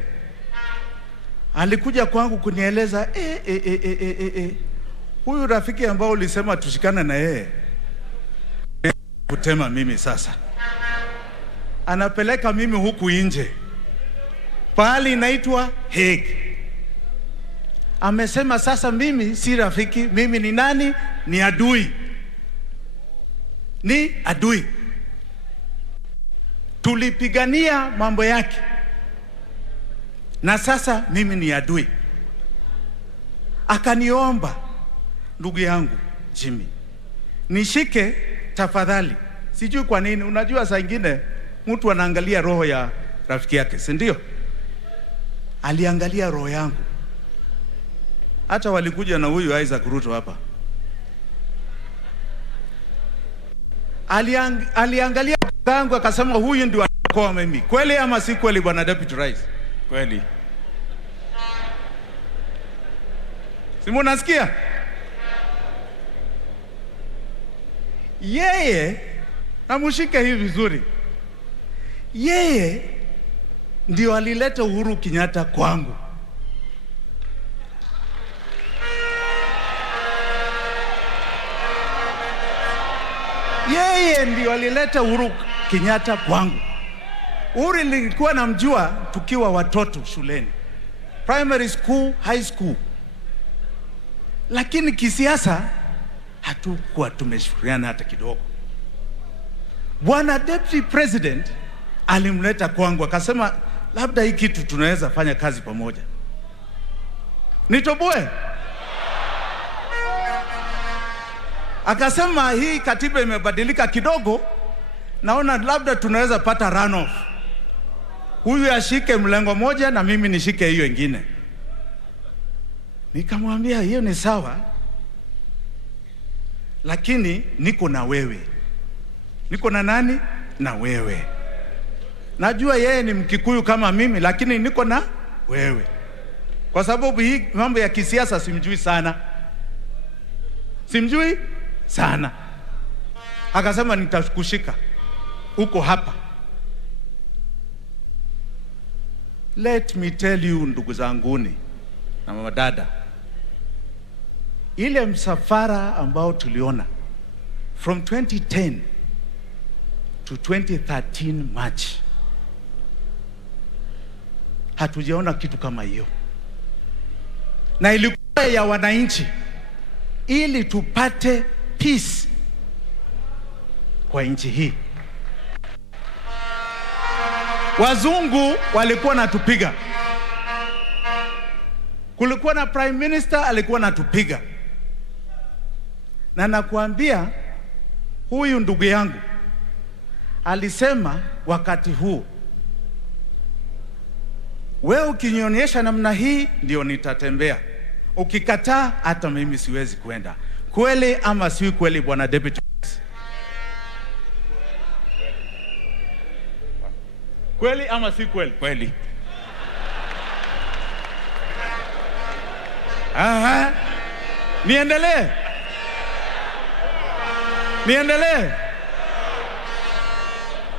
alikuja kwangu kunieleza huyu rafiki ambao ulisema tushikane na yeye kutema mimi sasa. Anapeleka mimi huku nje pahali inaitwa Hague. Amesema sasa mimi si rafiki, mimi ni nani? Ni adui. Ni adui. Tulipigania mambo yake, na sasa mimi ni adui. Akaniomba, ndugu yangu Jimmy, nishike tafadhali. Sijui kwa nini, unajua saa ingine mtu anaangalia roho ya rafiki yake, si ndio? Aliangalia roho yangu. Hata walikuja na huyu Isaac Ruto hapa. Aliangalia yangu akasema huyu ndio anakoa mimi. Kweli ama si kweli, bwana Deputy Rais? Kweli. Simu nasikia? Yeye, namushike hivi vizuri, yeye ndio alileta Uhuru Kenyatta kwangu. Yeye ndio alileta Uhuru Kenyatta kwangu. Uhuru nilikuwa namjua tukiwa watoto shuleni, primary school, high school, lakini kisiasa hatukuwa tumeshirikiana hata kidogo. Bwana Deputy President alimleta kwangu akasema labda hii kitu tunaweza fanya kazi pamoja. Nitoboe. Akasema hii katiba imebadilika kidogo, naona labda tunaweza pata runoff. Huyu ashike mlengo moja na mimi nishike hiyo ingine. Nikamwambia hiyo ni sawa, lakini niko na wewe. Niko na nani? Na wewe. Najua yeye ni Mkikuyu kama mimi, lakini niko na wewe. Kwa sababu hii mambo ya kisiasa simjui sana. Simjui sana. Akasema nitakushika. Uko hapa. Let me tell you, ndugu zanguni na mama dada, ile msafara ambao tuliona from 2010 to 2013 March, hatujaona kitu kama hiyo, na ilikuwa ya wananchi ili tupate peace kwa nchi hii. Wazungu walikuwa natupiga, kulikuwa na prime minister alikuwa natupiga, na nakuambia huyu ndugu yangu alisema wakati huu, wewe ukinionyesha namna hii ndio nitatembea, ukikataa hata mimi siwezi kwenda. Kweli ama si kweli, bwana Deputy? Kweli ama si kweli? Kweli. Aha. Niendelee? Niendelee?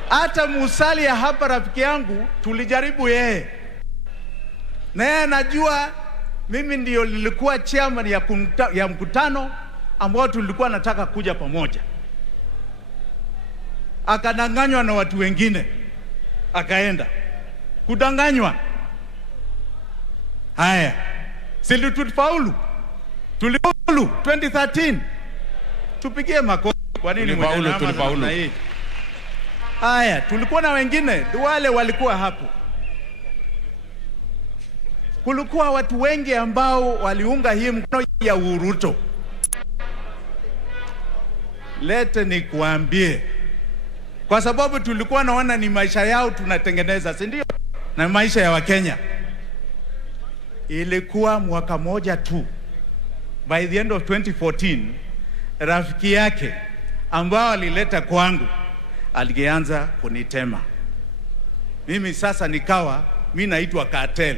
Hata Musalia hapa rafiki yangu tulijaribu yeye. Na yeye anajua mimi ndio nilikuwa chairman ya mkutano ambao tulikuwa nataka kuja pamoja. Akadanganywa na watu wengine. Akaenda. Kudanganywa. Haya. Sisi tulifaulu. Tulifaulu 2013. Tupigie makofi. Kwa nini tulifaulu? Haya, tulikuwa na wengine wale walikuwa hapo. Kulikuwa watu wengi ambao waliunga hii mkono ya Ruto. Lete nikuambie, kwa sababu tulikuwa naona ni maisha yao tunatengeneza, si ndio? Na maisha ya Wakenya. Ilikuwa mwaka moja tu, by the end of 2014, rafiki yake ambao alileta kwangu alianza kunitema. Mimi sasa nikawa mimi naitwa cartel.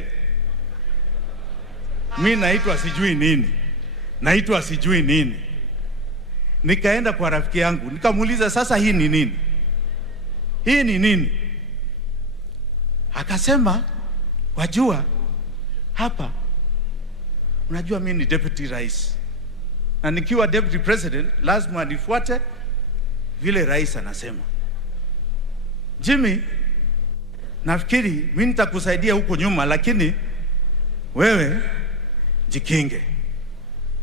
Mimi naitwa sijui nini. Naitwa sijui nini. Nikaenda kwa rafiki yangu, nikamuuliza sasa hii ni nini? Hii ni nini? Akasema, wajua hapa unajua mimi ni deputy rais. Na nikiwa deputy president lazima nifuate vile rais anasema. Jimmy, nafikiri mimi nitakusaidia huko nyuma, lakini wewe jikinge.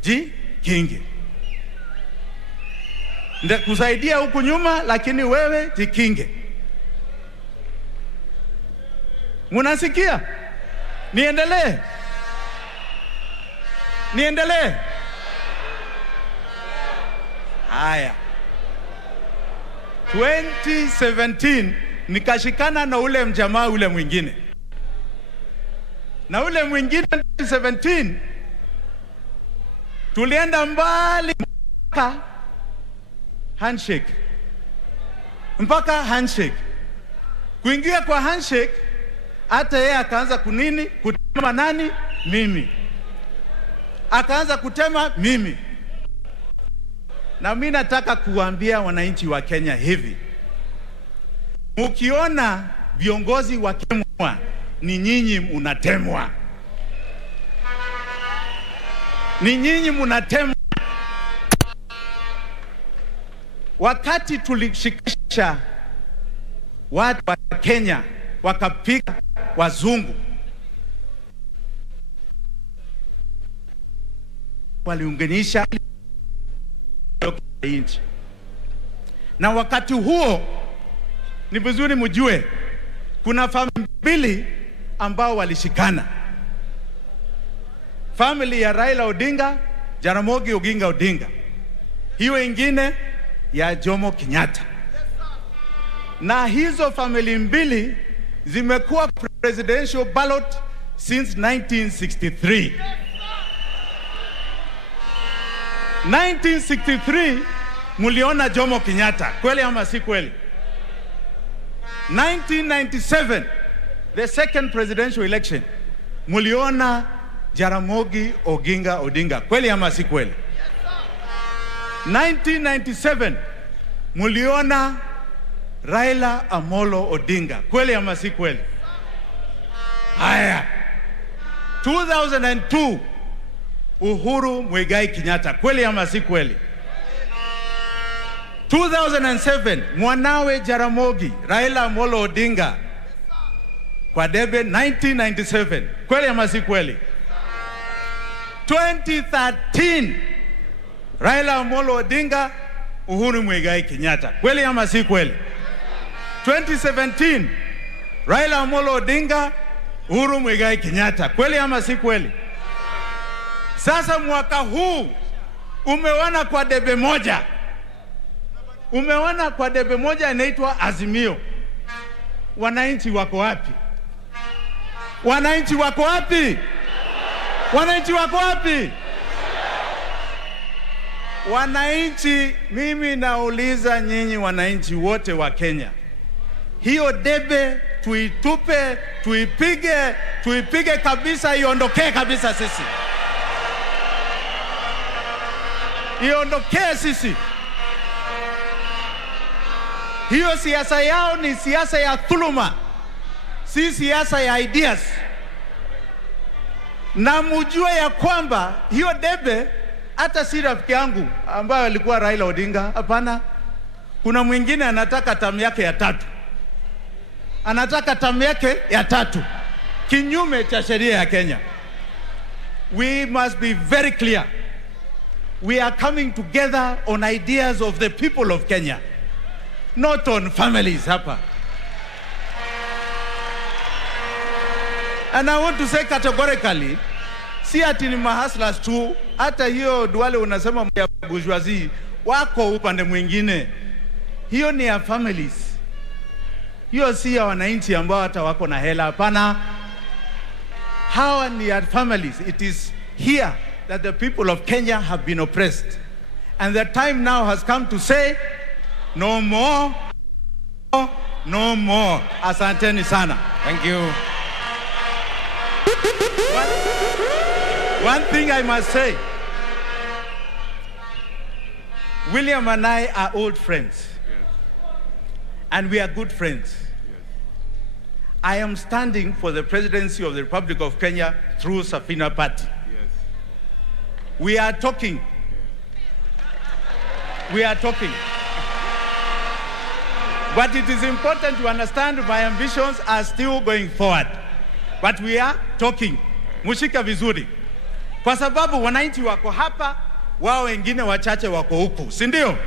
Jikinge. Nitakusaidia huko nyuma, lakini wewe jikinge. Munasikia? Niendelee? Niendelee? Haya. 2017 nikashikana na ule mjamaa ule mwingine. Na ule mwingine 2017 tulienda mbali mpaka handshake. Mpaka handshake. Kuingia kwa handshake, hata yeye akaanza kutema nani? Mimi. Akaanza kutema mimi. Na mimi nataka kuambia wananchi wa Kenya hivi. Mukiona viongozi wakemwa, ni nyinyi unatemwa. Ni nyinyi mnatemwa. Wakati tulishikisha watu wa Kenya wakapiga wazungu, waliunganisha nchi. Na wakati huo ni vizuri mjue kuna familia mbili ambao walishikana. Family ya Raila Odinga, Jaramogi Oginga Odinga. Hiyo ingine ya Jomo Kenyatta. Na hizo family mbili zimekuwa presidential ballot since 1963. 1963 muliona Jomo Kenyatta, kweli ama si kweli? 1997, the second presidential election, muliona Jaramogi Oginga Odinga, kweli ama si kweli? 1997, muliona Raila Amolo Odinga, kweli ama si kweli? Haya. 2002, Uhuru Muigai Kenyatta, kweli ama si kweli? 2007, mwanawe Jaramogi, Raila Amolo Odinga, kwa debe 1997, kweli ama si kweli? 2013, Raila Amolo Odinga, Uhuru Muigai Kenyatta, kweli ama si kweli? 2017, Raila Amolo Odinga, Uhuru Muigai Kenyatta, kweli ama si kweli? Sasa mwaka huu umeona kwa debe moja. Umeona kwa debe moja inaitwa Azimio. Wananchi wako wapi? Wananchi wako wapi? Wananchi wako wapi? Wananchi, mimi nauliza nyinyi wananchi wote wa Kenya. Hiyo debe tuitupe, tuipige kabisa, iondokee kabisa sisi. iondokee sisi. Hiyo siasa yao ni siasa ya dhuluma, si siasa ya ideas. Na mjue ya kwamba hiyo debe hata si rafiki yangu ambaye alikuwa Raila Odinga, hapana. Kuna mwingine anataka tamu yake ya 3. Anataka tamu yake ya 3 kinyume cha sheria ya Kenya. We must be very clear. We are coming together on ideas of the people of Kenya, not on families hapa. And I want to say categorically, si ati ni mahaslas tu, hata hiyo Duale unasema ya bourgeoisie wako upande mwingine. Hiyo ni ya families. Hiyo si ya wananchi ambao hata wako na hela, hapana. Hawa ni ya families. It is here that the people of Kenya have been oppressed. And the time now has come to say, no more, no more. Asanteni sana. Thank you. One thing I must say, William and I are old friends. And we are good friends. I am standing for the presidency of the Republic of Kenya through Safina Party. We are talking. We are talking. But it is important to understand my ambitions are still going forward. But we are talking. Mushika vizuri. Kwa sababu wananchi wako hapa, wao wengine wachache wako huku, si ndio?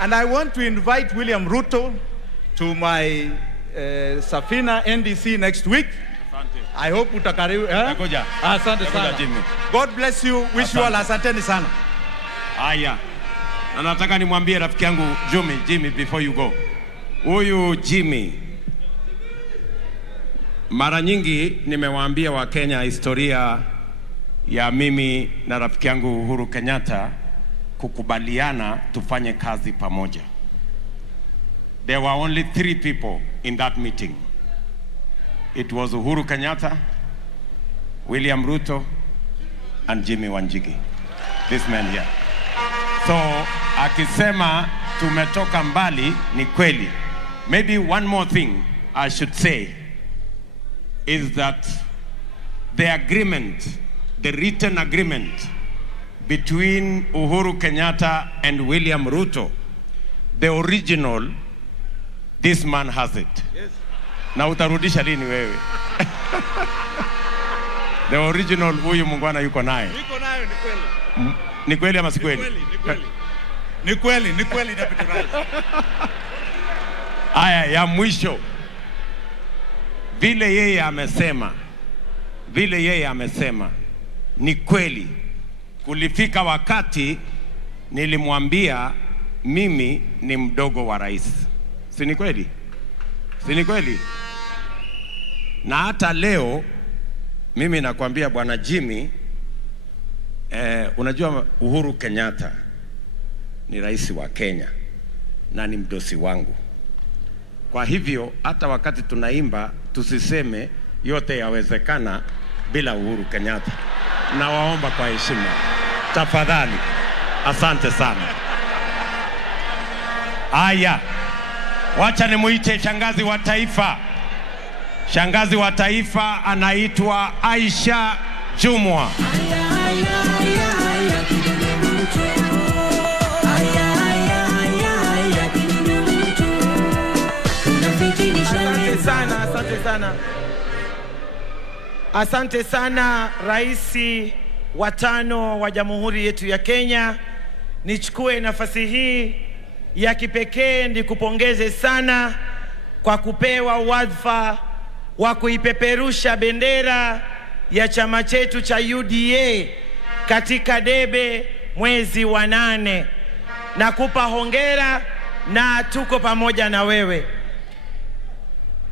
And I want to invite William Ruto to my Safina NDC next week. I hope utakaribu. Asante sana. God bless you. Wish you all asanteni sana. Aya. Na nataka nimwambie rafiki yangu Jimmy before you go. Huyu Jimmy, mara nyingi nimewaambia wa Kenya historia ya mimi na rafiki yangu Uhuru Kenyatta kukubaliana tufanye kazi pamoja. There were only 3 people in that meeting. It was Uhuru Kenyatta, William Ruto, and Jimmy Wanjigi. This man here. So, akisema tumetoka mbali ni kweli. Maybe one more thing I should say is that the agreement, the written agreement between Uhuru Kenyatta and William Ruto, the original, this man has it. Yes. Na utarudisha lini wewe? The original huyu mungwana yuko naye. Niko nayo, ni kweli. Ni kweli ama si kweli? Ni kweli Deputy Rais. Aya ya mwisho. Vile yeye amesema ni kweli. Kulifika wakati nilimwambia mimi ni mdogo wa rais. Si ni kweli? Si ni kweli? Na hata leo mimi nakwambia bwana Jimmy, unajua Uhuru Kenyatta ni rais wa Kenya na ni mdosi wangu. Kwa hivyo hata wakati tunaimba tusiseme yote yawezekana bila Uhuru Kenyatta. Na waomba kwa heshima, tafadhali. Asante sana. Aya, wacha nimuite shangazi wa taifa. Shangazi wa taifa anaitwa Aisha Jumwa. Asante sana. Asante sana Raisi wa 5 wa Jamhuri yetu ya Kenya. Nichukue nafasi hii ya kipekee nikupongeze sana kwa kupewa wadhifa wa kuipeperusha bendera ya chama chetu cha UDA katika debe mwezi wa 8. Nakupa hongera na tuko pamoja na wewe.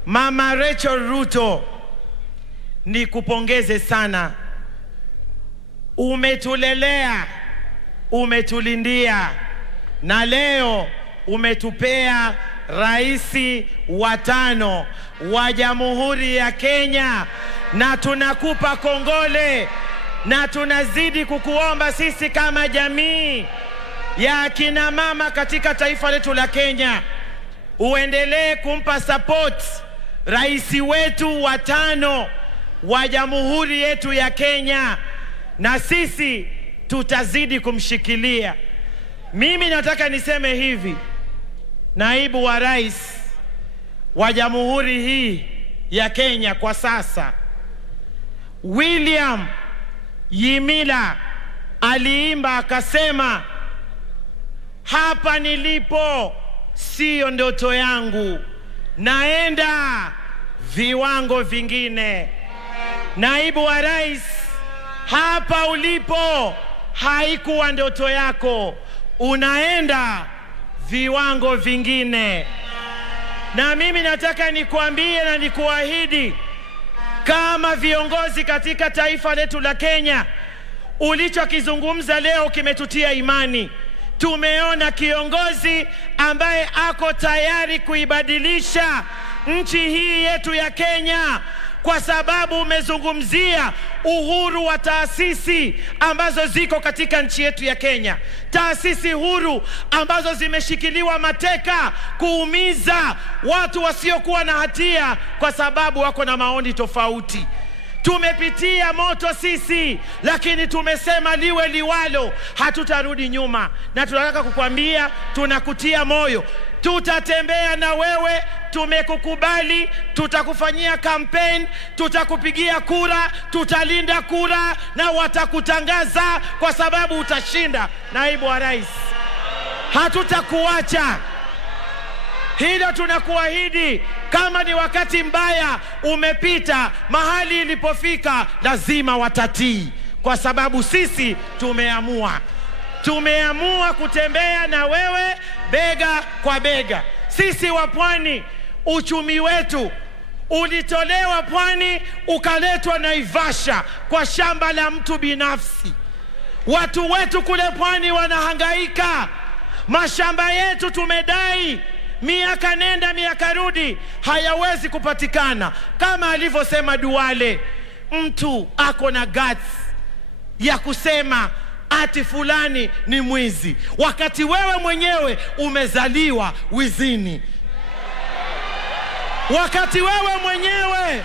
Mama Rachel Ruto, nikupongeze sana. Umetulelea, umetulindia, na leo umetupea Raisi wa 5 wa Jamhuri ya Kenya, na tunakupa kongole na tunazidi kukuomba sisi kama jamii ya akina mama katika taifa letu la Kenya, uendelee kumpa support rais wetu wa 5 wa jamhuri yetu ya Kenya, na sisi tutazidi kumshikilia. Mimi nataka niseme hivi, naibu wa rais wa jamhuri hii ya Kenya kwa sasa, William Yimila, aliimba akasema, hapa nilipo sio ndoto yangu, naenda viwango vingine. Naibu wa rais, hapa ulipo haikuwa ndoto yako, unaenda viwango vingine. Na mimi nataka nikuambie na nikuahidi, kama viongozi katika taifa letu la Kenya, ulichokizungumza leo kimetutia imani. Tumeona kiongozi ambaye ako tayari kuibadilisha nchi hii yetu ya Kenya, kwa sababu umezungumzia uhuru wa taasisi ambazo ziko katika nchi yetu ya Kenya. Taasisi huru ambazo zimeshikiliwa mateka kuumiza watu wasiokuwa na hatia kwa sababu wako na maoni tofauti. Tumepitia moto sisi, lakini tumesema liwe liwalo, hatutarudi nyuma. Na tunataka kukwambia, tunakutia moyo, tutatembea na wewe, tumekukubali, tutakufanyia campaign, tutakupigia kura, tutalinda kura na watakutangaza kwa sababu utashinda. Naibu wa rais, hatutakuacha. Hilo tunakuahidi. Kama ni wakati mbaya umepita, mahali ilipofika lazima watatii, kwa sababu sisi tumeamua kutembea na wewe bega kwa bega. Sisi wa Pwani, uchumi wetu ulitolewa Pwani ukaletwa Naivasha kwa shamba la mtu binafsi. Watu wetu kule Pwani wanahangaika, mashamba yetu tumedai miaka nenda miaka rudi, hayawezi kupatikana. Kama alivyosema Duale, mtu ako na guts ya kusema ati fulani ni mwizi, wakati wewe mwenyewe umezaliwa wizini. Wakati wewe mwenyewe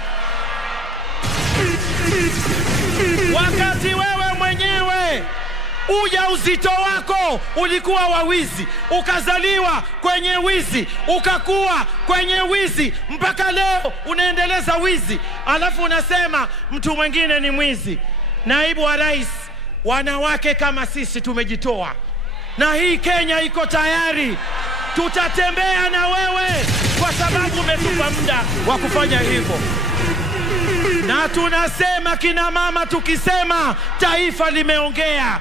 ujauzito wako ulikuwa wa wizi, ukazaliwa kwenye wizi, ukakuwa kwenye wizi, mpaka leo unaendeleza wizi, alafu unasema mtu mwingine ni mwizi. Naibu wa rais, wanawake kama sisi tumejitoa, na hii Kenya iko tayari. Tutatembea na wewe kwa sababu umetupa muda wa kufanya hivyo. Na tunasema kina mama, tukisema taifa limeongea.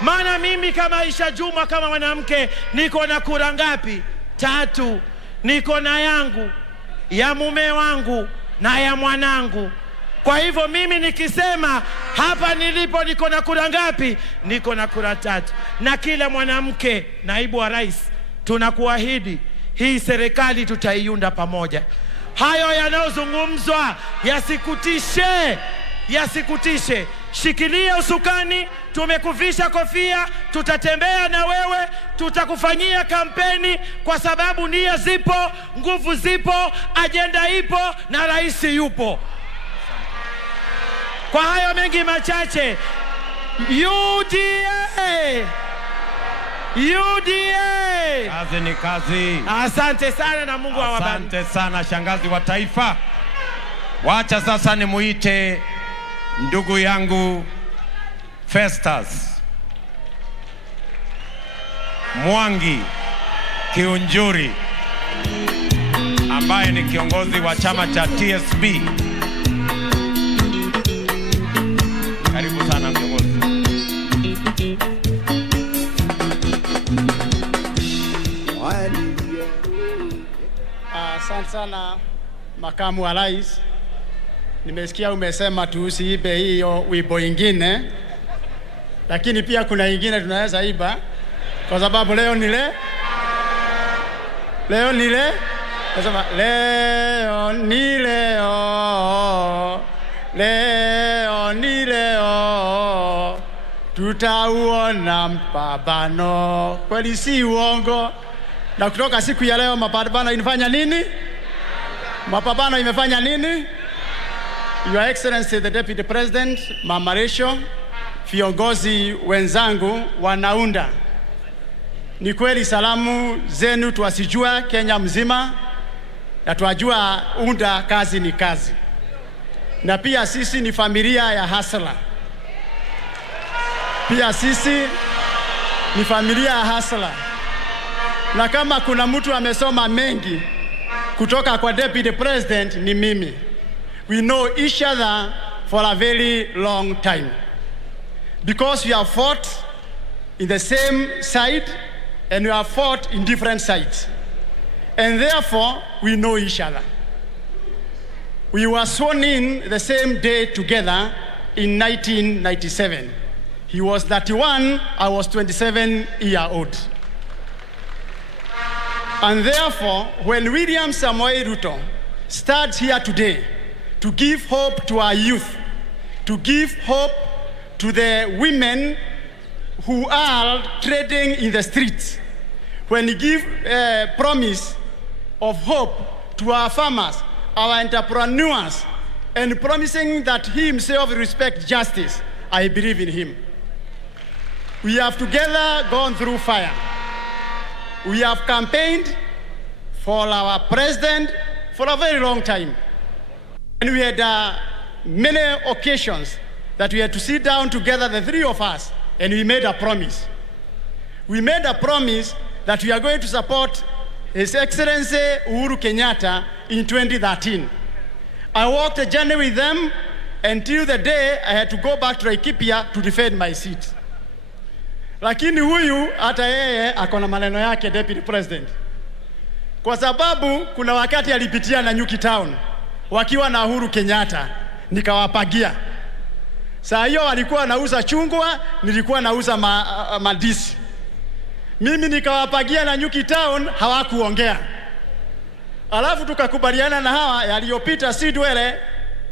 Maana mimi kama Aisha Juma, kama mwanamke, niko na kura ngapi? 3. Niko na yangu, ya mume wangu na ya mwanangu. Kwa hivyo mimi nikisema hapa nilipo niko na kura ngapi? Niko na kura 3. Na kila mwanamke, naibu wa rais, tunakuahidi hii serikali tutaiunda pamoja. Hayo yanayozungumzwa yasikutishe. Shikilia usukani, tumekuvisha kofia, tutatembea na wewe, tutakufanyia kampeni, kwa sababu nia zipo, nguvu zipo, ajenda ipo na rais yupo. Kwa hayo mengi machache, UDA! Kazi ni kazi. Asante sana na Mungu awabariki. Asante sana shangazi wa taifa. Wacha sasa nimuite ndugu yangu Festus Mwangi Kiunjuri, ambaye ni kiongozi wa chama cha TSB. Karibu sana kiongozi. Asante sana makamu wa rais. Nimesikia umesema tusiibe hiyo wimbo ingine, lakini pia kuna ingine tunaweza iba, kwa sababu leo ni leo nasema leo ni leo tutauona mapambano. Kweli si uongo. Na kutoka siku ya leo mapambano imefanya nini? Mapambano imefanya nini? Your Excellency the Deputy President, Mama Rachel, viongozi wenzangu wanaunda. Ni kweli salamu zenu tuwasijua Kenya mzima, na tuwajua unda kazi ni kazi. Na pia sisi ni familia ya hustler. Pia sisi ni familia ya hustler. Na kama kuna mtu amesoma mengi kutoka kwa Deputy President ni mimi. We know each other for a very long time. Because we have fought in the same side and we have fought in different sides. And therefore, we know each other. We were sworn in the same day together in 1997. He was 31, I was 27-year-old. And therefore, when William Samoei Ruto stands here today to give hope to our youth, to give hope to the women who are trading in the streets, when he gives promise of hope to our farmers, our entrepreneurs, and promising that he himself will respect justice, I believe in him. We have together gone through fire. We have campaigned for our president for a very long time. And we had many occasions that we had to sit down together, the three of us, and we made a promise. We made a promise that we are going to support His Excellency Uhuru Kenyatta in 2013. I walked a journey with them until the day I had to go back to Laikipia to defend my seat. Lakini huyu hata yeye akona maneno yake Deputy President. Kwa sababu kuna wakati alipitia na Nyuki Town wakiwa na Uhuru Kenyatta, nikawapagia. Saa hiyo walikuwa nauza chungwa, nilikuwa nauza madisi. Mimi nikawapagia na Nyuki Town, hawakuongea. Alafu tukakubaliana na hawa yaliyopita si dwele,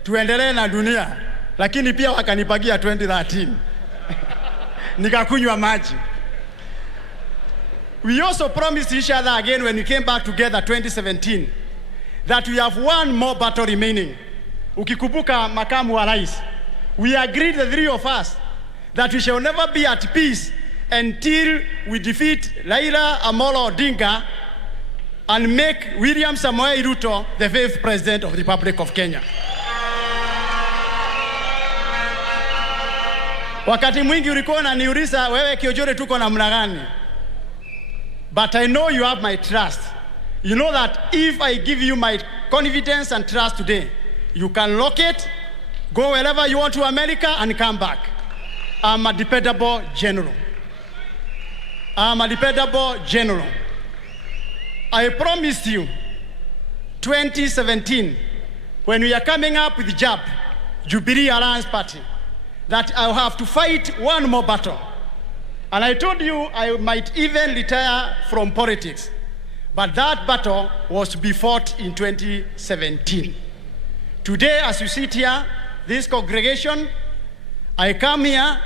tuendelee na dunia. Lakini pia wakanipagia 2013. Nikakunywa maji. We also promised each other again when we came back together 2017 that we have one more battle remaining. Ukikumbuka makamu wa rais, we agreed, the three of us, that we shall never be at peace until we defeat Raila Amolo Odinga and make William Samoei Ruto the 5th President of the Republic of Kenya. Wakati mwingi ulikuwa unaniuliza wewe Kiojore tuko namna gani? But I know you have my trust. You know that if I give you my confidence and trust today, you can locate, go wherever you want to America and come back. I'm a dependable general. I'm a dependable general. I promised you 2017 when we are coming up with JAP, Jubilee Alliance Party, that I'll have to fight one more battle. And I told you I might even retire from politics. But that battle was to be fought in 2017. Today, as you sit here, this congregation, I come here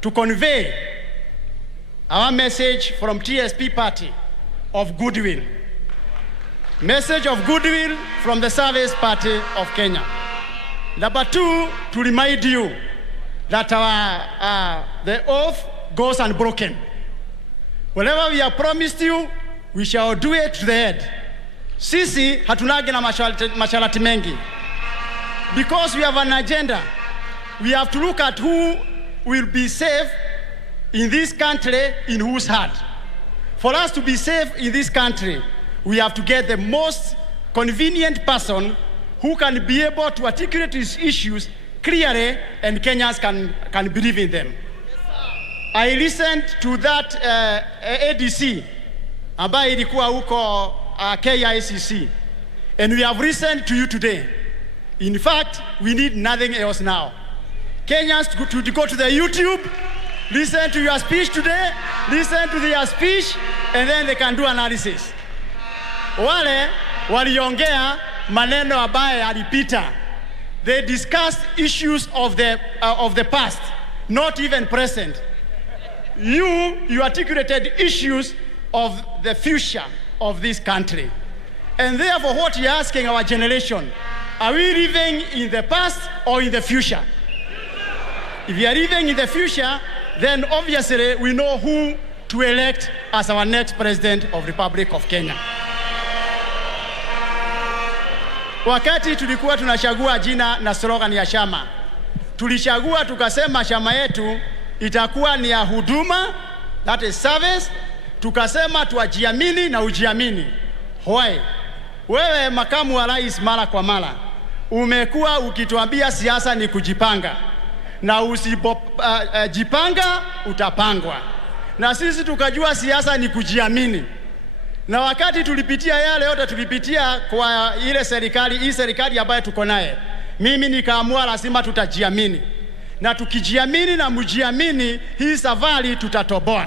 to convey our message from TSP Party of goodwill. Message of goodwill from the Service Party of Kenya. Number two, to remind you that the oath goes unbroken. Whatever we have promised you, we shall do it to the end. Sisi hatunagi na masharti mengi. Because we have an agenda, we have to look at who will be safe in this country, in whose heart. For us to be safe in this country, we have to get the most convenient person who can be able to articulate his issues clearly and Kenyans can believe in them. I listened to that ADC ambaye ilikuwa huko KICC, and we have listened to you today. In fact, we need nothing else now. Kenyans to go to the YouTube, listen to your speech today, listen to your speech, and then they can do analysis. Wale waliongea maneno ambaye alipita. They discussed issues of the past. not even present. You articulated issues of the future of this country. And therefore, what you're asking our generation, are we living in the past or in the future? If you are living in the future, then obviously we know who to elect as our next president of the Republic of Kenya. Wakati tulikuwa tunachagua jina na slogan ya chama, tulichagua tukasema chama yetu itakuwa ni ya huduma, that is service. Tukasema tuajiamini na ujiamini. Why? Wewe makamu wa rais mara kwa mara umekuwa ukituambia siasa ni kujipanga, na usipojipanga utapangwa. Na sisi tukajua siasa ni kujiamini. Na wakati tulipitia yale yote tulipitia kwa ile serikali, hii serikali ambayo tuko naye, mimi nikaamua lazima tutajiamini. Na tukijiamini na mjiamini, hii safari tutatoboa.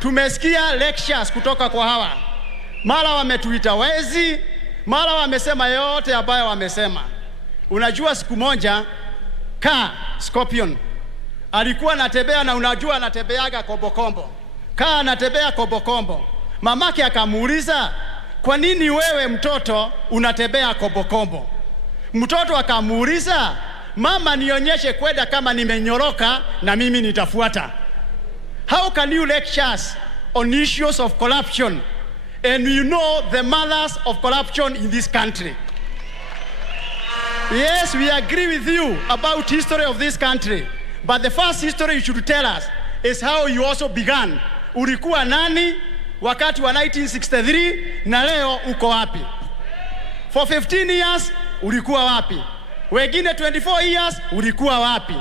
Tumesikia lectures kutoka kwa hawa. Mara wametuita wezi, mara wamesema yote ambayo wamesema. Unajua siku moja Scorpion alikuwa anatembea, na unajua anatembeaga kombokombo. Anatembea kombokombo. Mamake akamuuliza, kwa nini wewe mtoto unatembea kombokombo? Mtoto akamuuliza, mama, nionyeshe kwenda kama nimenyoroka na mimi nitafuata. How can you lecture us on issues of corruption and you know the mothers of corruption in this country? Yes, we agree with you about history of this country, but the first history you should tell us is how you also began. Ulikuwa nani wakati wa 1963 na leo uko wapi? For 15 years ulikuwa wapi? Wengine 24 years ulikuwa wapi?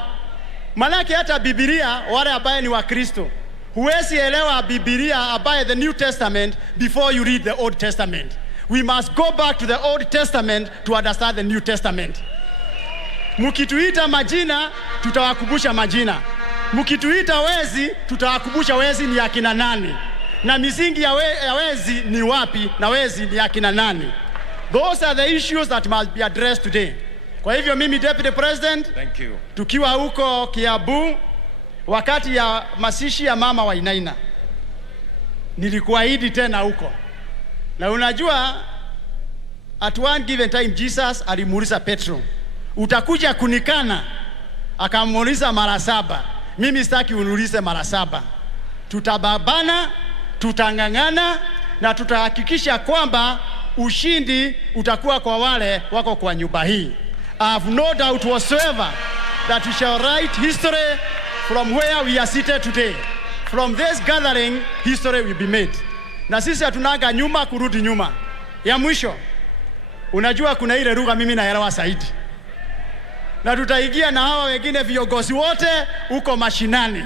Manake hata Biblia, wale ambaye ni wa Kristo, huwezi elewa Biblia ambaye the New Testament before you read the Old Testament. We must go back to the Old Testament to understand the New Testament. Mukituita majina, tutawakumbusha majina. Mukituita wezi, tutawakumbusha wezi ni akina nani. Na misingi ya wezi ni wapi, na wezi ni akina nani. Those are the issues that must be addressed today. Kwa hivyo mimi Deputy President, thank you. Tukiwa huko Kiambu wakati ya masishi ya mama wa Inaina, nilikuahidi tena huko. Na unajua at one given time Jesus alimuuliza Petro, utakuja kunikana? Akamuuliza mara 7. Mimi sitaki uniulize mara 7. Tutababana, tutangangana, na tutahakikisha kwamba ushindi utakuwa kwa wale wako kwa nyumba hii. I have no doubt whatsoever that we shall write history from where we are seated today. From this gathering, history will be made. Na sisi hatunaga nyuma kurudi nyuma. Ya mwisho, unajua kuna ile lugha mimi naelewa zaidi. Na tutaigia na hawa wengine viongozi wote uko mashinani.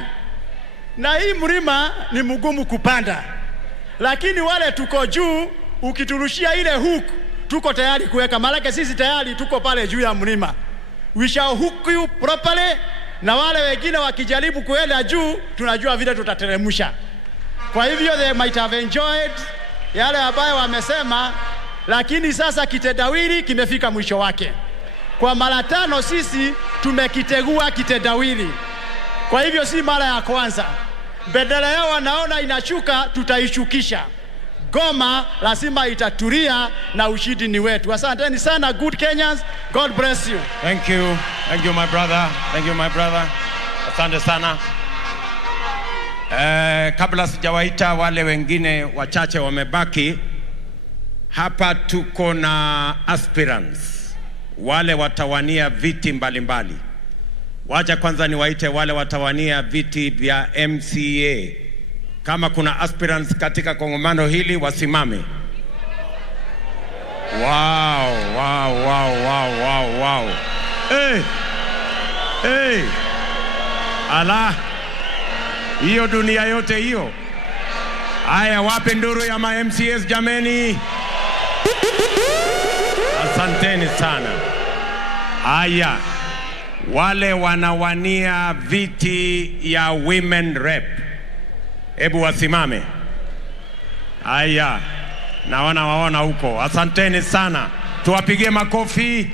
Na hii mlima ni mgumu kupanda. Lakini wale tuko juu, ukiturushia ile hook, tuko tayari kuweka. Malaki sisi tayari tuko pale juu ya mlima. We shall hook you properly, na wale wengine wakijaribu kuenda juu, tunajua vile tutateremsha. Kwa hivyo they might have enjoyed yale ambayo wamesema, lakini sasa kitendawili kimefika mwisho wake. Kwa mara 5 sisi tumekitegua kitendawili. Kwa hivyo si mara ya kwanza. Bendera yao wanaona inashuka, tutaishukisha. Goma lazima itatulia na ushindi ni wetu. Asanteni sana good Kenyans. God bless you. Thank you. Thank you my brother. Thank you my brother. Asante sana. Kabla sijawaita wale wengine wachache wamebaki, hapa tuko na aspirants. Wale watawania viti mbalimbali. Wacha kwanza niwaite wale watawania viti vya MCA. Kama kuna aspirants katika kongamano hili wasimame. Wow, wow, wow, wow, wow, wow. Hey! Hey! Ala! Hiyo dunia yote hiyo. Haya, wape nduru ya ma MCAs jameni. Asanteni sana. Haya, wale wanawania viti ya women rep, hebu wasimame. Haya, waona huko. Asanteni sana. Tuwapigie makofi.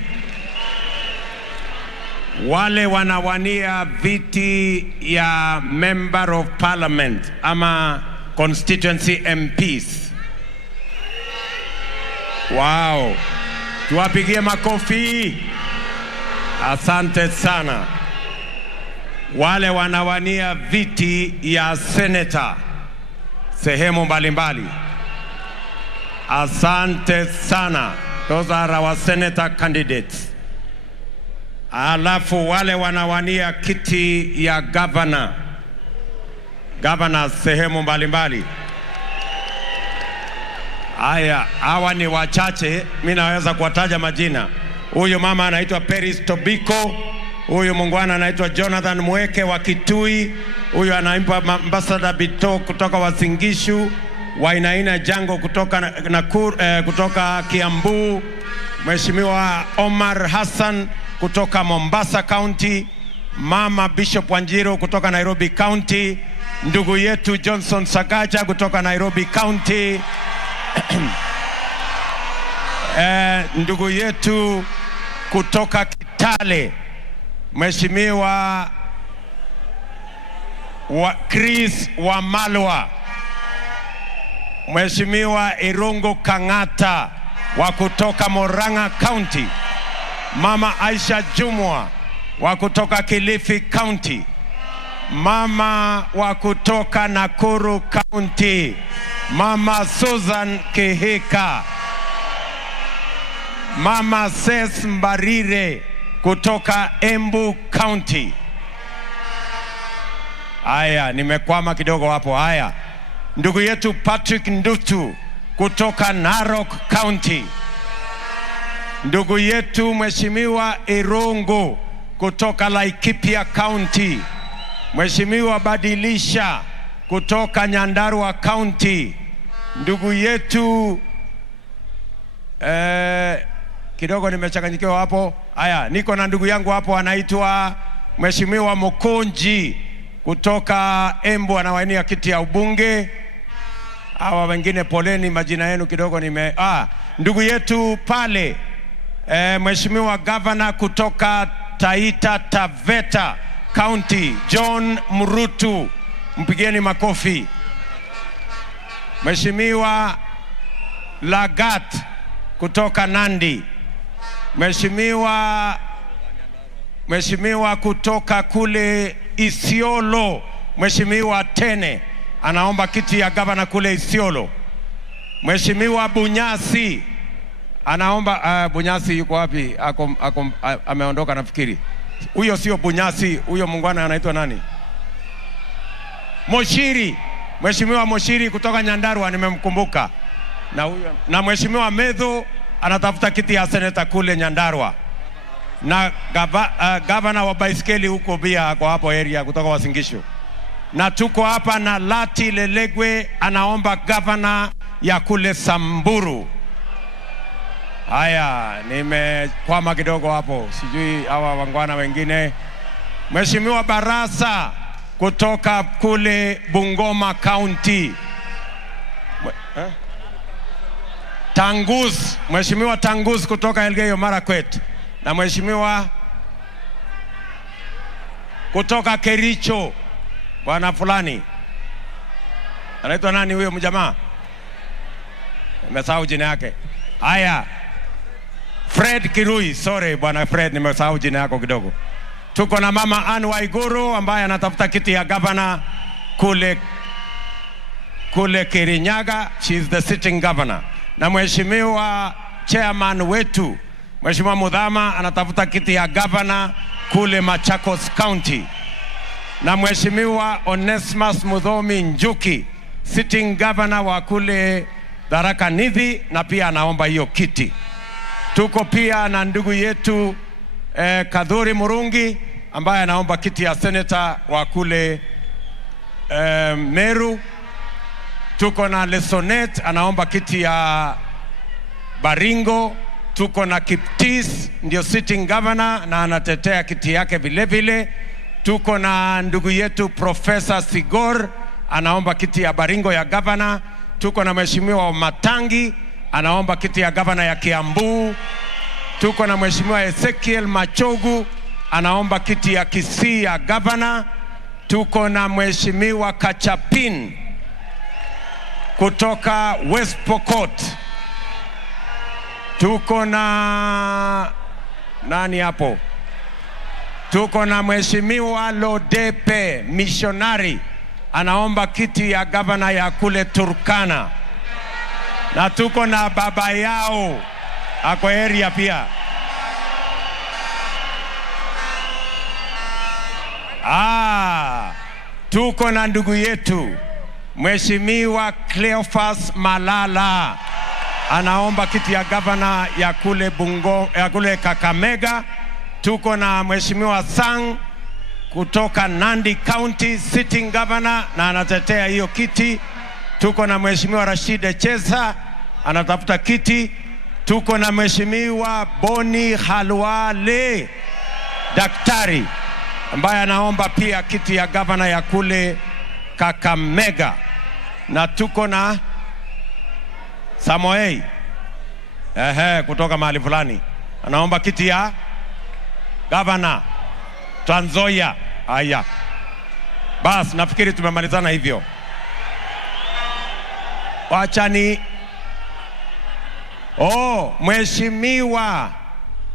wale wanawania viti ya Member of Parliament ama constituency MPs. Wow. Tuwapigie makofi. Asante sana. Wale wanawania viti ya senator sehemu mbalimbali. Asante sana. Those are our senator candidates. Alafu wale wanawania kiti ya governor sehemu mbalimbali. Aya, hawa ni wachache, mimi naweza kuwataja majina. Huyu mama anaitwa Peris Tobiko, huyu mungwana anaitwa Jonathan Mweke wa Kitui, huyu anaimpa Ambassador Bito kutoka Wasingishu, Wainaina Jango kutoka kutoka Kiambu, Mheshimiwa Omar Hassan kutoka Mombasa County, Mama Bishop Wanjiru kutoka Nairobi County, ndugu yetu Johnson Sakaja kutoka Nairobi County, ndugu yetu kutoka Kitale, Mheshimiwa Chris Wamalwa, Mheshimiwa Irungu Kangata wa kutoka Murang'a County, Mama Aisha Jumwa wa kutoka Kilifi County, mama wa kutoka Nakuru County, Mama Susan Kihika, Mama Ses Mbarire kutoka Embu County. Haya, nimekwama kidogo hapo. Haya, ndugu yetu Patrick Ndutu kutoka Narok County, ndugu yetu Mheshimiwa Irungu kutoka Laikipia County, Mheshimiwa Badilisha kutoka Nyandarua County, ndugu yetu kidogo nimechanganyikiwa hapo. Haya, niko na ndugu yangu hapo anaitwa Mheshimiwa Mokonji kutoka Embu, anawania kiti ya ubunge. Hawa wengine poleni, majina yenu kidogo ndugu yetu pale Mheshimiwa Governor kutoka Taita Taveta County, John Murutu, mpigieni makofi. Mheshimiwa Lagat kutoka Nandi, Mheshimiwa kutoka kule Isiolo, Mheshimiwa Tene anaomba kiti ya gavana kule Isiolo. Mheshimiwa Bunyasi anaomba Bunyasi yuko wapi? Ameondoka nafikiri. Huyo sio Bunyasi, huyo mungwana anaitwa nani? Moshiri. Mheshimiwa Moshiri kutoka Nyandarua nimemkumbuka. Na huyo na Mheshimiwa Medho anatafuta kiti ya seneta kule Nyandarua. Na gavana wa baiskeli huko pia kwa hapo area kutoka Wasingishu. Na tuko hapa na Lati Lelegwe anaomba gavana ya kule Samburu. Haya, nimekwama kidogo hapo, sijui hawa wangwana wengine. Mheshimiwa Barasa kutoka kule Bungoma County. Tangus, Mheshimiwa Tangus kutoka Elgeyo Marakwet, na Mheshimiwa kutoka Kericho, bwana fulani anaitwa nani huyo mjamaa? Nimesahau jina yake. Haya, Fred Kirui, sorry bwana Fred, nimesahau jina yako kidogo. Tuko na mama Anne Waiguru ambaye anatafuta kiti ya governor kule Kirinyaga, she is the sitting governor. Na Mheshimiwa chairman wetu Mheshimiwa Mudhama anatafuta kiti ya governor kule Machakos County. Na Mheshimiwa Onesmus Mudhomi Njuki, sitting governor wa kule Tharaka Nithi, na pia anaomba hiyo kiti. Tuko pia na ndugu yetu Kadhuri Murungi ambaye anaomba kiti ya senator wa kule Meru. Tuko na Lesonet anaomba kiti ya Baringo. Tuko na Kiptis ndio sitting governor na anatetea kiti yake vile vile. Tuko na ndugu yetu Professor Sigor anaomba kiti ya Baringo ya governor. Tuko na Mheshimiwa Matangi anaomba kiti ya governor ya Kiambu. Tuko na Mheshimiwa Ezekiel Machogu anaomba kiti ya Kisii ya gavana. Tuko na Mheshimiwa Kachapin kutoka West Pokot. Tuko na nani hapo? Tuko na Mheshimiwa Lodepe Missionary, anaomba kiti ya gavana ya kule Turkana. Na tuko na baba yao ako area pia. Tuko na ndugu yetu Mheshimiwa Cleophas Malala, anaomba kiti ya gavana ya kule ya kule Kakamega. Tuko na Mheshimiwa Sang kutoka Nandi County, sitting governor, na anatetea hiyo kiti. Tuko na Mheshimiwa Rashid Chesa, anatafuta kiti. Tuko na Mheshimiwa Boni Halwale daktari, ambaye anaomba pia kiti ya gavana ya kule Kakamega. Na tuko na Samoei kutoka mahali fulani, anaomba kiti ya gavana Trans Nzoia. Haya, bas, nafikiri tumemalizana hivyo. Wachani Mheshimiwa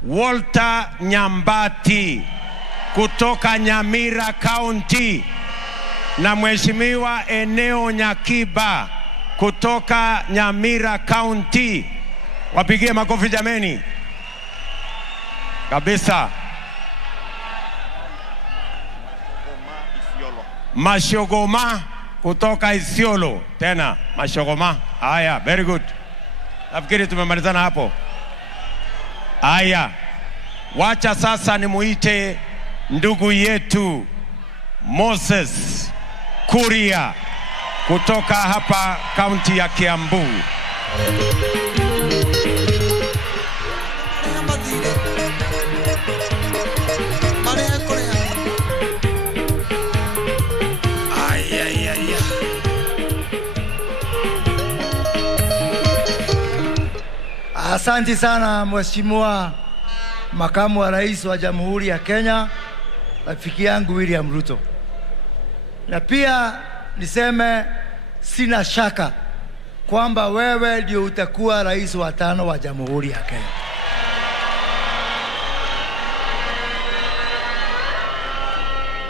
Walter Nyambati kutoka Nyamira County na Mheshimiwa Eneo Nyakiba kutoka Nyamira County. Wapigie makofi jameni. Kabisa. Mashogoma kutoka Isiolo. Tena Mashogoma. Haya, very good. Nafikiri tumemalizana hapo. Haya, wacha sasa nimuite ndugu yetu Moses Kuria kutoka hapa kaunti ya Kiambu. Asante sana Mheshimiwa Makamu wa Rais wa Jamhuri ya Kenya, rafiki yangu William Ruto. Na pia niseme sina shaka kwamba wewe ndio utakuwa rais wa 5 wa Jamhuri ya Kenya.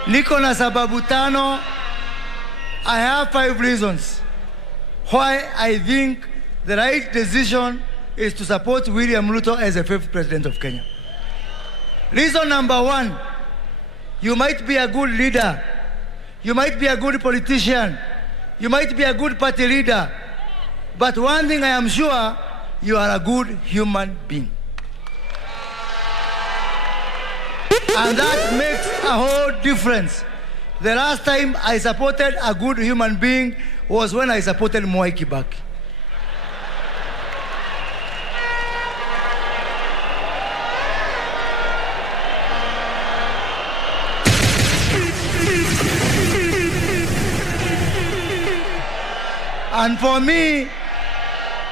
Niko na sababu 5. I have 5 reasons why I think the right decision is to support William Ruto as the 5th president of Kenya. Reason number 1, you might be a good leader, you might be a good politician, you might be a good party leader, but one thing I am sure, you are a good human being. And that makes a whole difference. The last time I supported a good human being was when I supported Mwai Kibaki. And for me,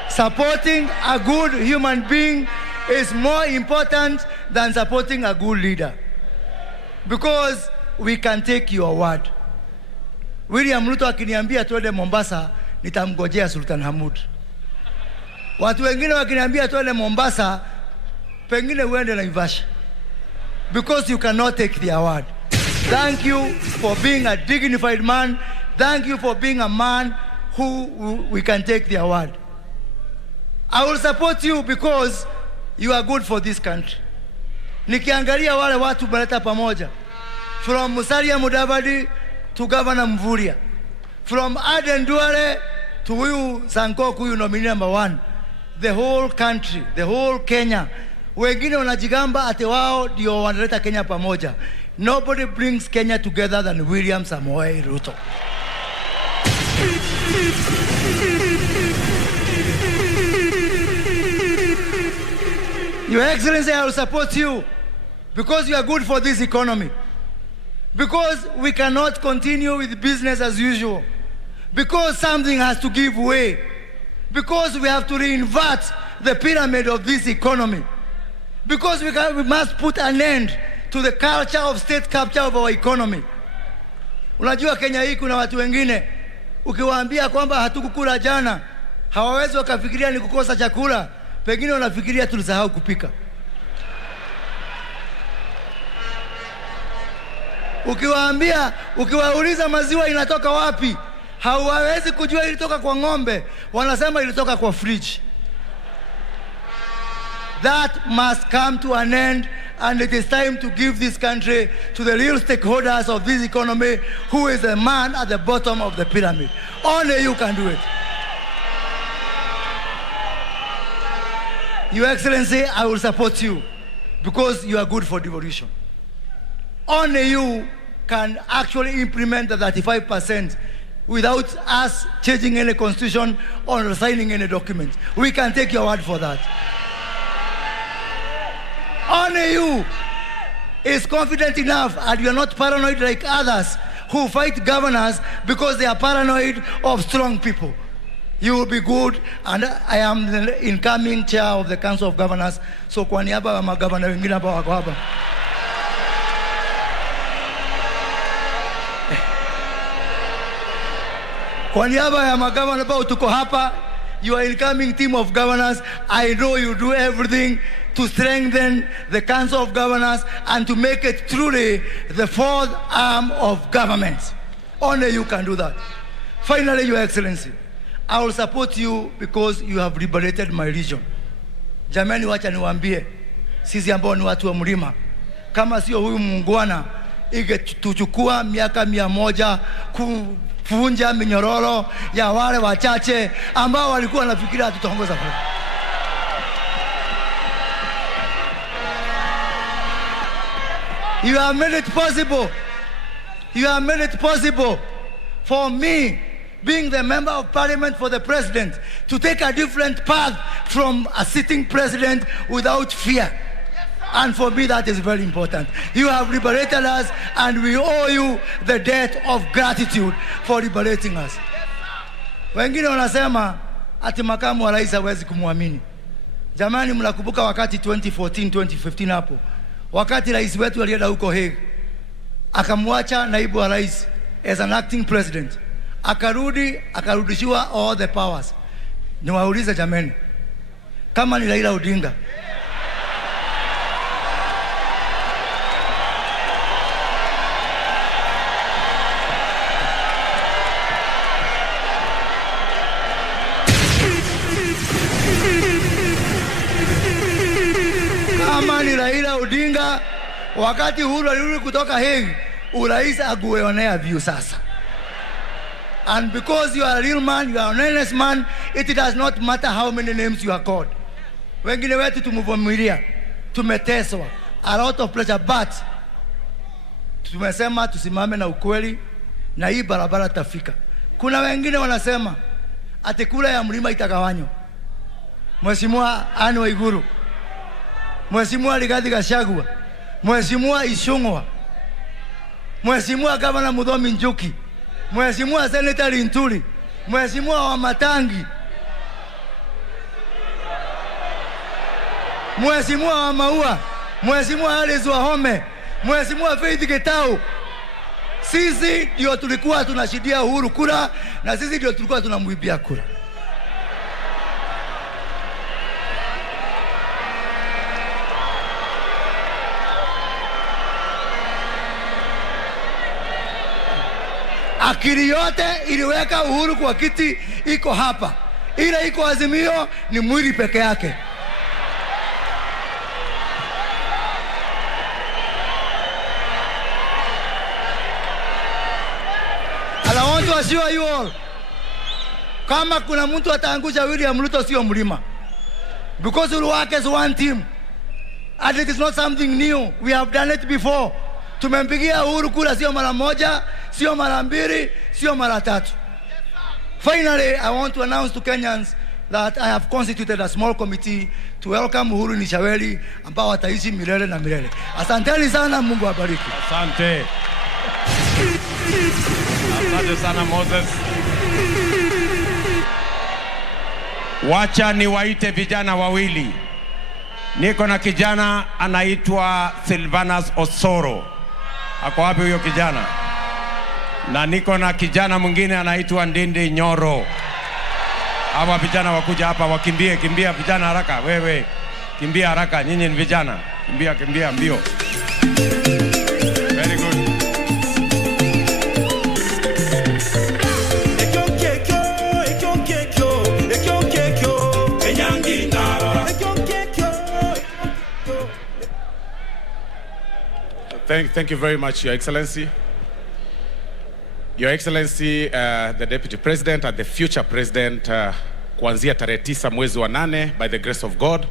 supporting a good human being is more important than supporting a good leader. Because we can take your word. William Ruto akiniambia tuende Mombasa, nitamgojea Sultan Hamud. Watu wengine wakiniambia tuende Mombasa, pengine uende Naivasha. Because you cannot take their word. Thank you for being a dignified man. Thank you for being a man who we can take their word. I will support you because you are good for this country. Nikiangalia wale watu baleta pamoja, from Musalia Mudavadi to Governor Mvurya, from Aden Duale to huyu Sankok, huyu nominee number 1, the whole country, the whole Kenya, wengine wanajigamba ate wao ndio wanaleta Kenya pamoja. Nobody brings Kenya together than William Samoei Ruto. Your Excellency, I will support you because you are good for this economy. Because we cannot continue with business as usual. Because something has to give way. Because we have to reinvert the pyramid of this economy. Because we must put an end to the culture of state capture of our economy. Unajua Kenya hii kuna watu wengine ukiwaambia kwamba hatukukula jana, hawawezi wakafikiria ni kukosa chakula, pengine wanafikiria tulisahau kupika. Ukiwauliza maziwa inatoka wapi, hawawezi kujua ilitoka kwa ng'ombe, wanasema ilitoka kwa fridge. That must come to an end, and it is time to give this country to the real stakeholders of this economy, who is the man at the bottom of the pyramid. Only you can do it. Your Excellency, I will support you because you are good for devolution. Only you can actually implement the 35% without us changing any constitution or signing any document. We can take your word for that. Only you is confident enough, and you are not paranoid like others who fight governors because they are paranoid of strong people. You will be good, and I am the incoming chair of the Council of Governors. So kwa niaba ya magavana wengine ambao wako hapa, kwa niaba ya magavana ambao tuko hapa, your incoming team of governors, I know you do everything to strengthen the Council of Governors and to make it truly the fourth arm of government. Only you can do that. Finally, Your Excellency, I will support you because you have liberated my region. Jamani, wacha niwaambie, sisi ambao ni watu wa mlima, kama sio huyu muungwana, ingetuchukua miaka 100 kuvunja minyororo ya wale wachache ambao walikuwa wanafikiria tutaongoza kwa. You have made it possible. You have made it possible for me, being the member of parliament for the president, to take a different path from a sitting president without fear. And for me, that is very important. You have liberated us, and we owe you the debt of gratitude for liberating us. Wengine wanasema ati makamu wa rais hawezi kumwamini. Jamani, mnakumbuka wakati 2014, 2015 hapo, wakati rais wetu alienda huko Hague, akamwacha naibu wa rais as an acting president, akarudishiwa all the powers. Niwaulize jamani, kama ni Raila Odinga, kama ni Raila Odinga, wakati Uhuru alirudi kutoka Hague, urais agueonea view sasa. And because you are a real man, you are an honest man, it does not matter how many names you are called. Wengine wetu tumevumilia, tumeteswa, a lot of pressure, but tumesema tusimame na ukweli, na hii barabara tafika. Kuna wengine wanasema ati kula ya mlima itagawanywa. Mheshimiwa Anne Waiguru, Mheshimiwa Rigathi Gachagua, Mheshimiwa Ishungwa, Mheshimiwa Gavana Muthomi Njuki, Mheshimiwa Senator Linturi, Mheshimiwa Wamatangi, Mheshimiwa Wamaua, Mheshimiwa Alice Wahome, Mheshimiwa Faith Gitau. Sisi ndio tulikuwa tunashidia Uhuru kura, na sisi ndio tulikuwa tunamwibia kura. Akili yote iliweka Uhuru kwa kiti iko hapa. Ile iko Azimio ni mwili peke yake. And I want to assure you all, kama kuna mtu ataangusha William Ruto sio mlima. Because we work as one team. And it is not something new. We have done it before. Tumempigia Uhuru kura sio mara moja, sio mara mbili, sio mara tatu. Finally, I want to announce to Kenyans that I have constituted a small committee to welcome Uhuru Nishaweli ambao wataishi milele na milele. Asanteni sana, Mungu awabariki. Asante. Asante sana Moses. Wacha niwaite vijana wawili. Niko na kijana anaitwa Silvanus Osoro. Ako wapi huyo kijana? Na niko na kijana mwingine anaitwa Ndindi Nyoro. Hawa vijana wakuja hapa wakimbie, kimbia vijana haraka. Wewe kimbia haraka, nyinyi ni vijana. Kimbia mbio. Very good. Thank you very much, Your Excellency. Your Excellency, the Deputy President and the future President, kuanzia tarehe 9 mwezi wa 8, by the grace of God.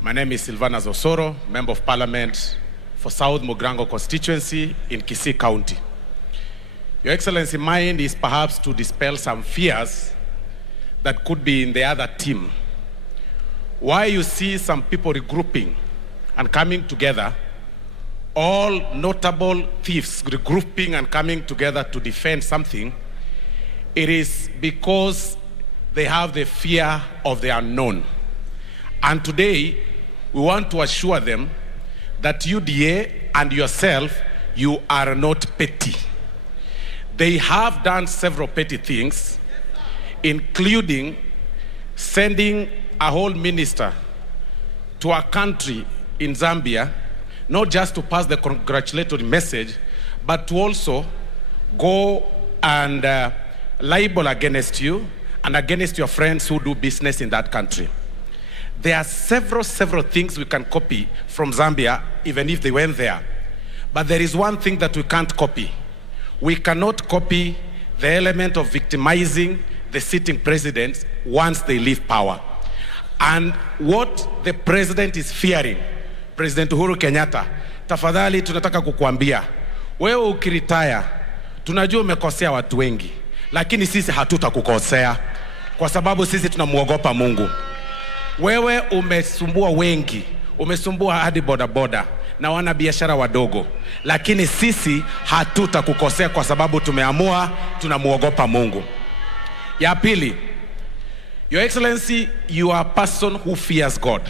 My name is Silvanus Osoro, Member of Parliament for South Mugrango constituency in Kisii County. Your Excellency, mine is perhaps to dispel some fears that could be in the other team. Why you see some people regrouping and coming together, all notable thieves regrouping and coming together to defend something, it is because they have the fear of the unknown. And today, we want to assure them that UDA and yourself, you are not petty. They have done several petty things, including sending a whole minister to a country in Zambia, not just to pass the congratulatory message, but to also go and libel against you and against your friends who do business in that country. There are several things we can copy from Zambia, even if they went there. But there is one thing that we can't copy. We cannot copy the element of victimizing the sitting presidents once they leave power. And what the president is fearing, President Uhuru Kenyatta, tafadhali tunataka kukuambia, wewe ukiritaya, tunajua umekosea watu wengi, lakini sisi hatutakukosea kwa sababu sisi tunamuogopa Mungu. Wewe umesumbua wengi, umesumbua hadi bodaboda na wana biashara wadogo, lakini sisi hatutakukosea kwa sababu tumeamua tunamuogopa Mungu. Ya pili, Your Excellency, you are a person who fears God.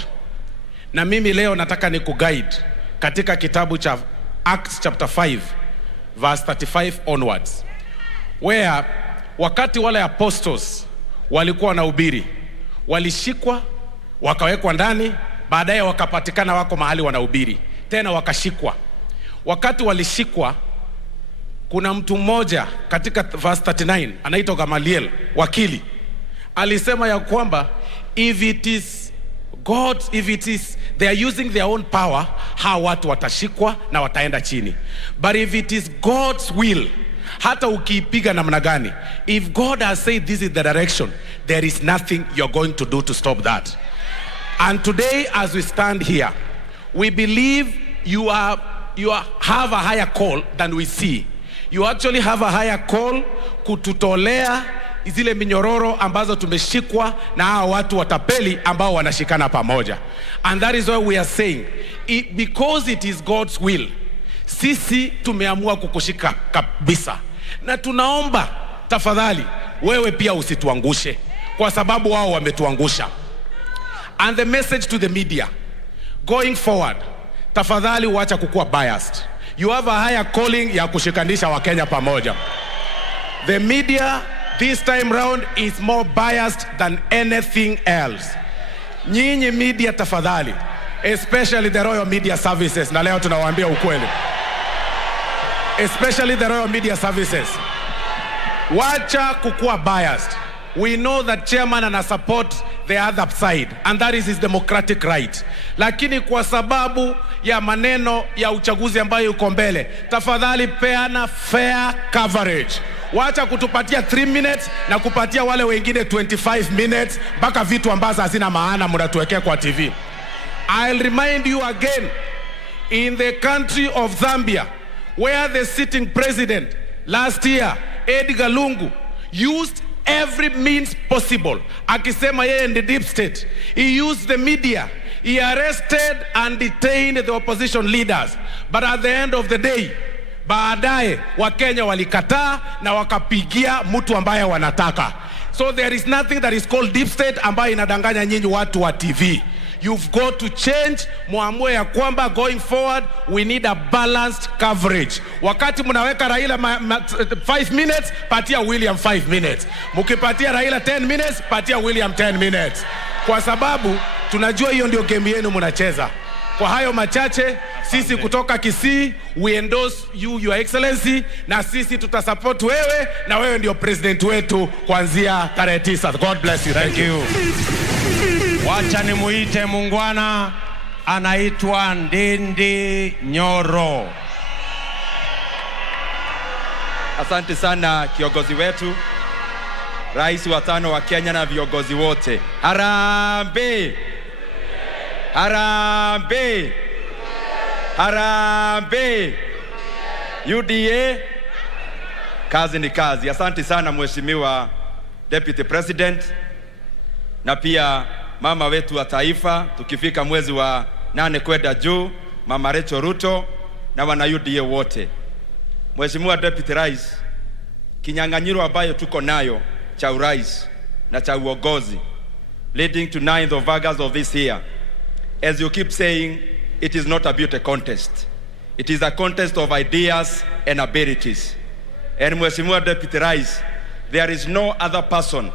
Na mimi leo nataka ni kuguide katika kitabu cha Acts chapter 5 verse 35 onwards, where wakati wale apostles walikuwa wanahubiri, walishikwa, wakawekwa ndani, baadaye wakapatikana wako mahali wanahubiri, tena wakashikwa. Wakati walishikwa, kuna mtu mmoja katika verse 39 anaitwa Gamaliel, wakili, alisema ya kwamba if it is they are using their own power, hawa watu watashikwa na wataenda chini. But if it is God's will, hata ukiipiga namna gani, if God has said this is the direction, there is nothing you're going to do to stop that. And today, as we stand here, we believe you have a higher call than we see. You actually have a higher call kututolea zile minyororo ambazo tumeshikwa na hao watu watapeli ambao wanashikana pamoja. And that is why we are saying, because it is God's will, sisi tumeamua kukushika kabisa. Na tunaomba tafadhali wewe pia usituangushe kwa sababu wao wametuangusha. And the message to the media going forward, tafadhali wacha kukua biased. You have a higher calling ya kushikanisha Wakenya pamoja. The media this time round is more biased than anything else. Nyinyi media tafadhali, especially the Royal Media Services, na leo tunawaambia ukweli, especially the Royal Media Services, wacha kukua biased. We know that chairman ana support the other side, and that is his democratic right. Lakini kwa sababu ya maneno ya uchaguzi ambayo uko mbele, tafadhali peana fair coverage. Wacha kutupatia 3 minutes na kupatia wale wengine 25 minutes mpaka vitu ambazo hazina maana mnatuwekea kwa TV. I'll remind you again, in the country of Zambia, where the sitting president last year, Edgar Lungu, used every means possible, akisema yeye ndi deep state. He used the media. He arrested and detained the opposition leaders. But at the end of the day, baadaye Wakenya walikataa na wakapigia mtu ambaye wanataka. So there is nothing that is called deep state ambayo inadanganya nyinyi watu wa TV. You've got to change, muamue ya kwamba going forward we need a balanced coverage. Wakati mnaweka Raila 5 minutes, patia William 5 minutes. Mukipatia Raila 10 minutes, patia William 10 minutes. Kwa sababu tunajua hiyo ndio game yenu mnacheza. Kwa hayo machache, sisi kutoka Kisii, we endorse you, Your Excellency, na sisi tutasupport wewe, na wewe ndio president wetu kuanzia tarehe 9. God bless you. Thank you. Wacha nimuite mungwana, anaitwa Ndindi Nyoro. Asante sana kiongozi wetu, Rais wa 5 wa Kenya na viongozi wote. Harambee! Harambee! Harambee! UDA, kazi ni kazi. Asante sana Mheshimiwa Deputy President, na pia mama wetu wa taifa, tukifika mwezi wa 8 kwenda juu, Mama Ruto na wana UDA wote. Mheshimiwa Deputy Rais, kinyang'anyiro ambayo tuko nayo cha urais na cha uongozi leading to 9th of August of this year, as you keep saying, it is not a beauty contest. It is a contest of ideas and abilities. And Mheshimiwa Deputy Rais, there is no other person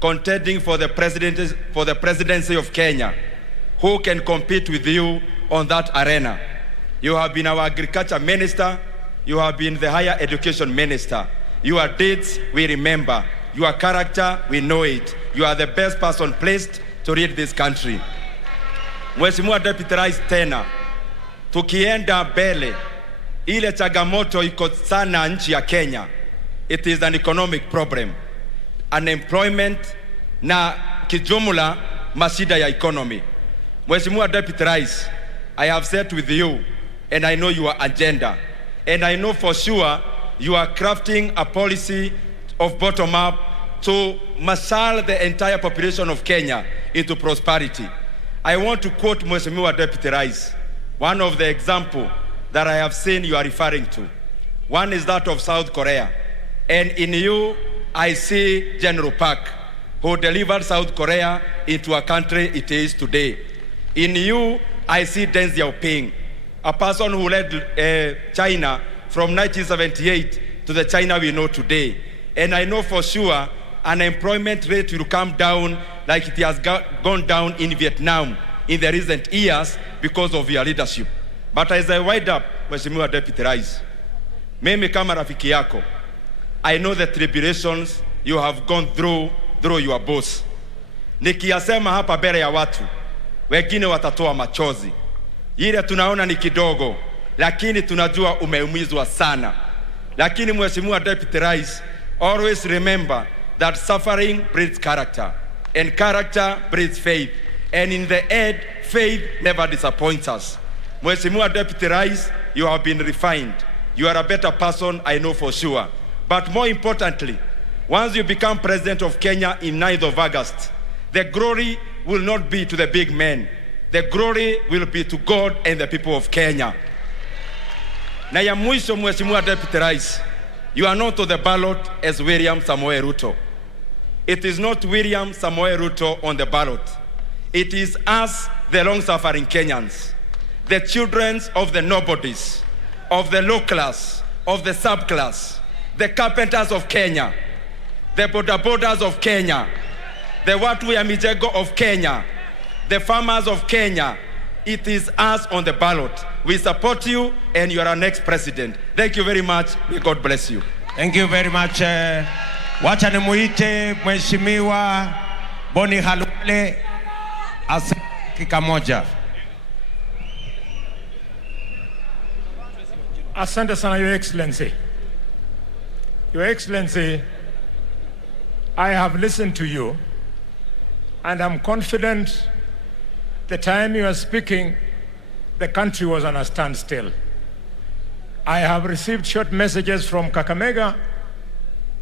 contending for the presidency of Kenya who can compete with you on that arena. You have been our agriculture minister, you have been the higher education minister. Your deeds we remember, your character we know it. You are the best person placed to lead this country. Mheshimiwa Deputy Rais, tena tukienda mbele, ile changamoto iko sana nchi ya Kenya. It is an economic problem, unemployment na kijumla mashida ya economy. Mheshimiwa Deputy Rais, I have sat with you and I know your agenda, and I know for sure you are crafting a policy of bottom up to marshal the entire population of Kenya into prosperity. I want to quote Mheshimiwa Deputy Rais, one of the example that I have seen you are referring to. One is that of South Korea. And in you, I see General Park, who delivered South Korea into a country it is today. In you, I see Deng Xiaoping, a person who led China from 1978 to the China we know today. And I know for sure unemployment rate will come down like it has gone down in Vietnam in the recent years because of your leadership. But as I wind up, Mheshimiwa Deputy Rais, mimi kama rafiki yako, I know the tribulations you have gone through your boss. Nikiyasema hapa mbele ya watu, wengine watatoa machozi. Ile tunaona ni kidogo, lakini tunajua umeumizwa sana. Lakini Mheshimiwa Deputy Rais, always remember that suffering breeds character, and character breeds faith. And in the end, faith never disappoints us. Mheshimiwa Deputy Rais, you have been refined. You are a better person, I know for sure. But more importantly, once you become President of Kenya in 9th of August, the glory will not be to the big men. The glory will be to God and the people of Kenya. Na ya mwisho, Mheshimiwa Deputy Rais, you are not to the ballot as William Samoei Ruto. It is not William Samoei Ruto on the ballot. It is us, the long-suffering Kenyans, the children of the nobodies, of the low class, of the subclass, the carpenters of Kenya, the bodabodas of Kenya, the watu ya mijego of Kenya, the farmers of Kenya. It is us on the ballot. We support you and you are our next president. Thank you very much. May God bless you. Thank you very much. Wacha nimuite Mheshimiwa Boni Halwale dakika moja. Asante sana, Your Excellency. Your Excellency, I have listened to you and I'm confident the time you are speaking, the country was on a standstill. I have received short messages from Kakamega.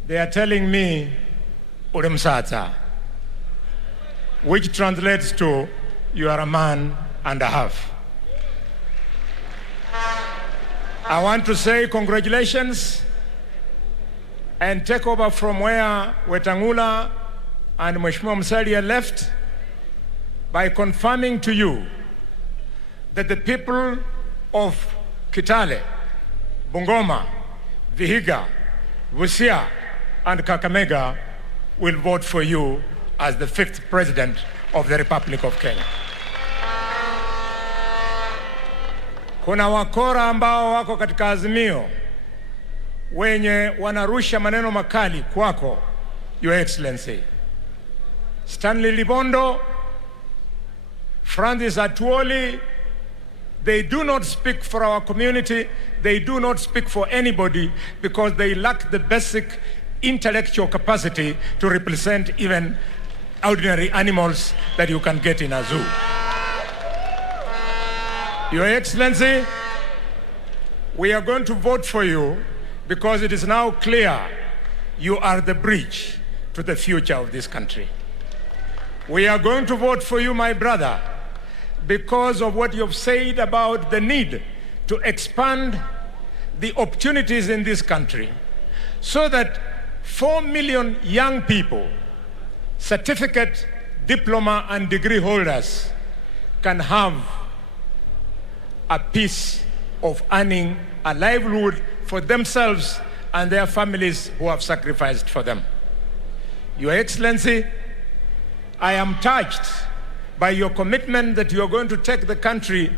They are telling me, Uremsata, which translates to, you are a man and a half. I want to say congratulations and take over from where Wetangula and Mheshimiwa Musalia left. by confirming to you that the people of Kitale, Bungoma, Vihiga, Busia, and Kakamega will vote for you as the 5th President of the Republic of Kenya. Kuna wakora ambao wako katika Azimio wenye wanarusha maneno makali kwako, Your Excellency. Stanley Libondo, Francis Atuoli, they do not speak for our community, they do not speak for anybody because they lack the basic intellectual capacity to represent even ordinary animals that you can get in a zoo. Your Excellency, we are going to vote for you because it is now clear you are the bridge to the future of this country. We are going to vote for you, my brother, because of what you've said about the need to expand the opportunities in this country so that 4 million young people, certificate, diploma, and degree holders can have a piece of earning a livelihood for themselves and their families who have sacrificed for them. Your Excellency, I am touched by your commitment that you are going to take the country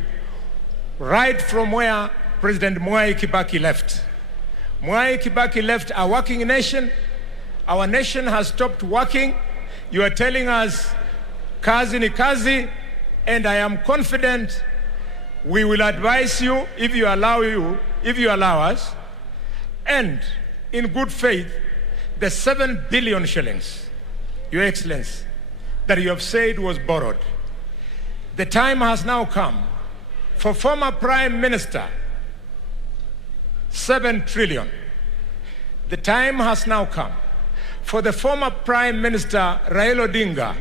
right from where President Mwai Kibaki left. Mwai Kibaki left a working nation. Our nation has stopped working. You are telling us, kazi ni kazi, and I am confident we will advise you if you allow us, and in good faith, the 7 billion shillings, Your Excellency, that you have said was borrowed. The time has now come for former Prime Minister, 7 trillion. The time has now come for the former Prime Minister, Raila Odinga,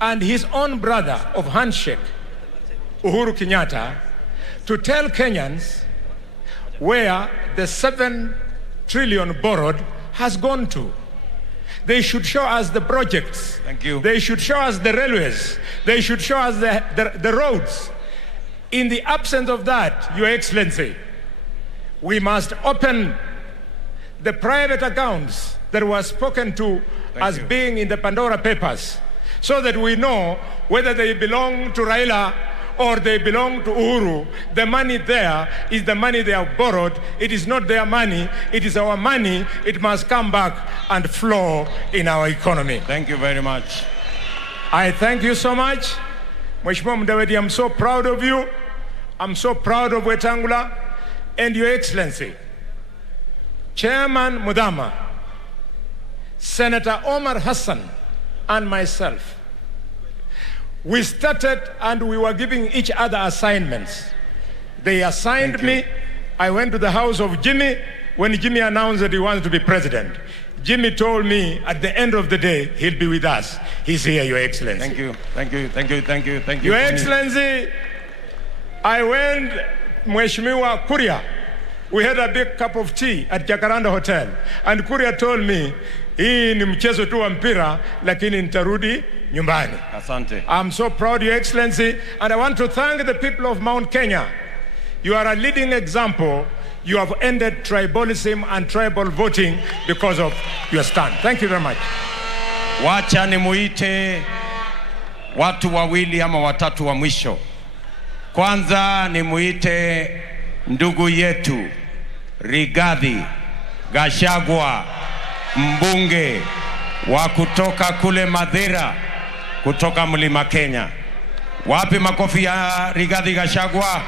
and his own brother of handshake, Uhuru Kenyatta, to tell Kenyans where the 7 trillion borrowed has gone to. They should show us the projects. Thank you. They should show us the railways. They should show us the roads. In the absence of that, Your Excellency, we must open the private accounts that were spoken to as being in the Pandora Papers so that we know whether they belong to Raila or they belong to Uhuru. The money there is the money they have borrowed. It is not their money. It is our money. It must come back and flow in our economy. Thank you very much. I thank you so much. Mheshimiwa Mudavadi, I'm so proud of you. I'm so proud of Wetangula and Your Excellency, Chairman Mudama, Senator Omar Hassan, and myself. We started and we were giving each other assignments. They assigned me. I went to the house of Jimmy when Jimmy announced that he wanted to be president. Jimmy told me at the end of the day, he'll be with us. He's here, Your Excellency. Thank you, thank you, thank you, thank you, thank you. Your Excellency, I went, Mheshimiwa Kuria. We had a big cup of tea at Jacaranda Hotel. And Kuria told me, hii ni mchezo tu wa mpira, lakini nitarudi nyumbani. Asante. I'm so proud, Your Excellency, and I want to thank the people of Mount Kenya. You are a leading example. You have ended tribalism and tribal voting because of your stand. Thank you very much. Wacha nimuite watu wawili ama watatu wa mwisho. Kwanza nimuite ndugu yetu Rigathi Gachagua, mbunge wa kutoka kule Mathira, kutoka Mlima Kenya. Wapi makofi ya Rigathi Gachagua?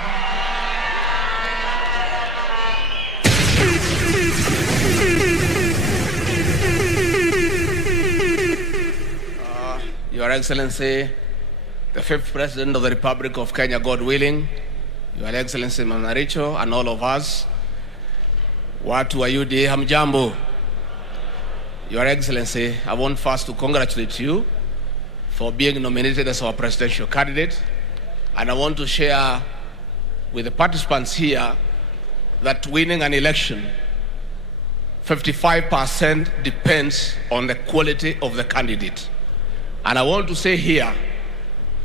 Your Excellency, the 5th President of the Republic of Kenya, God willing, Your Excellency Manaricho, and all of us, watu wa UDA hamjambo. Your Excellency, I want first to congratulate you for being nominated as our presidential candidate, and I want to share with the participants here that winning an election, 55% depends on the quality of the candidate. And I want to say here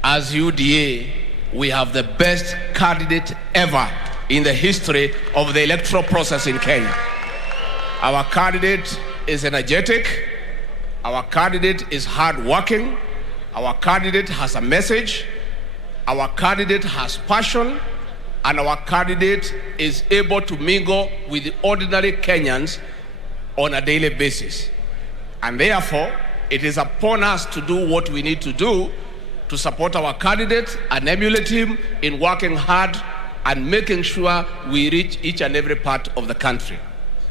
as UDA, we have the best candidate ever in the history of the electoral process in Kenya. Our candidate is energetic. Our candidate is hardworking. Our candidate has a message. Our candidate has passion. And our candidate is able to mingle with the ordinary Kenyans on a daily basis. And therefore, it is upon us to do what we need to do to support our candidate and emulate him in working hard and making sure we reach each and every part of the country.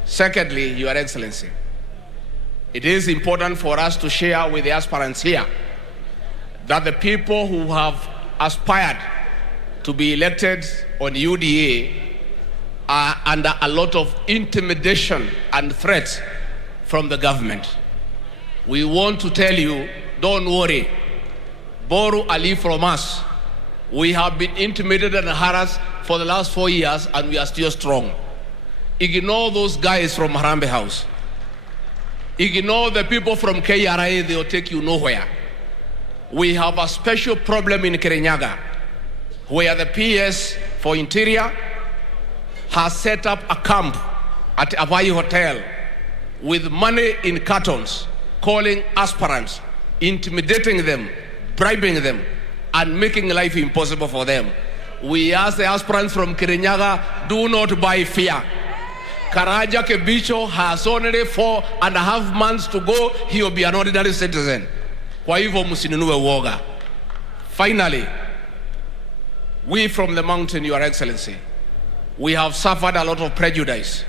Secondly, Your Excellency, it is important for us to share with the aspirants here that the people who have aspired to be elected on UDA are under a lot of intimidation and threats from the government. We want to tell you, don't worry. Borrow a leaf from us. We have been intimidated and harassed for the last 4 years, and we are still strong. Ignore those guys from Harambee House. Ignore the people from KRA, they will take you nowhere. We have a special problem in Kirinyaga, where the PS for Interior has set up a camp at Avai Hotel with money in cartons, calling aspirants, intimidating them, bribing them, and making life impossible for them. We ask the aspirants from Kirinyaga, do not buy fear. Karaja Kebicho has only 4.5 months to go. He will be an ordinary citizen. Kwa hivyo msinunue woga. Finally, we from the mountain, Your Excellency, we have suffered a lot of prejudice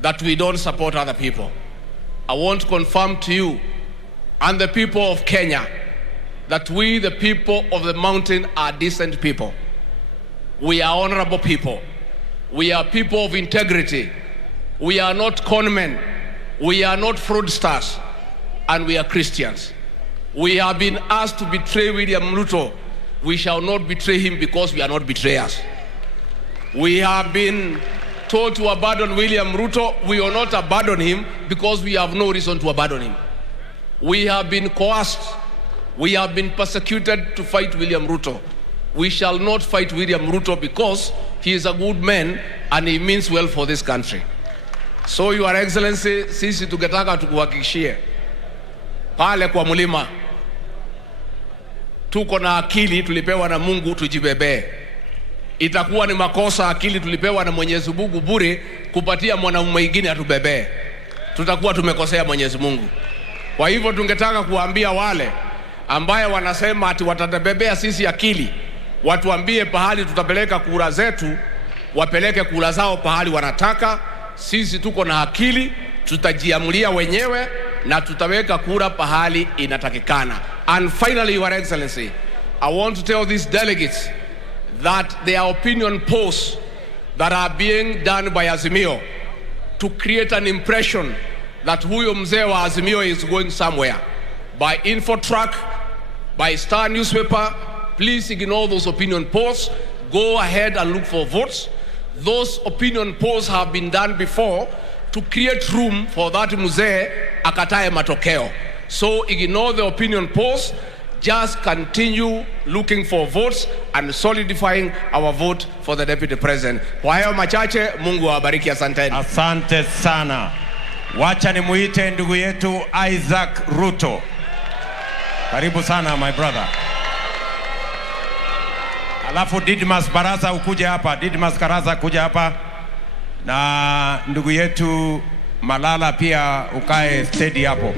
that we don't support other people. I want to confirm to you and the people of Kenya that we, the people of the mountain, are decent people. We are honorable people. We are people of integrity. We are not conmen. We are not fraudsters. And we are Christians. We have been asked to betray William Ruto. We shall not betray him because we are not betrayers. We have been told to abandon William Ruto. We will not abandon him because we have no reason to abandon him. We have been coerced. We have been persecuted to fight William Ruto. We shall not fight William Ruto because he is a good man and he means well for this country. So, Your Excellency, sisi tukitaka tukuhakikishie pale kwa mlima tuko na akili tulipewa na Mungu, tujibebee. Itakuwa ni makosa akili tulipewa na Mwenyezi Mungu bure kupatia mwanamume mwingine atubebee. Tutakuwa tumekosea Mwenyezi Mungu. Kwa hivyo tungetaka kuambia wale ambaye wanasema ati watatebebea sisi akili, watuambie pahali tutapeleka kura zetu, wapeleke kura zao pahali wanataka. Sisi tuko na akili, tutajiamulia wenyewe na tutaweka kura pahali inatakikana. And finally, Your Excellency, I want to tell these delegates that there are opinion polls that are being done by Azimio to create an impression that huyo mzee wa Azimio is going somewhere. By Infotrack, by Star newspaper, please ignore those opinion polls. Go ahead and look for votes. Those opinion polls have been done before to create room for that mzee akatae matokeo. So ignore the opinion polls. Just continue looking for votes and solidifying our vote for the Deputy President. Kwa hayo machache, Mungu awabariki, asanteni. Asante sana. Wacha nimuite ndugu yetu Isaac Ruto. Karibu sana my brother. Alafu Didmas Barasa ukuje hapa. Didmas Karaza kuja hapa. Na ndugu yetu Malala pia ukae steady hapo.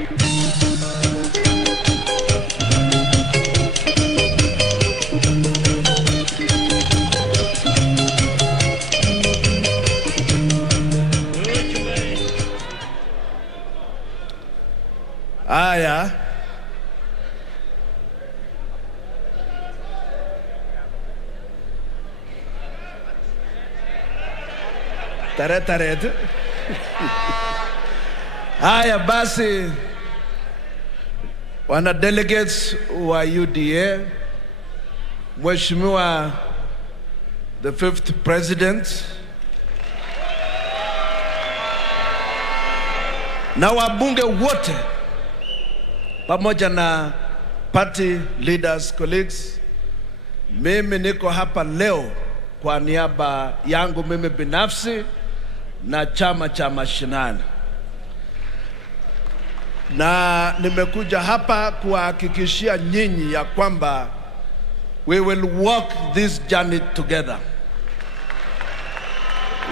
Aya. Taret. Haya basi, wana delegates wa UDA, Mheshimiwa the 5th President na wabunge wote pamoja na party leaders, colleagues, mimi niko hapa leo kwa niaba yangu mimi binafsi na chama cha mashinani, na nimekuja hapa kuhakikishia nyinyi ya kwamba we will walk this journey together.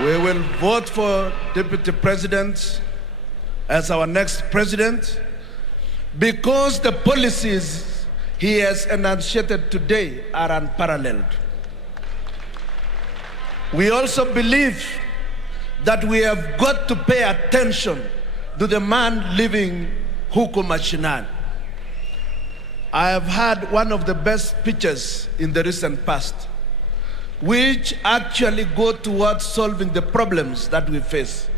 We will vote for Deputy President as our next president because the policies he has enunciated today are unparalleled. We also believe that we have got to pay attention to the man living huko mashinani. I have had one of the best speeches in the recent past, which actually go towards solving the problems that we face.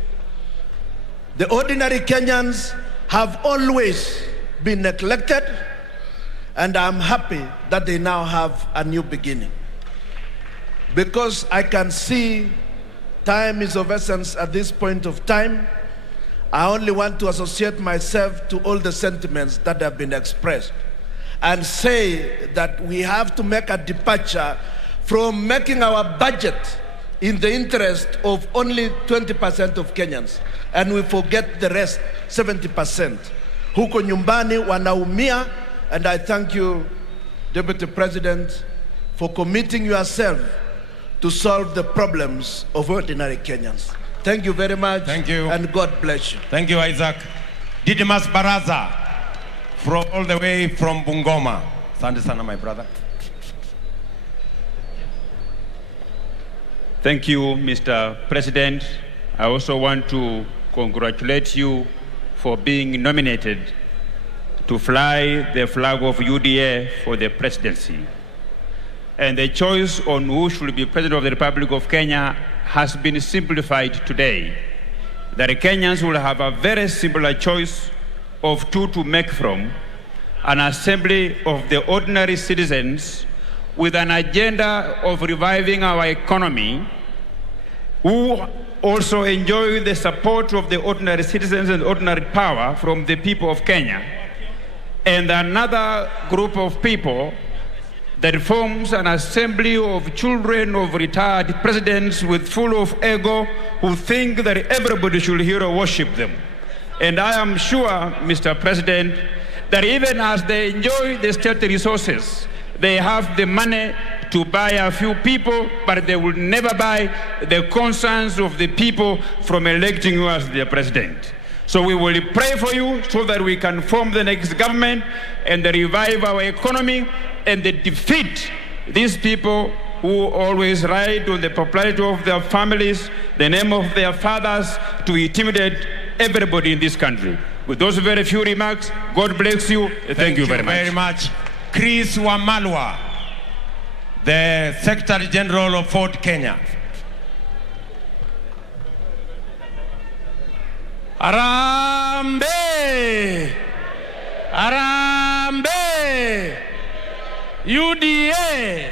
The ordinary Kenyans have always been neglected, and I'm happy that they now have a new beginning. Because I can see time is of essence at this point of time, I only want to associate myself to all the sentiments that have been expressed and say that we have to make a departure from making our budget in the interest of only 20% of Kenyans, and we forget the rest, 70%. Huko nyumbani wanaumia, and I thank you, Deputy President, for committing yourself to solve the problems of ordinary Kenyans. Thank you very much. Thank you. And God bless you. Thank you, Isaac. Didimas Baraza, from all the way from Bungoma. Asante sana, my brother. Thank you, Mr. President. I also want to congratulate you for being nominated to fly the flag of UDA for the presidency. And the choice on who should be President of the Republic of Kenya has been simplified today. That Kenyans will have a very simple choice of two to make from: an assembly of the ordinary citizens with an agenda of reviving our economy, who also enjoy the support of the ordinary citizens and ordinary power from the people of Kenya, and another group of people that forms an assembly of children of retired presidents with full of ego who think that everybody should hero worship them. And I am sure, Mr. President, that even as they enjoy the state resources, they have the money to buy a few people, but they will never buy the concerns of the people from electing you as their president. So we will pray for you so that we can form the next government and revive our economy and defeat these people who always ride on the popularity of their families, the name of their fathers, to intimidate everybody in this country. With those very few remarks, God bless you. Thank you very much. Chris Wamalwa, the Secretary General of Ford Kenya. Arambe! Arambe! UDA!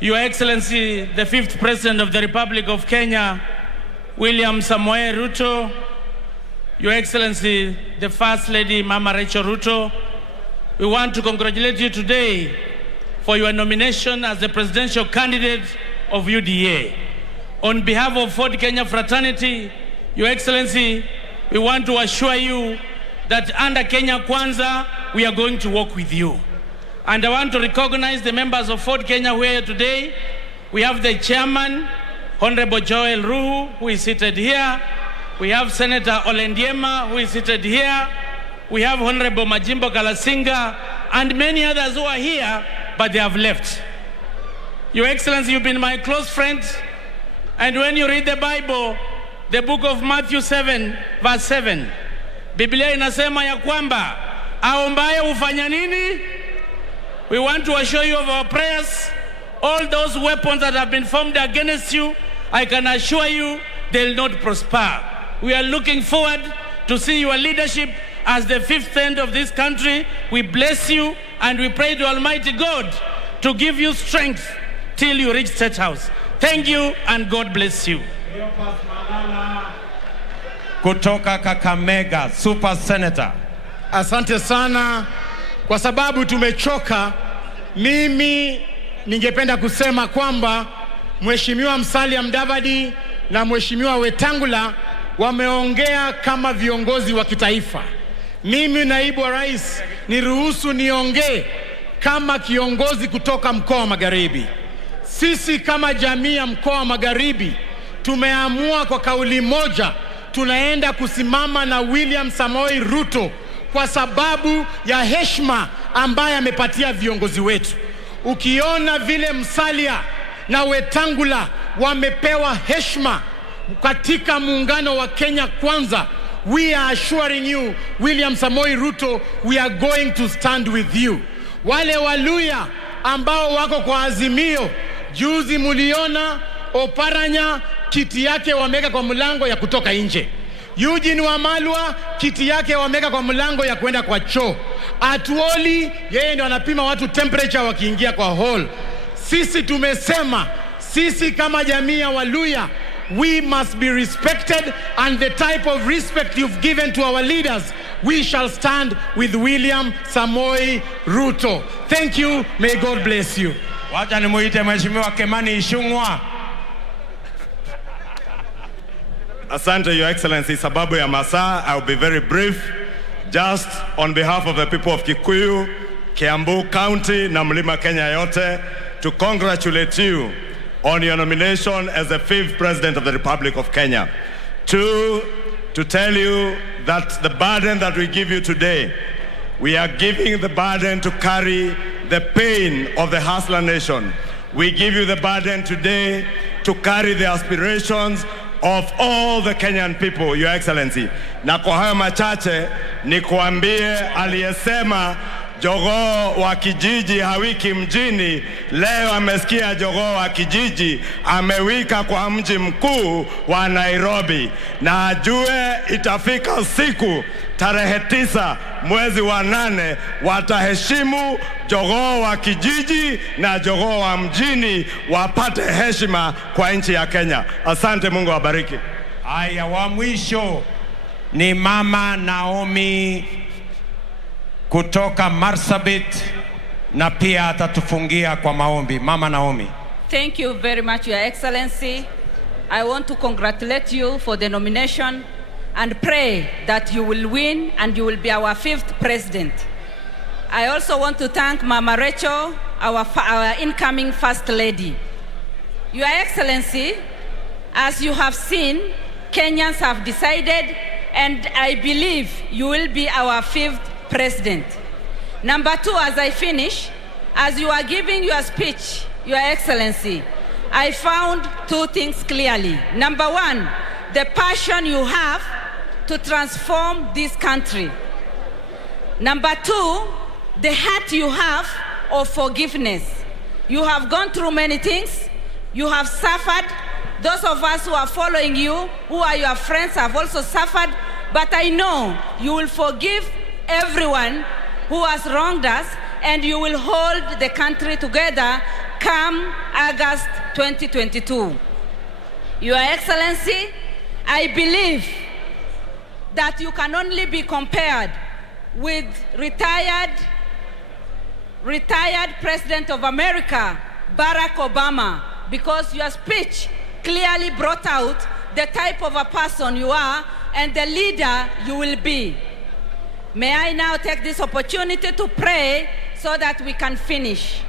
Your Excellency, the 5th President of the Republic of Kenya, William Samoei Ruto, Your Excellency, the First Lady, Mama Rachel Ruto, we want to congratulate you today for your nomination as the presidential candidate of UDA. On behalf of Ford Kenya fraternity, Your Excellency, we want to assure you that under Kenya Kwanza, we are going to work with you. And I want to recognize the members of Ford Kenya who are here today. We have the chairman, Honorable Joel Ruhu, who is seated here. We have Senator Olendiema, who is seated here. We have Honorable Majimbo Kalasinga, and many others who are here, but they have left. Your Excellency, you've been my close friend, and when you read the Bible, the book of Matthew 7, verse 7, Biblia inasema ya kwamba aombaye hufanya nini? We want to assure you of our prayers. All those weapons that have been formed against you, I can assure you they'll not prosper. We are looking forward to see your leadership as the 5th end of this country. We bless you and we pray to Almighty God to give you strength till you reach State House. Thank you and God bless you. Kutoka Kakamega, Super Senator. Asante sana kwa sababu tumechoka. Mimi ningependa kusema kwamba Mheshimiwa Musalia Mudavadi na Mheshimiwa Wetangula wameongea kama viongozi wa kitaifa. Mimi naibu wa rais niruhusu niongee kama kiongozi kutoka mkoa wa Magharibi. Sisi kama jamii ya mkoa wa Magharibi tumeamua kwa kauli moja tunaenda kusimama na William Samoei Ruto kwa sababu ya heshima ambaye amepatia viongozi wetu. Ukiona vile Musalia na Wetangula wamepewa heshima katika muungano wa Kenya Kwanza, we are assuring you, William Samoei Ruto, we are going to stand with you. Wale Waluya ambao wako kwa Azimio, juzi muliona Oparanya kiti yake wameka kwa mlango ya kutoka nje. Eugene Wamalwa kiti yake wameka kwa mlango ya kwenda kwa choo. Atuoli yeye ndo anapima watu temperature wakiingia kwa hall. Sisi tumesema, sisi kama jamii ya Waluya, we must be respected, and the type of respect you've given to our leaders, we shall stand with William Samoei Ruto. Thank you. May God bless you. Wacha nimuite Mheshimiwa Kimani Ichung'wah. Asante, Your Excellency. Sababu ya masaa, I'll be very brief. Just on behalf of the people of Kikuyu, Kiambu County na Mlima Kenya yote, to congratulate you on your nomination as the 5th President of the Republic of Kenya. Two, to tell you that the burden that we give you today, we are giving the burden to carry the pain of the hustler nation. We give you the burden today to carry the aspirations of all the Kenyan people, Your Excellency. Na kwa hayo machache ni kuambie aliyesema jogoo wa kijiji hawiki mjini, leo amesikia jogoo wa kijiji amewika kwa mji mkuu wa Nairobi, na ajue itafika siku tarehe 9 mwezi wa 8 wataheshimu jogoo wa kijiji na jogoo wa mjini wapate heshima kwa nchi ya Kenya. Asante, Mungu awabariki. Haya, wa mwisho ni Mama Naomi kutoka Marsabit, na pia atatufungia kwa maombi. Mama Naomi. Thank you very much, Your Excellency. I want to congratulate you for the nomination and pray that you will win and you will be our 5th president. I also want to thank Mama Rachel, our incoming First Lady. Your Excellency, as you have seen, Kenyans have decided, and I believe you will be our 5th president. Number 2, as I finish, as you are giving your speech, Your Excellency, I found 2 things clearly. Number 1, the passion you have to transform this country. Number 2, the heart you have of forgiveness. You have gone through many things. You have suffered. Those of us who are following you, who are your friends, have also suffered. But I know you will forgive everyone who has wronged us, and you will hold the country together come August 2022. Your Excellency, I believe that you can only be compared with retired President of America, Barack Obama, because your speech clearly brought out the type of a person you are and the leader you will be. May I now take this opportunity to pray so that we can finish.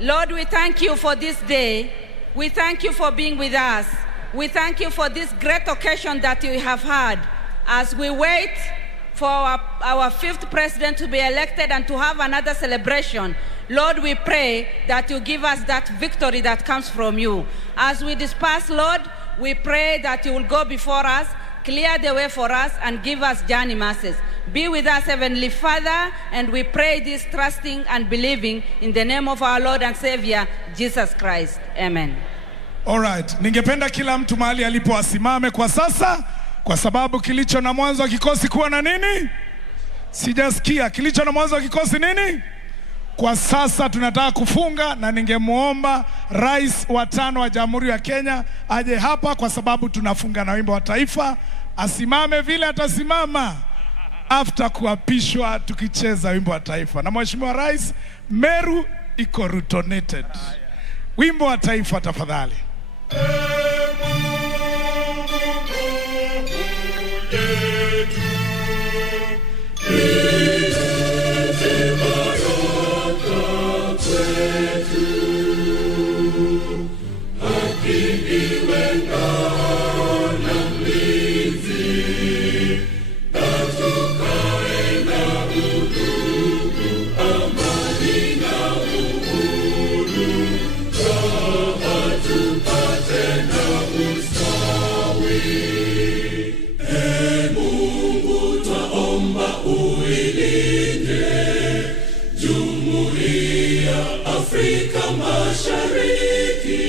Lord, we thank you for this day. We thank you for being with us. We thank you for this great occasion that we have had as we wait for our 5th president to be elected and to have another celebration. Lord, we pray that you give us that victory that comes from you. As we disperse, Lord, we pray that you will go before us, clear the way for us, and give us journey masses. Be with us, Heavenly Father, and we pray this trusting and believing in the name of our Lord and Savior, Jesus Christ. Amen. All right. Ningependa kila mtu mahali alipo asimame kwa sasa, kwa sababu kilicho na mwanzo wa kikosi kuwa na nini? Sijasikia. Kilicho na mwanzo wa kikosi nini? Kwa sasa tunataka kufunga, na ningemuomba Rais wa 5 wa Jamhuri ya Kenya aje hapa, kwa sababu tunafunga na wimbo wa taifa. Asimame vile atasimama. after kuapishwa tukicheza wimbo wa taifa. Na Mheshimiwa Rais, Meru iko Rutonated. Wimbo wa taifa tafadhali. Afrika Mashariki,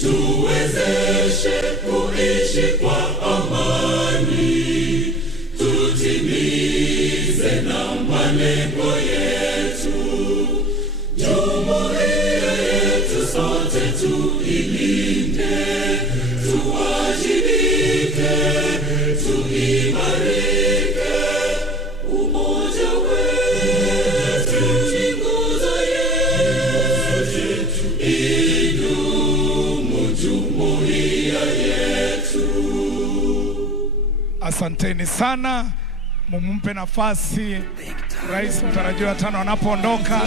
tuwezeshe kuishi kwa amani, tutimize na malengo yetu. Jumuiya yetu sote tuilinde, tuwajibike, tuimarike, umoja wetu ni nguzo yetu, idumu jumuiya yetu. Asanteni sana, mumpe nafasi Rais mtarajiwa tano anapoondoka.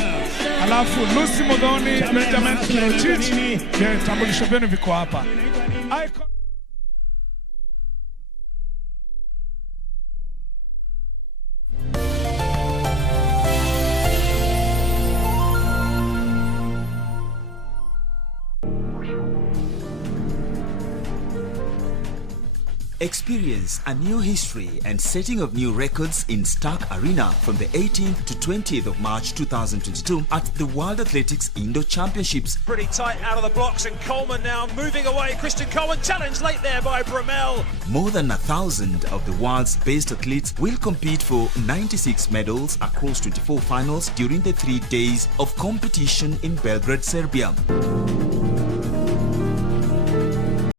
Alafu Lucy Muthoni, Benjamin Kirotich, vitambulisho vyenu viko hapa. Experience a new history and setting of new records in Stark Arena from the 18th to 20th of March 2022 at the World Athletics Indo Championships. Pretty tight out of the blocks, and Coleman now moving away. Christian Coleman challenged late there by Promotional. More than 1,000 of the world's best athletes will compete for 96 medals across 24 finals during the 3 days of competition in Belgrade, Serbia.